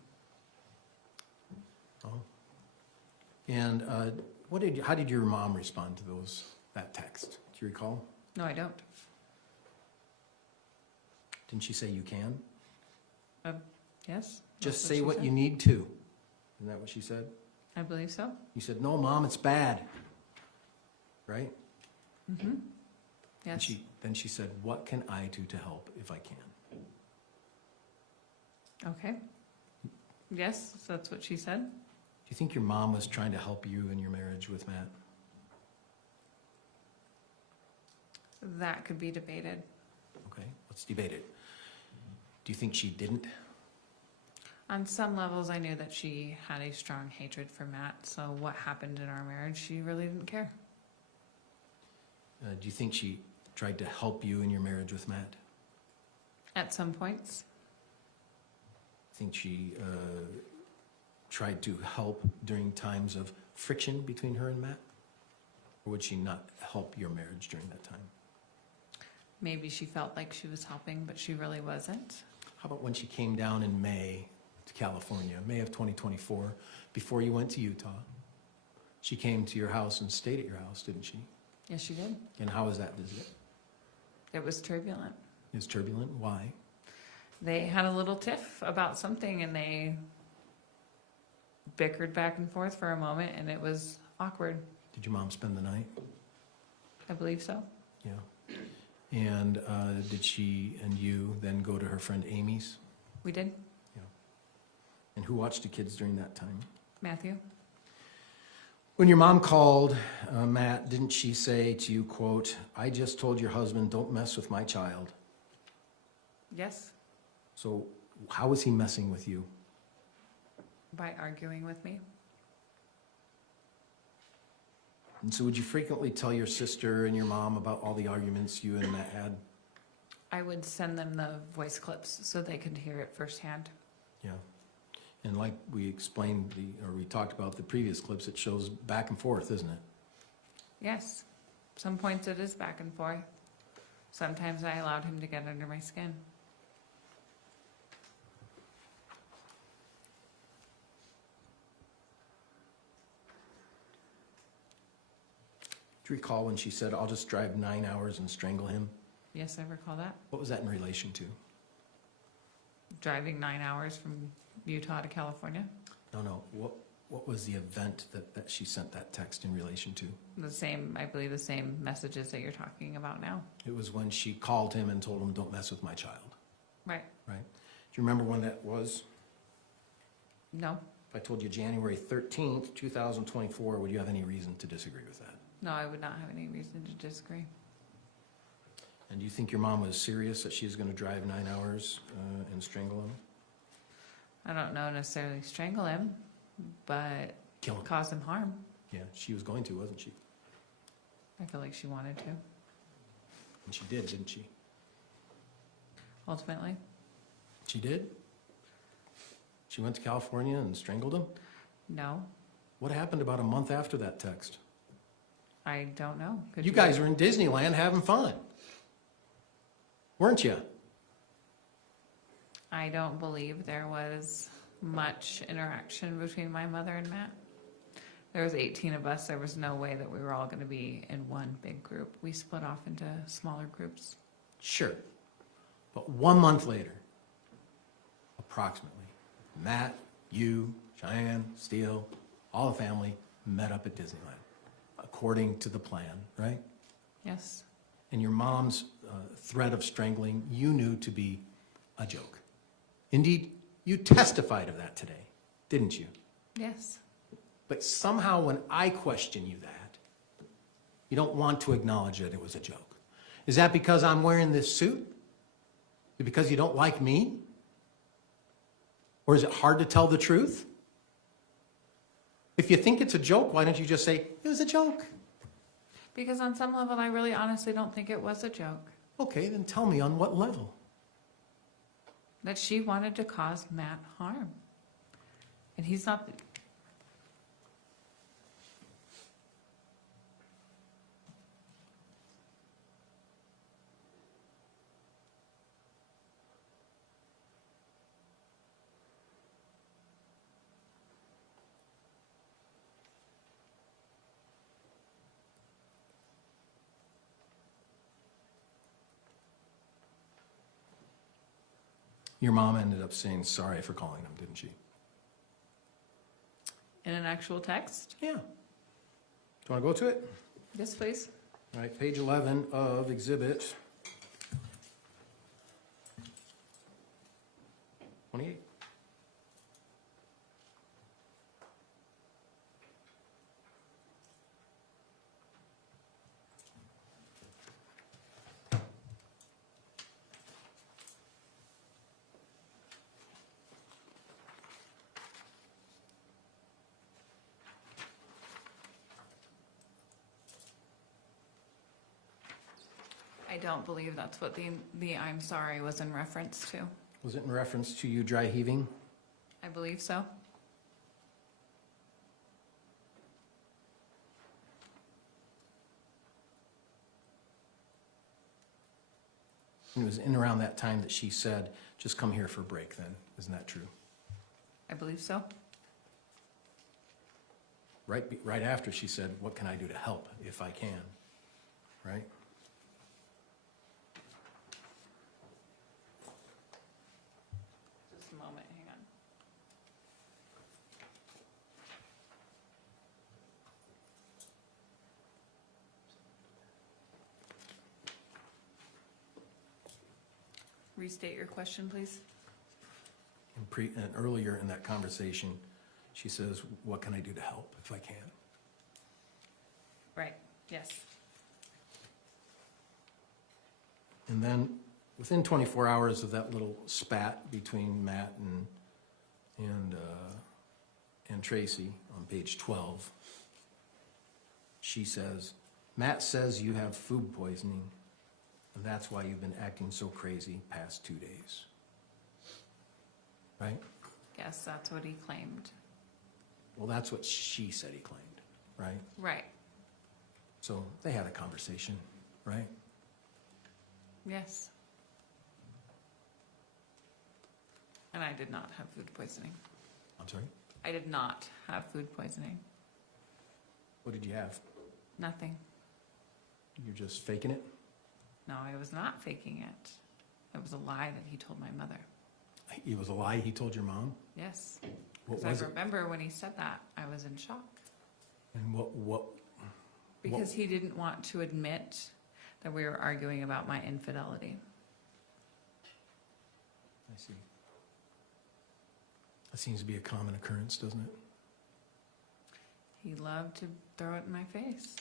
Oh. And how did your mom respond to that text? Do you recall? No, I don't. Didn't she say you can? Yes? Just that's say she what said. you need to. Isn't that what she said? I believe so. You said, no, Mom, it's bad. Right? Mm-hmm. And Yes. then she said, what can I do to help if I can? Okay. Yes, that's what she said. Do you think your mom was trying to help you in your marriage with Matt? That could be debated. Okay, let's debate it. Do you think she didn't? On some levels, I knew that she had a strong hatred for Matt, so what happened in our marriage, she really didn't care. Do you think she tried to help you in your marriage with Matt? At some points, Think she tried to help during times of friction between her and Matt? Or would she not help your marriage during that time? Maybe she felt like she was helping, but she really wasn't. How about when she came down in May to California, May of 2024, before you went to Utah? She came to your house and stayed at your house, didn't she? Yes, she did. And how was that visit? It was turbulent. It was turbulent. Why? They had a little tiff about something and they bickered back and forth for a moment and it was awkward. Did your mom spend the night? I believe so. Yeah. And did she and you then go to her friend Amy's? We did. Yeah. And who watched the kids during that time? Matthew? When your mom called Matt, didn't she say to you, quote, "I just told your husband, don't mess with my child"? Yes. So how was he messing with you? By arguing with me. And so would you frequently tell your sister and your mom about all the arguments you and Matt had? I would send them the voice clips so they could hear it firsthand. Yeah. And like we explained, we talked about the previous clips, it shows back and forth, isn't it? Yes. Some points it is back and forth. Sometimes I allowed him to get under my skin. Do you recall when she said, "I'll just drive 9 hours and strangle him"? Yes, I recall that. What was that in relation to? Driving 9 hours from Utah to California. No. What was the event that she sent that text in relation to? The same, I believe the same messages that you're talking about now. It was when she called him and told him, "Don't mess with my child." Right. Right? Do you remember when that was? No. If I told you January 13th, 2024, would you have any reason to disagree with that? No, I would not have any reason to disagree. And do you think your mom was serious that she was going to drive 9 hours and strangle him? I don't know necessarily strangle him, but Kill him. cause him harm. Yeah, she was going to, wasn't she? I feel like she wanted to, And she did, didn't she? ultimately. She did? She went to California and strangled him? No, What happened about a month after that text? I don't know. Could You guys were in Disneyland having fun, weren't you? I don't believe there was much interaction between my mother and Matt. There was 18 of us. There was no way that we were all going to be in one big group. We split off into smaller groups. Sure. But 1 month later, approximately, Matt, you, Cheyenne, Steele, all the family met up at Disneyland, according to the plan, right? Yes. And your mom's threat of strangling you knew to be a joke. Indeed, you testified of that today, didn't you? Yes. But somehow when I question you that, you don't want to acknowledge that it was a joke. Is that because I'm wearing this suit? Is it because you don't like me? Or is it hard to tell the truth? If you think it's a joke, why don't you just say, it was a joke? Because on some level, I really honestly don't think it was a joke. Okay, then tell me on what level. That she wanted to cause Matt harm. And he's not... Your mom ended up saying sorry for calling him, didn't she? In an actual text? Yeah. Do you want to go to it? Yes, please. All right, page 11 of exhibit 28. I don't believe that's what the I'm sorry was in reference to. Was it in reference to you dry heaving? I believe so. And it was in around that time that she said, just come here for a break then. Isn't that true? I believe so. Right after she said, what can I do to help if I can? Right? Just a moment, hang on. Restate your question, please. And earlier in that conversation, she says, what can I do to help if I can? Right, yes. And then within 24 hours of that little spat between Matt and Tracey on page 12, she says, Matt says you have food poisoning, and that's why you've been acting so crazy past 2 days. Right? Yes, that's what he claimed. Well, that's what she said he claimed, right? Right, So they had a conversation, right? yes. And I did not have food poisoning. I'm sorry? I did not have food poisoning. What did you have? Nothing. You're just faking it? No, I was not faking it. It was a lie that he told my mother. It was a lie he told your mom? Yes. What Because was I it? remember when he said that, I was in shock. And what? Because he didn't want to admit that we were arguing about my infidelity. I see. That seems to be a common occurrence, doesn't it? He loved to throw it in my face.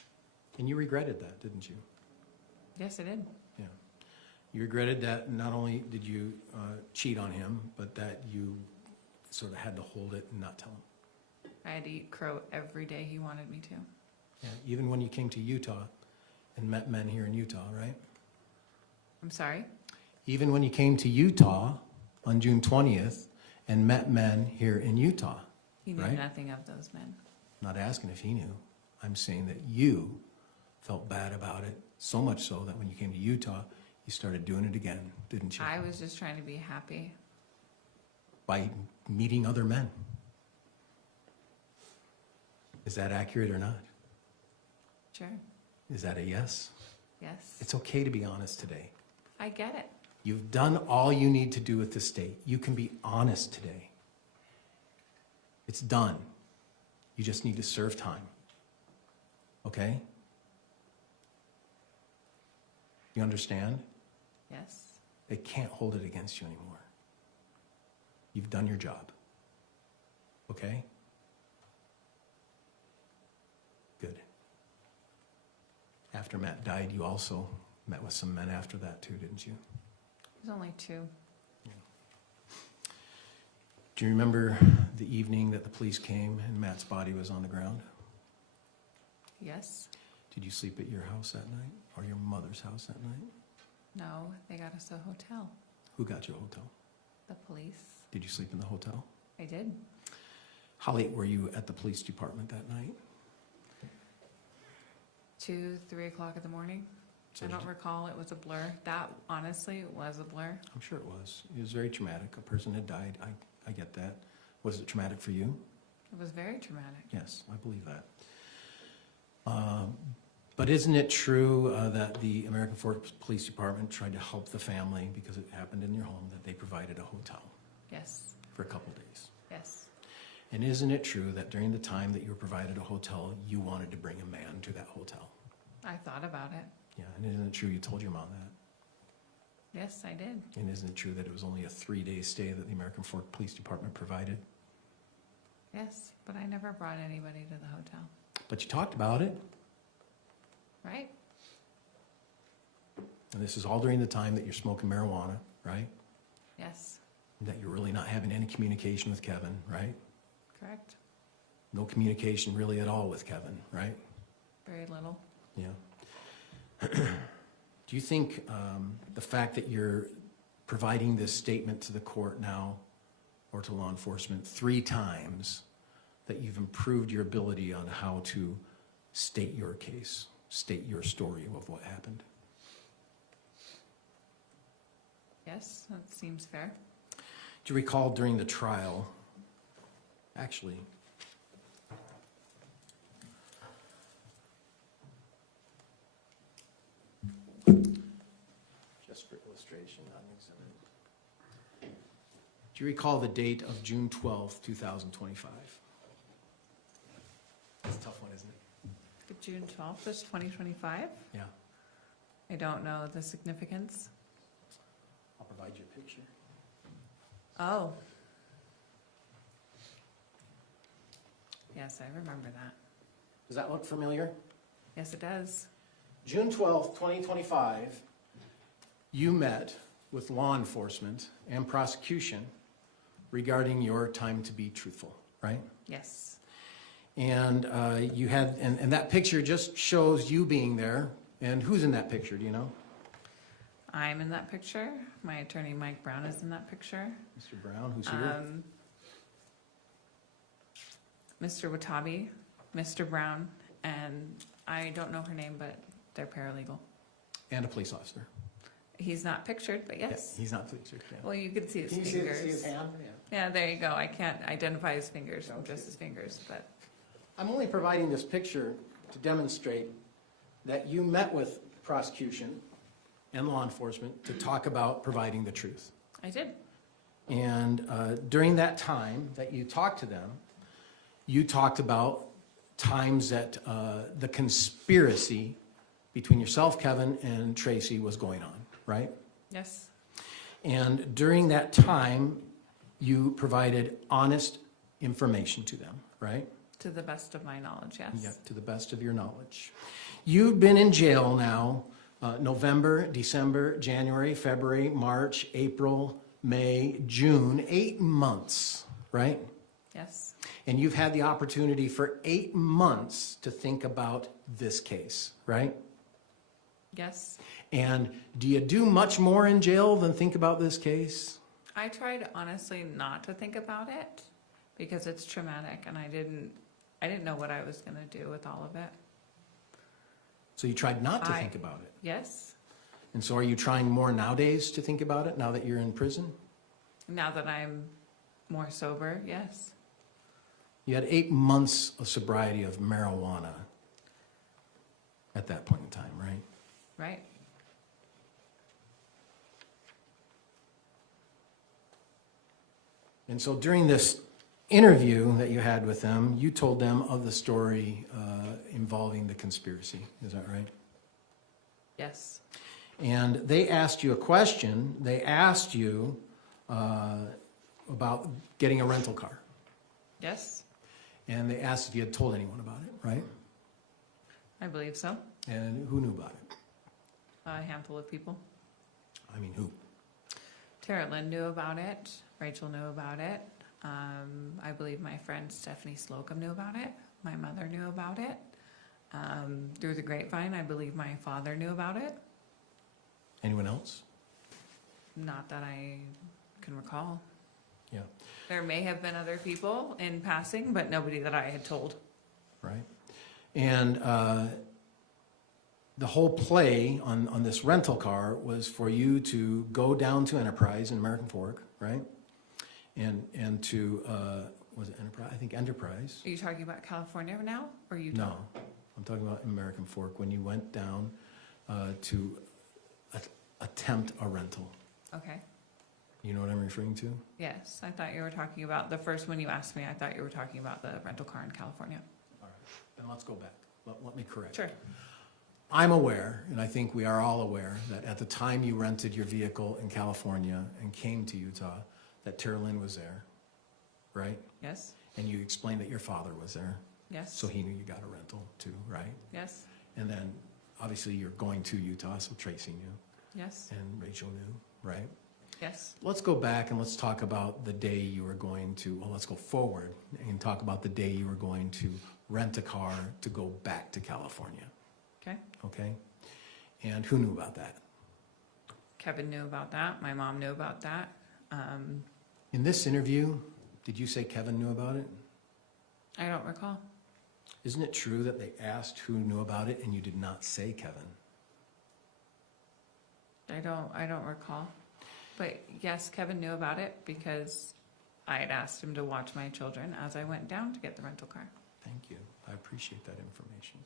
And you regretted that, didn't you? Yes, I did. Yeah. You regretted that not only did you cheat on him, but that you sort of had to hold it and not tell him. I had to eat crow every day he wanted me to. Yeah, even when you came to Utah and met men here in Utah, right? I'm sorry? Even when you came to Utah on June 20th and met men here in Utah, He knew right? nothing of those men. I'm not asking if he knew. I'm saying that you felt bad about it, so much so that when you came to Utah, you started doing it again, didn't you? I was just trying to be happy. By meeting other men. Is that accurate or not? Sure. Is that a yes? Yes. It's okay to be honest today. I get it. You've done all you need to do with the state. You can be honest today. It's done. You just need to serve time. Okay? You understand? Yes. They can't hold it against you anymore. You've done your job. Okay? Good. After Matt died, you also met with some men after that too, didn't you? There's only two. Do you remember the evening that the police came and Matt's body was on the ground? Yes. Did you sleep at your house that night or your mother's house that night? No, they got us a hotel. Who got you a hotel? The police. Did you sleep in the hotel? I did. How late were you at the police department that night? 2, 3 o'clock in the morning. So I did don't you- recall. It was a blur. That honestly was a blur. I'm sure it was. It was very traumatic. A person had died. I get that. Was it traumatic for you? It was very traumatic. Yes, I believe that. But isn't it true that the American Forks Police Department tried to help the family because it happened in your home, that they provided a hotel Yes. for a couple days? Yes. And isn't it true that during the time that you were provided a hotel, you wanted to bring a man to that hotel? I thought about it. Yeah, and isn't it true you told your mom that? Yes, I did. And isn't it true that it was only a 3-day stay that the American Fork Police Department provided? Yes, but I never brought anybody to the hotel. But you talked about it, Right? and this is all during the time that you're smoking marijuana, right? Yes. That you're really not having any communication with Kevin, right? Correct. No communication really at all with Kevin, right? Very little. Yeah. Do you think the fact that you're providing this statement to the court now or to law enforcement 3 times, that you've improved your ability on how to state your case, state your story of what happened? Yes, that seems fair. Do you recall during the trial, actually, just for illustration, not an exhibit. Do you recall the date of June 12th, 2025? That's a tough one, isn't it? June 12th is 2025? Yeah. I don't know the significance. I'll provide you a picture. Oh. Yes, I remember that. Does that look familiar? Yes, it does. June 12th, 2025, you met with law enforcement and prosecution regarding your time to be truthful, right? Yes. And you had, and that picture just shows you being there. And who's in that picture, do you know? I'm in that picture. My attorney, Mike Brown, is in that picture. Mr. Brown, who's here? Mr. Watabe, Mr. Brown, and I don't know her name, but they're paralegal. And a police officer. He's not pictured, but yes. Yeah, he's not pictured. Yeah. Well, you can see his Can you fingers. see his hand? Yeah, there you go. I can't identify his fingers from just his fingers, but I'm only providing this picture to demonstrate that you met with prosecution and law enforcement to talk about providing the truth. I did. And during that time that you talked to them, you talked about times that the conspiracy between yourself, Kevin, and Tracey was going on, right? Yes. And during that time, you provided honest information to them, right? To the best of my knowledge, yes. Yeah, to the best of your knowledge. You've been in jail now, November, December, January, February, March, April, May, June, 8 months, right? Yes. And you've had the opportunity for 8 months to think about this case, right? Yes. And do you do much more in jail than think about this case? I tried honestly not to think about it because it's traumatic and I didn't know what I was going to do with all of it. So you tried not to think about it? Yes. And so are you trying more nowadays to think about it now that you're in prison? Now that I'm more sober, yes. You had 8 months of sobriety of marijuana at that point in time, right? Right. And so during this interview that you had with them, you told them of the story involving the conspiracy. Is that right? Yes. And they asked you a question. They asked you about getting a rental car. Yes. And they asked if you had told anyone about it, right? I believe so. And who knew about it? A handful of people. I mean, who? Tara Lynn knew about it. Rachel knew about it. I believe my friend Stephanie Slocum knew about it. My mother knew about it. Through the grapevine, I believe my father knew about it. Anyone else? Not that I can recall. Yeah. There may have been other people in passing, but nobody that I had told. Right. And the whole play on this rental car was for you to go down to Enterprise in American Fork, right? And to, was it Enterprise? I think Enterprise. Are you talking about California now, or Utah? No, I'm talking about American Fork, when you went down to attempt a rental. Okay. You know what I'm referring to? Yes, I thought you were talking about, the first one you asked me, I thought you were talking about the rental car in California. All right, then let's go back. Let me correct. Sure. I'm aware, and I think we are all aware, that at the time you rented your vehicle in California and came to Utah, that Tara Lynn was there, right? Yes. And you explained that your father was there. Yes. So he knew you got a rental too, right? Yes. And then, obviously, you're going to Utah, so Tracey knew. Yes. And Rachel knew, right? Yes. Let's go back and let's talk about the day you were going to, well, let's go forward and talk about the day you were going to rent a car to go back to California. Okay. Okay? And who knew about that? Kevin knew about that. My mom knew about that. In this interview, did you say Kevin knew about it? I don't recall. Isn't it true that they asked who knew about it and you did not say Kevin? I don't recall. But yes, Kevin knew about it because I had asked him to watch my children as I went down to get the rental car. Thank you. I appreciate that information.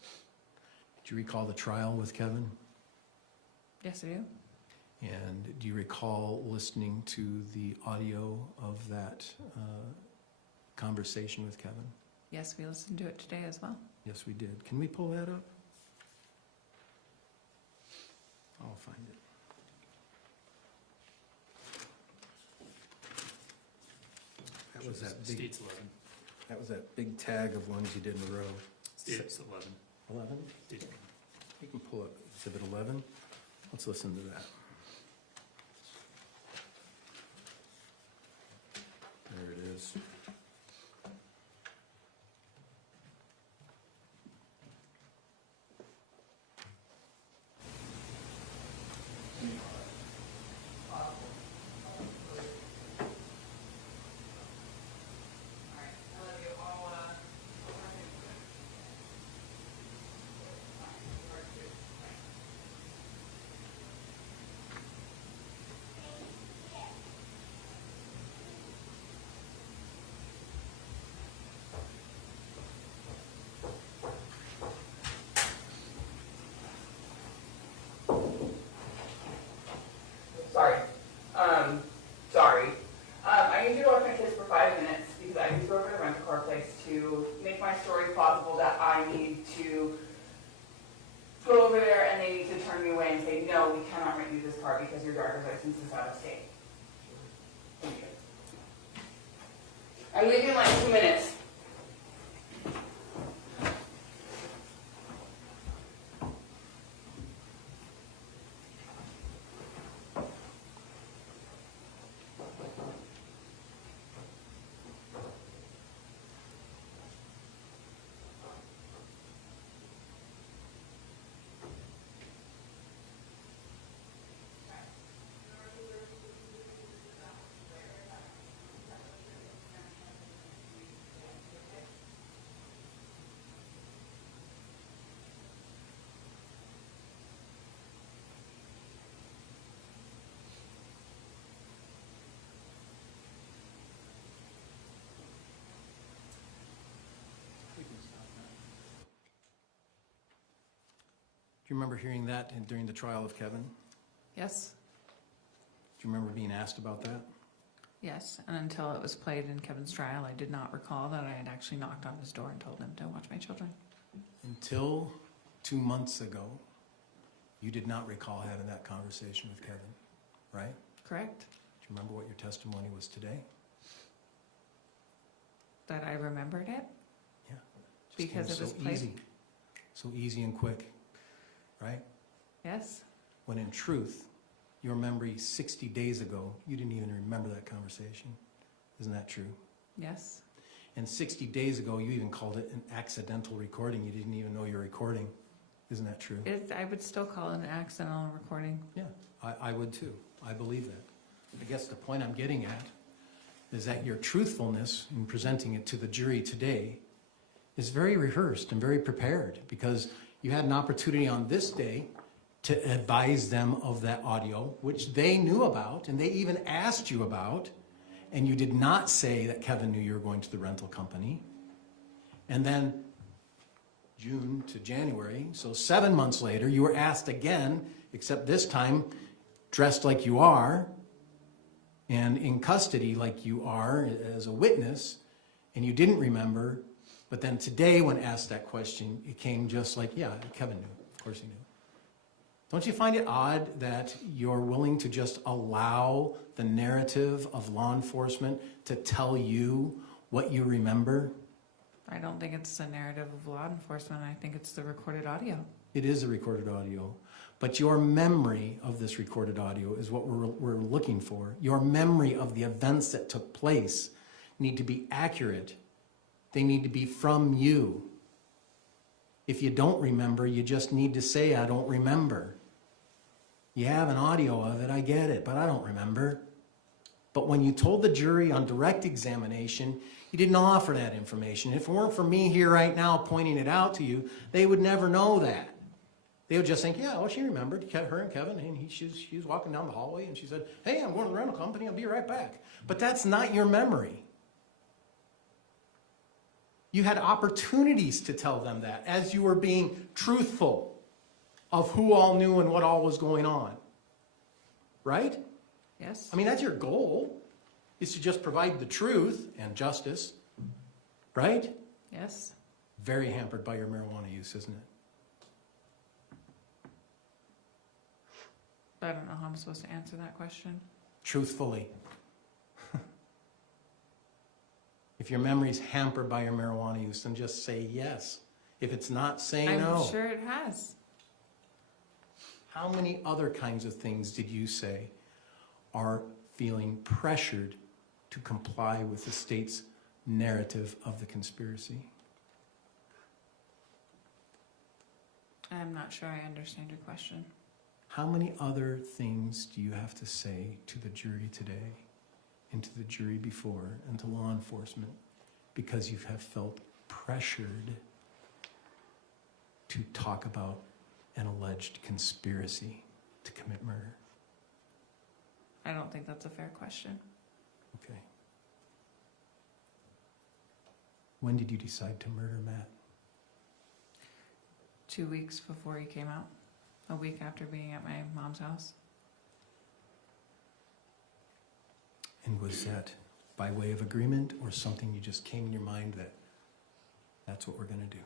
Do you recall the trial with Kevin? Yes, I do. And do you recall listening to the audio of that conversation with Kevin? Yes, we listened to it today as well. Yes, we did. Can we pull that up? I'll find it. That was that big, State's 11. that was that big tag of ones you did in a row. State's 11. 11? State's You can pull up Exhibit 11. Let's listen to that. There it is. Sorry. I need you to watch my kids for 5 minutes because I need to go over to the rental car place to make my story plausible that I need to go over there and they need to turn me away and say, no, we cannot rent you this car because your driver's license is out of state. Thank you. I'm leaving in like 2 minutes. Do you remember hearing that during the trial of Kevin? Yes, Do you remember being asked about that? yes. And until it was played in Kevin's trial, I did not recall that I had actually knocked on his door and told him to watch my children. Until 2 months ago, you did not recall having that conversation with Kevin, right? Correct? Do you remember what your testimony was today? That I remembered it? Yeah. Because it was so played? easy. So easy and quick, right? Yes. When in truth, your memory 60 days ago, you didn't even remember that conversation. Isn't that true? Yes. And 60 days ago, you even called it an accidental recording. You didn't even know you're recording. Isn't that true? I would still call it an accidental recording. Yeah, I would too. I believe that. I guess the point I'm getting at is that your truthfulness in presenting it to the jury today is very rehearsed and very prepared, because you had an opportunity on this day to advise them of that audio, which they knew about and they even asked you about, and you did not say that Kevin knew you were going to the rental company. And then June to January, so 7 months later, you were asked again, except this time dressed like you are and in custody like you are as a witness, and you didn't remember. But then today, when asked that question, it came just like, yeah, Kevin knew. Of course he knew. Don't you find it odd that you're willing to just allow the narrative of law enforcement to tell you what you remember? I don't think it's a narrative of law enforcement. I think it's the recorded audio. It is a recorded audio. But your memory of this recorded audio is what we're looking for. Your memory of the events that took place need to be accurate. They need to be from you. If you don't remember, you just need to say, I don't remember. You have an audio of it, I get it, but I don't remember. But when you told the jury on direct examination, you didn't offer that information. If it weren't for me here right now pointing it out to you, they would never know that. They would just think, yeah, well, she remembered her and Kevin, and she was walking down the hallway, and she said, hey, I'm going to the rental company, I'll be right back. But that's not your memory. You had opportunities to tell them that as you were being truthful of who all knew and what all was going on. Right? Yes. I mean, that's your goal, is to just provide the truth and justice. Right? Yes. Very hampered by your marijuana use, isn't it? I don't know how I'm supposed to answer that question. Truthfully. If your memory's hampered by your marijuana use, then just say yes. If it's not, say no. I'm sure it has. How many other kinds of things did you say are feeling pressured to comply with the state's narrative of the conspiracy? I'm not sure I understand your question. How many other things do you have to say to the jury today, and to the jury before, and to law enforcement, because you have felt pressured to talk about an alleged conspiracy to commit murder? I don't think that's a fair question. Okay. When did you decide to murder Matt? 2 weeks before he came out. A week after being at my mom's house. And was that by way of agreement, or something you just came in your mind that that's what we're going to do?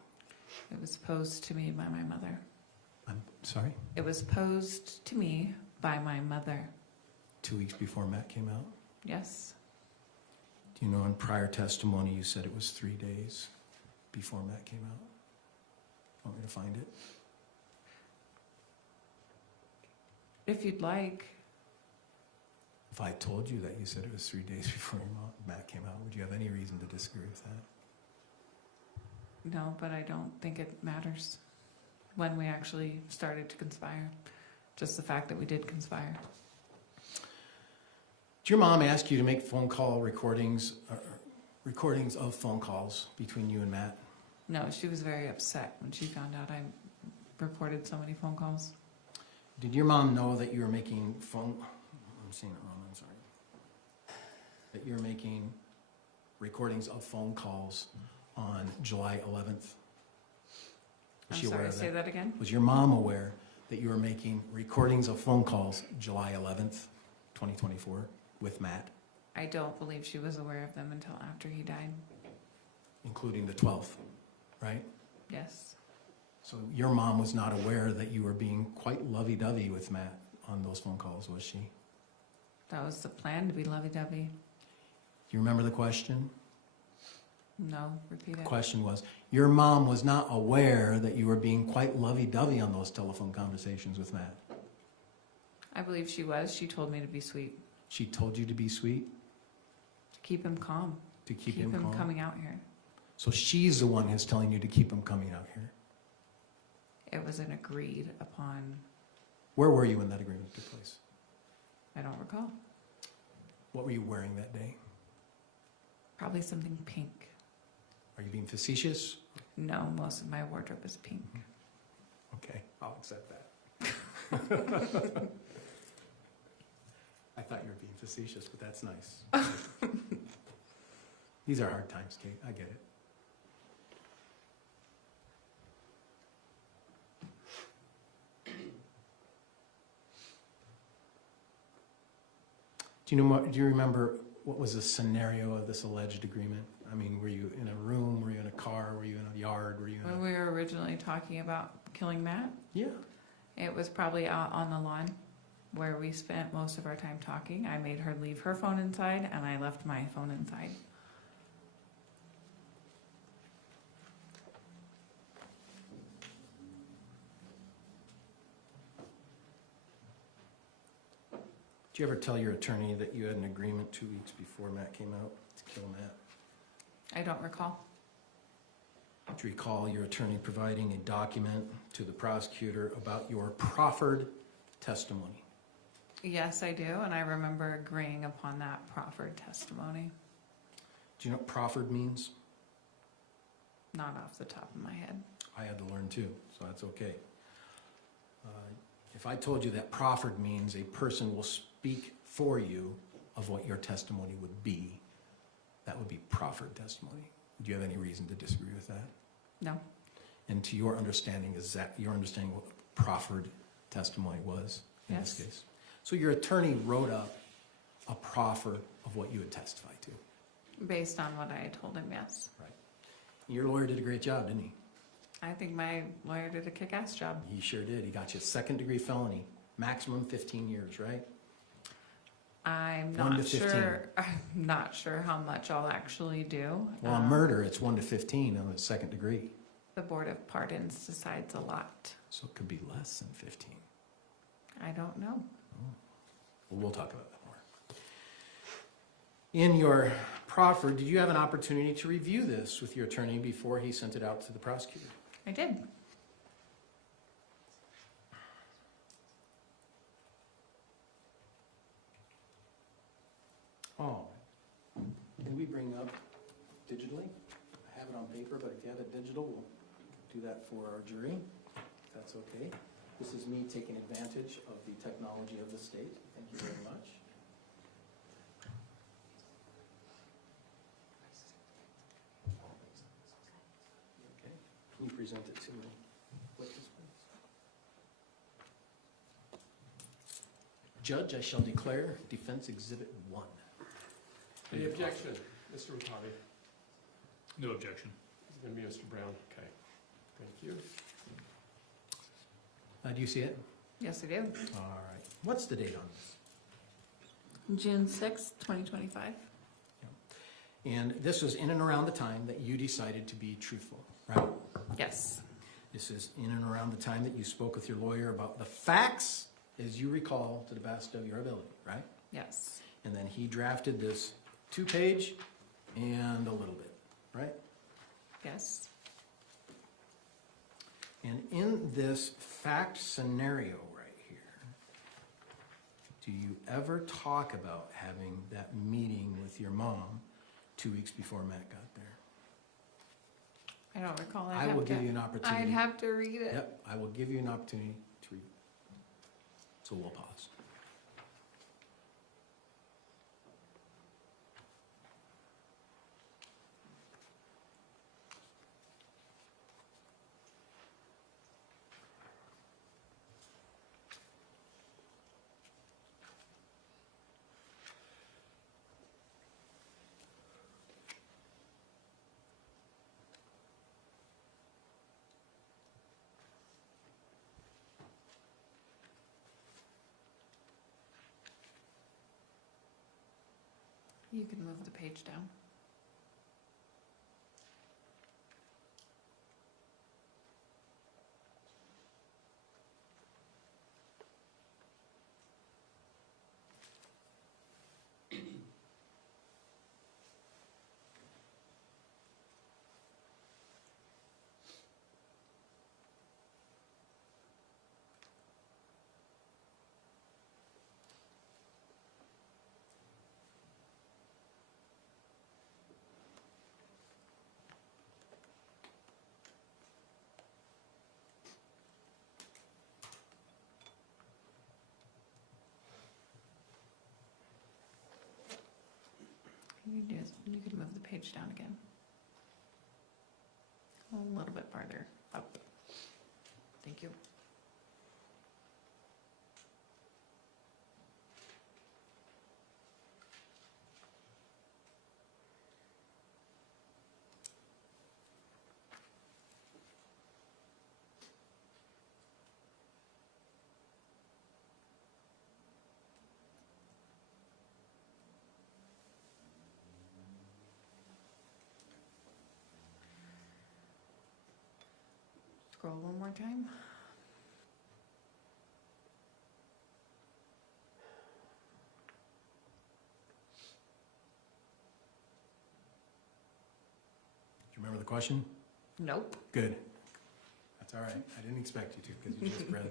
It was posed to me by my mother. I'm sorry? It was posed to me by my mother. 2 weeks before Matt came out? Yes. Do you know in prior testimony you said it was 3 days before Matt came out? Want me to find it? If you'd like. If I told you that you said it was 3 days before Matt came out, would you have any reason to disagree with that? No, but I don't think it matters when we actually started to conspire. Just the fact that we did conspire. Did your mom ask you to make phone call recordings of phone calls between you and Matt? No, she was very upset when she found out I recorded so many phone calls. Did your mom know that you were making I'm seeing it wrong, I'm sorry. That you're making recordings of phone calls on July 11th? Was she aware of that? Say that again? Was your mom aware that you were making recordings of phone calls July 11th, 2024, with Matt? I don't believe she was aware of them until after he died. Including the 12th, right? Yes. So your mom was not aware that you were being quite lovey-dovey with Matt on those phone calls, was she? That was the plan, to be lovey-dovey. Do you remember the question? No, repeat it. The question was, your mom was not aware that you were being quite lovey-dovey on those telephone conversations with Matt. I believe she was. She told me to be sweet. She told you to be sweet? To keep him calm. To keep him calm? Coming out here. So she's the one who's telling you to keep him coming out here. It was an agreed upon. Where were you when that agreement took place? I don't recall. What were you wearing that day? Probably something pink. Are you being facetious? No, most of my wardrobe is pink. Okay, I'll accept that. I thought you were being facetious, but that's nice. These are hard times, Kate. I get it. Do you remember what was the scenario of this alleged agreement? I mean, were you in a room? Were you in a car? Were you in a yard? Were you in When we were originally talking about killing Matt, Yeah. it was probably out on the lawn where we spent most of our time talking. I made her leave her phone inside, and I left my phone inside. Did you ever tell your attorney that you had an agreement 2 weeks before Matt came out to kill Matt? I don't recall. Do you recall your attorney providing a document to the prosecutor about your proffered testimony? Yes, I do, and I remember agreeing upon that proffered testimony. Do you know what proffered means? Not off the top of my head. I had to learn too, so that's okay. If I told you that proffered means a person will speak for you of what your testimony would be, that would be proffered testimony. Do you have any reason to disagree with that? No. And to your understanding, is that your understanding what proffered testimony was in this Yes. case? So your attorney wrote up a proffer of what you would testify to. Based on what I told him, yes. Right. Your lawyer did a great job, didn't he? I think my lawyer did a kick-ass job. He sure did. He got you a second-degree felony, maximum 15 years, right? I'm 1 to not 15. sure. I'm not sure how much I'll actually do. Well, on murder, it's 1 to 15 on the second degree, The Board of Pardons decides a lot. so it could be less than 15. I don't know. Well, we'll talk about that more. In your proffer, did you have an opportunity to review this with your attorney before he sent it out to the prosecutor? I did. Oh, can we bring up digitally? I have it on paper, but if you have it digital, we'll do that for our jury, if that's okay. This is me taking advantage of the technology of the state. Thank you very much. Okay, can you present it to me? What this was? Judge, I shall declare Defense Exhibit 1. Any objection? Mr. Watabe? No objection. It's going to be Mr. Brown. Okay. Thank you. Do you see it? Yes, I do. All right. What's the date on this? June 6th, 2025. And this was in and around the time that you decided to be truthful, right? Yes. This is in and around the time that you spoke with your lawyer about the facts, as you recall, to the best of your ability, right? Yes. And then he drafted this 2-page and a little bit, right? Yes. And in this fact scenario right here, do you ever talk about having that meeting with your mom 2 weeks before Matt got there? I don't recall. I will give you an opportunity. I'd have to read it. Yep, I will give you an opportunity to read. So we'll pause. You can move the page down. You could move the page down again. A little bit farther up. Thank you. Scroll one more time. Do you remember the question? Nope. Good. That's all right. I didn't expect you to because you just read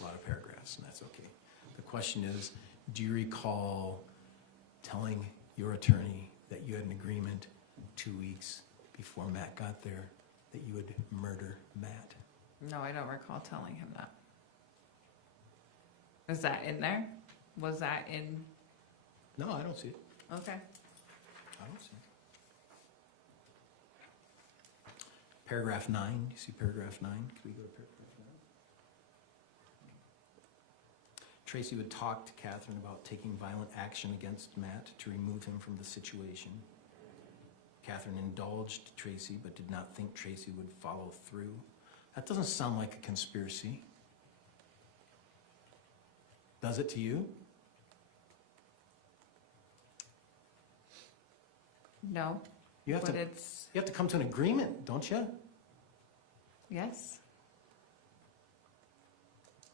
a lot of paragraphs, and that's okay. The question is, do you recall telling your attorney that you had an agreement 2 weeks before Matt got there that you would murder Matt? No, I don't recall telling him that. Is that in there? Was that in? No, I don't see it. Okay. I don't see it. Paragraph 9, do you see paragraph 9? Can we go to paragraph 9? Tracey would talk to Kathryn about taking violent action against Matt to remove him from the situation. Kathryn indulged Tracey, but did not think Tracey would follow through. That doesn't sound like a conspiracy. Does it to you? No, You have but to. it's, You have to come to an agreement, don't you? yes.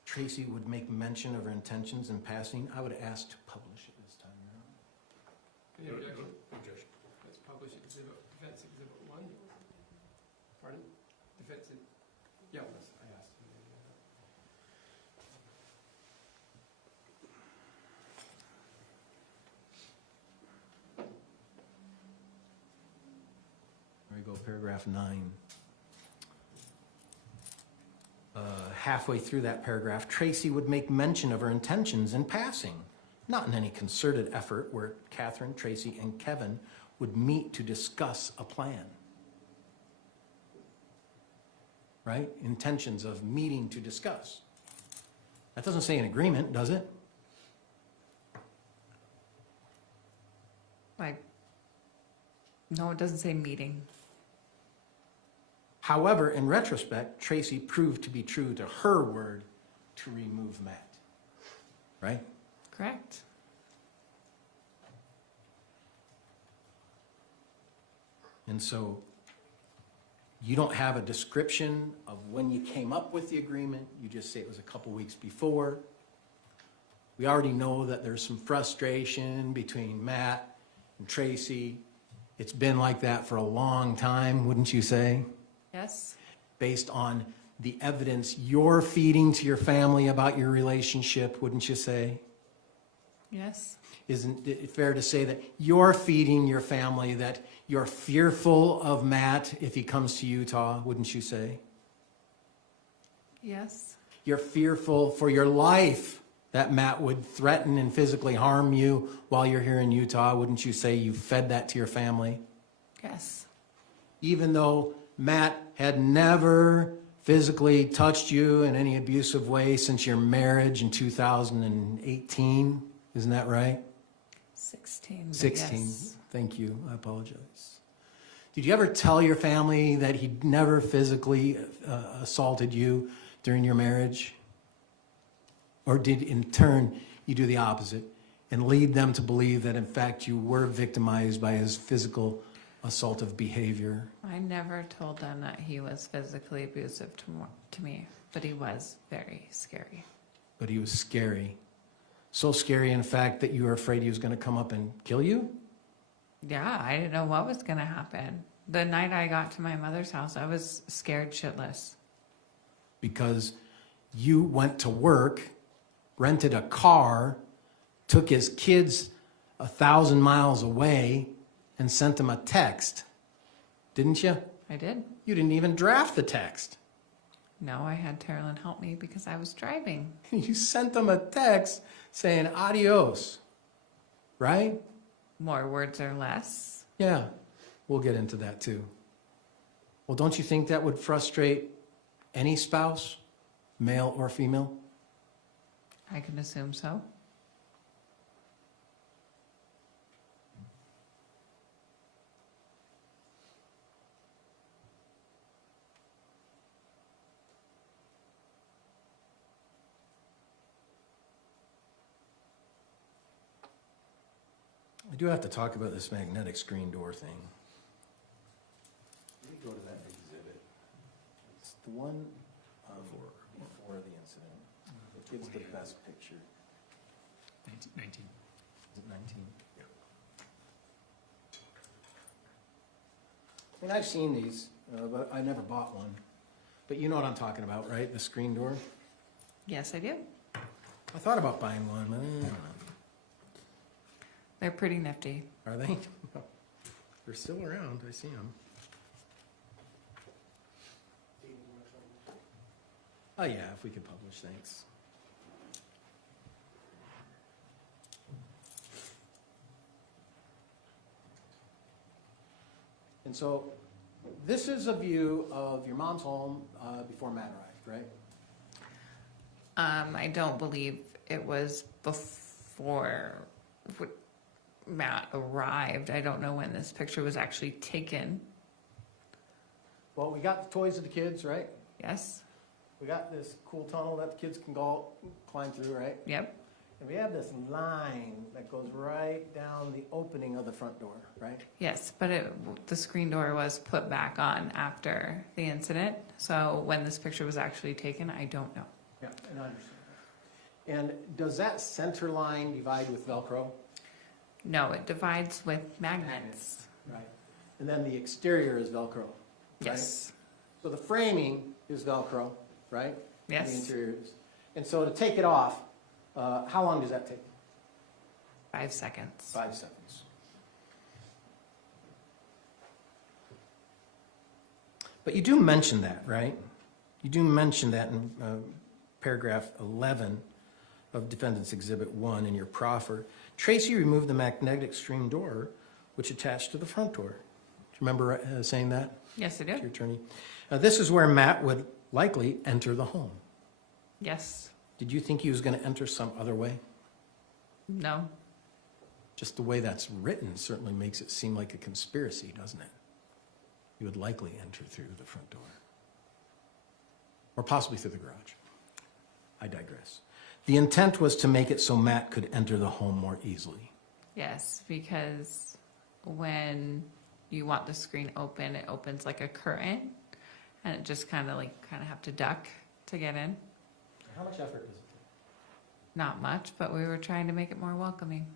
Tracey would make mention of her intentions in passing. I would ask to publish it this time around. Any objection? Let's publish exhibit, defense exhibit 1. Pardon? Defense, yeah, I asked. There we go, paragraph 9. Halfway through that paragraph, Tracey would make mention of her intentions in passing, not in any concerted effort where Kathryn, Tracey, and Kevin would meet to discuss a plan. Right? Intentions of meeting to discuss. That doesn't say an agreement, does it? Like, no, it doesn't say meeting. However, in retrospect, Tracey proved to be true to her word to remove Matt. Right? Correct. And so you don't have a description of when you came up with the agreement. You just say it was a couple weeks before. We already know that there's some frustration between Matt and Tracey. It's been like that for a long time, wouldn't you say? Yes. Based on the evidence you're feeding to your family about your relationship, wouldn't you say? Yes. Isn't it fair to say that you're feeding your family that you're fearful of Matt if he comes to Utah, wouldn't you say? Yes. You're fearful for your life that Matt would threaten and physically harm you while you're here in Utah, wouldn't you say you fed that to your family? Yes. Even though Matt had never physically touched you in any abusive way since your marriage in 2018, isn't that right? 16. but 16. Yes. Thank you. I apologize. Did you ever tell your family that he never physically assaulted you during your marriage? Or did, in turn, you do the opposite and lead them to believe that, in fact, you were victimized by his physical assaultive behavior? I never told them that he was physically abusive to me, but he was very scary. But he was scary. So scary, in fact, that you were afraid he was going to come up and kill you? Yeah, I didn't know what was going to happen. The night I got to my mother's house, I was scared shitless. Because you went to work, rented a car, took his kids 1,000 miles away, and sent them a text. Didn't you? I did. You didn't even draft the text. No, I had Terrell help me because I was driving. You sent them a text saying adios, right? More words or less. Yeah, we'll get into that too. Well, don't you think that would frustrate any spouse, male or female? I can assume so. I do have to talk about this magnetic screen door thing. Let me go to that exhibit. It's the one before the incident. It gives the best picture. 19. Is it 19? Yeah. I mean, I've seen these, but I never bought one. But you know what I'm talking about, right? The screen door? Yes, I do. I thought about buying one, but I don't know. They're pretty nifty. Are they? They're still around. I see them. Oh, yeah, if we could publish, thanks. And so this is a view of your mom's home before Matt arrived, right? I don't believe it was before Matt arrived. I don't know when this picture was actually taken. Well, we got the toys of the kids, right? Yes. We got this cool tunnel that the kids can go climb through, right? Yep. And we have this line that goes right down the opening of the front door, right? Yes, but the screen door was put back on after the incident. So when this picture was actually taken, I don't know. Yeah, and I understand that. And does that center line divide with Velcro? No, it divides with magnets. Right. And then the exterior is Velcro, right? Yes. So the framing is Velcro, right? Yes. The interior is. And so to take it off, how long does that take? 5 seconds. 5 seconds. But you do mention that, right? You do mention that in paragraph 11 of Defendant's Exhibit 1 in your proffer. Tracey removed the magnetic screen door, which attached to the front door. Do you remember saying that? Yes, I To do. your attorney? This is where Matt would likely enter the home. Yes. Did you think he was going to enter some other way? No. Just the way that's written certainly makes it seem like a conspiracy, doesn't it? He would likely enter through the front door. Or possibly through the garage. I digress. The intent was to make it so Matt could enter the home more easily. Yes, because when you want the screen open, it opens like a curtain, and it just kind of have to duck to get in. How much effort does it Not much, but we were trying to make it more welcoming.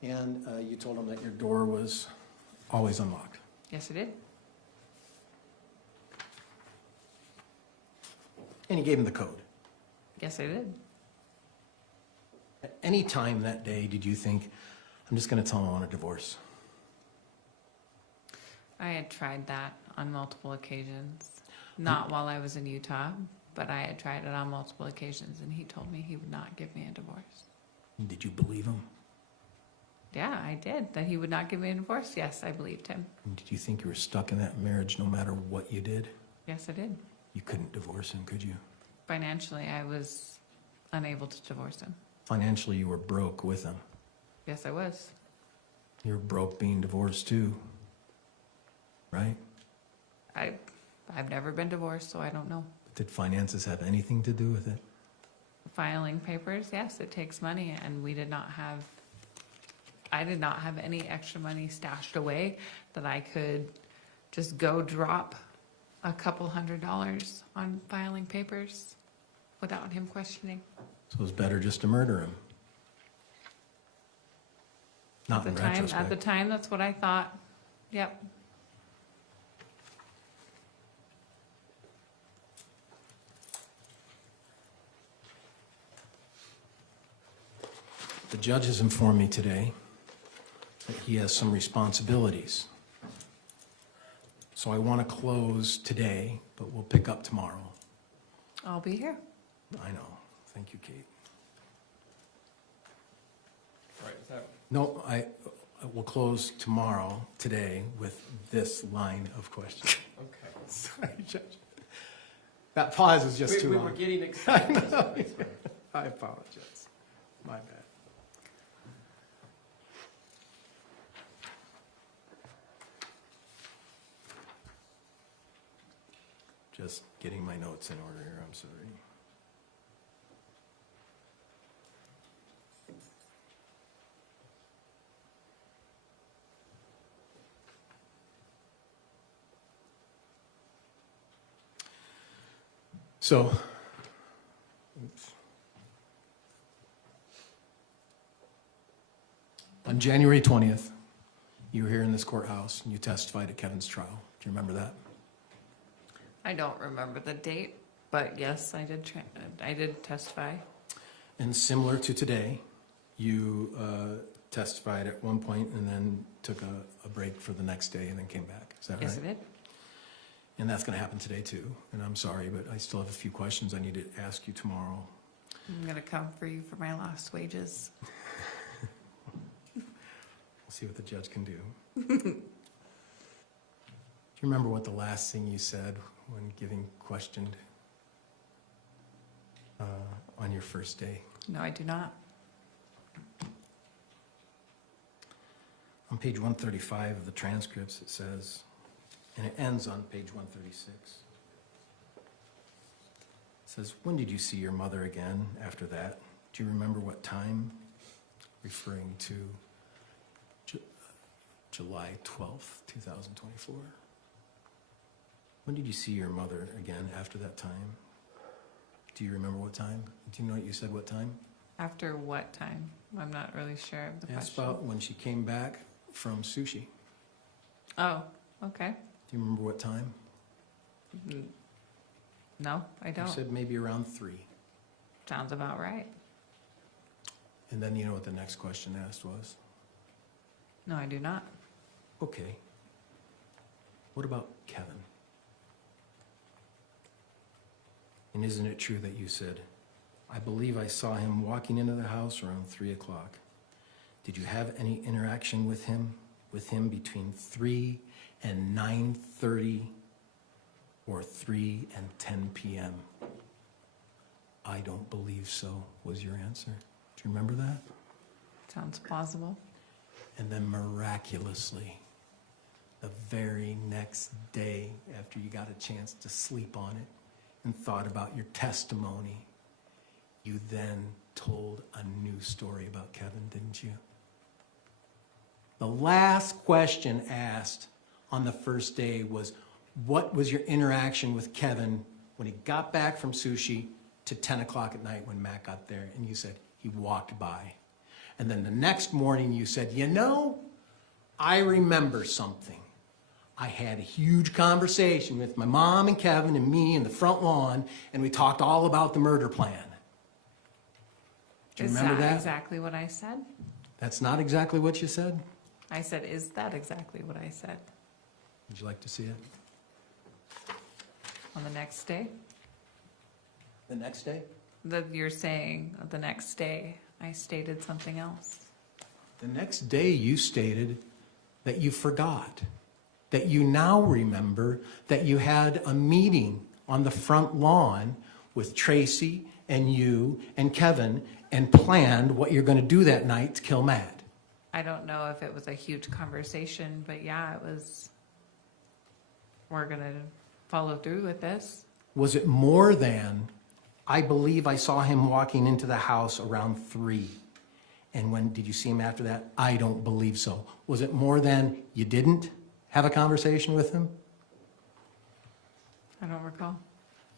take? And you told him that your door was always unlocked. Yes, I did. And you gave him the code. Yes, I did. At any time that day, did you think, I'm just going to tell him I want a divorce? I had tried that on multiple occasions. Not while I was in Utah, but I had tried it on multiple occasions, and he told me he would not give me a divorce. Did you believe him? Yeah, I did. That he would not give me a divorce. Yes, I believed him. And did you think you were stuck in that marriage no matter what you did? Yes, I did. You couldn't divorce him, could you? Financially, I was unable to divorce him. Financially, you were broke with him. Yes, I was. You're broke being divorced too, right? I've never been divorced, so I don't know. Did finances have anything to do with it? Filing papers, yes, it takes money, and I did not have any extra money stashed away that I could just go drop a couple $100s on filing papers without him questioning. So it was better just to murder him. Not in retrospect. At the time, that's what I thought. Yep. The judge has informed me today that he has some responsibilities. So I want to close today, but we'll pick up tomorrow. I'll be here. I know. Thank you, Kate. All right, is that, No, I will close tomorrow, today, with this line of questions. okay. Sorry, Judge. That pause was just too We long. were getting excited. Mr. Facebearer. I apologize. My bad. Just getting my notes in order here, I'm sorry. So, oops. On January 20th, you were here in this courthouse and you testified at Kevin's trial. Do you remember that? I don't remember the date, but yes, I did testify. And similar to today, you testified at one point and then took a break for the next day and then came back. Is that right? Yes, I did. And that's going to happen today too. And I'm sorry, but I still have a few questions I need to ask you tomorrow. I'm going to come for you for my lost wages. We'll see what the judge can do. Do you remember what the last thing you said when getting questioned on your first day? No, I do not. On page 135 of the transcripts, it says, and it ends on page 136. It says, when did you see your mother again after that? Do you remember what time? Referring to July 12th, 2024. When did you see your mother again after that time? Do you remember what time? Do you know what you said, what time? After what time? I'm not really sure of the Asked question. about when she came back from sushi. Oh, okay. Do you remember what time? No, I You don't. said maybe around 3. Sounds about right. And then you know what the next question asked was? No, I do not. Okay. What about Kevin? And isn't it true that you said, I believe I saw him walking into the house around 3 o'clock. Did you have any interaction with him between 3 and 9:30 or 3 and 10 p.m.? I don't believe so, was your answer. Do you remember that? Sounds plausible. And then miraculously, the very next day, after you got a chance to sleep on it and thought about your testimony, you then told a new story about Kevin, didn't you? The last question asked on the first day was, what was your interaction with Kevin when he got back from sushi to 10 o'clock at night when Matt got there? And you said, he walked by. And then the next morning you said, you know, I remember something. I had a huge conversation with my mom and Kevin and me in the front lawn, and we talked all about the murder plan. Do you remember that? Is that exactly what I said? That's not exactly what you said? I said, is that exactly what I said? Would you like to see it? On the next day? The next day? You're saying the next day I stated something else. The next day you stated that you forgot, that you now remember that you had a meeting on the front lawn with Tracey and you and Kevin and planned what you're going to do that night to kill Matt. I don't know if it was a huge conversation, but yeah, it was. We're going to follow through with this. Was it more than, I believe I saw him walking into the house around 3. And when did you see him after that? I don't believe so. Was it more than you didn't have a conversation with him? I don't recall.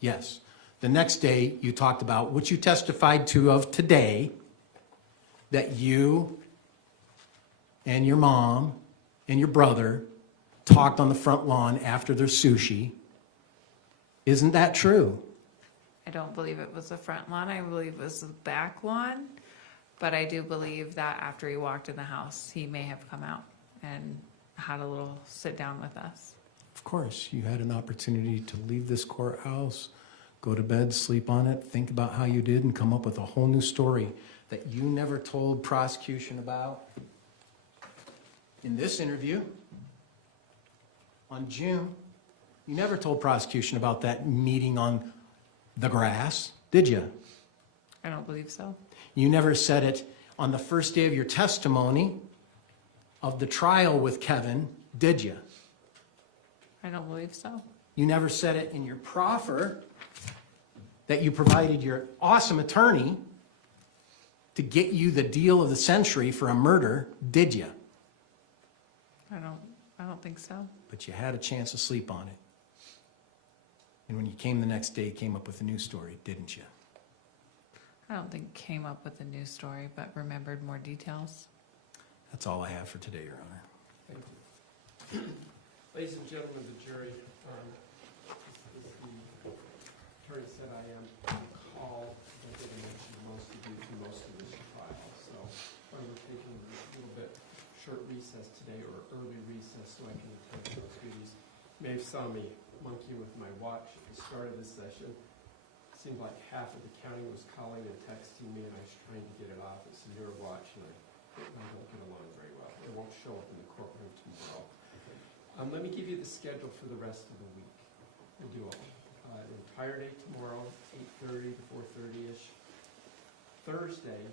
Yes. The next day you talked about what you testified to of today, that you and your mom and your brother talked on the front lawn after their sushi. Isn't that true? I don't believe it was the front lawn. I believe it was the back lawn. But I do believe that after he walked in the house, he may have come out and had a little sit down with us. Of course, you had an opportunity to leave this courthouse, go to bed, sleep on it, think about how you did, and come up with a whole new story that you never told prosecution about. In this interview, on June, you never told prosecution about that meeting on the grass, did you? I don't believe so. You never said it on the first day of your testimony of the trial with Kevin, did you? I don't believe so. You never said it in your proffer that you provided your awesome attorney to get you the deal of the century for a murder, did you? I don't think so. But you had a chance to sleep on it. And when you came the next day, you came up with a new story, didn't you? I don't think came up with a new story, but remembered more details. That's all I have for today, Your Honor. Thank you. Ladies and gentlemen of the jury, as the attorney said, I am on call. I think I mentioned most of you through most of this trial. So I'm taking a little bit short recess today, or early recess, so I can attend to those duties. You may have saw me monkeying with my watch at the start of this session. It seemed like half of the county was calling and texting me, and I was trying to get it off. It's a newer watch, and I we won't get along very well. It won't show up in the courtroom tomorrow. Let me give you the schedule for the rest of the week. We'll do an entire day tomorrow, 8:30 to 4:30-ish. Thursday,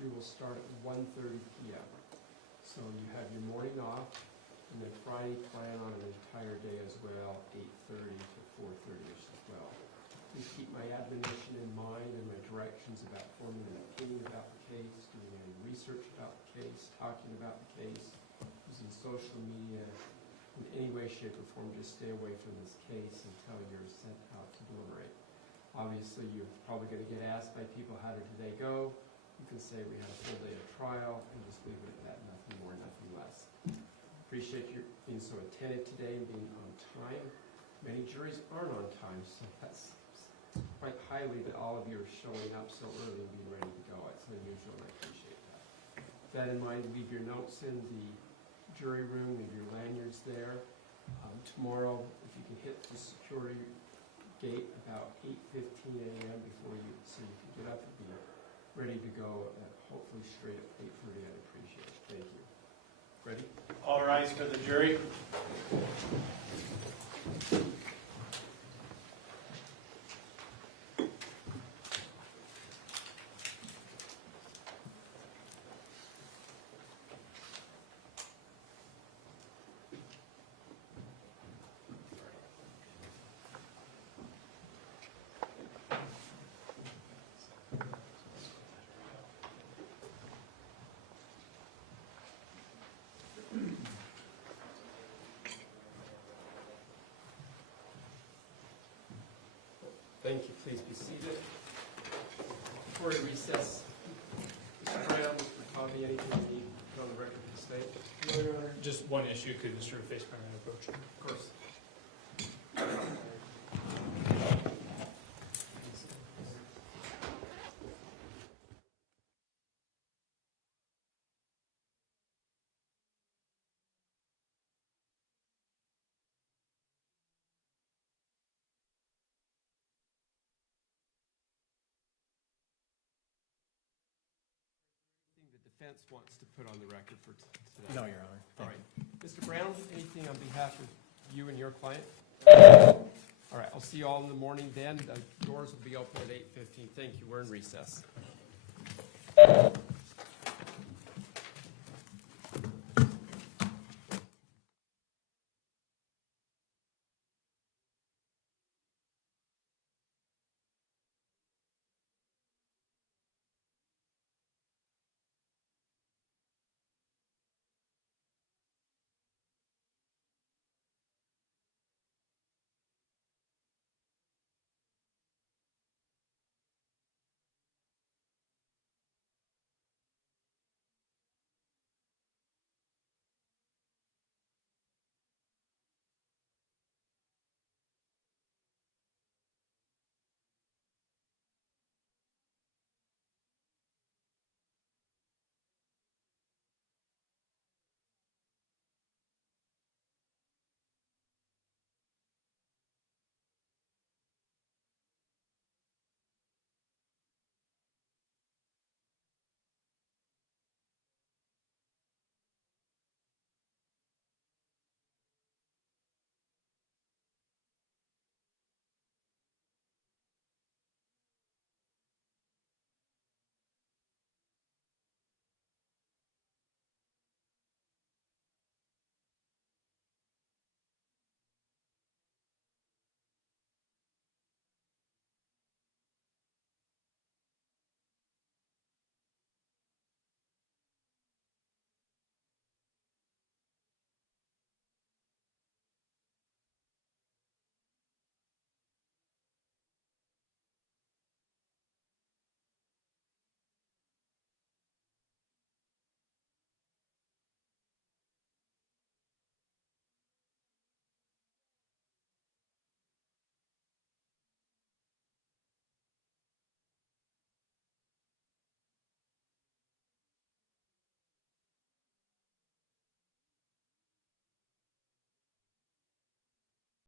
we will start at 1:30 p.m. So you have your morning off, and then Friday plan on an entire day as well, 8:30 to 4:30-ish as well. Please keep my admonition in mind and my directions about forming an opinion about the case, doing any research about the case, talking about the case, using social media, in any way, shape, or form. Just stay away from this case until you're sent out to deliberate. Obviously, you're probably going to get asked by people, how did today go? You can say we had a full day of trial and just leave it at that, nothing more, nothing less. Appreciate your being so attentive today and being on time. Many juries aren't on time, so that's quite highly that all of you are showing up so early and being ready to go. It's unusual, and I appreciate that. With that in mind, leave your notes in the jury room, leave your lanyards there. Tomorrow, if you can hit the security gate about 8:15 a.m. before you, so you can get up and be ready to go at hopefully straight at 8:30. I'd appreciate it. Thank you. Ready? All rise for the jury. Thank you. Please be seated. Before we recess, Mr. Brown, Mr. Tommy, anything you need to put on the record of the state? No, Your Honor. Just one issue. Could Mr. Facemeyer approach? Of course. The defense wants to put on the record for today? No, Your Honor. All right. Mr. Brown, anything on behalf of you and your client? All right, I'll see you all in the morning then. The doors will be open at 8:15. Thank you. We're in recess.